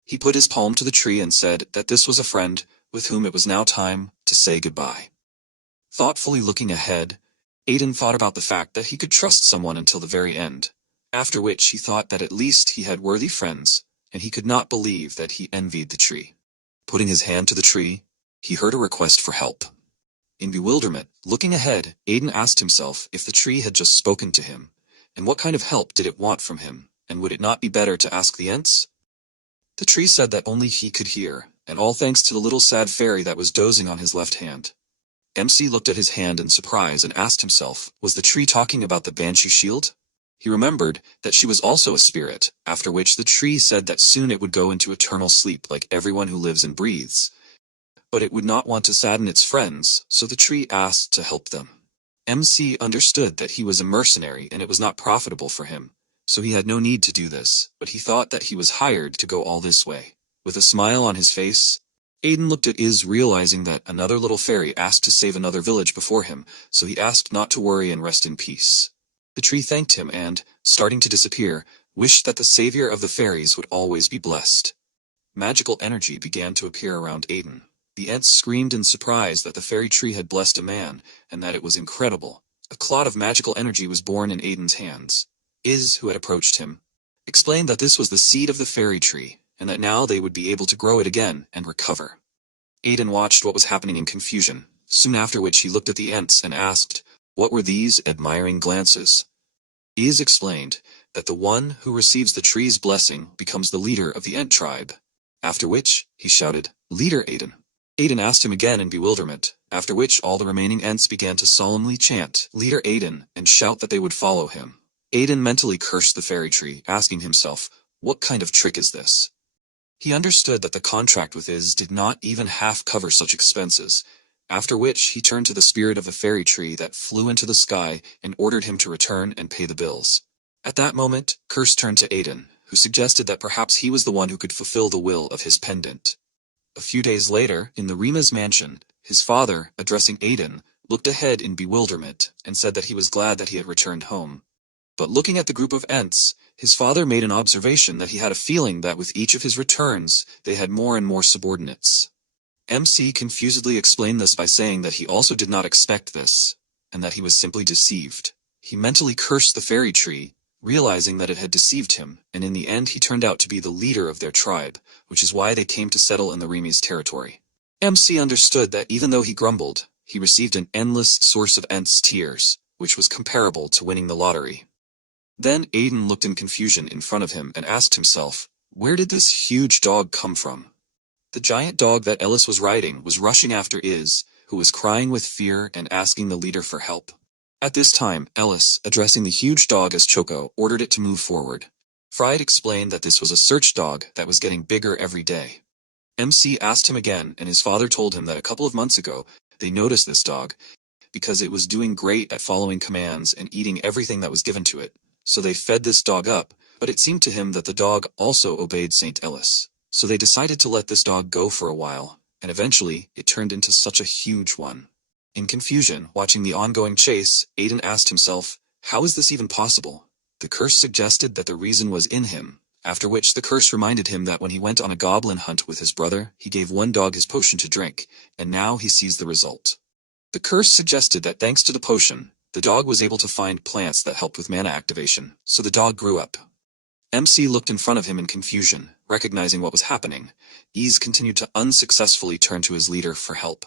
He put his palm to the tree and said that this was a friend with whom it was now time to say goodbye. Thoughtfully looking ahead, Aiden thought about the fact that he could trust someone until the very end, after which he thought that at least he had worthy friends, and he could not believe that he envied the tree. Putting his hand to the tree, he heard a request for help. In bewilderment, looking ahead, Aiden asked himself if the tree had just spoken to him, and what kind of help did it want from him, and would it not be better to ask the Ents? The tree said that only he could hear, and all thanks to the little sad fairy that was dozing on his left hand. MC looked at his hand in surprise and asked himself, was the tree talking about the Banshee shield? He remembered that she was also a spirit, after which the tree said that soon it would go into eternal sleep like everyone who lives and breathes. But it would not want to sadden its friends, so the tree asked to help them. MC understood that he was a mercenary and it was not profitable for him, so he had no need to do this, but he thought that he was hired to go all this way. With a smile on his face, Aiden looked at Iz, realizing that another little fairy asked to save another village before him, so he asked not to worry and rest in peace. The tree thanked him and, starting to disappear, wished that the savior of the fairies would always be blessed. Magical energy began to appear around Aiden. The Ents screamed in surprise that the fairy tree had blessed a man, and that it was incredible. A clot of magical energy was born in Aiden's hands. Iz, who had approached him, explained that this was the seed of the fairy tree, and that now they would be able to grow it again and recover. Aiden watched what was happening in confusion, soon after which he looked at the Ents and asked, what were these admiring glances? Iz explained that the one who receives the tree's blessing becomes the leader of the Ent tribe, after which he shouted, "Leader Aiden." Aiden asked him again in bewilderment, after which all the remaining Ents began to solemnly chant, "Leader Aiden," and shout that they would follow him. Aiden mentally cursed the fairy tree, asking himself, what kind of trick is this? He understood that the contract with Iz did not even half cover such expenses, after which he turned to the spirit of the fairy tree that flew into the sky and ordered him to return and pay the bills. At that moment, Curse turned to Aiden, who suggested that perhaps he was the one who could fulfill the will of his pendant. A few days later, in the Rima's mansion, his father, addressing Aiden, looked ahead in bewilderment and said that he was glad that he had returned home. But looking at the group of Ents, his father made an observation that he had a feeling that with each of his returns, they had more and more subordinates. MC confusedly explained this by saying that he also did not expect this, and that he was simply deceived. He mentally cursed the fairy tree, realizing that it had deceived him, and in the end he turned out to be the leader of their tribe, which is why they came to settle in the Rimi's territory. MC understood that even though he grumbled, he received an endless source of Ents' tears, which was comparable to winning the lottery. Then Aiden looked in confusion in front of him and asked himself, where did this huge dog come from? The giant dog that Eldest was riding was rushing after Iz, who was crying with fear and asking the leader for help. At this time, Eldest, addressing the huge dog as Choco, ordered it to move forward. Fried explained that this was a search dog that was getting bigger every day. MC asked him again, and his father told him that a couple of months ago, they noticed this dog, because it was doing great at following commands and eating everything that was given to it. So they fed this dog up, but it seemed to him that the dog also obeyed Saint Eldest. So they decided to let this dog go for a while, and eventually, it turned into such a huge one. In confusion, watching the ongoing chase, Aiden asked himself, how is this even possible? The curse suggested that the reason was in him, after which the curse reminded him that when he went on a goblin hunt with his brother, he gave one dog his potion to drink, and now he sees the result. The curse suggested that thanks to the potion, the dog was able to find plants that helped with mana activation, so the dog grew up. MC looked in front of him in confusion, recognizing what was happening. Iz continued to unsuccessfully turn to his leader for help.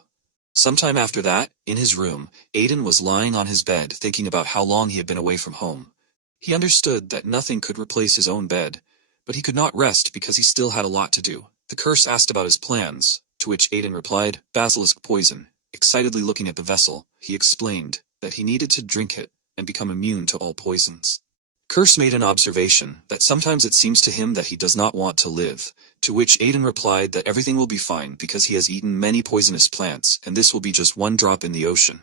Sometime after that, in his room, Aiden was lying on his bed thinking about how long he had been away from home. He understood that nothing could replace his own bed, but he could not rest because he still had a lot to do. The curse asked about his plans, to which Aiden replied, "Basilisk poison." Excitedly looking at the vessel, he explained that he needed to drink it and become immune to all poisons. Curse made an observation that sometimes it seems to him that he does not want to live, to which Aiden replied that everything will be fine because he has eaten many poisonous plants and this will be just one drop in the ocean.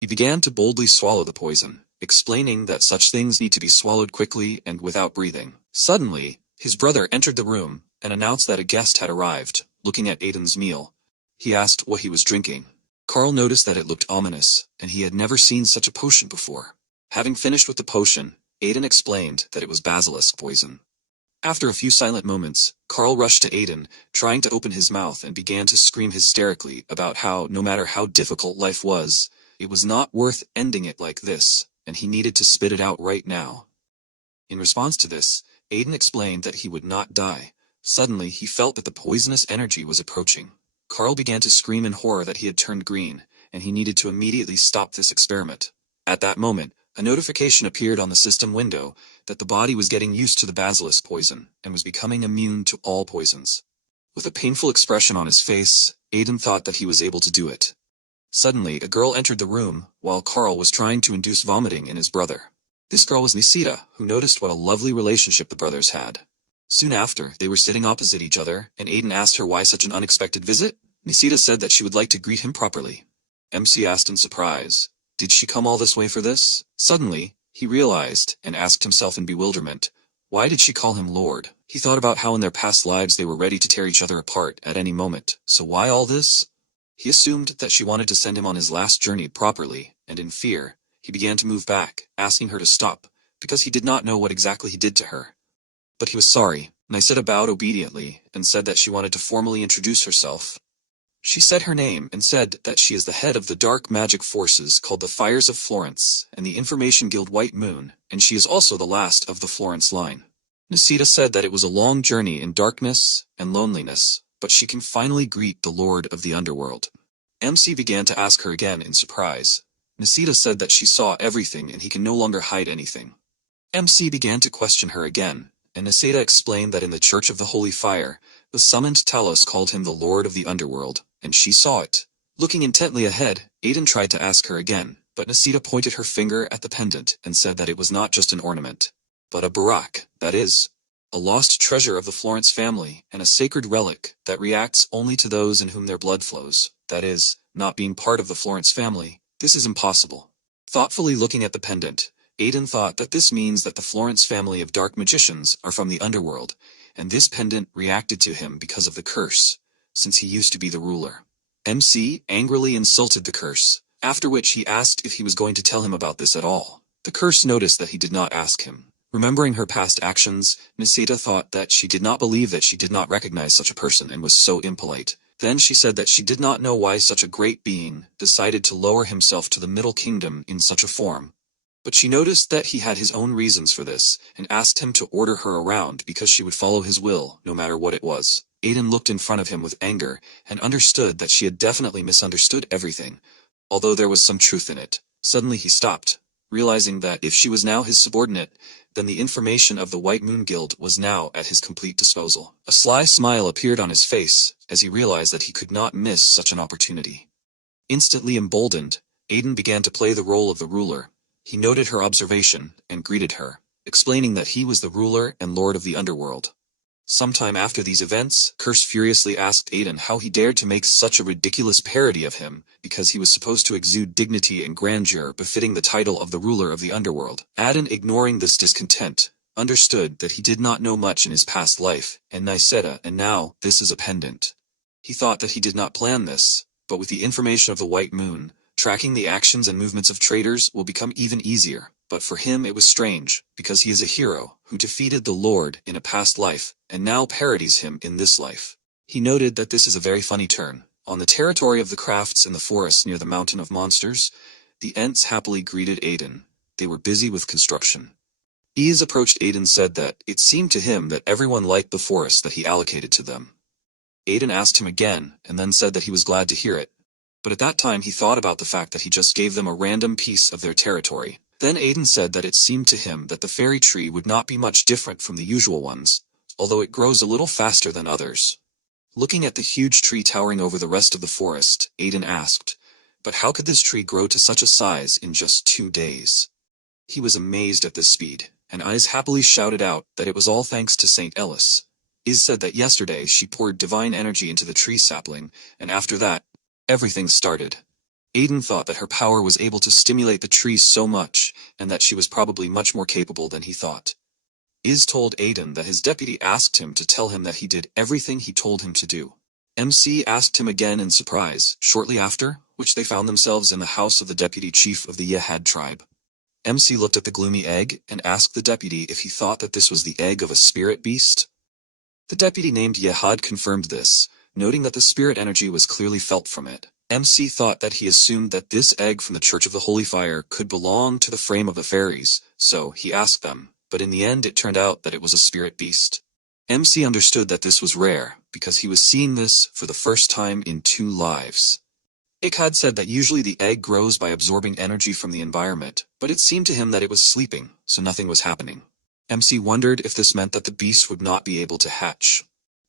He began to boldly swallow the poison, explaining that such things need to be swallowed quickly and without breathing. Suddenly, his brother entered the room and announced that a guest had arrived. Looking at Aiden's meal, he asked what he was drinking. Carl noticed that it looked ominous, and he had never seen such a potion before. Having finished with the potion, Aiden explained that it was basilisk poison. After a few silent moments, Carl rushed to Aiden, trying to open his mouth and began to scream hysterically about how, no matter how difficult life was, it was not worth ending it like this, and he needed to spit it out right now. In response to this, Aiden explained that he would not die. Suddenly, he felt that the poisonous energy was approaching. Carl began to scream in horror that he had turned green, and he needed to immediately stop this experiment. At that moment, a notification appeared on the system window that the body was getting used to the basilisk poison and was becoming immune to all poisons. With a painful expression on his face, Aiden thought that he was able to do it. Suddenly, a girl entered the room while Carl was trying to induce vomiting in his brother. This girl was Nisita, who noticed what a lovely relationship the brothers had. Soon after, they were sitting opposite each other, and Aiden asked her why such an unexpected visit. Nisita said that she would like to greet him properly. MC asked in surprise, "Did she come all this way for this?" Suddenly, he realized, and asked himself in bewilderment, why did she call him Lord? He thought about how in their past lives they were ready to tear each other apart at any moment, so why all this? He assumed that she wanted to send him on his last journey properly, and in fear, he began to move back, asking her to stop, because he did not know what exactly he did to her. But he was sorry. Niseta bowed obediently, and said that she wanted to formally introduce herself. She said her name and said that she is the head of the dark magic forces called the Fires of Florence and the Information Guild White Moon, and she is also the last of the Florence line. Niseta said that it was a long journey in darkness and loneliness, but she can finally greet the Lord of the Underworld. MC began to ask her again in surprise. Niseta said that she saw everything and he can no longer hide anything. MC began to question her again, and Niseta explained that in the Church of the Holy Fire, the summoned Talos called him the Lord of the Underworld, and she saw it. Looking intently ahead, Aiden tried to ask her again, but Niseta pointed her finger at the pendant and said that it was not just an ornament, but a barak, that is, a lost treasure of the Florence family and a sacred relic that reacts only to those in whom their blood flows, that is, not being part of the Florence family. This is impossible. Thoughtfully looking at the pendant, Aiden thought that this means that the Florence family of dark magicians are from the underworld, and this pendant reacted to him because of the curse, since he used to be the ruler. MC angrily insulted the curse, after which he asked if he was going to tell him about this at all. The curse noticed that he did not ask him. Remembering her past actions, Niseta thought that she did not believe that she did not recognize such a person and was so impolite. Then she said that she did not know why such a great being decided to lower himself to the Middle Kingdom in such a form. But she noticed that he had his own reasons for this, and asked him to order her around because she would follow his will, no matter what it was. Aiden looked in front of him with anger, and understood that she had definitely misunderstood everything, although there was some truth in it. Suddenly he stopped, realizing that if she was now his subordinate, then the information of the White Moon Guild was now at his complete disposal. A sly smile appeared on his face, as he realized that he could not miss such an opportunity. Instantly emboldened, Aiden began to play the role of the ruler. He noted her observation, and greeted her, explaining that he was the ruler and lord of the underworld. Sometime after these events, Curse furiously asked Aiden how he dared to make such a ridiculous parody of him, because he was supposed to exude dignity and grandeur befitting the title of the ruler of the underworld. Aiden, ignoring this discontent, understood that he did not know much in his past life, and Niseta, and now, this is a pendant. He thought that he did not plan this, but with the information of the White Moon, tracking the actions and movements of traitors will become even easier. But for him it was strange, because he is a hero who defeated the Lord in a past life, and now parodies him in this life. He noted that this is a very funny turn. On the territory of the crafts in the forest near the Mountain of Monsters, the Ents happily greeted Aiden. They were busy with construction. Ease approached Aiden and said that it seemed to him that everyone liked the forest that he allocated to them. Aiden asked him again, and then said that he was glad to hear it. But at that time he thought about the fact that he just gave them a random piece of their territory. Then Aiden said that it seemed to him that the fairy tree would not be much different from the usual ones, although it grows a little faster than others. Looking at the huge tree towering over the rest of the forest, Aiden asked, "But how could this tree grow to such a size in just 2 days?" He was amazed at this speed, and Iz happily shouted out that it was all thanks to Saint Ellis. Iz said that yesterday she poured divine energy into the tree sapling, and after that, everything started. Aiden thought that her power was able to stimulate the trees so much, and that she was probably much more capable than he thought. Iz told Aiden that his deputy asked him to tell him that he did everything he told him to do. MC asked him again in surprise, shortly after, which they found themselves in the house of the deputy chief of the Yehad tribe. MC looked at the gloomy egg and asked the deputy if he thought that this was the egg of a spirit beast. The deputy named Yehad confirmed this, noting that the spirit energy was clearly felt from it. MC thought that he assumed that this egg from the Church of the Holy Fire could belong to the frame of the fairies, so he asked them, but in the end it turned out that it was a spirit beast. MC understood that this was rare, because he was seeing this for the first time in 2 lives. Ikhad said that usually the egg grows by absorbing energy from the environment, but it seemed to him that it was sleeping, so nothing was happening. MC wondered if this meant that the beast would not be able to hatch.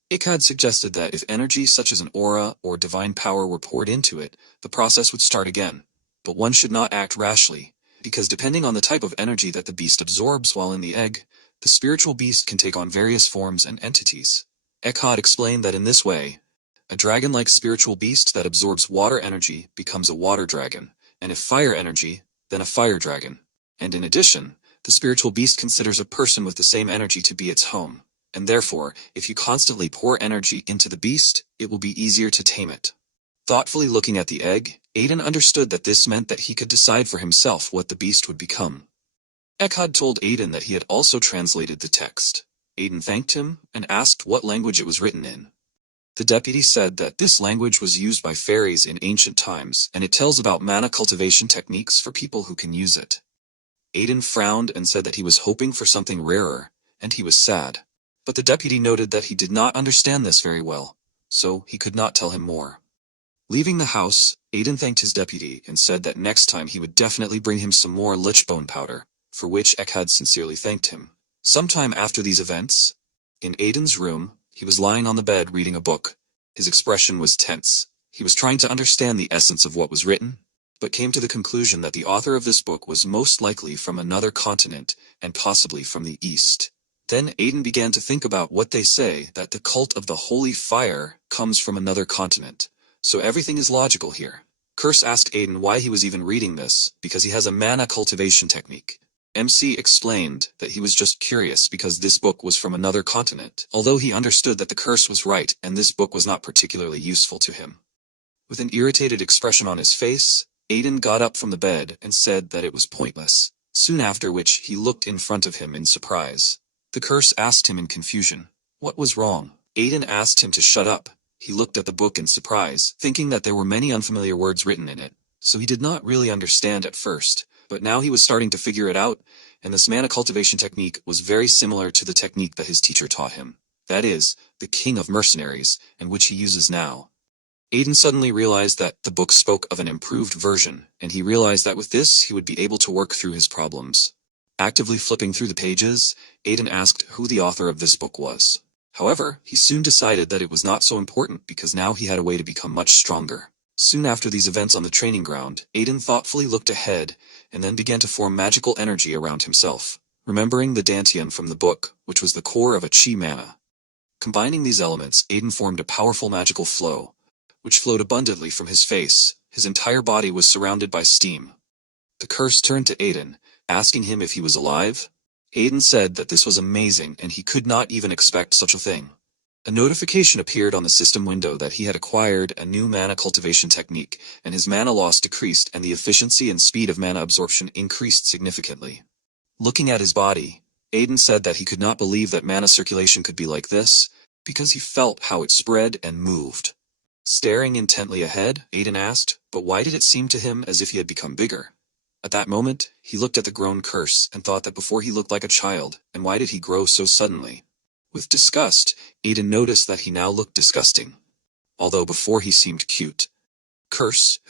Ikhad suggested that if energy such as an aura or divine power were poured into it, the process would start again, but one should not act rashly, because depending on the type of energy that the beast absorbs while in the egg, the spiritual beast can take on various forms and entities. Ikhad explained that in this way, a dragon-like spiritual beast that absorbs water energy becomes a water dragon, and if fire energy, then a fire dragon. And in addition, the spiritual beast considers a person with the same energy to be its home, and therefore, if you constantly pour energy into the beast, it will be easier to tame it. Thoughtfully looking at the egg, Aiden understood that this meant that he could decide for himself what the beast would become. Eckhad told Aiden that he had also translated the text. Aiden thanked him and asked what language it was written in. The deputy said that this language was used by fairies in ancient times, and it tells about mana cultivation techniques for people who can use it. Aiden frowned and said that he was hoping for something rarer, and he was sad. But the deputy noted that he did not understand this very well, so he could not tell him more. Leaving the house, Aiden thanked his deputy and said that next time he would definitely bring him some more lich bone powder, for which Eckhad sincerely thanked him. Sometime after these events, in Aiden's room, he was lying on the bed reading a book. His expression was tense. He was trying to understand the essence of what was written, but came to the conclusion that the author of this book was most likely from another continent, and possibly from the east. Then Aiden began to think about what they say, that the cult of the Holy Fire comes from another continent. So everything is logical here. Curse asked Aiden why he was even reading this, because he has a mana cultivation technique. MC explained that he was just curious because this book was from another continent, although he understood that the curse was right and this book was not particularly useful to him. With an irritated expression on his face, Aiden got up from the bed and said that it was pointless, soon after which he looked in front of him in surprise. The curse asked him in confusion, what was wrong? Aiden asked him to shut up. He looked at the book in surprise, thinking that there were many unfamiliar words written in it, so he did not really understand at first, but now he was starting to figure it out, and this mana cultivation technique was very similar to the technique that his teacher taught him. That is, the King of Mercenaries, and which he uses now. Aiden suddenly realized that the book spoke of an improved version, and he realized that with this he would be able to work through his problems. Actively flipping through the pages, Aiden asked who the author of this book was. However, he soon decided that it was not so important because now he had a way to become much stronger. Soon after these events on the training ground, Aiden thoughtfully looked ahead and then began to form magical energy around himself, remembering the Dantian from the book, which was the core of a chi mana. Combining these elements, Aiden formed a powerful magical flow, which flowed abundantly from his face. His entire body was surrounded by steam. The curse turned to Aiden, asking him if he was alive. Aiden said that this was amazing and he could not even expect such a thing. A notification appeared on the system window that he had acquired a new mana cultivation technique, and his mana loss decreased and the efficiency and speed of mana absorption increased significantly. Looking at his body, Aiden said that he could not believe that mana circulation could be like this, because he felt how it spread and moved. Staring intently ahead, Aiden asked, but why did it seem to him as if he had become bigger? At that moment, he looked at the grown curse and thought that before he looked like a child, and why did he grow so suddenly? With disgust, Aiden noticed that he now looked disgusting, although before he seemed cute. Curse, who